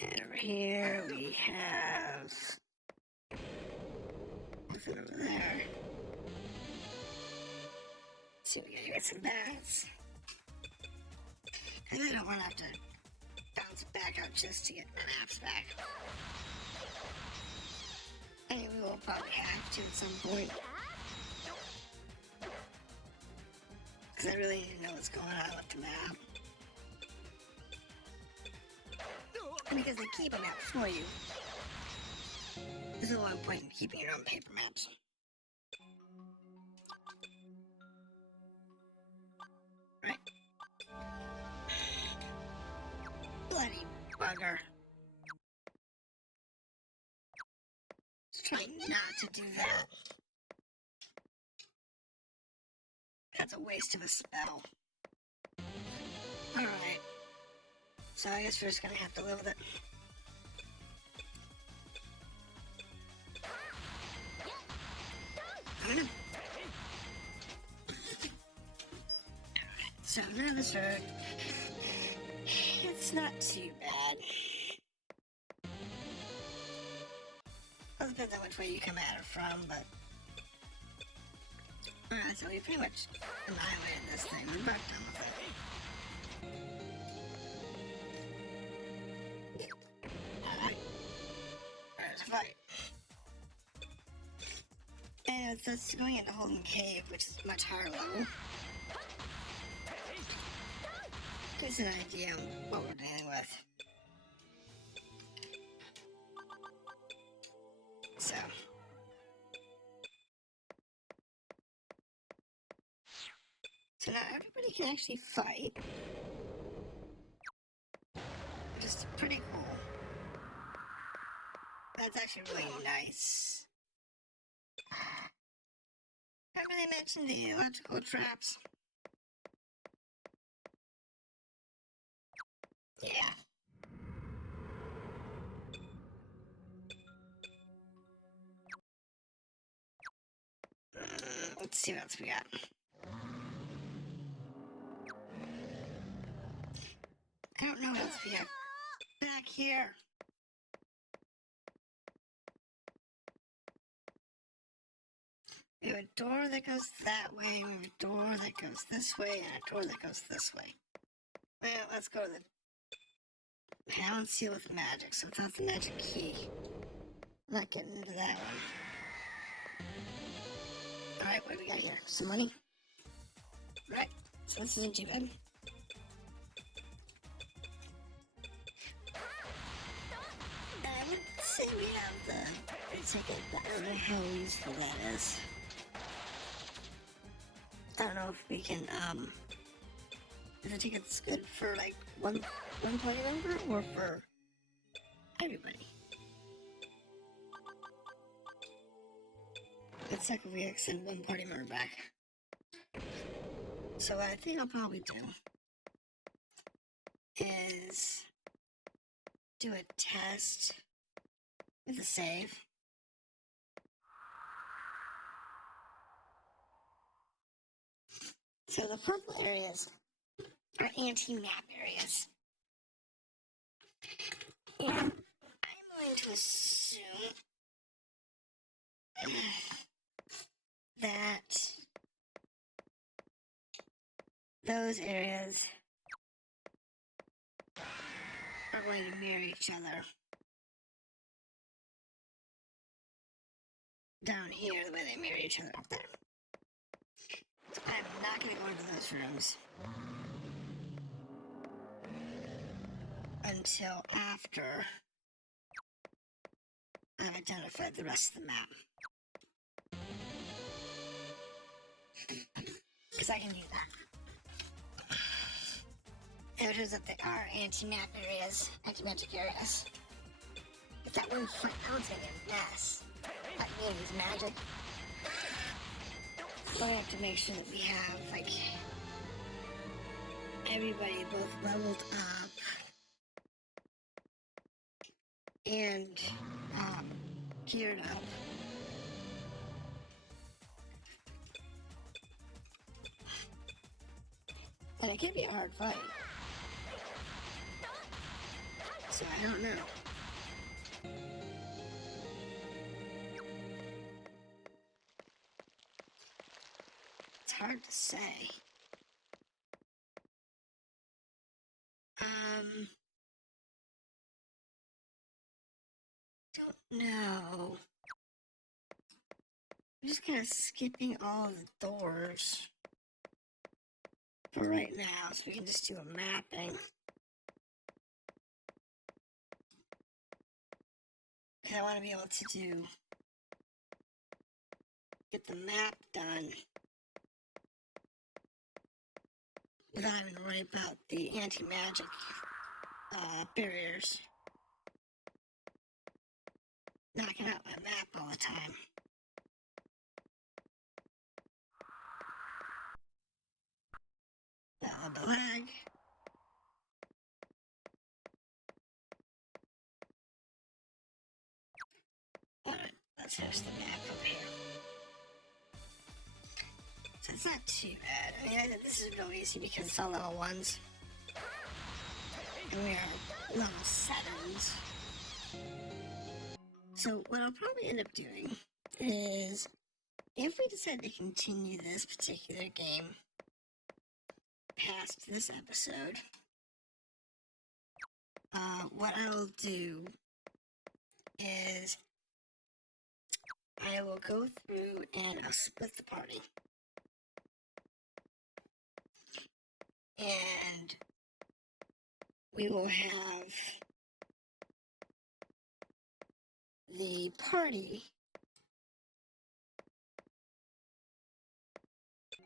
And over here we have nothing over there. So we gotta get some bats. I really don't want to have to bounce back out just to get the maps back. Anyway, we will probably have to at some point. Because I really need to know what's going on with the map. And because they keep a map for you, there's no one point in keeping your own paper maps. Right? Bloody bugger. Just trying not to do that. That's a waste of a spell. Alright. So I guess we're just gonna have to live with it. I don't know. Alright, so Novice Road. It's not too bad. Well, it depends on which way you come at it from, but... Alright, so we pretty much annihilated this thing. We're about done with it. Alright. There's a fight. And it's going into Holden Cave, which is much higher level. Gives an idea of what we're dealing with. So. So now everybody can actually fight. Which is pretty cool. That's actually really nice. Remember they mentioned the electrical traps? Yeah. Let's see what else we got. I don't know what else we have back here. We have a door that goes that way, we have a door that goes this way, and a door that goes this way. Well, let's go to the pound seal with magic, so without the magic key. I'm not getting into that one. Alright, what do we got here? Some money? Right, so this isn't too bad. I would say we have the ticket, but I don't know how useful that is. I don't know if we can, if the ticket's good for, like, one party member, or for everybody. It's like if we send one party member back. So what I think I'll probably do is do a test with a save. So the purple areas are anti-map areas. And I'm going to assume that those areas are going to mirror each other. Down here, the way they mirror each other up there. So I'm not going to go into those rooms until after I've identified the rest of the map. Because I can do that. It turns out they are anti-map areas, anti-magic areas. If that one fight, I would say they're mess. That means magic. But I have to make sure that we have, like, everybody both leveled up and geared up. And it can be a hard fight. So I don't know. It's hard to say. Don't know. I'm just kind of skipping all of the doors for right now, so we can just do a mapping. Because I want to be able to get the map done without having to worry about the anti-magic barriers knocking out my map all the time. The lag. Alright, let's finish the map over here. So it's not too bad. I mean, I think this is real easy because it's all level 1s. And we are level 7s. So what I'll probably end up doing is, if we decide to continue this particular game past this episode, what I'll do is I will go through and I'll split the party. And we will have the party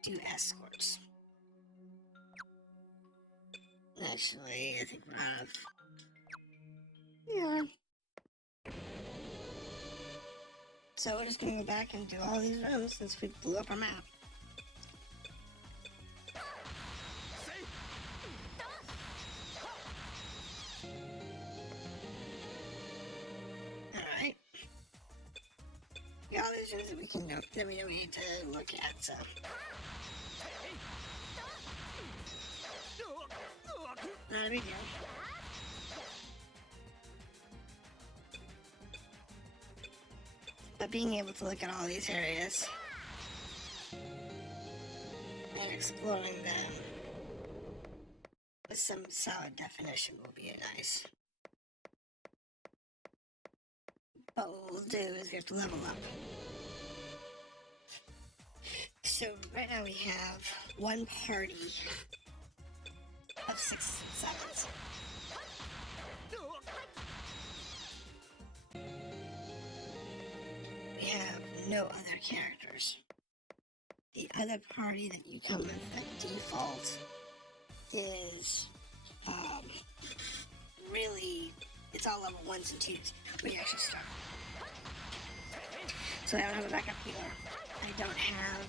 do escorts. Actually, I think we're out of... Yeah. So we're just gonna go back and do all these rooms since we blew up our map. Alright. Yeah, all these rooms that we can note that we don't need to look at, so... Not a big deal. But being able to look at all these areas exploring them with some solid definition will be nice. But what we'll do is we have to level up. So right now we have one party of 6 and 7s. We have no other characters. The other party that you come with by default is really, it's all level 1s and 2s. We actually start. So I don't have a backup healer. I don't have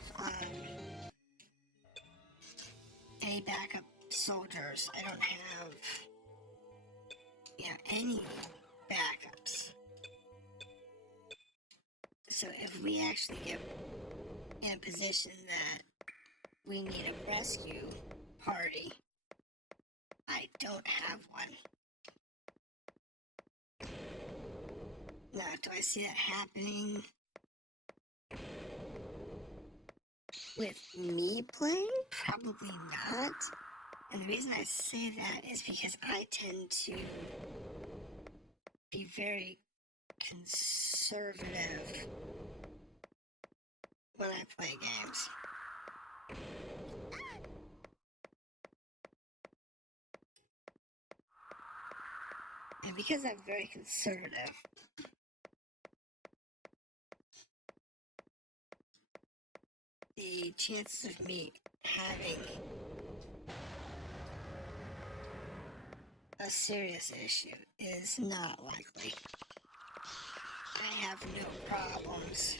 any backup soldiers. I don't have, any backups. So if we actually get in a position that we need a rescue party, I don't have one. Now, do I see that happening with me playing? Probably not. And the reason I say that is because I tend to be very conservative when I play games. And because I'm very conservative, the chances of me having a serious issue is not likely. I have no problems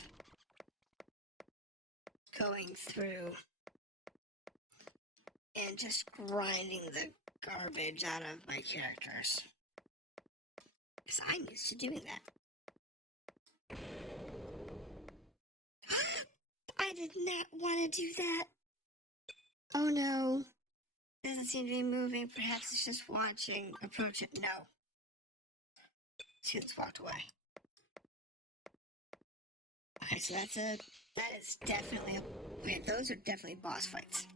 going through and just grinding the garbage out of my characters. Because I'm used to doing that. I did not want to do that. Oh no. Doesn't seem to be moving. Perhaps it's just watching. Approach it. No. Students walked away. Okay, so that is definitely okay, those are definitely boss fights.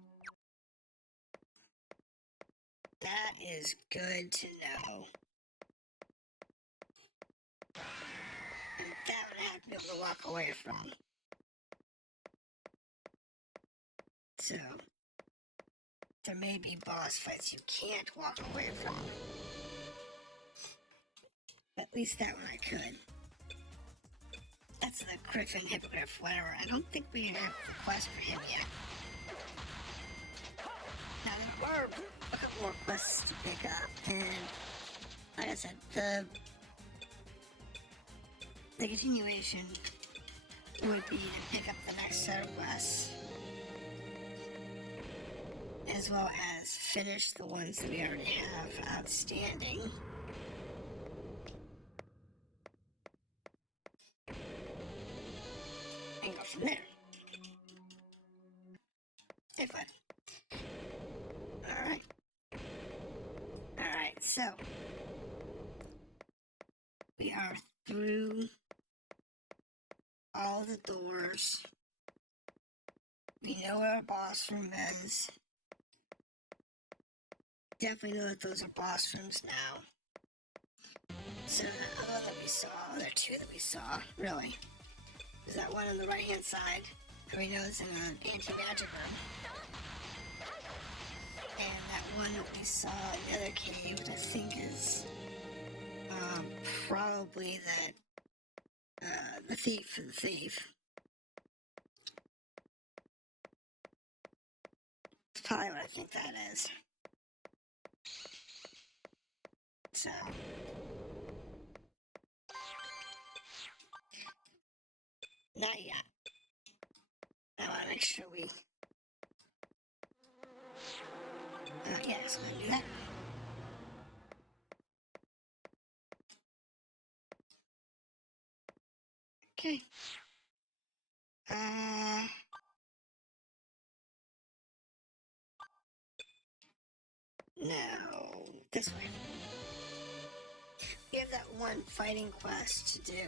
That is good to know. And that would I have to be able to walk away from. So, there may be boss fights you can't walk away from. But at least that one I could. That's the Griffin Hippogriff, whatever. I don't think we have the quest for him yet. Now, there are a couple more quests to pick up, and like I said, the continuation would be to pick up the next set of quests, as well as finish the ones that we already have outstanding. And go from there. If I... Alright, so we are through all the doors. We know where our boss room is. Definitely know that those are boss rooms now. So the other one that we saw, there are two that we saw, really. There's that one on the right hand side that we know is in an anti-magic room. And that one that we saw in the other cave, which I think is probably that the thief for the thief. It's probably what I think that is. So not yet. I want to make sure we yes, I'm gonna do that. Okay. No, this way. We have that one fighting quest to do.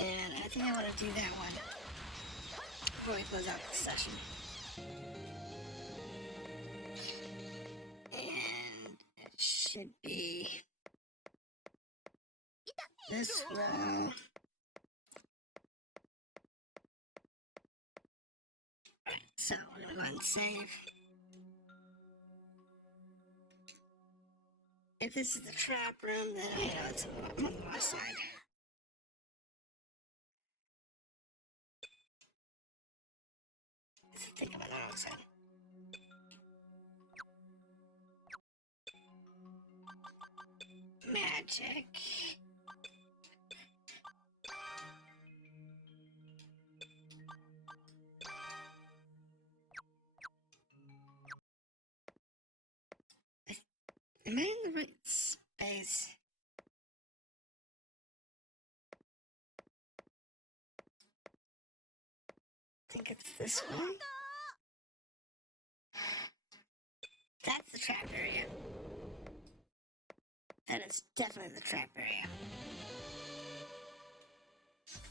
And I think I want to do that one before we close out the session. should be this row. Right, so we're gonna go ahead and save. If this is the trap room, then I know it's on the west side. I think I'm on the wrong side. Magic. Am I in the right space? I think it's this one. That's the trap area. That is definitely the trap area.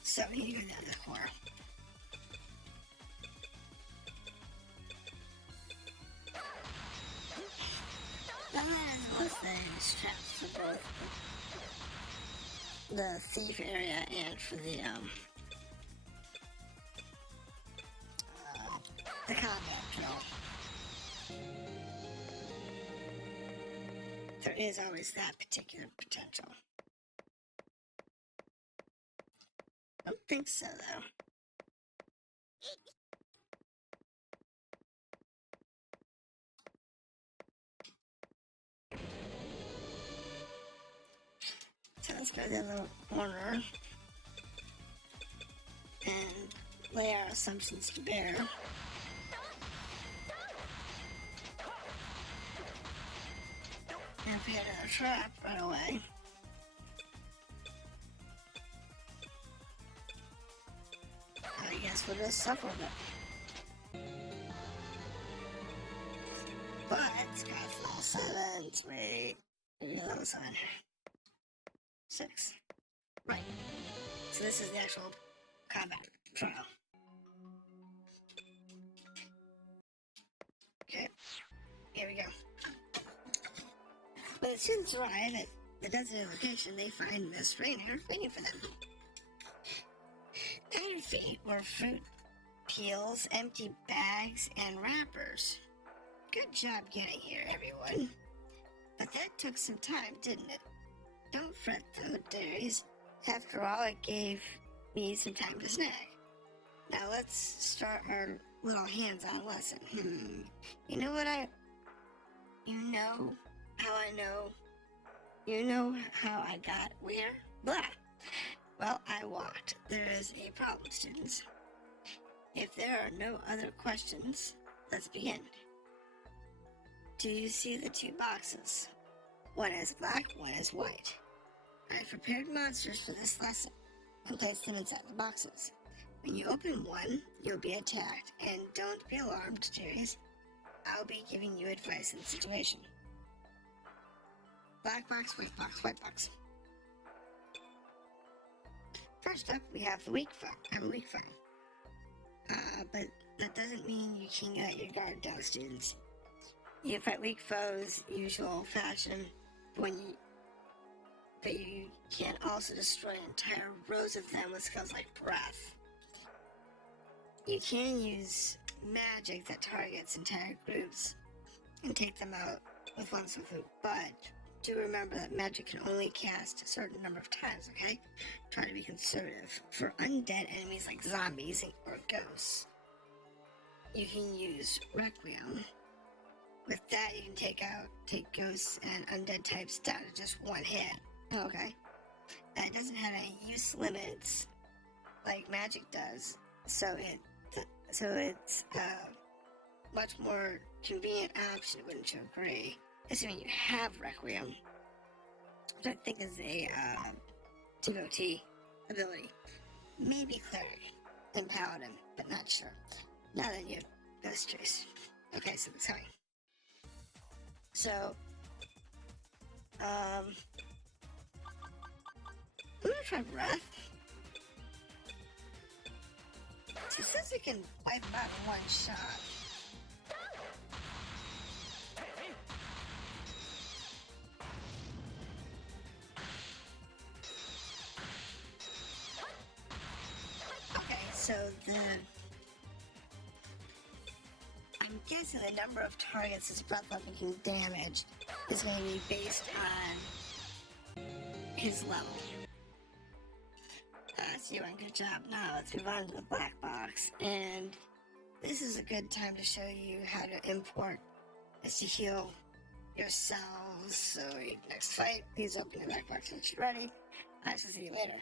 So we need to go down to the core. That is less than traps for both the thief area and for the combat drill. There is always that particular potential. I don't think so, though. So let's go to the little corner and lay our assumptions to bear. And if we get another trap right away, I guess we'll just suffer with it. But it's got level 7, 3, level 7, 6. Right. So this is the actual combat trial. Okay. Here we go. When the students arrive at the designated location, they find Miss Rainer waiting for them. At her feet were fruit peels, empty bags, and wrappers. Good job getting here, everyone. But that took some time, didn't it? Don't fret, though, dearies. After all, it gave me some time to snack. Now let's start our little hands-on lesson. You know how I know? You know how I got where? Blah. Well, I walked. There is a problem, students. If there are no other questions, let's begin. Do you see the two boxes? One is black, one is white. I've prepared monsters for this lesson and placed them inside the boxes. When you open one, you'll be attacked, and don't be alarmed, dearies. I'll be giving you advice in the situation. Black box, white box, white box. First up, we have the weak foe. I'm a weak foe. But that doesn't mean you can let your guard down, students. You fight weak foes, usual fashion, but you can also destroy entire rows of them with skills like breath. You can use magic that targets entire groups and take them out with one swoop, but do remember that magic can only cast a certain number of times, okay? Try to be conservative. For undead enemies like zombies or ghosts, you can use Requiem. With that, you can take ghosts and undead types down to just one hit, okay? And it doesn't have any use limits like magic does, so it's a much more convenient option, wouldn't you agree? Assuming you have Requiem, which I think is a devotee ability. Maybe Cleric and Paladin, but not sure. Now then, you have Ghost Trace. Okay, so it's coming. So, I'm gonna try Breath. It says it can wipe them out in one shot. so I'm guessing the number of targets his breath weapon can damage is going to be based on his level. So you want a good job. Now let's move on to the black box, and this is a good time to show you how to import is to heal yourselves. So next fight, please open the black box once you're ready. I shall see you later.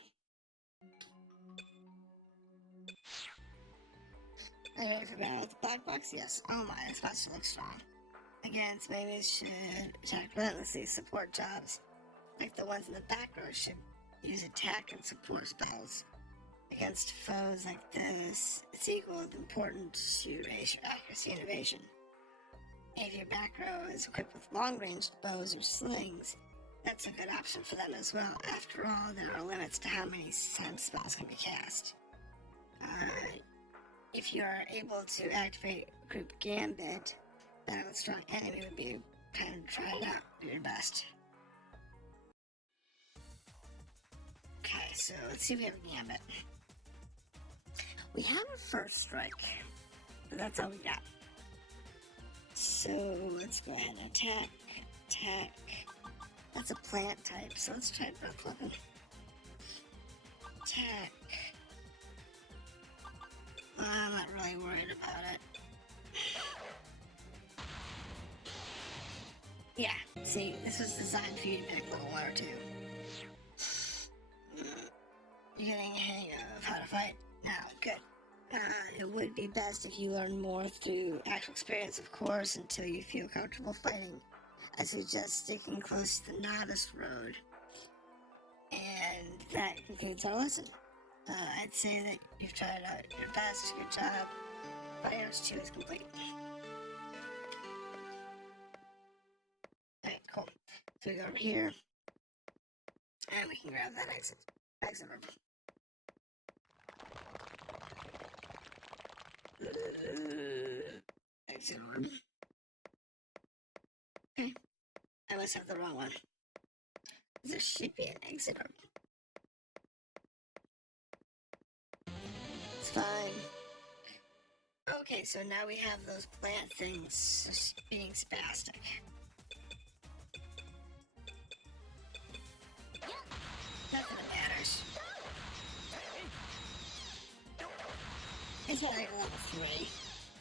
Are you ready for battle with the black box? Yes. Oh my, this monster looks strong. Against enemies should attack relentlessly. Support jobs like the ones in the back row should use attack and support spells. Against foes like this, it's equal and important to raise your accuracy and evasion. If your back row is equipped with long-ranged bows or slings, that's a good option for them as well. After all, there are limits to how many times spells can be cast. If you are able to activate Group Gambit, battle with strong enemy would be kind of try it out, do your best. Okay, so let's see if we have a Gambit. We have a first strike, but that's all we got. So let's go ahead and attack. That's a plant type, so let's try breath weapon. Attack. I'm not really worried about it. Yeah, see, this was designed for you to pick level 1 or 2. You're getting a hang of how to fight now. Good. It would be best if you learn more through actual experience, of course, until you feel comfortable fighting. I suggest sticking close to the novice road. And that concludes our lesson. I'd say that you've tried out your best. Good job. Fighters 2 is complete. Alright, cool. So we go over here. And we can grab that exit room. Exit room. Okay. I must have the wrong one. There should be an exit room. It's fine. Okay, so now we have those plant things being spastic. Nothing that matters. It's not like level 3,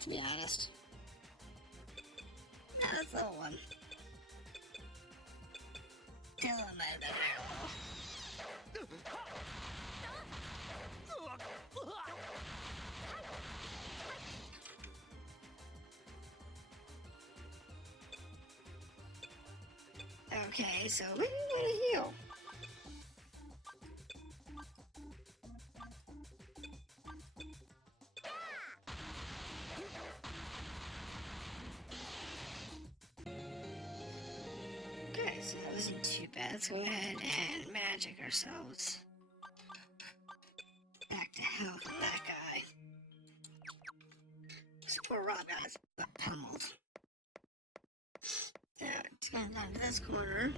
to be honest. No, that's level 1. Dylan might have been higher level. Okay, so we want to heal. Okay, so that wasn't too bad. Let's go ahead and magic ourselves back to health with that guy. This poor Rob got pummeled. Now, it's going down to this corner.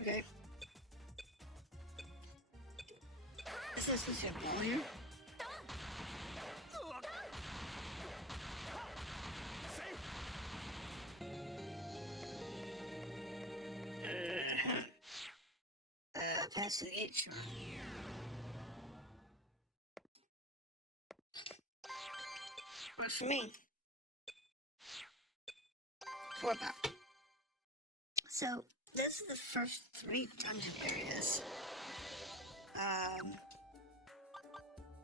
Okay. Is this supposed to have a ball here? Pass the gate, sure. Works for me. 4 power. So, this is the first 3 dungeon areas.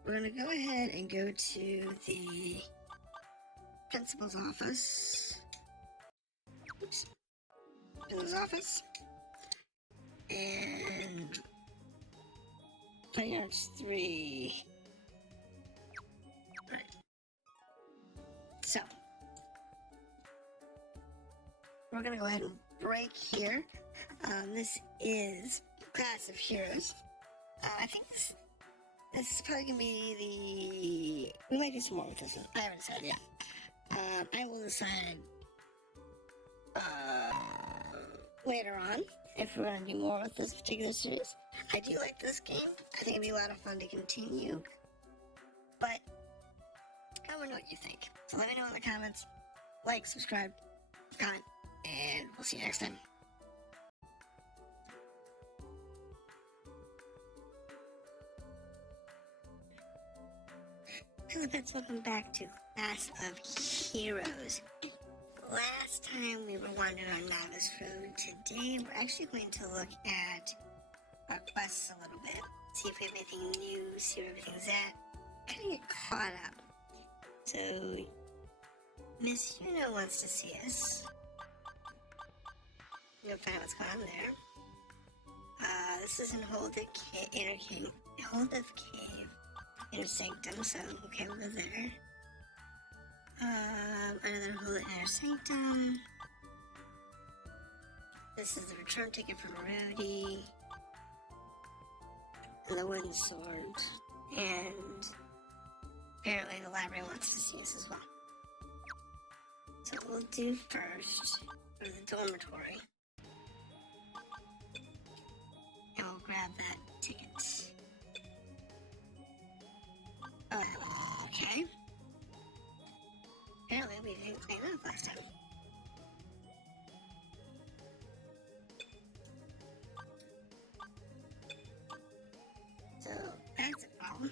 We're gonna go ahead and go to the principal's office. Oops. Principal's office. And Players 3. Right. So we're gonna go ahead and break here. This is Classofheroes. I think this is probably gonna be we might do some more with this one. I haven't decided yet. I will decide later on. if we're gonna do more with this particular series. I do like this game. I think it'd be a lot of fun to continue. But I wanna know what you think. So let me know in the comments. Like, subscribe, comment, and we'll see you next time. Hello pets, welcome back to Class of Heroes. Last time we were wandering on Novice Road. Today we're actually going to look at our quests a little bit. See if we have anything new, see where everything's at. Kind of get caught up. So, Miss Yuno wants to see us. We'll find out what's going on there. This is in Hold of Cave, Inner Sanctum, so okay, we'll go there. Another Hold of Inner Sanctum. This is the return ticket from Rudy. And the wooden sword. And apparently the library wants to see us as well. So what we'll do first, go to the dormitory. And we'll grab that ticket. Okay. Apparently we didn't clean up last time. So that's a problem.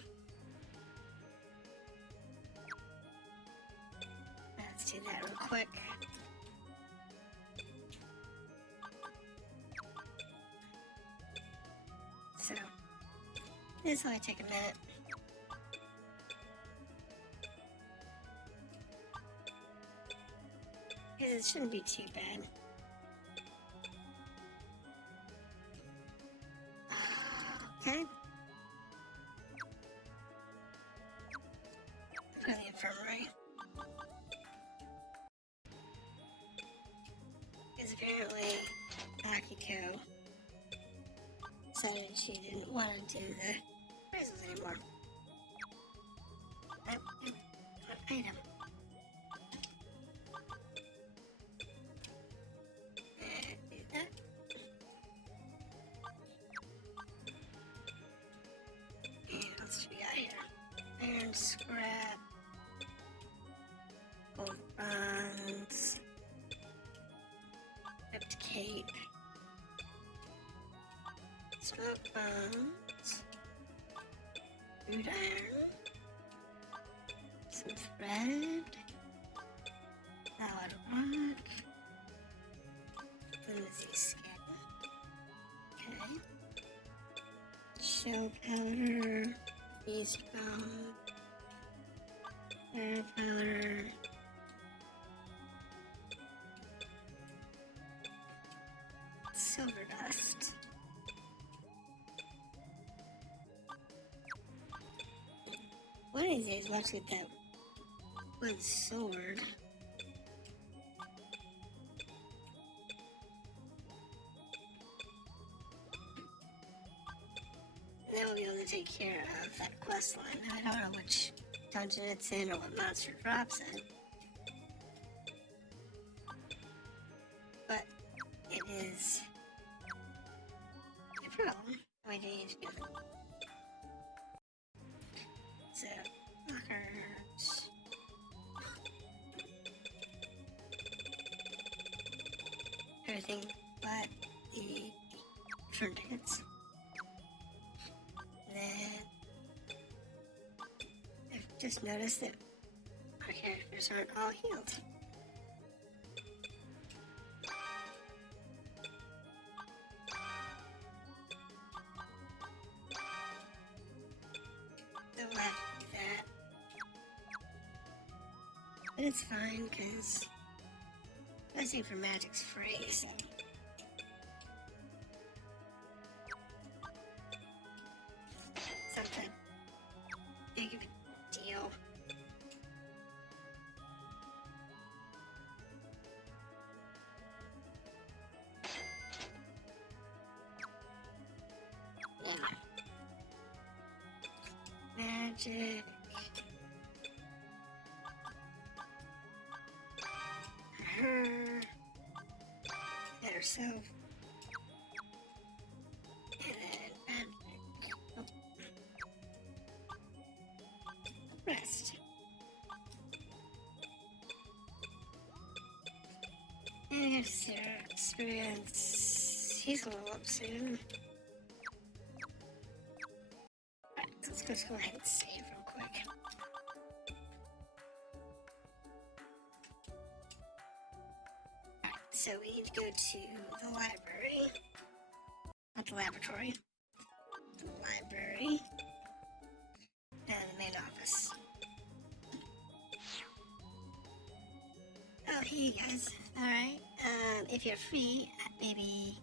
Let's do that real quick. So this will only take a minute. It shouldn't be too bad. Okay. Go to the infirmary. Because apparently Akiko decided she didn't want to do the appraisals anymore. What item? Iron scrap, gold bronze, ripped cape, smoke bombs, crude iron, some thread, solid rock, flimsy skin, okay, shell powder, beast bomb, air powder, silver dust, one of these days we'll actually get that wood sword. And then we'll be able to take care of that quest line. Now, I don't know which dungeon it's in or what monster drops it. But it is a problem. We do need to do it. So, lockers. Everything but the return tickets. Then I've just noticed that our characters aren't all healed. So we'll have to do that. But it's fine because testing for magic's free, so. Something big of a deal. Yeah. Magic. Her. Get herself have zero experience. He's gonna level up soon. Alright, let's just go ahead and save real quick. Alright, so we need to go to the library. Not the laboratory. The library. And the main office. Oh, hey guys. Alright, if you're free, maybe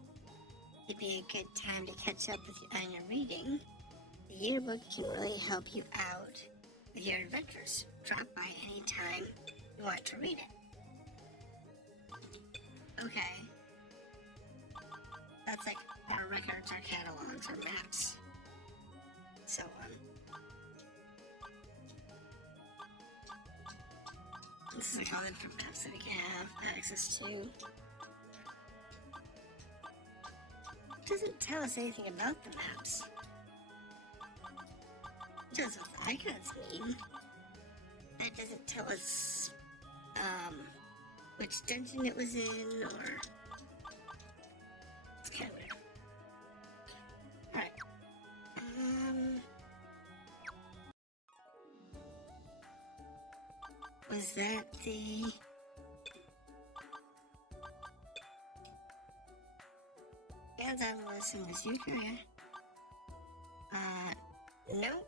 it'd be a good time to catch up with you on your reading. The yearbook can really help you out with your adventures. Drop by anytime you want to read it. Okay. That's like our records, our catalogs, our maps, so on. This is like all the different maps that we can have access to. It doesn't tell us anything about the maps. It tells us what the icons mean. That doesn't tell us which dungeon it was in, or it's kind of weird. Alright. Was that the... Hands on listen with you, okay? Nope.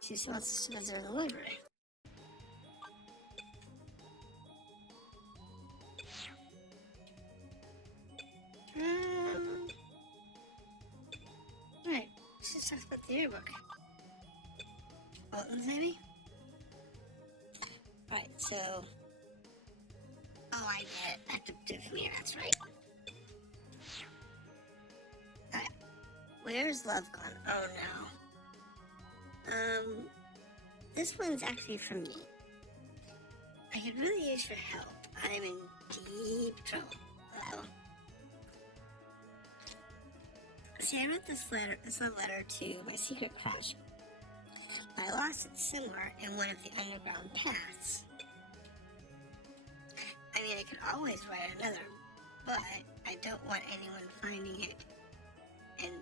She still wants us to visit the library. Right, let's just talk about the yearbook. Buttons, maybe? Right, so... Oh, I get it. Active mirror, that's right. Alright. Where's love gone? Oh no. This one's actually from me. I could really use your help. I'm in deep trouble. Uh-oh. See, I wrote this love letter to my secret crush. I lost it somewhere in one of the underground paths. I mean, I could always write another, but I don't want anyone finding it and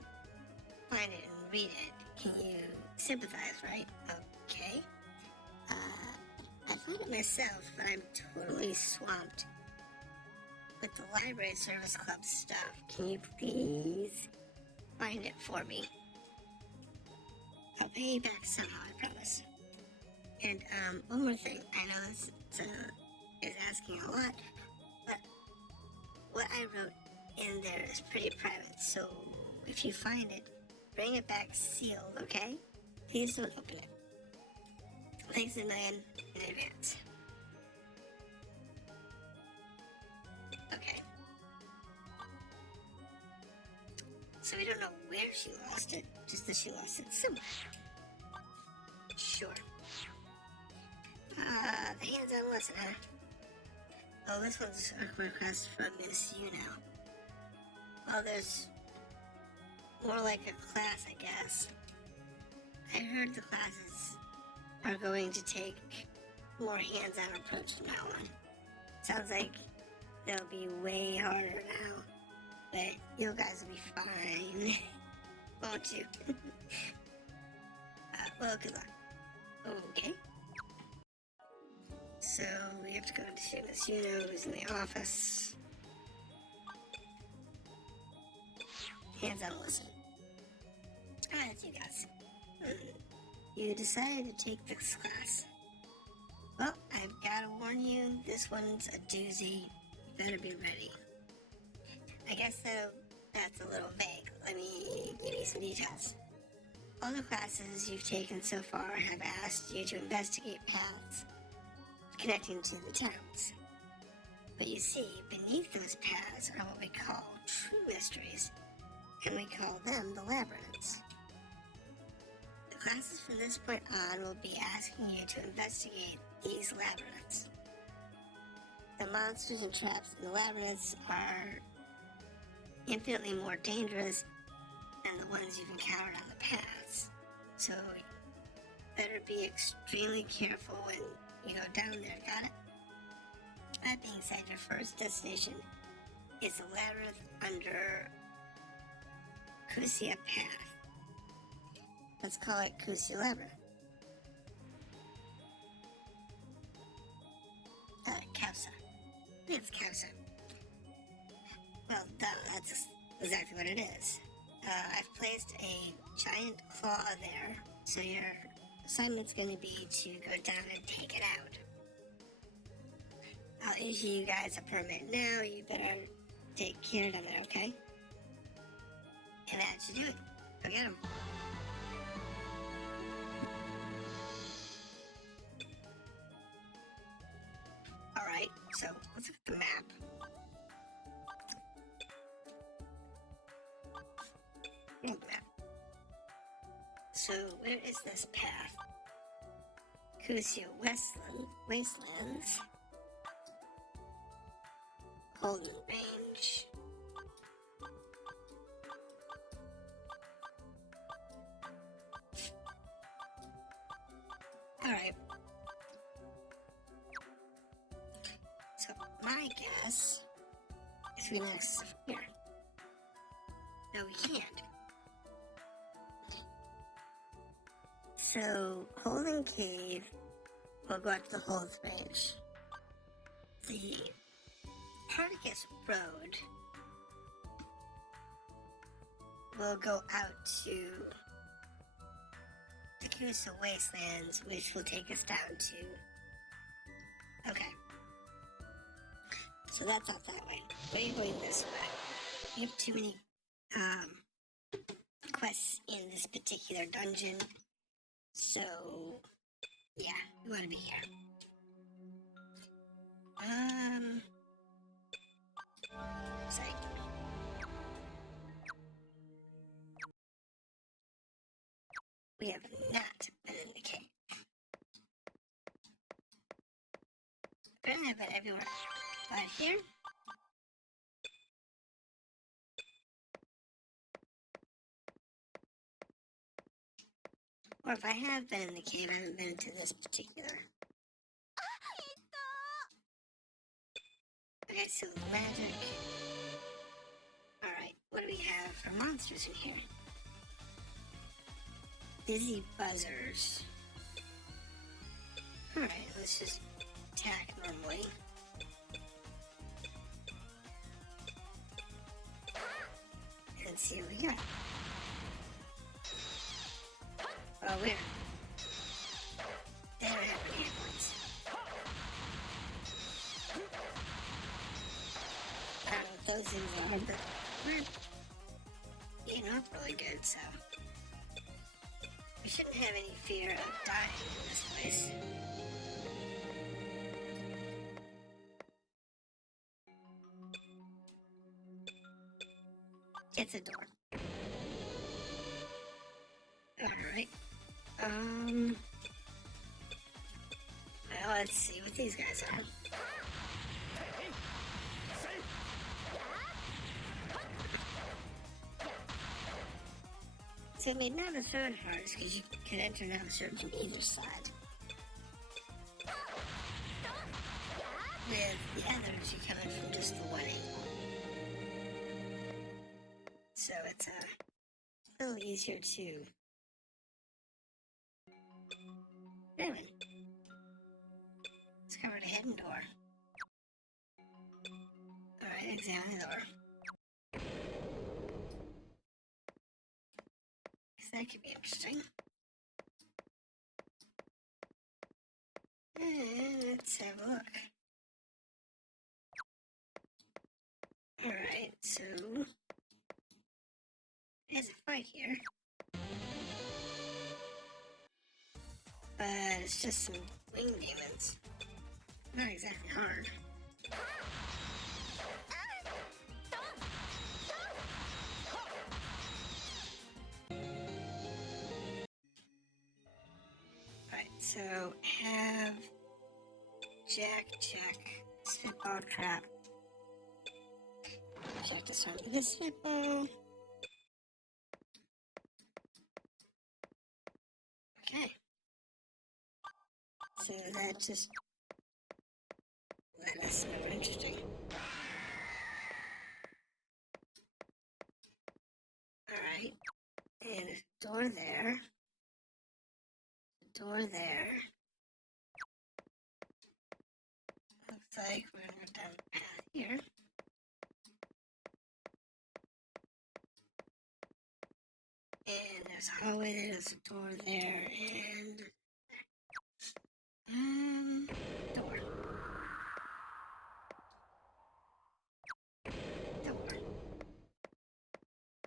find it and read it. Can you sympathize, right? Okay. I found it myself, but I'm totally swamped with the library service club stuff. Can you please find it for me? I'll pay you back somehow, I promise. And, one more thing. I know this is asking a lot, but what I wrote in there is pretty private, so if you find it, bring it back sealed, okay? Please don't open it. Thanks a million in advance. Okay. So we don't know where she lost it, just that she lost it somewhere. Sure. The hands-on lesson, huh? Oh, this one's a request from Miss Yuno. Well, there's more like a class, I guess. I heard the classes are going to take more hands-on approach from now on. Sounds like they'll be way harder now, but you guys will be fine, won't you? Well, good luck. Okay. So we have to go to Miss Yuno, who's in the office. Hands-on listen. Ah, it's you guys. You decided to take this class. Well, I've got to warn you, this one's a doozy. You better be ready. I guess that's a little vague. Let me give you some details. All the classes you've taken so far have asked you to investigate paths connecting to the towns. But you see, beneath those paths are what we call true mysteries, and we call them the labyrinths. The classes from this point on will be asking you to investigate these labyrinths. The monsters and traps in the labyrinths are infinitely more dangerous than the ones you've encountered on the paths. So, better be extremely careful when You go down there, got it? That being said, your first destination is a labyrinth under Kusia Path. Let's call it Kusia Labyrinth. Kausa. I think it's Kausa. Well, duh, that's exactly what it is. I've placed a giant claw there, so your assignment's going to be to go down and take it out. I'll issue you guys a permit now. You better take care of it, okay? And that should do it. Go get him. Alright, so let's look at the map. World map. So where is this path? Kusia Wastelands. Holden Range. Alright. So my guess is we next here. No, we can't. So Holden Cave will go out to the Holden Range. The Partagas Road will go out to the Kusa Wastelands, which will take us down to... Okay. So that's not that way. We're going this way. We have too many quests in this particular dungeon. So, yeah, we want to be here. Psych. We have not been in the cave. Apparently I've been everywhere. But here? Or if I have been in the cave, I haven't been into this particular. Okay, so magic. Alright, what do we have for monsters in here? Busy buzzers. Alright, let's just attack normally. And see what we got. Oh, weird. They don't have any hit points. I don't know what those things are, but we're eating up really good, so we shouldn't have any fear of dying in this place. It's a door. Alright. Well, let's see what these guys are. So it made now the third hardest because you can enter now search from either side. With the others, you're coming from just the one angle. So it's a little easier to... Anyway. Discover the hidden door. Alright, examine the door. That could be interesting. Let's have a look. Alright, so there's a fight here. But it's just some wing demons. Not exactly hard. Alright, so have Jack check spitball trap. Check this one with this spitball. Okay. So that just let us know. Interesting. Alright. And a door there. A door there. Looks like we're gonna go down the path here. And there's a hallway there, there's a door there, and door. Door.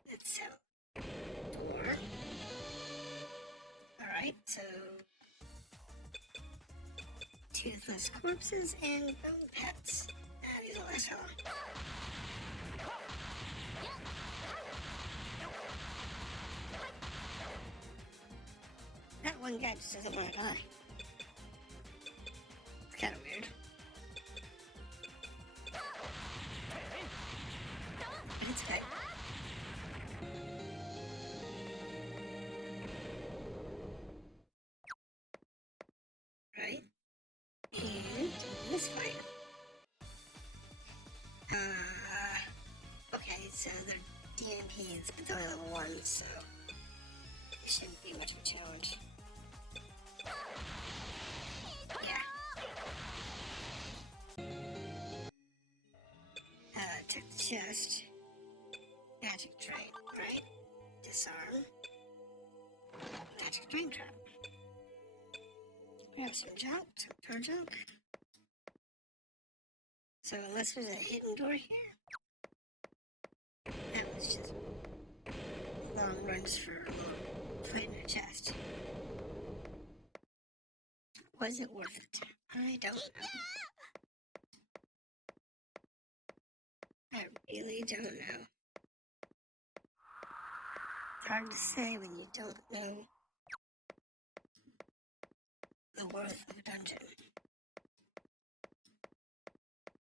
Let's have door. Alright, so toothless corpses and bone pets. These will last how long? That one guy just doesn't want to die. It's kind of weird. But it's okay. Right? And this fight. Okay, so they're DMPs, but they're only level 1, so it shouldn't be much of a challenge. Check the chest. Magic drain, right? Disarm. Magic drain trap. We have some junk, some pure junk. So unless there's a hidden door here, that was just long runs for a long fight in a chest. Was it worth it? I don't know. I really don't know. It's hard to say when you don't know the worth of a dungeon.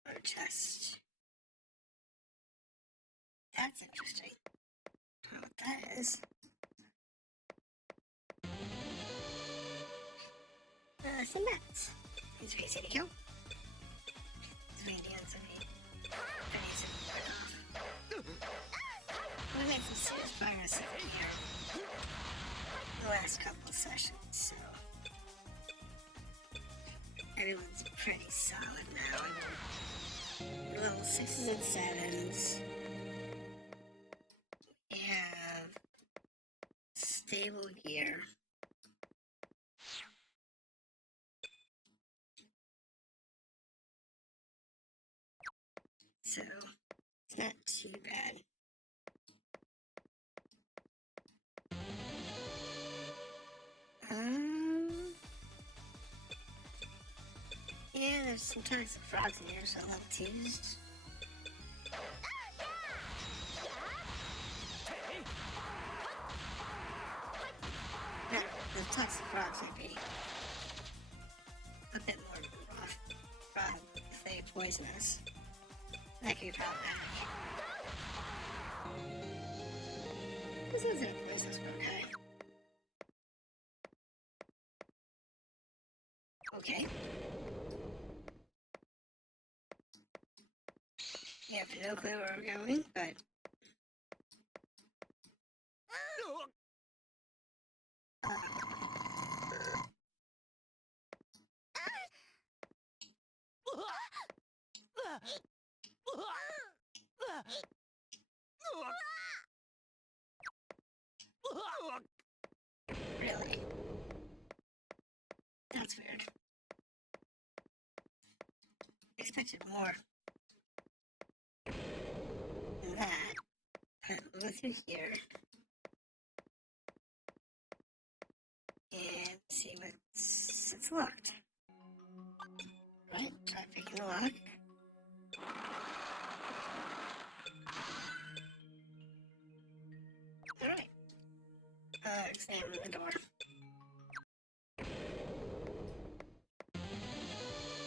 Or a chest. That's interesting. I don't know what that is. Some bats. These are easy to kill. It's really handsome. We made some serious progress over here the last couple of sessions, so everyone's pretty solid now. Level 6s and 7s. We have stable gear. So it's not too bad. Yeah, there's some toxic frogs in here, so I'll have to use. No, the toxic frogs would be a bit more rough if they poison us. That could be problematic. This isn't a poisonous, but okay. Okay. We have no clue where we're going, but really? That's weird. Expected more than that. We'll go through here and see it's locked. Right? Try picking the lock. Alright. Examine the door.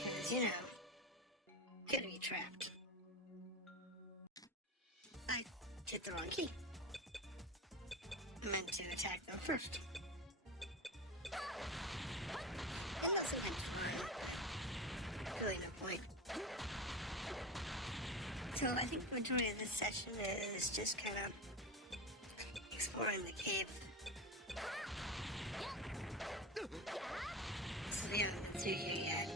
Because, you know, could be trapped. I hit the wrong key. I meant to attack them first. Unless I meant to really no point. So I think the majority of this session is just kind of exploring the cave. So we haven't been through here yet.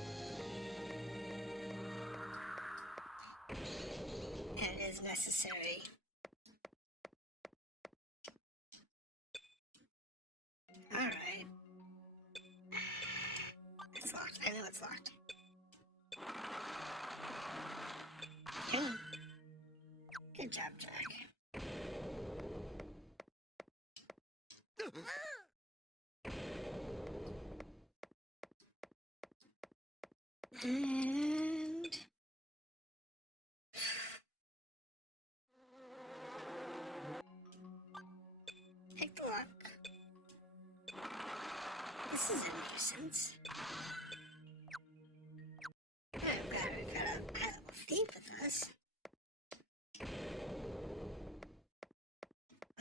And it is necessary. Alright. It's locked. I know it's locked. Okay. Good job, Jack. And take the lock. This is a nuisance. I'm glad we've got a high-level thief with us.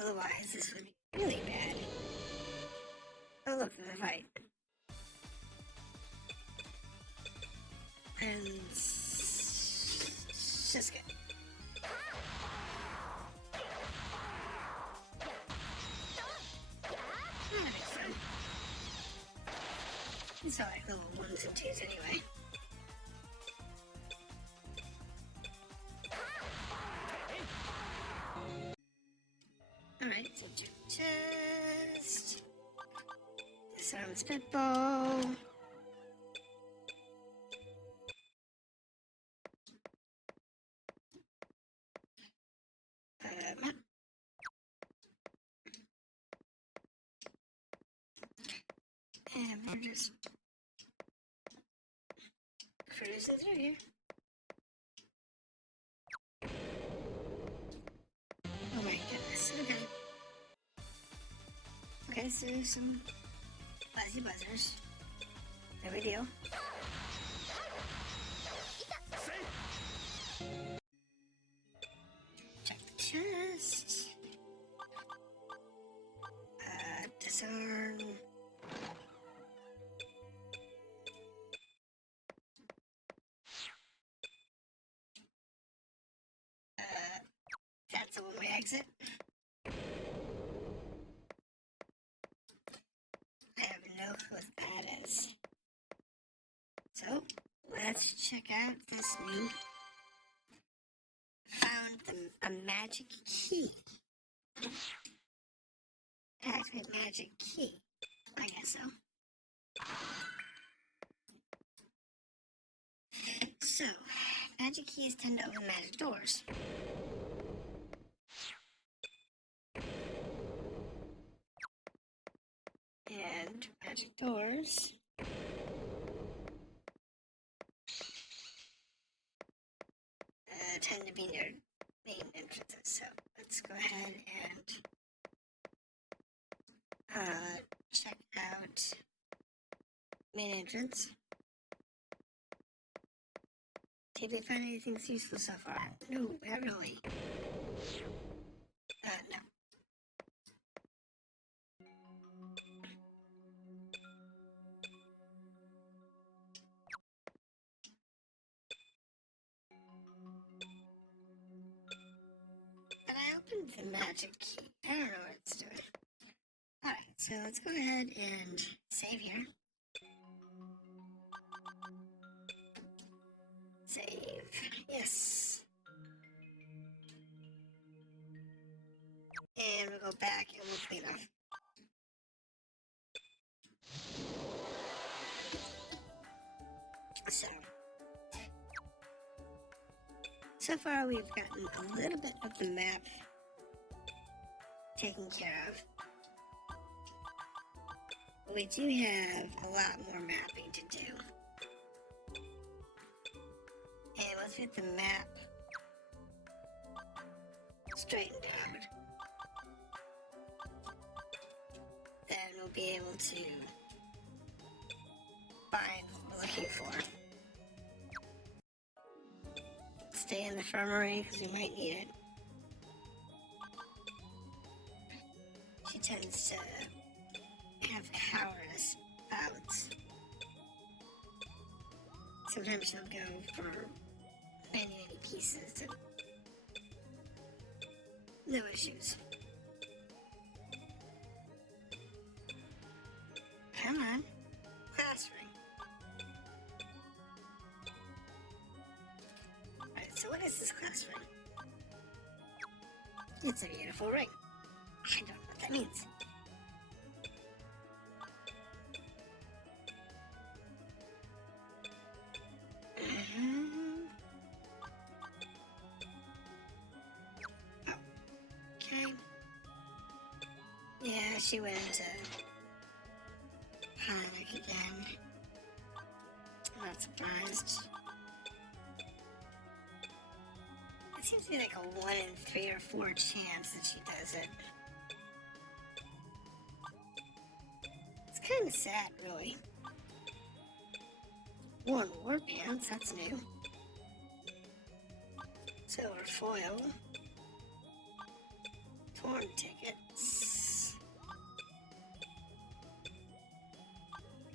Otherwise, this would be really bad. Oh, look at the fight. And it's just good. That makes fun. These are like little 1s and 2s anyway. Alright, so chest. Disarm spitball. And we're just cruising through here. Oh my goodness, okay. Okay, so some fuzzy buzzers. No big deal. Check the chest. Disarm. That's a one-way exit. I have no clue what that is. So, let's check out this new... Found a magic key. Activate magic key. I guess so. So, magic keys tend to open magic doors. And magic doors tend to be near main entrances. So let's go ahead and check out main entrance. Did we find anything useful so far? No, not really. No. But I opened the magic key. I don't know what it's doing. Alright, so let's go ahead and save here. Save. Yes. And we'll go back and we'll clean off. So far we've gotten a little bit of the map taken care of. But we do have a lot more mapping to do. And once we get the map straightened out, then we'll be able to find what we're looking for. Stay in the infirmary because we might need it. She tends to have cowardice bouts. Sometimes she'll go for many pieces. No issues. Come on. Class ring. Alright, so what is this class ring? It's a beautiful ring. I don't know what that means. Okay. Yeah, she went into panic again. I'm not surprised. It seems to be like a 1 in 3 or 4 chance that she does it. It's kind of sad, really. Worn war pants, that's new. Silver foil. Torn tickets.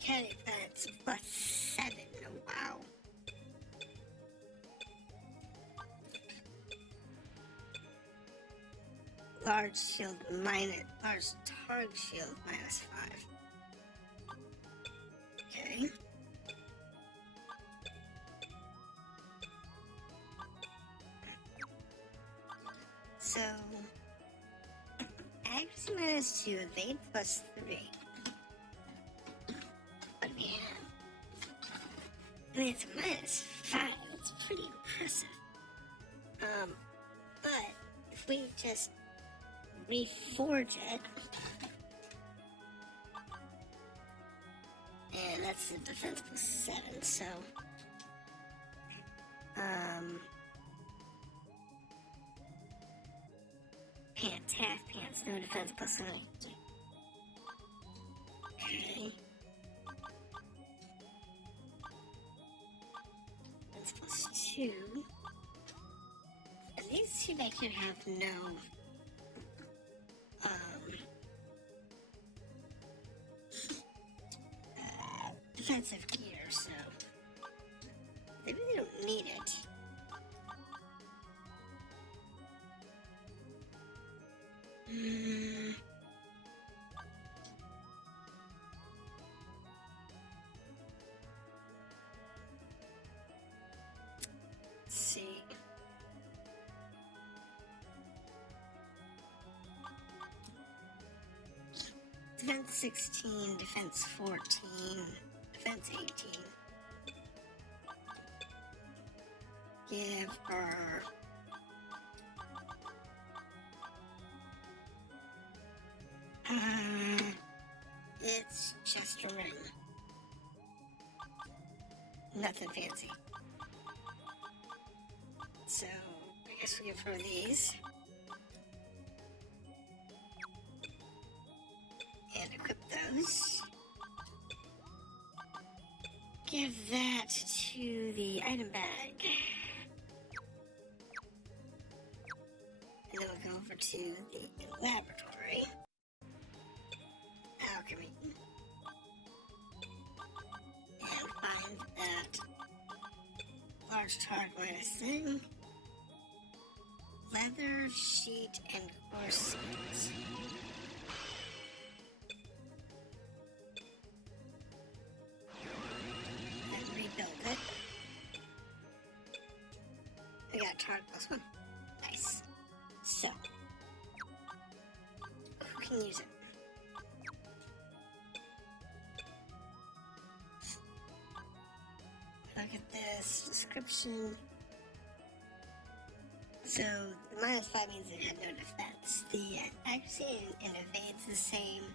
Caddy pants plus 7. Oh, wow. Large shield large target shield -5. Okay. So, accuracy -2, evade +3. But man, I mean, it's a -5. It's pretty impressive. But if we just reforge it, and that's the defense +7, so pants, half pants, no defense +9. Okay. Defense +2. And these two back here have no defensive gear, so they really don't need it. Let's see. Defense 16, defense 14, defense 18. Give her it's just a ring. Nothing fancy. So, I guess we give her these. And equip those. Give that to the item bag. And then we'll go over to the laboratory. Alchemy. And find that large target thing. Leather, sheet, and corsets. And rebuild it. We got target +1. Nice. So, who can use it? Look at this description. So, the -5 means it had no defense. The accuracy and evades the same.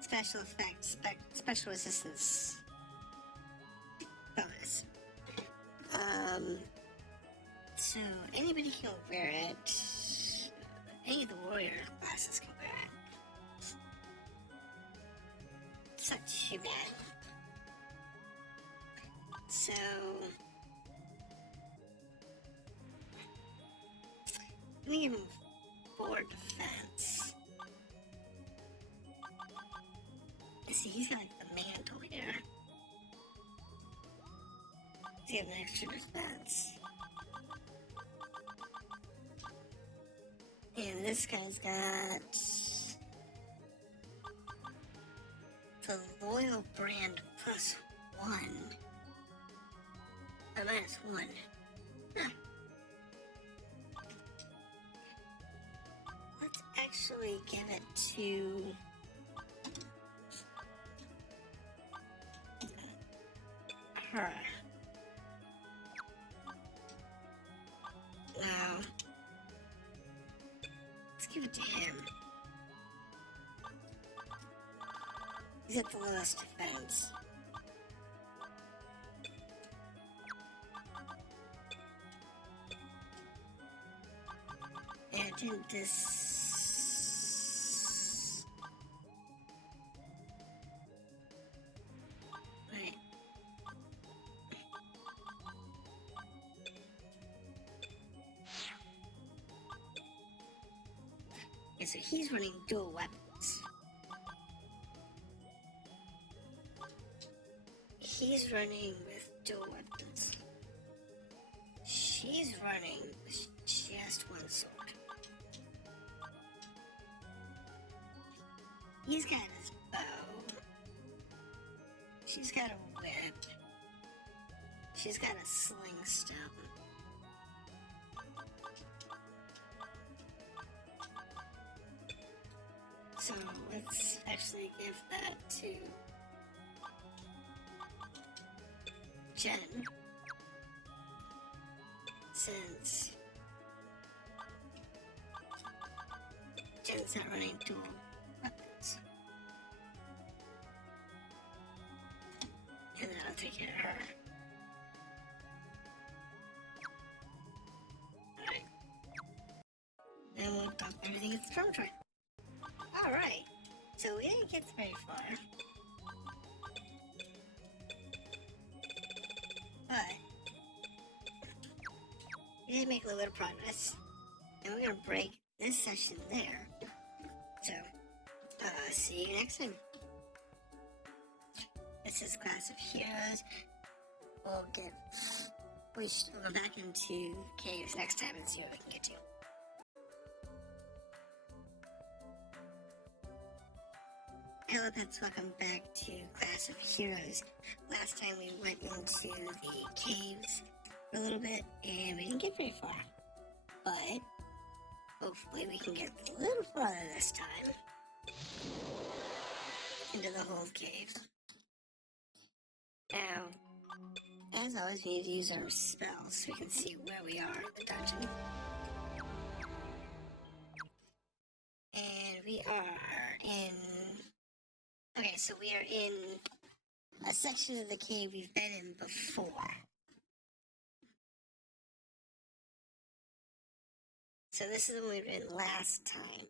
Special effects, special resistance bonus. So anybody can wear it. Any of the warrior classes can wear it. It's not too bad. So I'm gonna give him 4 defense. See, he's got like the mantle here. to get an extra defense. And this guy's got the Loyal Brand +1. Or -1. Huh. Let's actually give it to her. Now, let's give it to him. He's at the lowest defense. And didn't this... Right. Okay, so he's running dual weapons. He's running with dual weapons. She's running with just one sword. He's got his bow. She's got a whip. She's got a sling stone. So let's actually give that to Jen, since Jen's not running dual weapons. And then I'll take care of her. Alright. Then we'll dump everything at the dormitory. Alright. So we didn't get very far. But we did make a little bit of progress. And we're gonna break this session there. So, see you next time. This is Classofheroes. We'll go back into caves next time and see what we can get to. Hello pets, welcome back to Classofheroes. Last time we went into the caves for a little bit and we didn't get very far. But hopefully we can get a little farther this time. Into the whole cave. Now, as always, we need to use our spells so we can see where we are in the dungeon. And we are in... Okay, so we are in a section of the cave we've been in before. So this is the one we were in last time.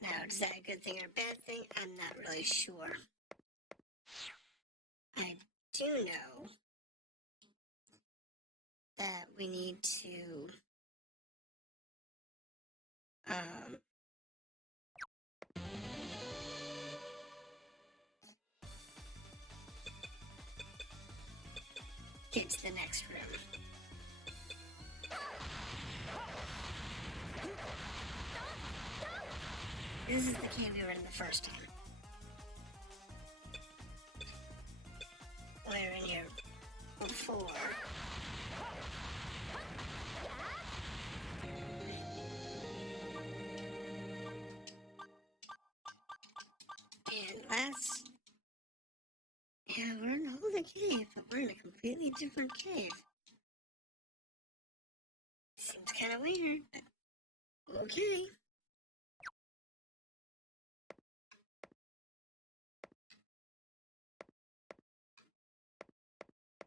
Now, is that a good thing or a bad thing? I'm not really sure. I do know that we need to get to the next room. This is the cave we were in the first time. We were in here before. And last... Yeah, we're in another cave, but we're in a completely different cave. Seems kind of weird, but okay.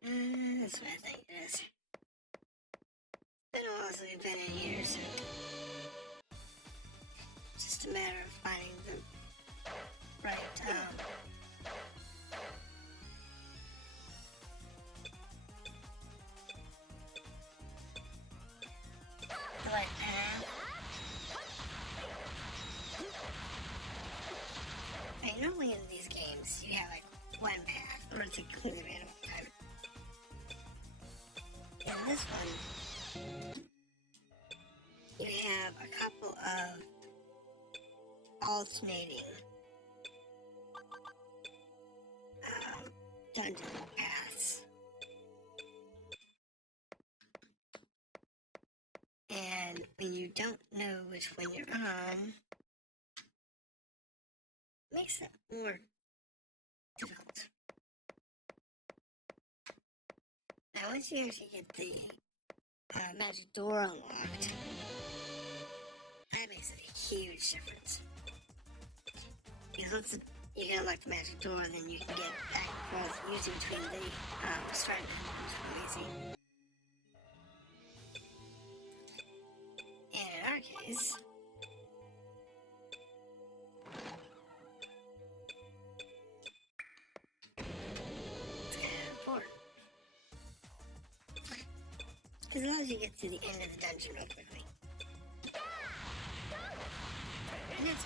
That's what I think it is. It's been a while since we've been in here, so it's just a matter of finding the right path. Okay, normally in these games you have like one path, or it's a completely random time. In this one, you have a couple of alternating dungeon paths. And when you don't know which one you're on, it makes it more difficult. Now, once you actually get the magic door unlocked, that makes a huge difference. Because once you unlock the magic door, then you can get back and forth, usually between the starting dungeons real easy. And in our case, it's kind of important. Because it allows you to get to the end of the dungeon real quickly. And that's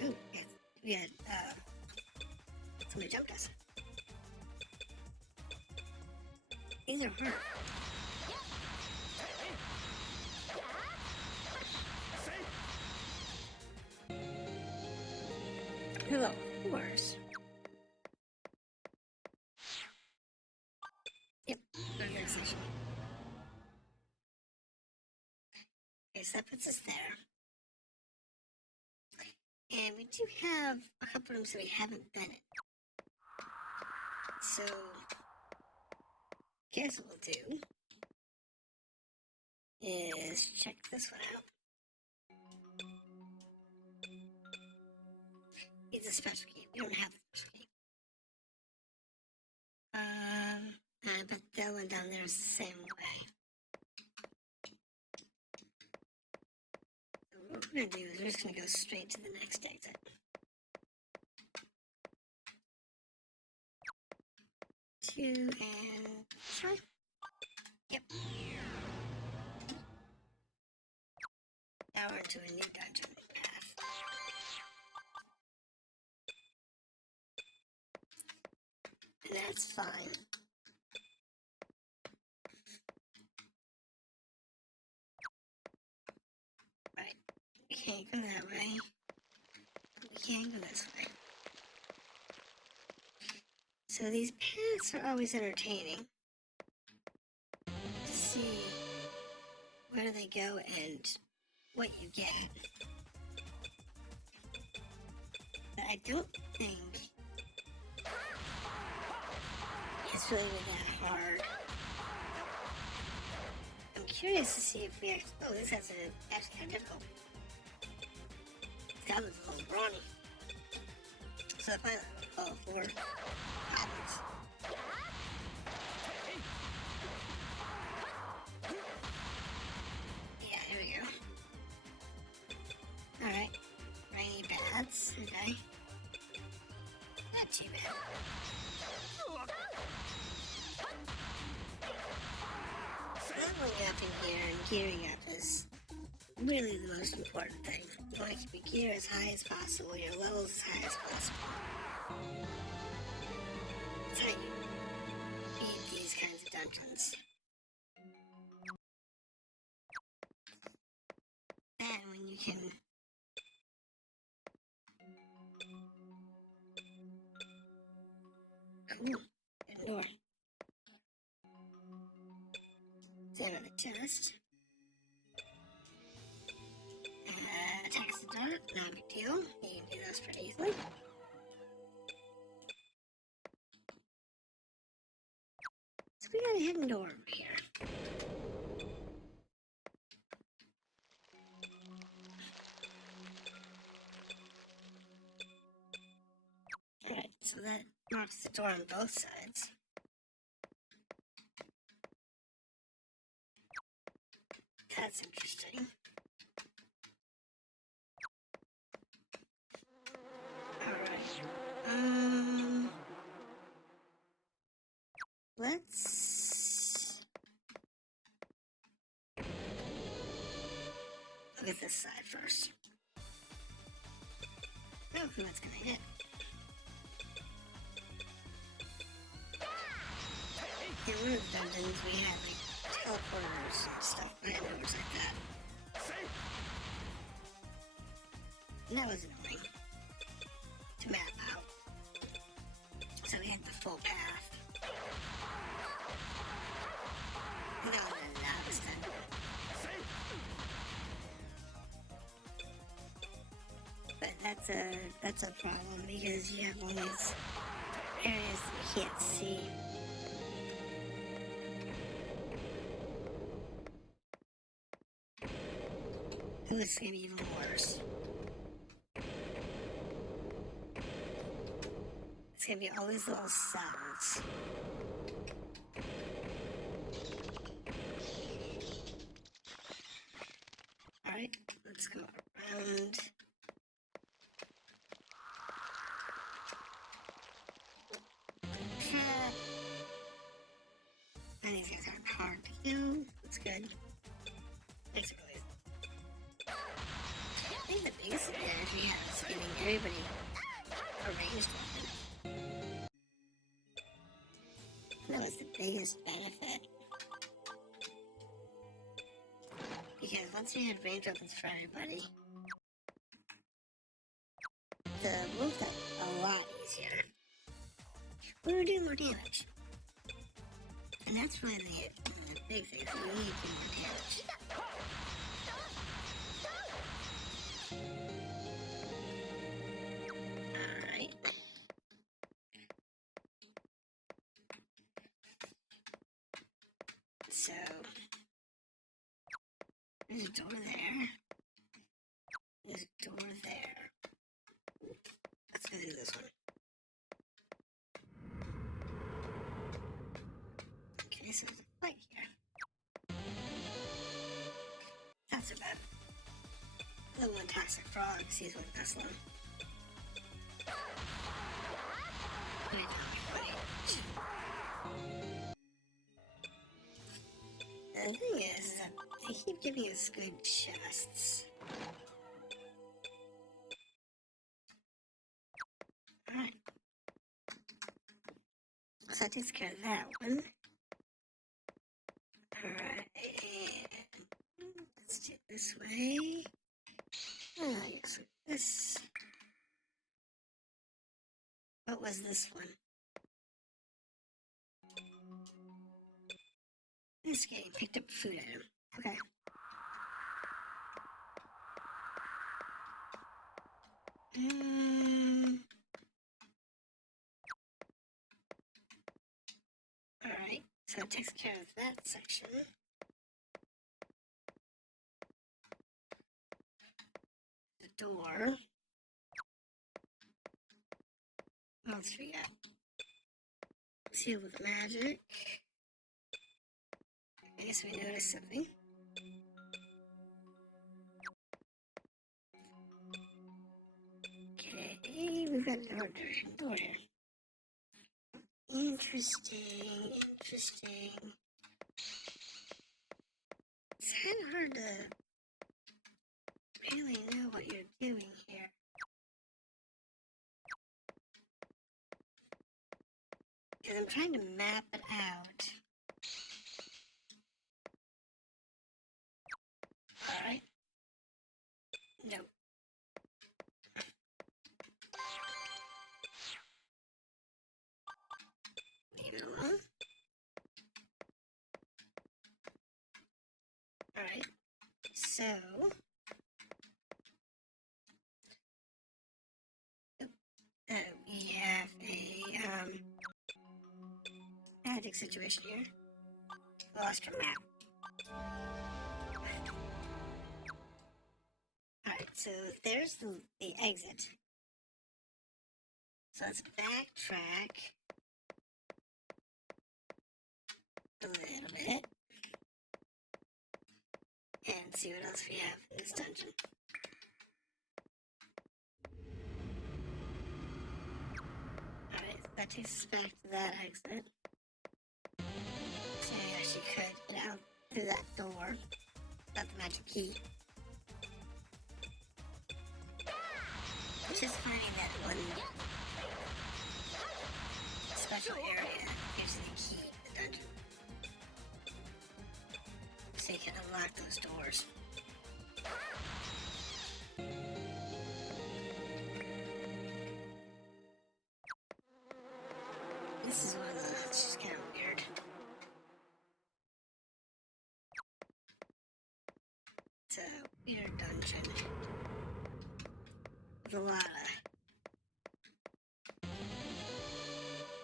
good. Ooh, yes, we had, somebody jumped us. These are hard. Hello, of course. Yep, organization. Okay, so that puts us there. And we do have a couple rooms that we haven't been in. So, guess what we'll do is check this one out. It's a special key. We don't have a special key. I bet that one down there is the same way. So what we're gonna do is we're just gonna go straight to the next exit. Two and try. Yep. Now we're into a new dungeon path. And that's fine. Right. We can't go that way. We can't go this way. So these paths are always entertaining to see where they go and what you get. But I don't think it's really that hard. I'm curious to see if we actually... Oh, this has actually kind of difficult. That was a little brawny. So if I fall for happens. Yeah, here we go. Alright. Rainy bats. Okay. Not too bad. Leveling up in here and gearing up is really the most important thing. You want to keep your gear as high as possible, your levels as high as possible. That's how you beat these kinds of dungeons. And when you can cool. Good door. There the chest. Attacks the dart, not a big deal. You can do those pretty easily. So we got a hidden door over here. Alright, so that marks the door on both sides. That's interesting. Alright. Let's... Okay, look at this side first. Oh, who it's gonna hit. In one of the dungeons, we had like teleporters and stuff behind doors like that. And that was annoying to map out. So we had the full path. And that was done. But that's a problem because you have all these areas that you can't see. Ooh, it's gonna be even worse. It's gonna be all these little cells. Alright, let's go around. I think these guys are hard to kill. That's good. Basically. I think the biggest advantage we have is giving everybody a ranged weapon. That was the biggest benefit. Because once we had range weapons for everybody, the move got a lot easier. We were doing more damage. And that's really the big thing, is we need to do more damage. Alright. So, there's a door there. There's a door there. Let's go through this one. Okay, so there's a fight here. That's about it. The one toxic frog sees one Tesla. The thing is that they keep giving us good chests. Alright. So that takes care of that one. Alright. Let's do it this way. Yes, this. What was this one? This game picked up a food item. Okay. Alright, so it takes care of that section. The door. What else we got? Seal with magic. I guess we noticed something. Okay, we've got a door here. Interesting. It's kind of hard to really know what you're doing here. Because I'm trying to map it out. Alright. Nope. Leave it alone. Alright. So. We have a magic situation here. Lost our map. Alright, so there's the exit. So let's backtrack a little bit and see what else we have in this dungeon. Alright, that takes us back to that exit. So I actually could get out through that door without the magic key. Just finding that one special area gives you the key to the dungeon. So you can unlock those doors. This is one of those, it's just kind of weird. It's a weird dungeon. With a lot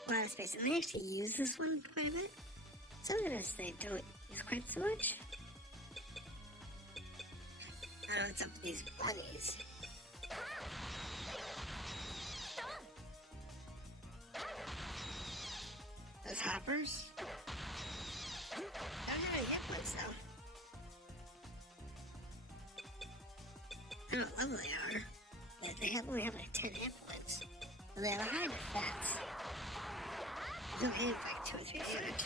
of space. And they actually use this one quite a bit. Some of this they don't use quite so much. I don't know what's up with these bunnies. Those hoppers? Don't have any hit points though. I don't know what level they are. But they only have like 10 hit points. So they have a high defense. They'll hit like 2 or 3 damage.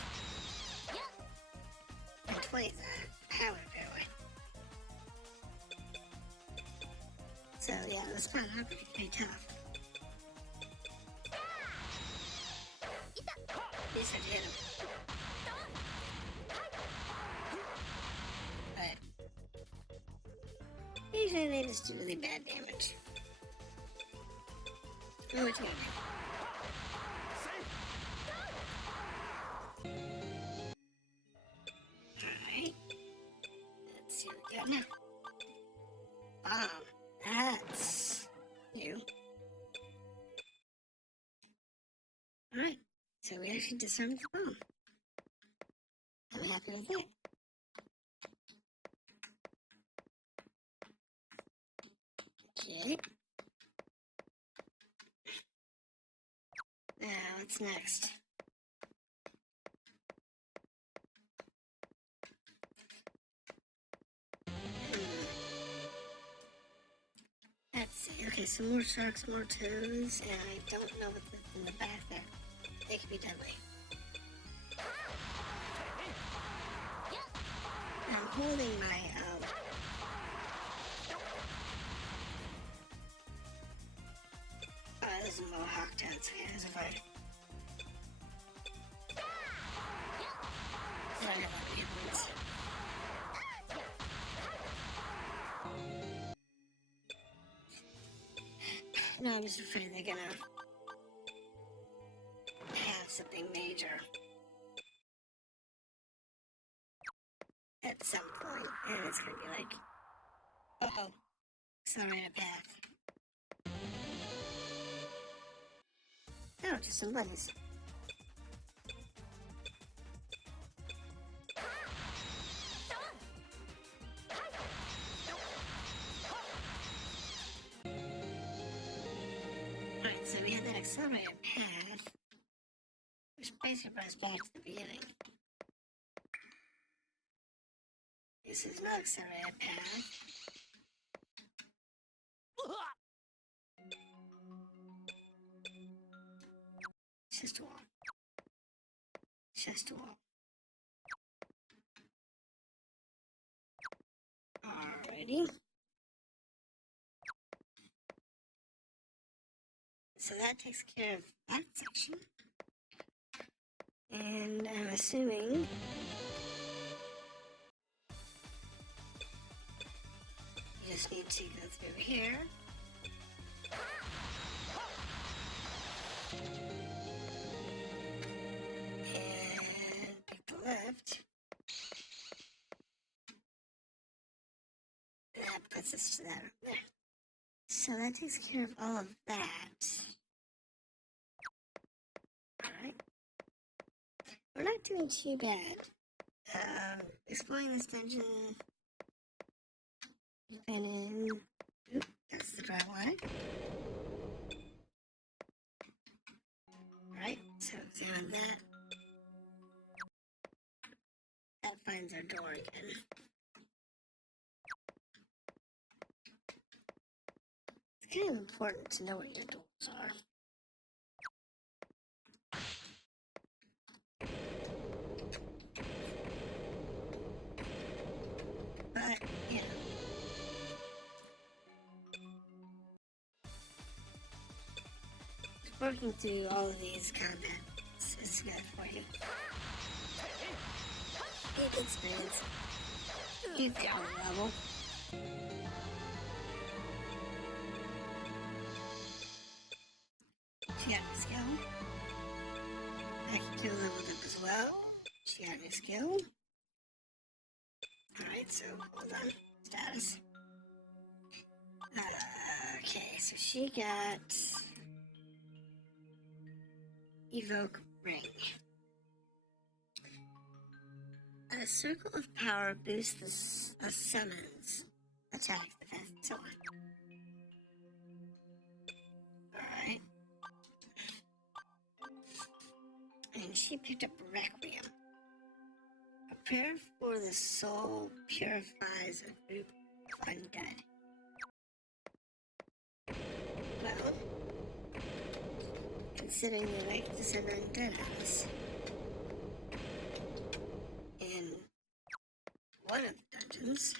And 20 is a power fairway. So yeah, those spawns are pretty tough. You just have to hit them. But usually they just do really bad damage. Oh, what you gonna do? Alright. Let's see what we got now. That's new. Alright. So we actually disarmed the bomb. I'm happy with that. Okay. Now, what's next? Let's see. Okay, some more sharks, more toads, and I don't know what's in the back there. They could be deadly. I'm holding my, this is a mohawk toad, so yeah, there's a fight. I don't have any hit points. No, I'm just afraid they're gonna have something major at some point, and it's gonna be like, uh-oh, accelerated path. Oh, just some bunnies. Alright, so we have that accelerated path, which basically brought us back to the beginning. This is not accelerated path. It's just a wall. It's just a wall. Alrighty. So that takes care of that section. And I'm assuming you just need to go through here. And pick the left. And that puts us to that over there. So that takes care of all of that. Alright. We're not doing too bad. Exploring this dungeon. And in. Oop, that's the dry line. Alright, so examine that. That finds our door again. It's kind of important to know what your doors are. But, you know. working through all of these combats is good for you. Get experience. Get the level. She got a skill. I can kill leveled up as well. She got a new skill. Alright, so hold on. Status. Okay, so she got Evoke Ring. A circle of power boosts the summons, attack, defense, and so on. Alright. And she picked up Requiem. A prayer for the soul purifies a group of undead. Well, considering they like to send undead at us, in one of the dungeons,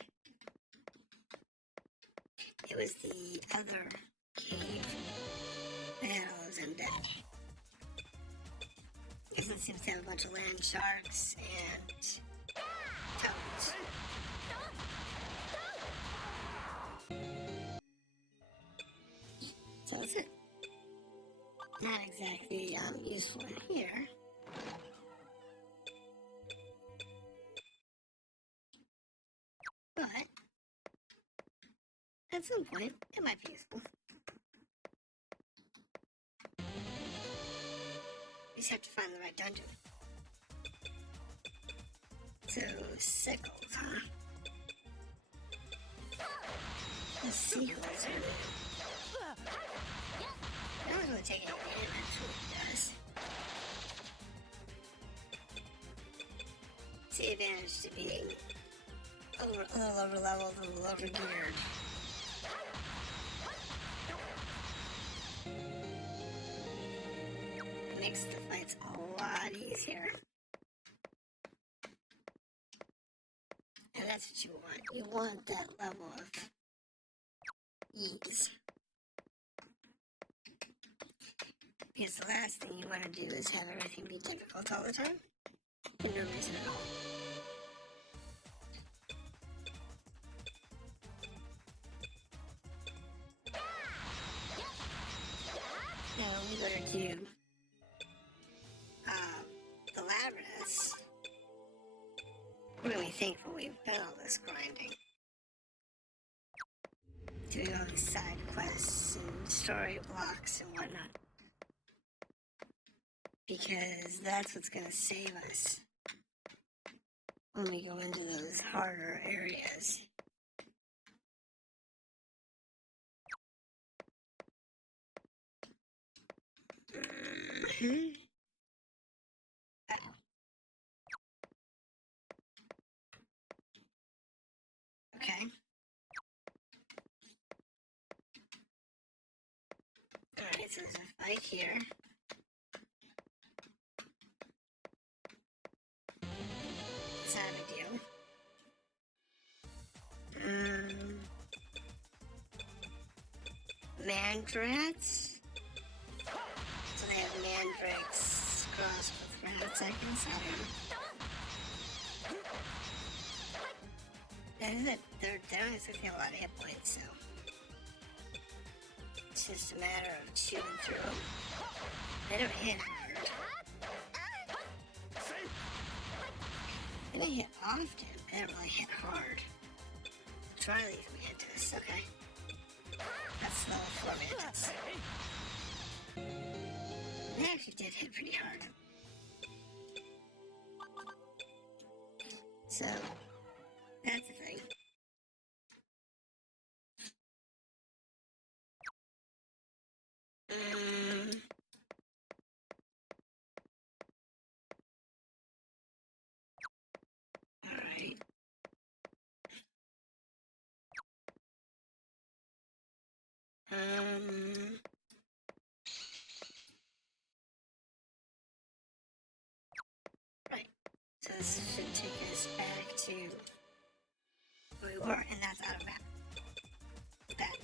it was the other cave that had all those undead. Because it seems to have a bunch of land sharks and toads. So that's it. Not exactly useful in here. But at some point, it might be useful. We just have to find the right dungeon. So, sickles, huh? Let's see who is in there. I'm not going to take any damage when it does. It's the advantage to being a little over leveled, a little over geared. It makes the fights a lot easier. And that's what you want. You want that level of ease. Because the last thing you want to do is have everything be difficult all the time. For no reason at all. Now when we go to do the Labyrinths, we're really thankful we've done all this grinding. Doing all these side quests and story blocks and whatnot. Because that's what's going to save us when we go into those harder areas. Okay. Alright, so there's a fight here. It's not a big deal. Mandrats? So they have mandrakes crossed with rats, I guess. I don't know. They don't exactly have a lot of hit points, so it's just a matter of chewing through them. They don't hit hard. They hit often, but they don't really hit hard. Try these mantis, okay. That's level 4 mantis. They actually did hit pretty hard. So, that's the thing. Alright. Right. So this should take us back to where we were, and that's out of map. That.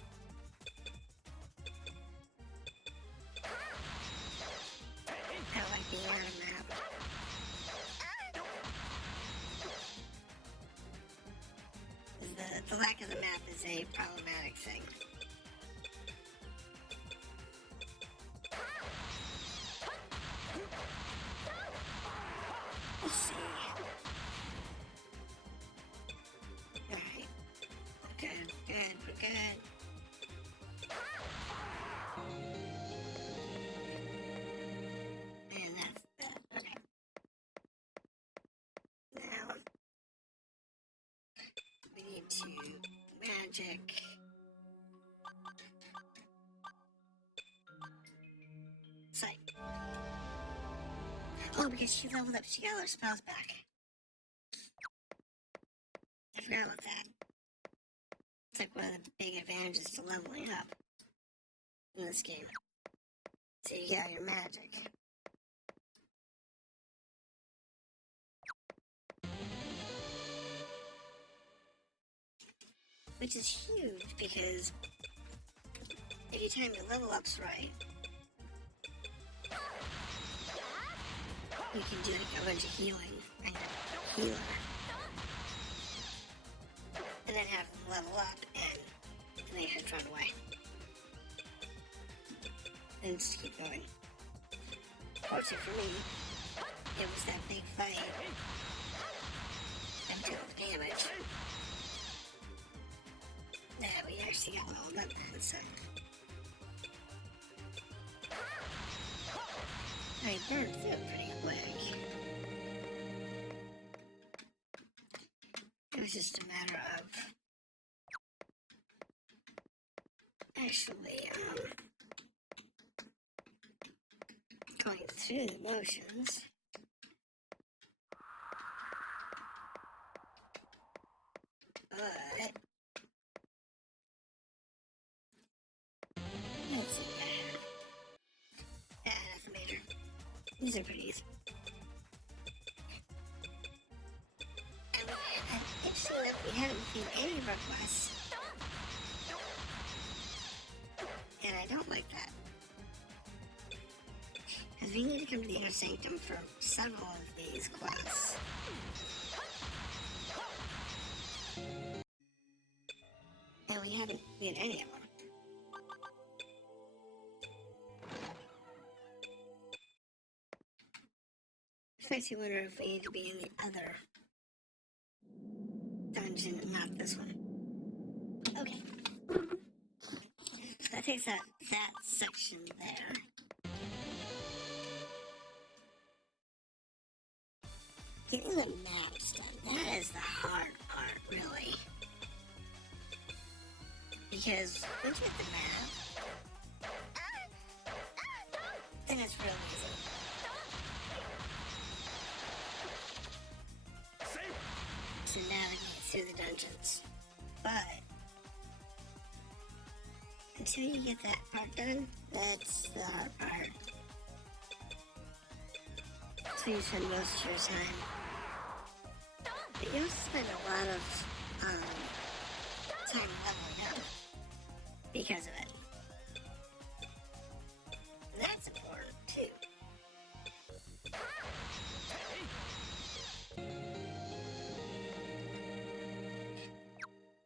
out a map. The lack of the map is a problematic thing. Let's see. Alright. Good, we're good. And that's that. Okay. Now, we need to magic. Sight. Oh, because she leveled up, she got all her spells back. I forgot about that. It's like one of the big advantages to leveling up in this game. So you get your magic. Which is huge because every time your level up's right, you can do like a bunch of healing and healer. And then have them level up and they just run away. And just keep going. Fortunately for me, it was that big fight that took the damage. That we actually got leveled up then, so. I burned through it pretty quick. It was just a matter of actually going through the motions. But let's see. Nothing major. These are pretty easy. Interesting enough, we haven't seen any of our quests. And I don't like that. Because we need to come to the Inner Sanctum for several of these quests. And we haven't seen any of them. Which makes you wonder if we need to be in the other dungeon and not this one. Okay. So that takes out that section there. Getting the maps done, that is the hard part, really. Because once you get the map, then it's real easy. To navigate through the dungeons. But until you get that part done, that's the hard part. So you spend most of your time. But you also spend a lot of time leveling up because of it. And that's important too.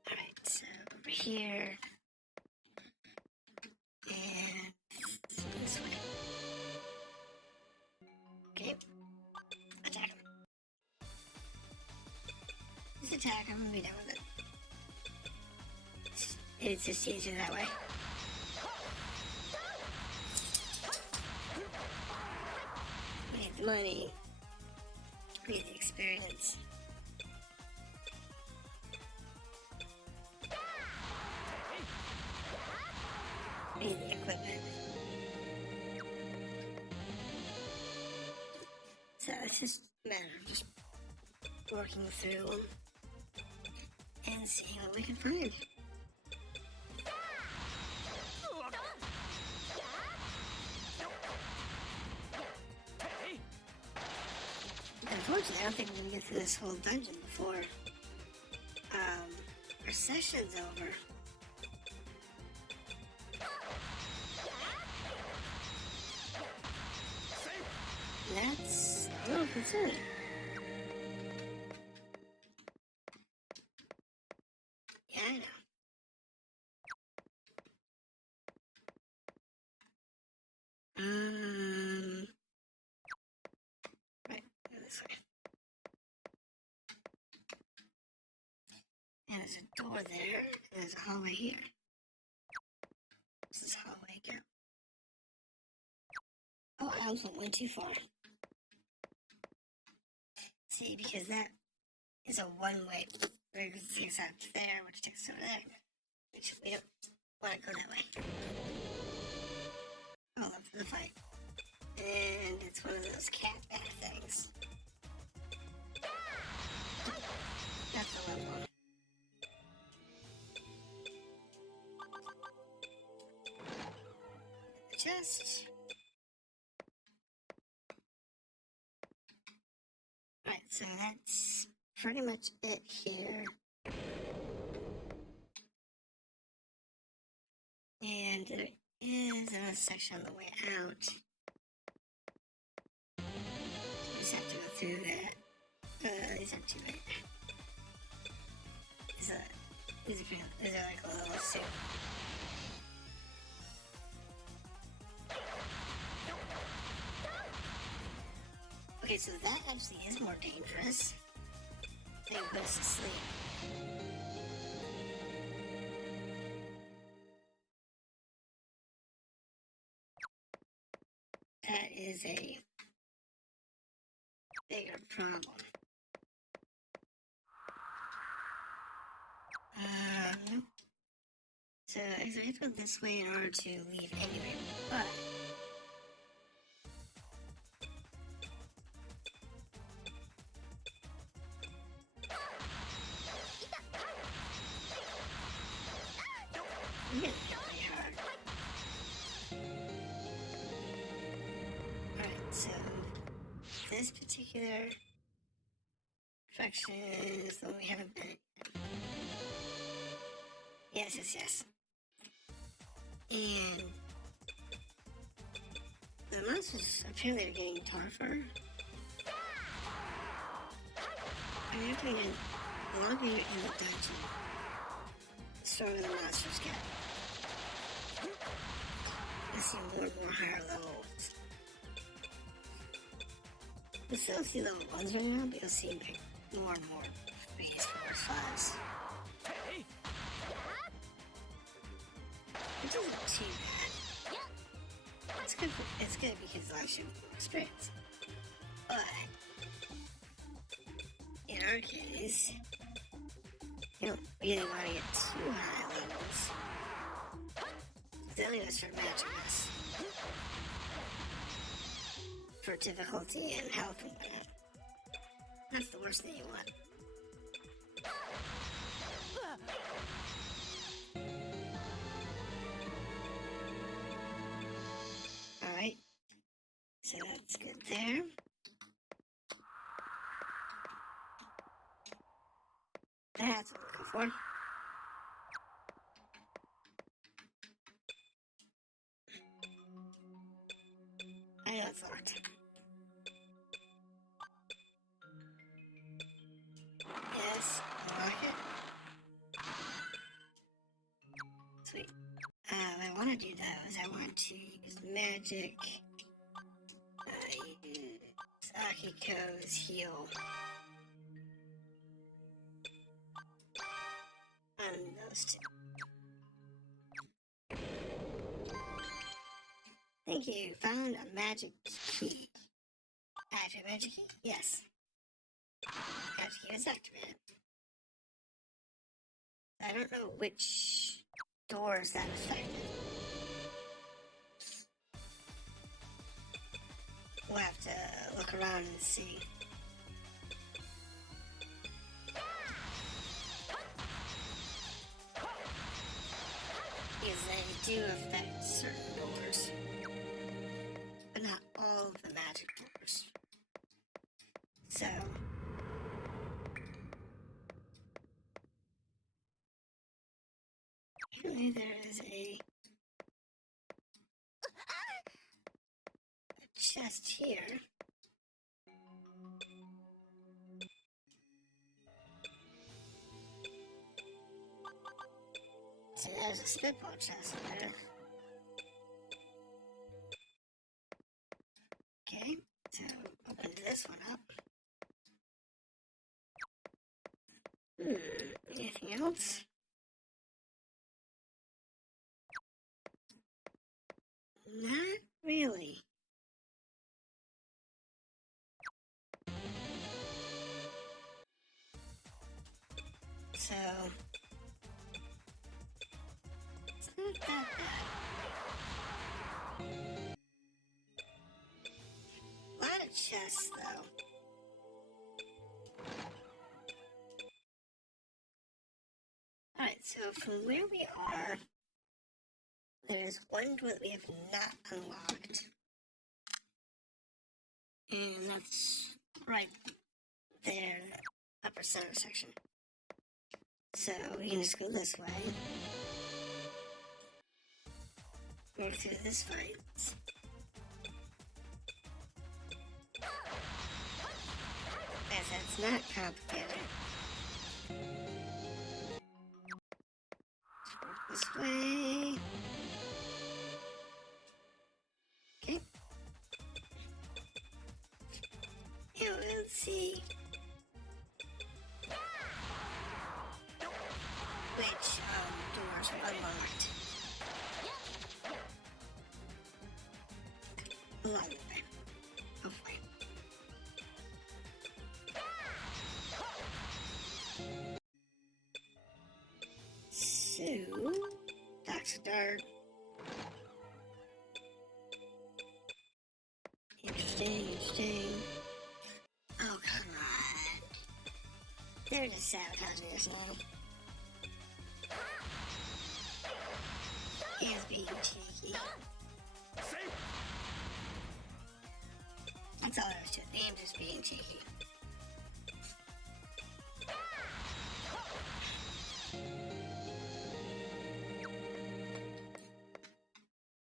Alright, so over here. And this way. Okay. Attack him. Just attack him and be done with it. It's just easier that way. We need the money. We need the experience. We need the equipment. So it's just a matter of just working through them and seeing what we can find. Unfortunately, I don't think we're gonna get through this whole dungeon before our session's over. That's a little concerning. Yeah, I know. Right, go this way. And there's a door there, and there's a hallway here. This is hallway again. Oh, I also went too far. See, because that is a one-way. There's things out there, which takes us over there. Which we don't want to go that way. Hold up for the fight. And it's one of those cat back things. That's the level. Chest. Right, so that's pretty much it here. And there is a section on the way out. You just have to go through that. These are too late. These are like a little soup. Okay, so that actually is more dangerous. They can put us to sleep. That is a bigger problem. So I have to go this way in order to leave anyway, but I'm getting hit pretty hard. Alright, so this particular direction is the one we haven't been in. Yes. And the monsters apparently are getting tougher. I mean, after the longer you're in the dungeon, the stronger the monsters get. You see more and more higher levels. You still see level 1s right now, but you'll see like more and more 3s, 4s, 5s. Which isn't too bad. It's good because I should more experience. But in our case, you don't really want to get too high levels. Then you're gonna start matching us for difficulty and health and whatnot. That's the worst thing you want. Alright, so that's good there. That's what I'm looking for. I know it's locked. Yes, unlock it. Sweet. What I want to do though is I want to use magic. Use Akiko's heal. On those two. Thank you. Found a magic key. Active magic key? Yes. Magic key is activated. I don't know which doors that affected. We'll have to look around and see. Because they do affect certain doors. But not all of the magic doors. So apparently there is a chest here. there's a spitball chest there. Okay, so open this one up. Anything else? Not really. So, it's not that bad. A lot of chests, though. Alright, so from where we are, there's one door that we have not unlocked. And that's right there, in the upper center section. So we can just go this way. Go through this fight. As that's not complicated. This way. Okay. Yeah, let's see. Which doors are unlocked. Along the way. Hopefully. So, Dr. Dart. Interesting. Oh, come on. They're just sabotaging us now. He is being cheeky. That's all there is to it. The game's just being cheeky.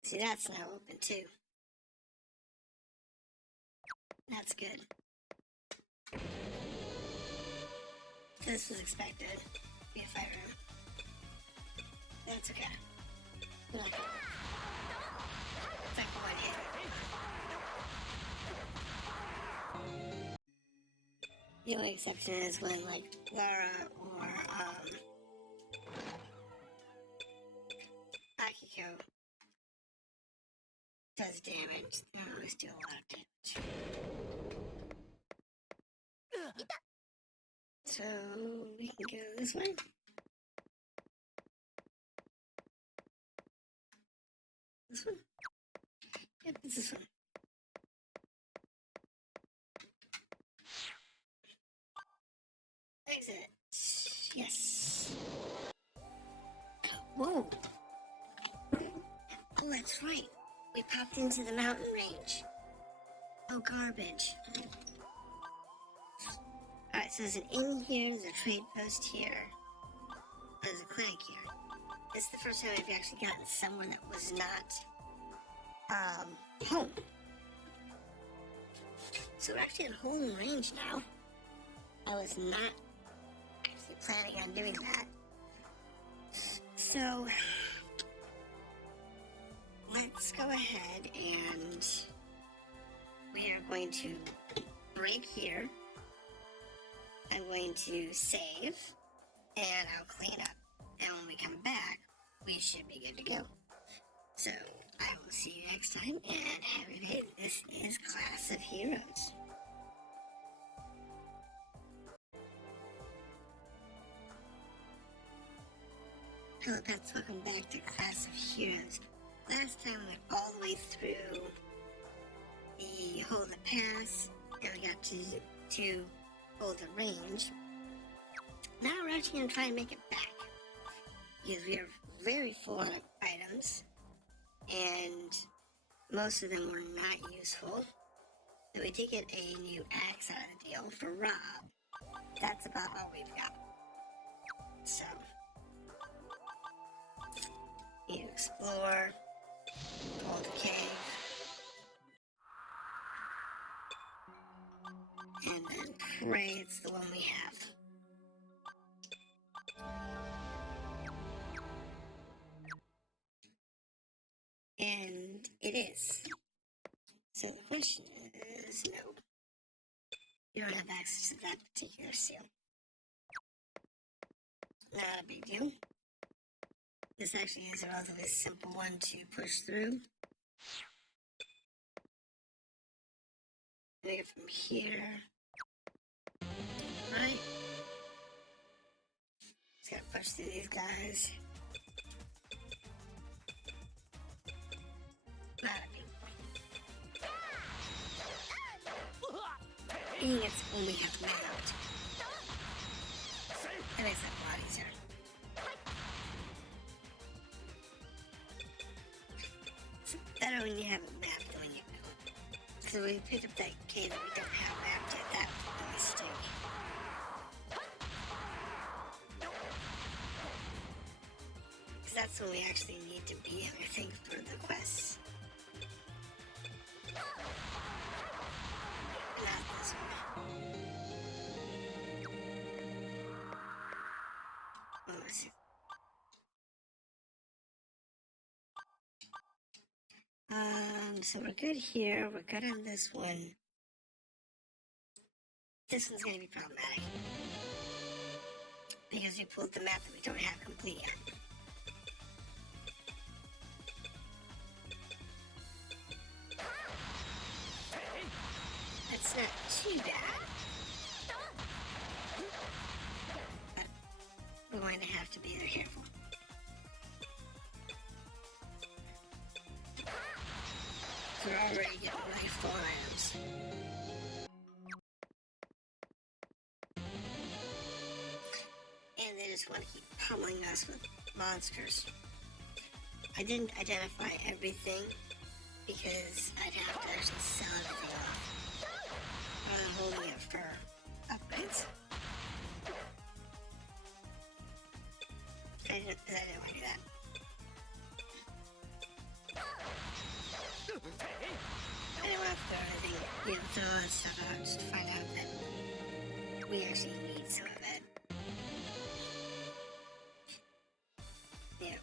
See, that's now open too. That's good. This was expected to be a fight room. That's okay. We're not gonna work. It's like one hit. The only exception is when, like, Lara or, Akiko does damage. They don't always do a lot of damage. So, we can go this way. This one? Yep, it's this one. Exit. Yes. Whoa. Oh, that's right. We popped into the mountain range. Oh, garbage. Alright, so there's an inn here, there's a trade post here. There's a clinic here. This is the first time I've actually gotten someone that was not, home. So we're actually at home range now. I was not actually planning on doing that. So, let's go ahead and we are going to break here. I'm going to save, and I'll clean up. And when we come back, we should be good to go. So, I will see you next time, and have a good day. This is Class of Heroes. Hello, pets. Welcome back to Class of Heroes. Last time we went all the way through the Hold the Pass, and we got to Hold the Range. Now we're actually going to try and make it back, because we are very full on items, and most of them were not useful. So we did get a new axe out of the deal for Rob. That's about all we've got. So, you explore, hold the cave, and then pray it's the one we have. And it is. So the question is, no. You don't have access to that particular seal. Not a big deal. This actually is a relatively simple one to push through. Make it from here. Right. Just gotta push through these guys. Not a big deal. Being it's only half mapped. It makes that a lot easier. It's better when you have it mapped than when you don't. So we picked up that cave that we don't have mapped yet. That was a mistake. Because that's when we actually need to be, I think, for the quests. Not this one. Oh, let's see. So we're good here. We're good on this one. This one's gonna be problematic because we pulled the map that we don't have complete yet. That's not too bad. But we're going to have to be there careful. We're already getting like 4 items. And they just want to keep pummeling us with monsters. I didn't identify everything because I'd have to actually sell everything off rather than holding it for upgrades. I didn't want to do that. I didn't want to throw anything, throw all that stuff out just to find out that we actually need some of it. Yeah.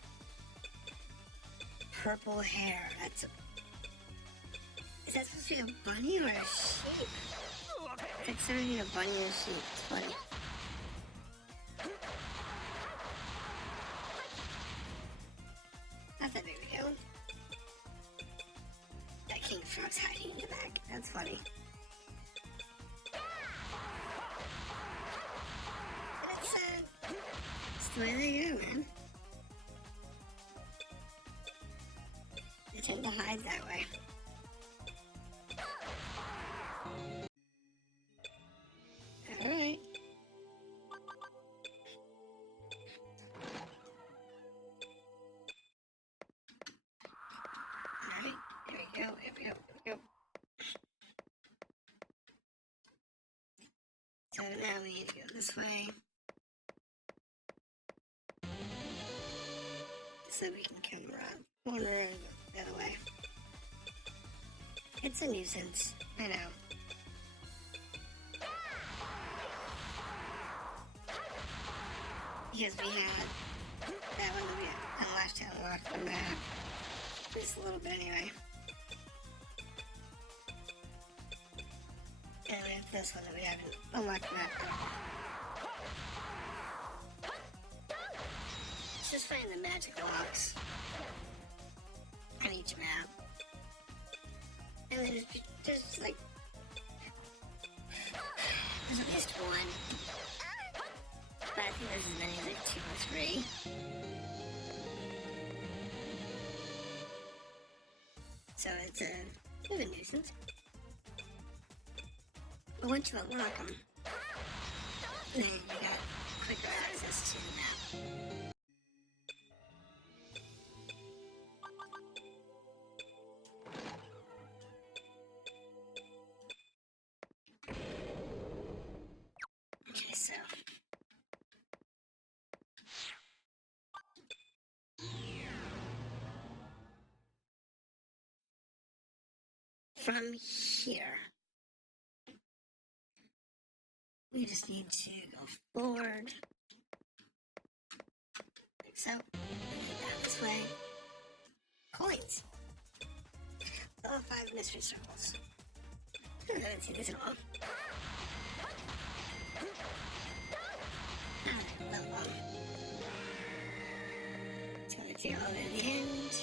Purple hair. That's a... Is that supposed to be a bunny or a sheep? It's like something a bunny and a sheep. It's funny. Not that big of a deal. That king frog's hiding in the back. That's funny. But it's the way they go, man. They tend to hide that way. Alright. Alright, here we go, here we go, here we go. So now we need to go this way. So we can come around one room the other way. It's a nuisance, I know. Because we had that one that we had last time we walked the map. Just a little bit anyway. And we have this one that we haven't unlocked the map at all. Let's just find the magic locks on each map. And then there's like... There's at least one. But I think there's as many as like 2 or 3. So it's a bit of a nuisance. But once you unlock them, then you got quicker access to the map. Okay, so... From here, we just need to go forward, like so, and then down this way. Coins. Level 5 mystery circles. I haven't seen this in a while. Alright, level 1. It's gonna take all the way to the end.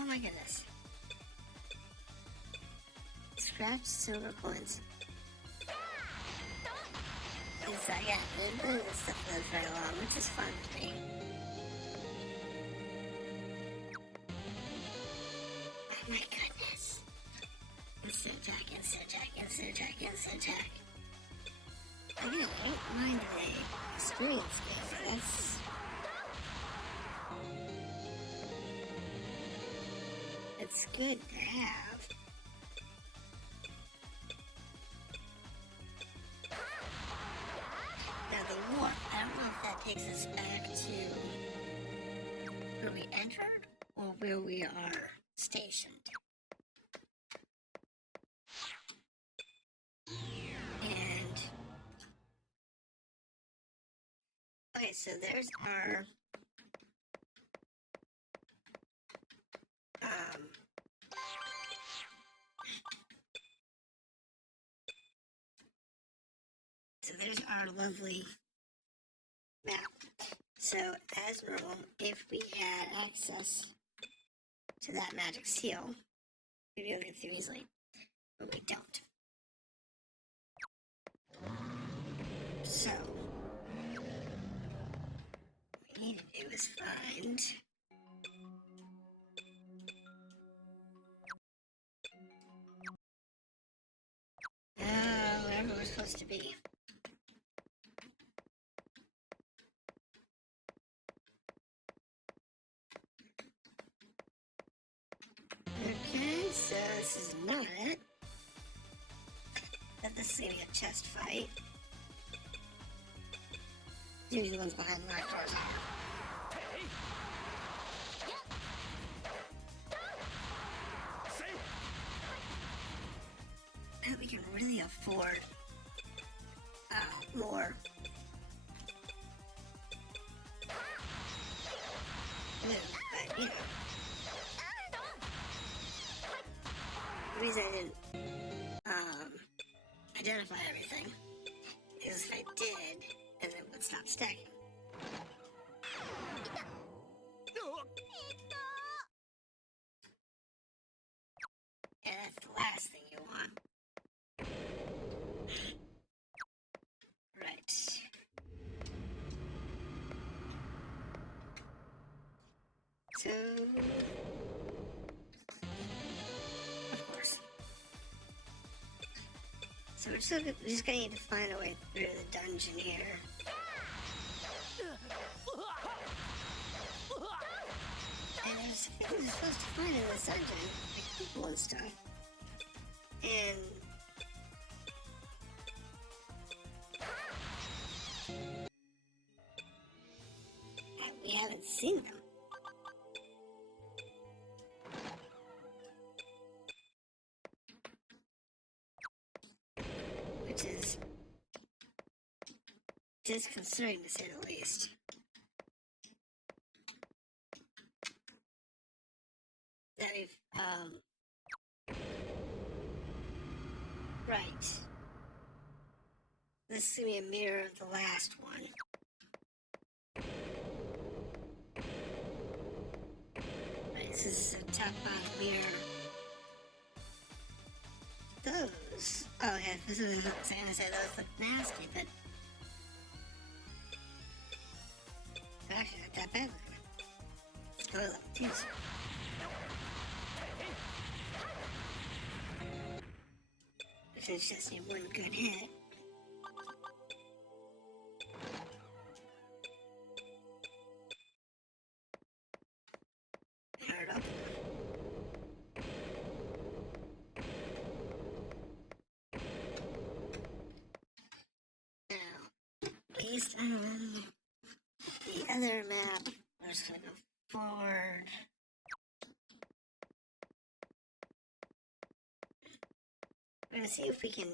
Oh my goodness. Scratch silver coins. It's like, yeah, the stuff lives right along, which is fun with me. Oh my goodness. Instant attack, instant attack, instant attack, instant attack. Again, I don't mind the experience game. It's good to have. Now the warp, I don't know if that takes us back to where we entered or where we are stationed. And okay, so there's our so there's our lovely map. So as normal, if we had access to that magic seal, we'd be able to get through easily, but we don't. So what we need to do is find wherever we're supposed to be. Okay, so this is not it. But this is gonna be a chest fight. Usually the ones behind locked doors are. And we can really afford more. But, you know. The reason I didn't identify everything is if I did, and it would stop stacking. And that's the last thing you want. Right. So, of course. So we're just gonna need to find a way through the dungeon here. And there's things we're supposed to find in this dungeon, like people and stuff. And we haven't seen them. Which is disconcerting to say the least. That we've, right. This is gonna be a mirror of the last one. Right, this is a top bottom mirror. Those. Oh, yeah, this is what I was gonna say, those look nasty, but they're actually not that bad. Let's go with these. If it's just need one good hit. Powered up. Based on the other map, we're just gonna go forward. We're gonna see if we can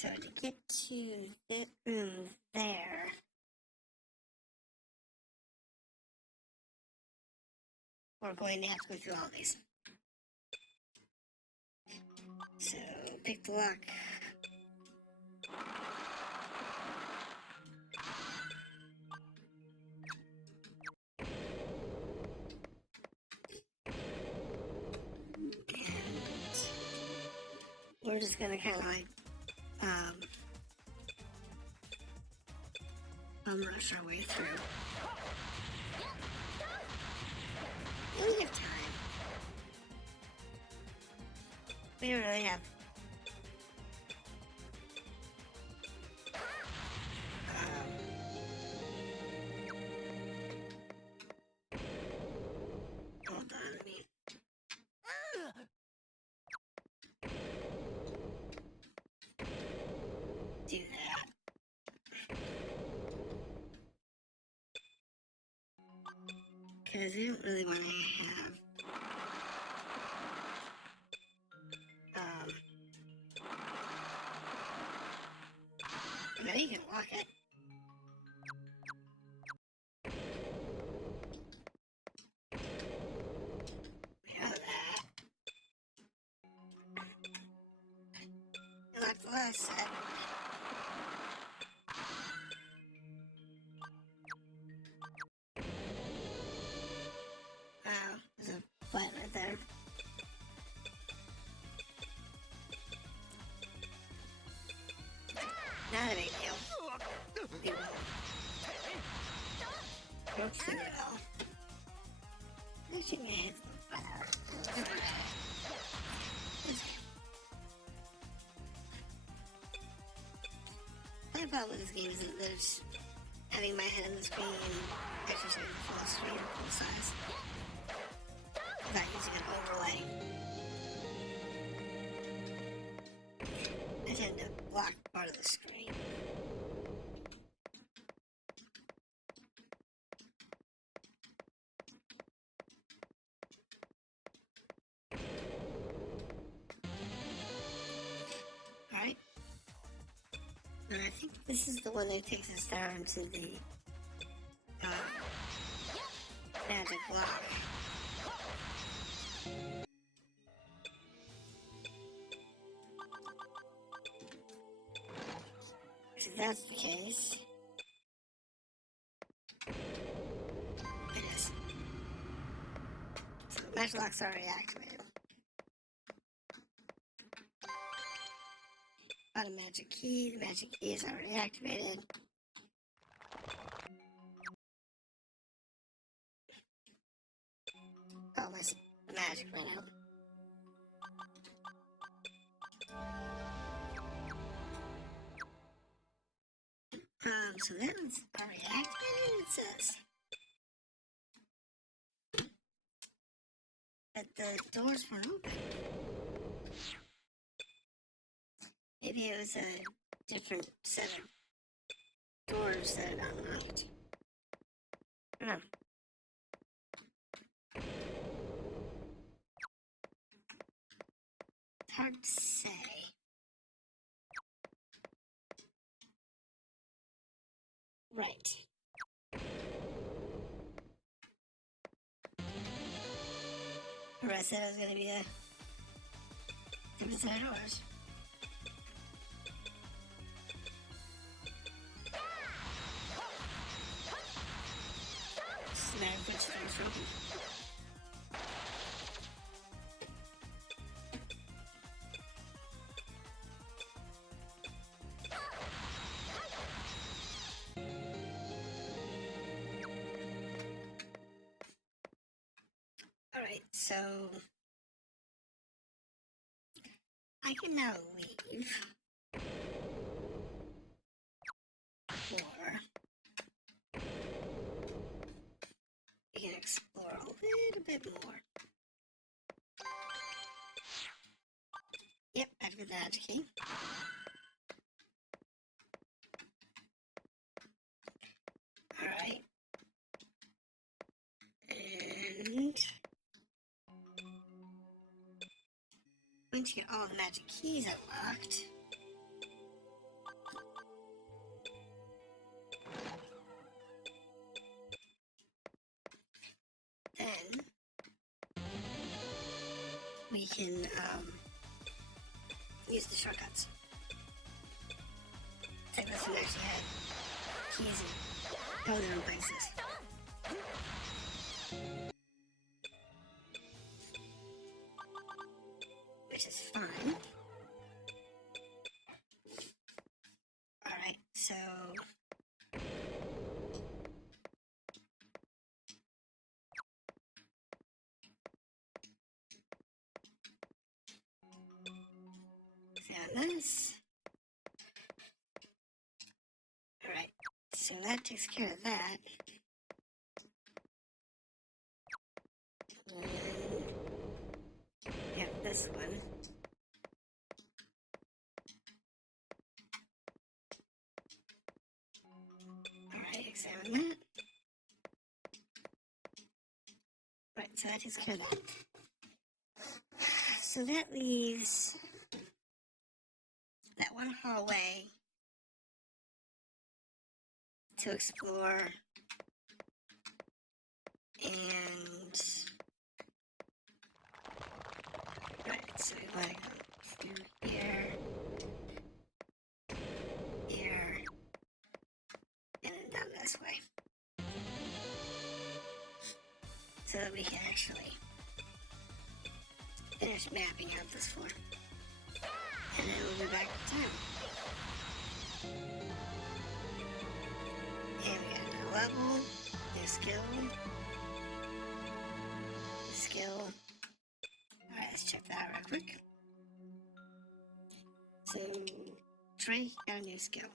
So to get to this room there, we're going to have to go through all these. So pick the lock. We're just gonna kind of like rush our way through. We have time. We don't really have. Hold on, let me. Do that. Because we don't really want to have no, you can lock it. We know that. And that's the last set. Wow, there's a button right there. Not a big deal. We will. Don't see it all. Actually, my head's on fire. My problem with this game is that there's having my head on the screen and actually showing the full screen or full size without using an overlay. I tend to block part of the screen. Alright. And I think this is the one that takes us down to the magic block. If that's the case, it is. So the magic block's already activated. Got a magic key. The magic key is already activated. Oh, my magic went out. So that one's already activated, it says. That the doors weren't open. Maybe it was a different set of doors that unlocked. I don't know. It's hard to say. Right. Remember I said it was going to be a different set of doors. Just a matter of which doors are open. Alright, so I can now leave, or we can explore a little bit more. Yep, I've got the magic key. Alright. And once you get all the magic keys unlocked, then we can use the shortcuts. Take this and actually have keys and go their own places. Which is fine. Alright, so this. Alright, so that takes care of that. And yeah, this one. Alright, examine that. Right, so that takes care of that. So that leaves that one hallway to explore, and right, so we want to go through here, here, and then down this way, so that we can actually finish mapping out this floor. And then we'll be back to time. And we got a new level, new skill. Alright, let's check that out real quick. So, Drake got a new skill.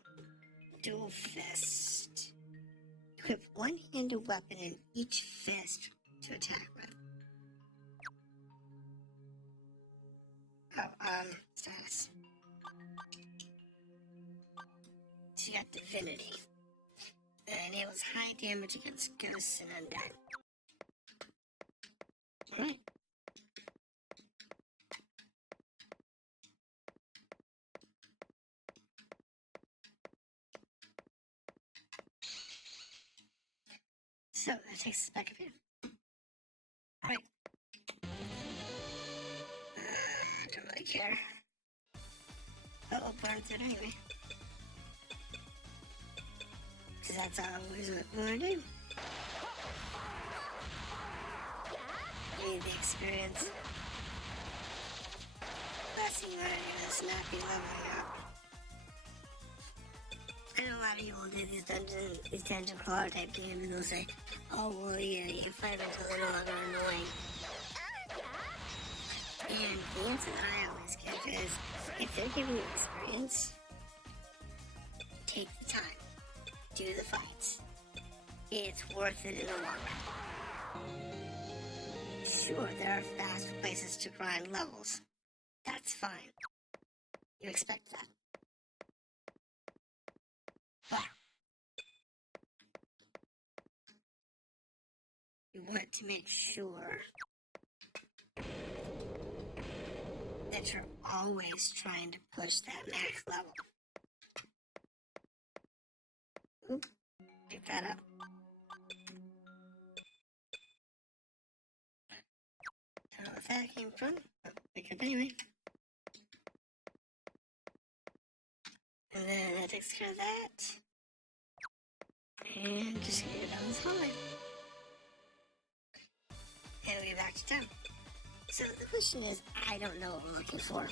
Dual Fist. Equip one-handed weapon in each fist to attack with. Status. She got Divinity. That enables high damage against ghosts and undead. Alright. So, that takes us back up here. Alright. I don't really care. Oh, burns it anyway. Because that's always what we want to do. You need the experience. Last thing you want to do is not be leveling up. I know a lot of you will do these dungeon crawler type games, and they'll say, oh, well, yeah, you can fight them until they're no longer annoying. And the answer that I always give is, if they're giving you experience, take the time. Do the fights. It's worth it in the long run. Sure, there are faster places to grind levels. That's fine. You expect that. But you want to make sure that you're always trying to push that max level. Oop, pick that up. Don't know where that came from. Oh, pick it up anyway. And then that takes care of that. And just get it down this hallway. And we'll get back to town. So the question is, I don't know what we're looking for.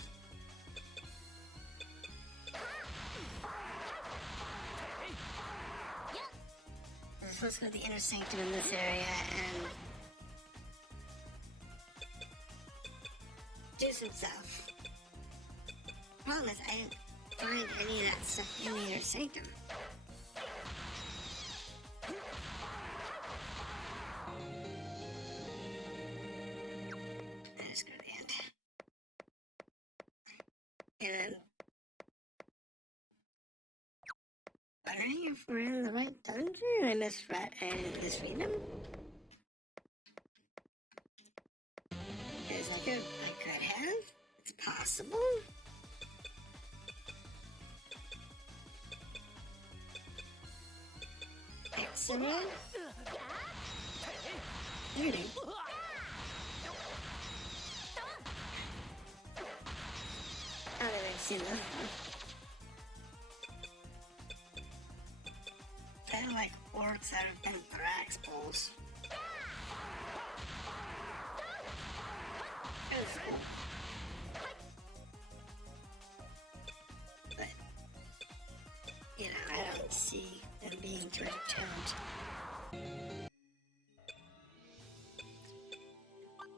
We're supposed to go to the inner sanctum in this area and do some stuff. Problem is, I didn't find any of that stuff in the inner sanctum. I just go to the end. And then wondering if we're in the right dungeon. I didn't misread them. Is that good? I could have. It's possible. Excellent. Dirty. I don't even see this one. They're like orcs that have been Thrax bulls. It was cool. But, you know, I don't see them being too challenged.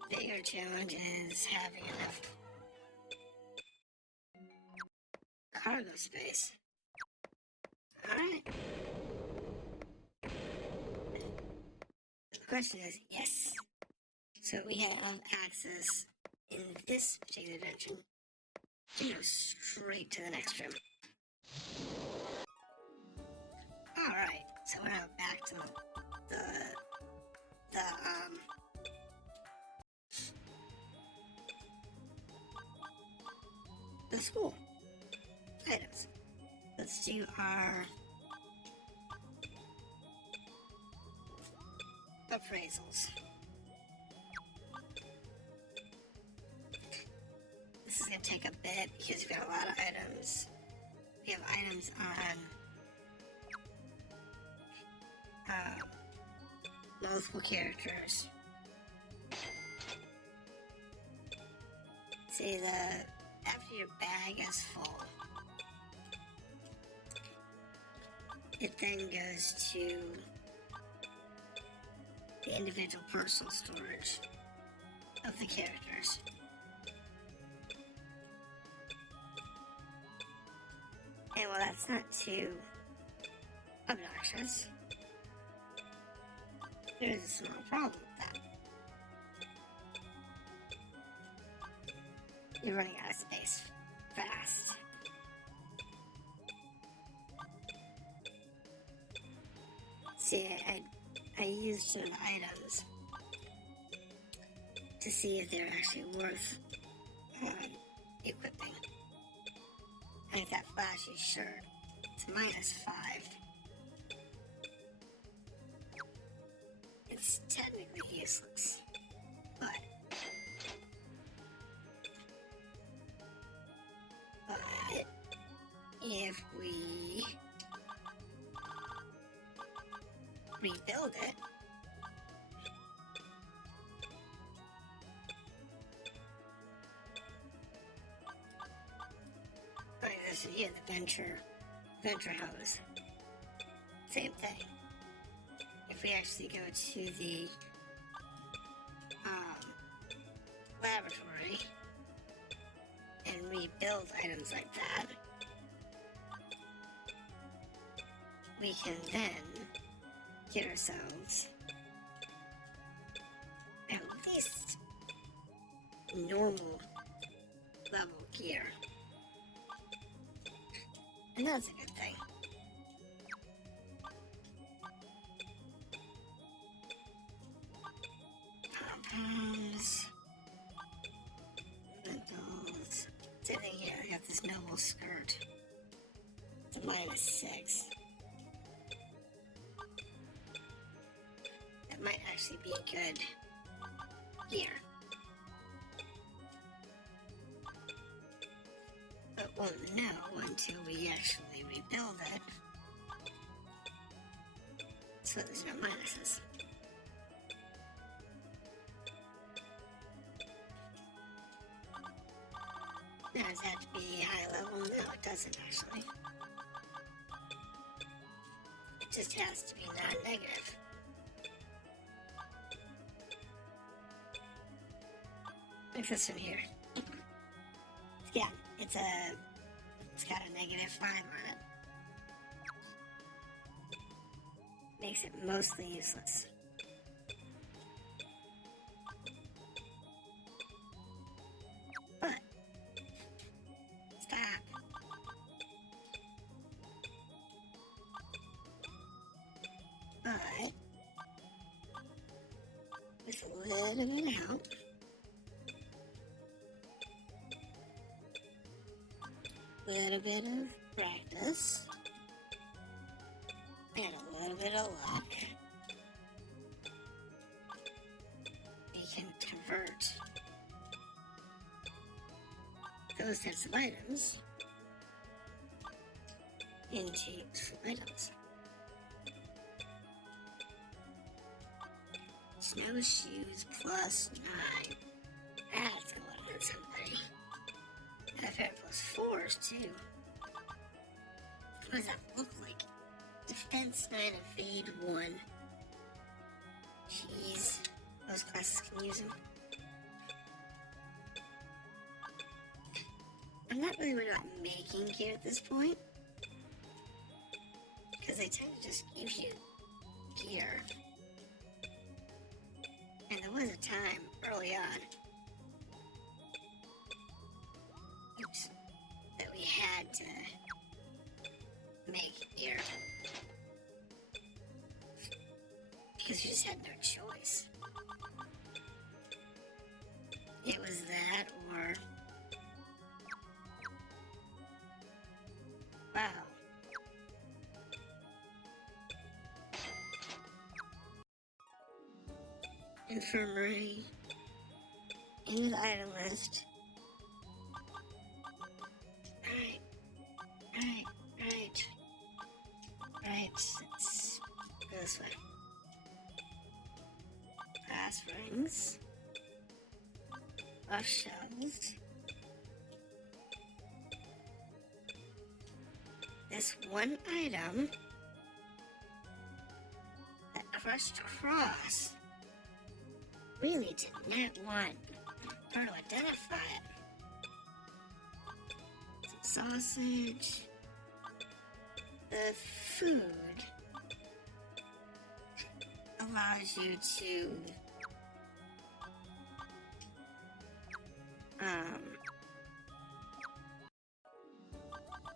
Bigger challenge is having enough cargo space. Alright. The question is, yes. So we have access in this particular dungeon to go straight to the next room. Alright, so we're now back to the school items. Let's do our appraisals. This is going to take a bit because we've got a lot of items. We have items on multiple characters. See, after your bag is full, it then goes to the individual personal storage of the characters. And while that's not too obnoxious, there is a small problem with that. You're running out of space fast. See, I used some of the items to see if they're actually worth equipping. Like that flashy shirt, it's -5. It's technically useless, but if we rebuild it, like this is the venture hose. Same thing. If we actually go to the laboratory and rebuild items like that, we can then get ourselves at least normal level gear. And that's a good thing. Pom-poms. Lentils. Sitting here, I got this noble skirt. It's a -6. That might actually be good gear. But won't know until we actually rebuild it. So there's no minuses. Now, does that have to be high level? No, it doesn't actually. It just has to be non-negative. Like this one here. Yeah, it's got a -5 on it. Makes it mostly useless. But stop. But with a little bit of help, little bit of practice, and a little bit of luck, convert those types of items into useful items. Snowshoes plus 9. That's going on somebody. I've had +4s too. What does that look like? Defense 9, evade 1. Jeez. Most classes can use them. I'm not really worried about making gear at this point, because they tend to just give you gear. And there was a time early on, that we had to make gear. Because we just had no choice. It was that or... Wow. Infirmary. Into the item list. Right. Let's go this way. Brass rings. Off shelves. This one item, that crushed cross, really did not want her to identify it. Some sausage. The food allows you to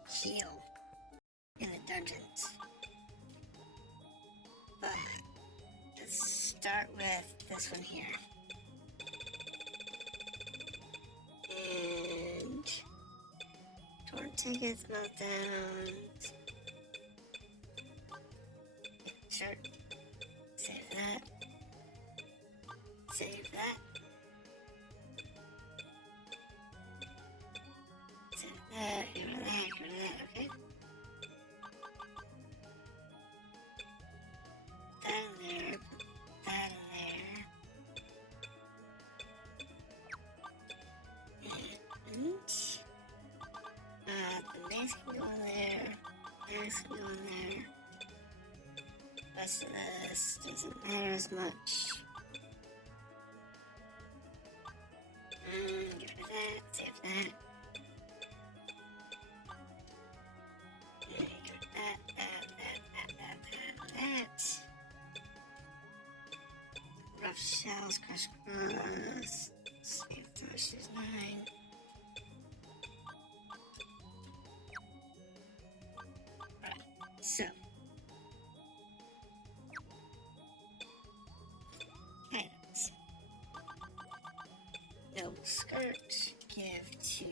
heal in the dungeons. But let's start with this one here. And torn tickets, meltdowns. Sure. Save that. Save that. Save that. Get rid of that. Get rid of that. Okay. Put that in there. Put that in there. And the mace can go in there. Mace can go in there. The rest of this doesn't matter as much. Get rid of that. Save that. Get rid of that. Rough shells, crushed cross. Save those, 9. Right, so. Items. Noble skirt, give to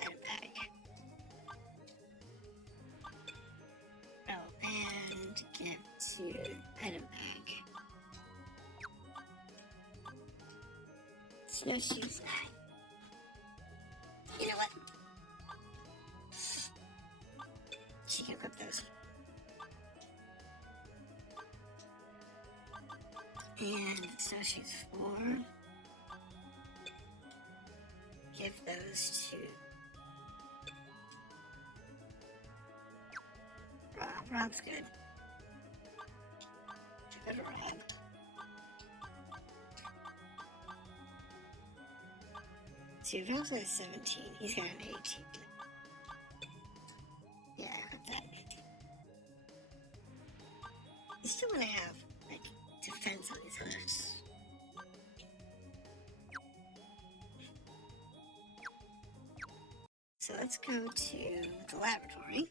item bag. Oh, and give to item bag. Snowshoes. You know what? She can equip those. And snowshoes 4. Give those to Rob. Rob's good. Go to Rob. See, Rob's at 17. He's got an 18. Yeah, I got that. You still want to have, like, defense on these others. So let's go to the laboratory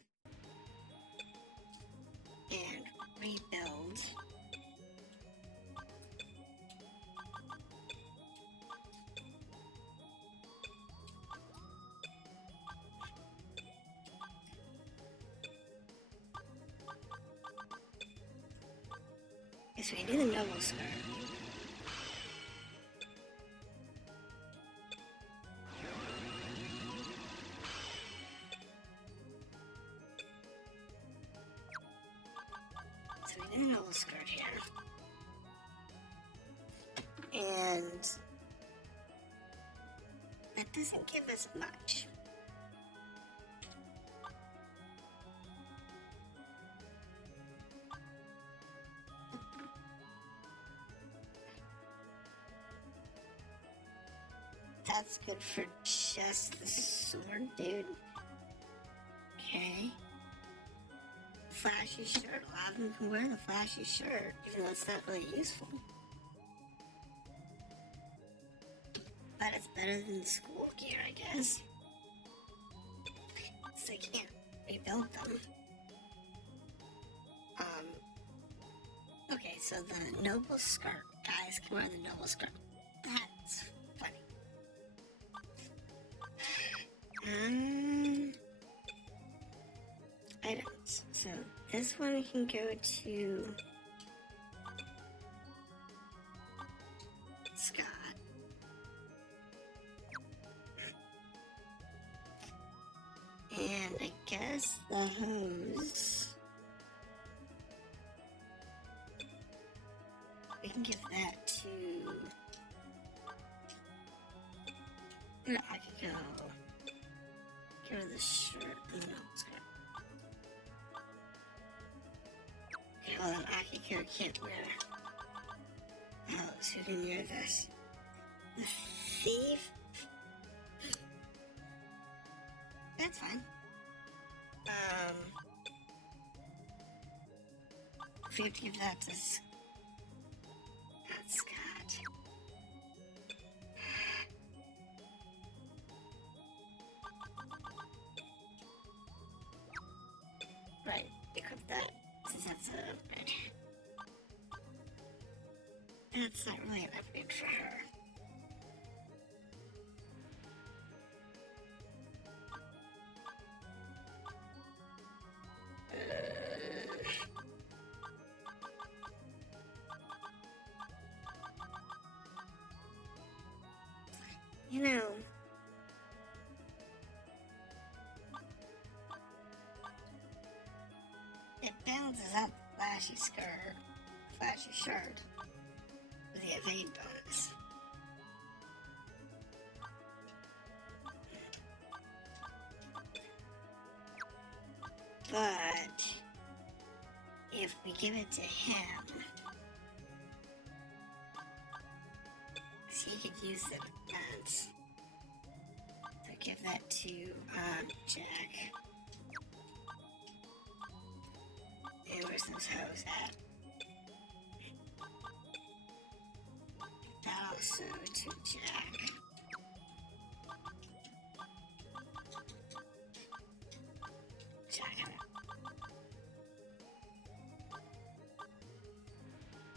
and rebuild so we do the noble skirt. noble skirt here. And that doesn't give us much. That's good for just the sword, dude. Okay. Flashy shirt. A lot of them can wear the flashy shirt, even though it's not really useful. But it's better than school gear, I guess. So they can't rebuild them. Okay, so the noble skirt. Guys can wear the noble skirt. That's funny. Items. So this one can go to Scott. And I guess the hose, we can give that to, no, I could go, give her the shirt and the skirt. Okay, hold on, Akiko can't wear hose. Who can wear this? The thief? That's fine. If we have to give that to Scott. Right, equip that since that's a upgrade. That's not really an upgrade for her. You know, it balances out the flashy skirt, flashy shirt, with the evade bonus. But if we give it to him, he could use the defense. So give that to Jack. And where's those hoes at? That also to Jack. Jack.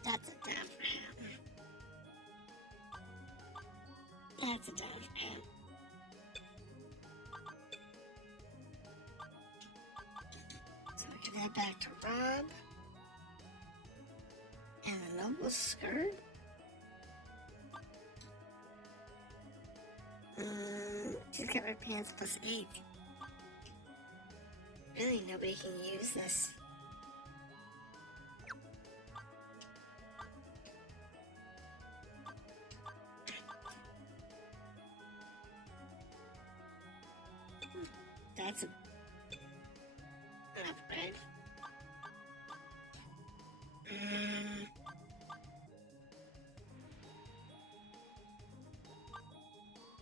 That's a down for him. That's a down for him. So we can head back to Rob. And the noble skirt. She's got her pants plus 8. Really, nobody can use this. That's an upgrade.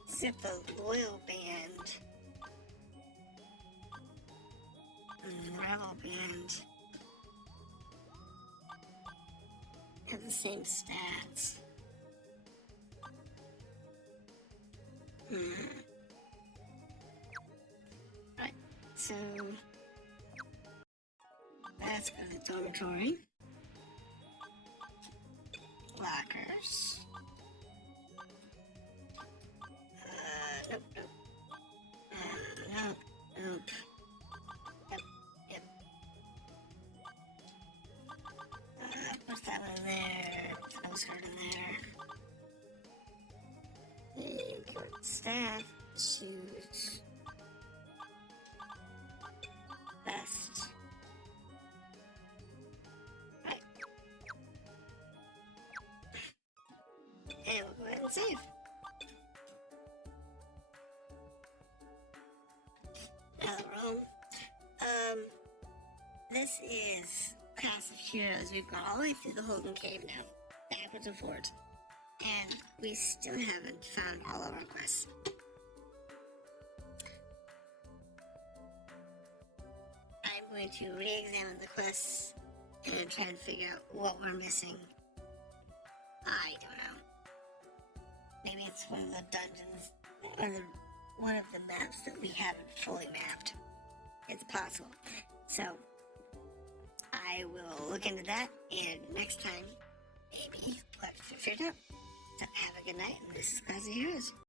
Zip a loyal band. And rebel band have the same stats. Right, so let's go to the dormitory. Lockers. Nope, nope. Nope, nope. Yep. Put that one in there. Put that skirt in there. You go to staff. Choose best. Right. And we'll go ahead and save. Now that we're home, this is Classofheroes. We've gone all the way through the Holden Cave now, backwards and forwards, and we still haven't found all of our quests. I'm going to re-examine the quests and try and figure out what we're missing. I don't know. Maybe it's one of the dungeons, one of the maps that we haven't fully mapped. It's possible. So, I will look into that, and next time, maybe we'll have to figure it out. So, have a good night, and this is Classofheroes.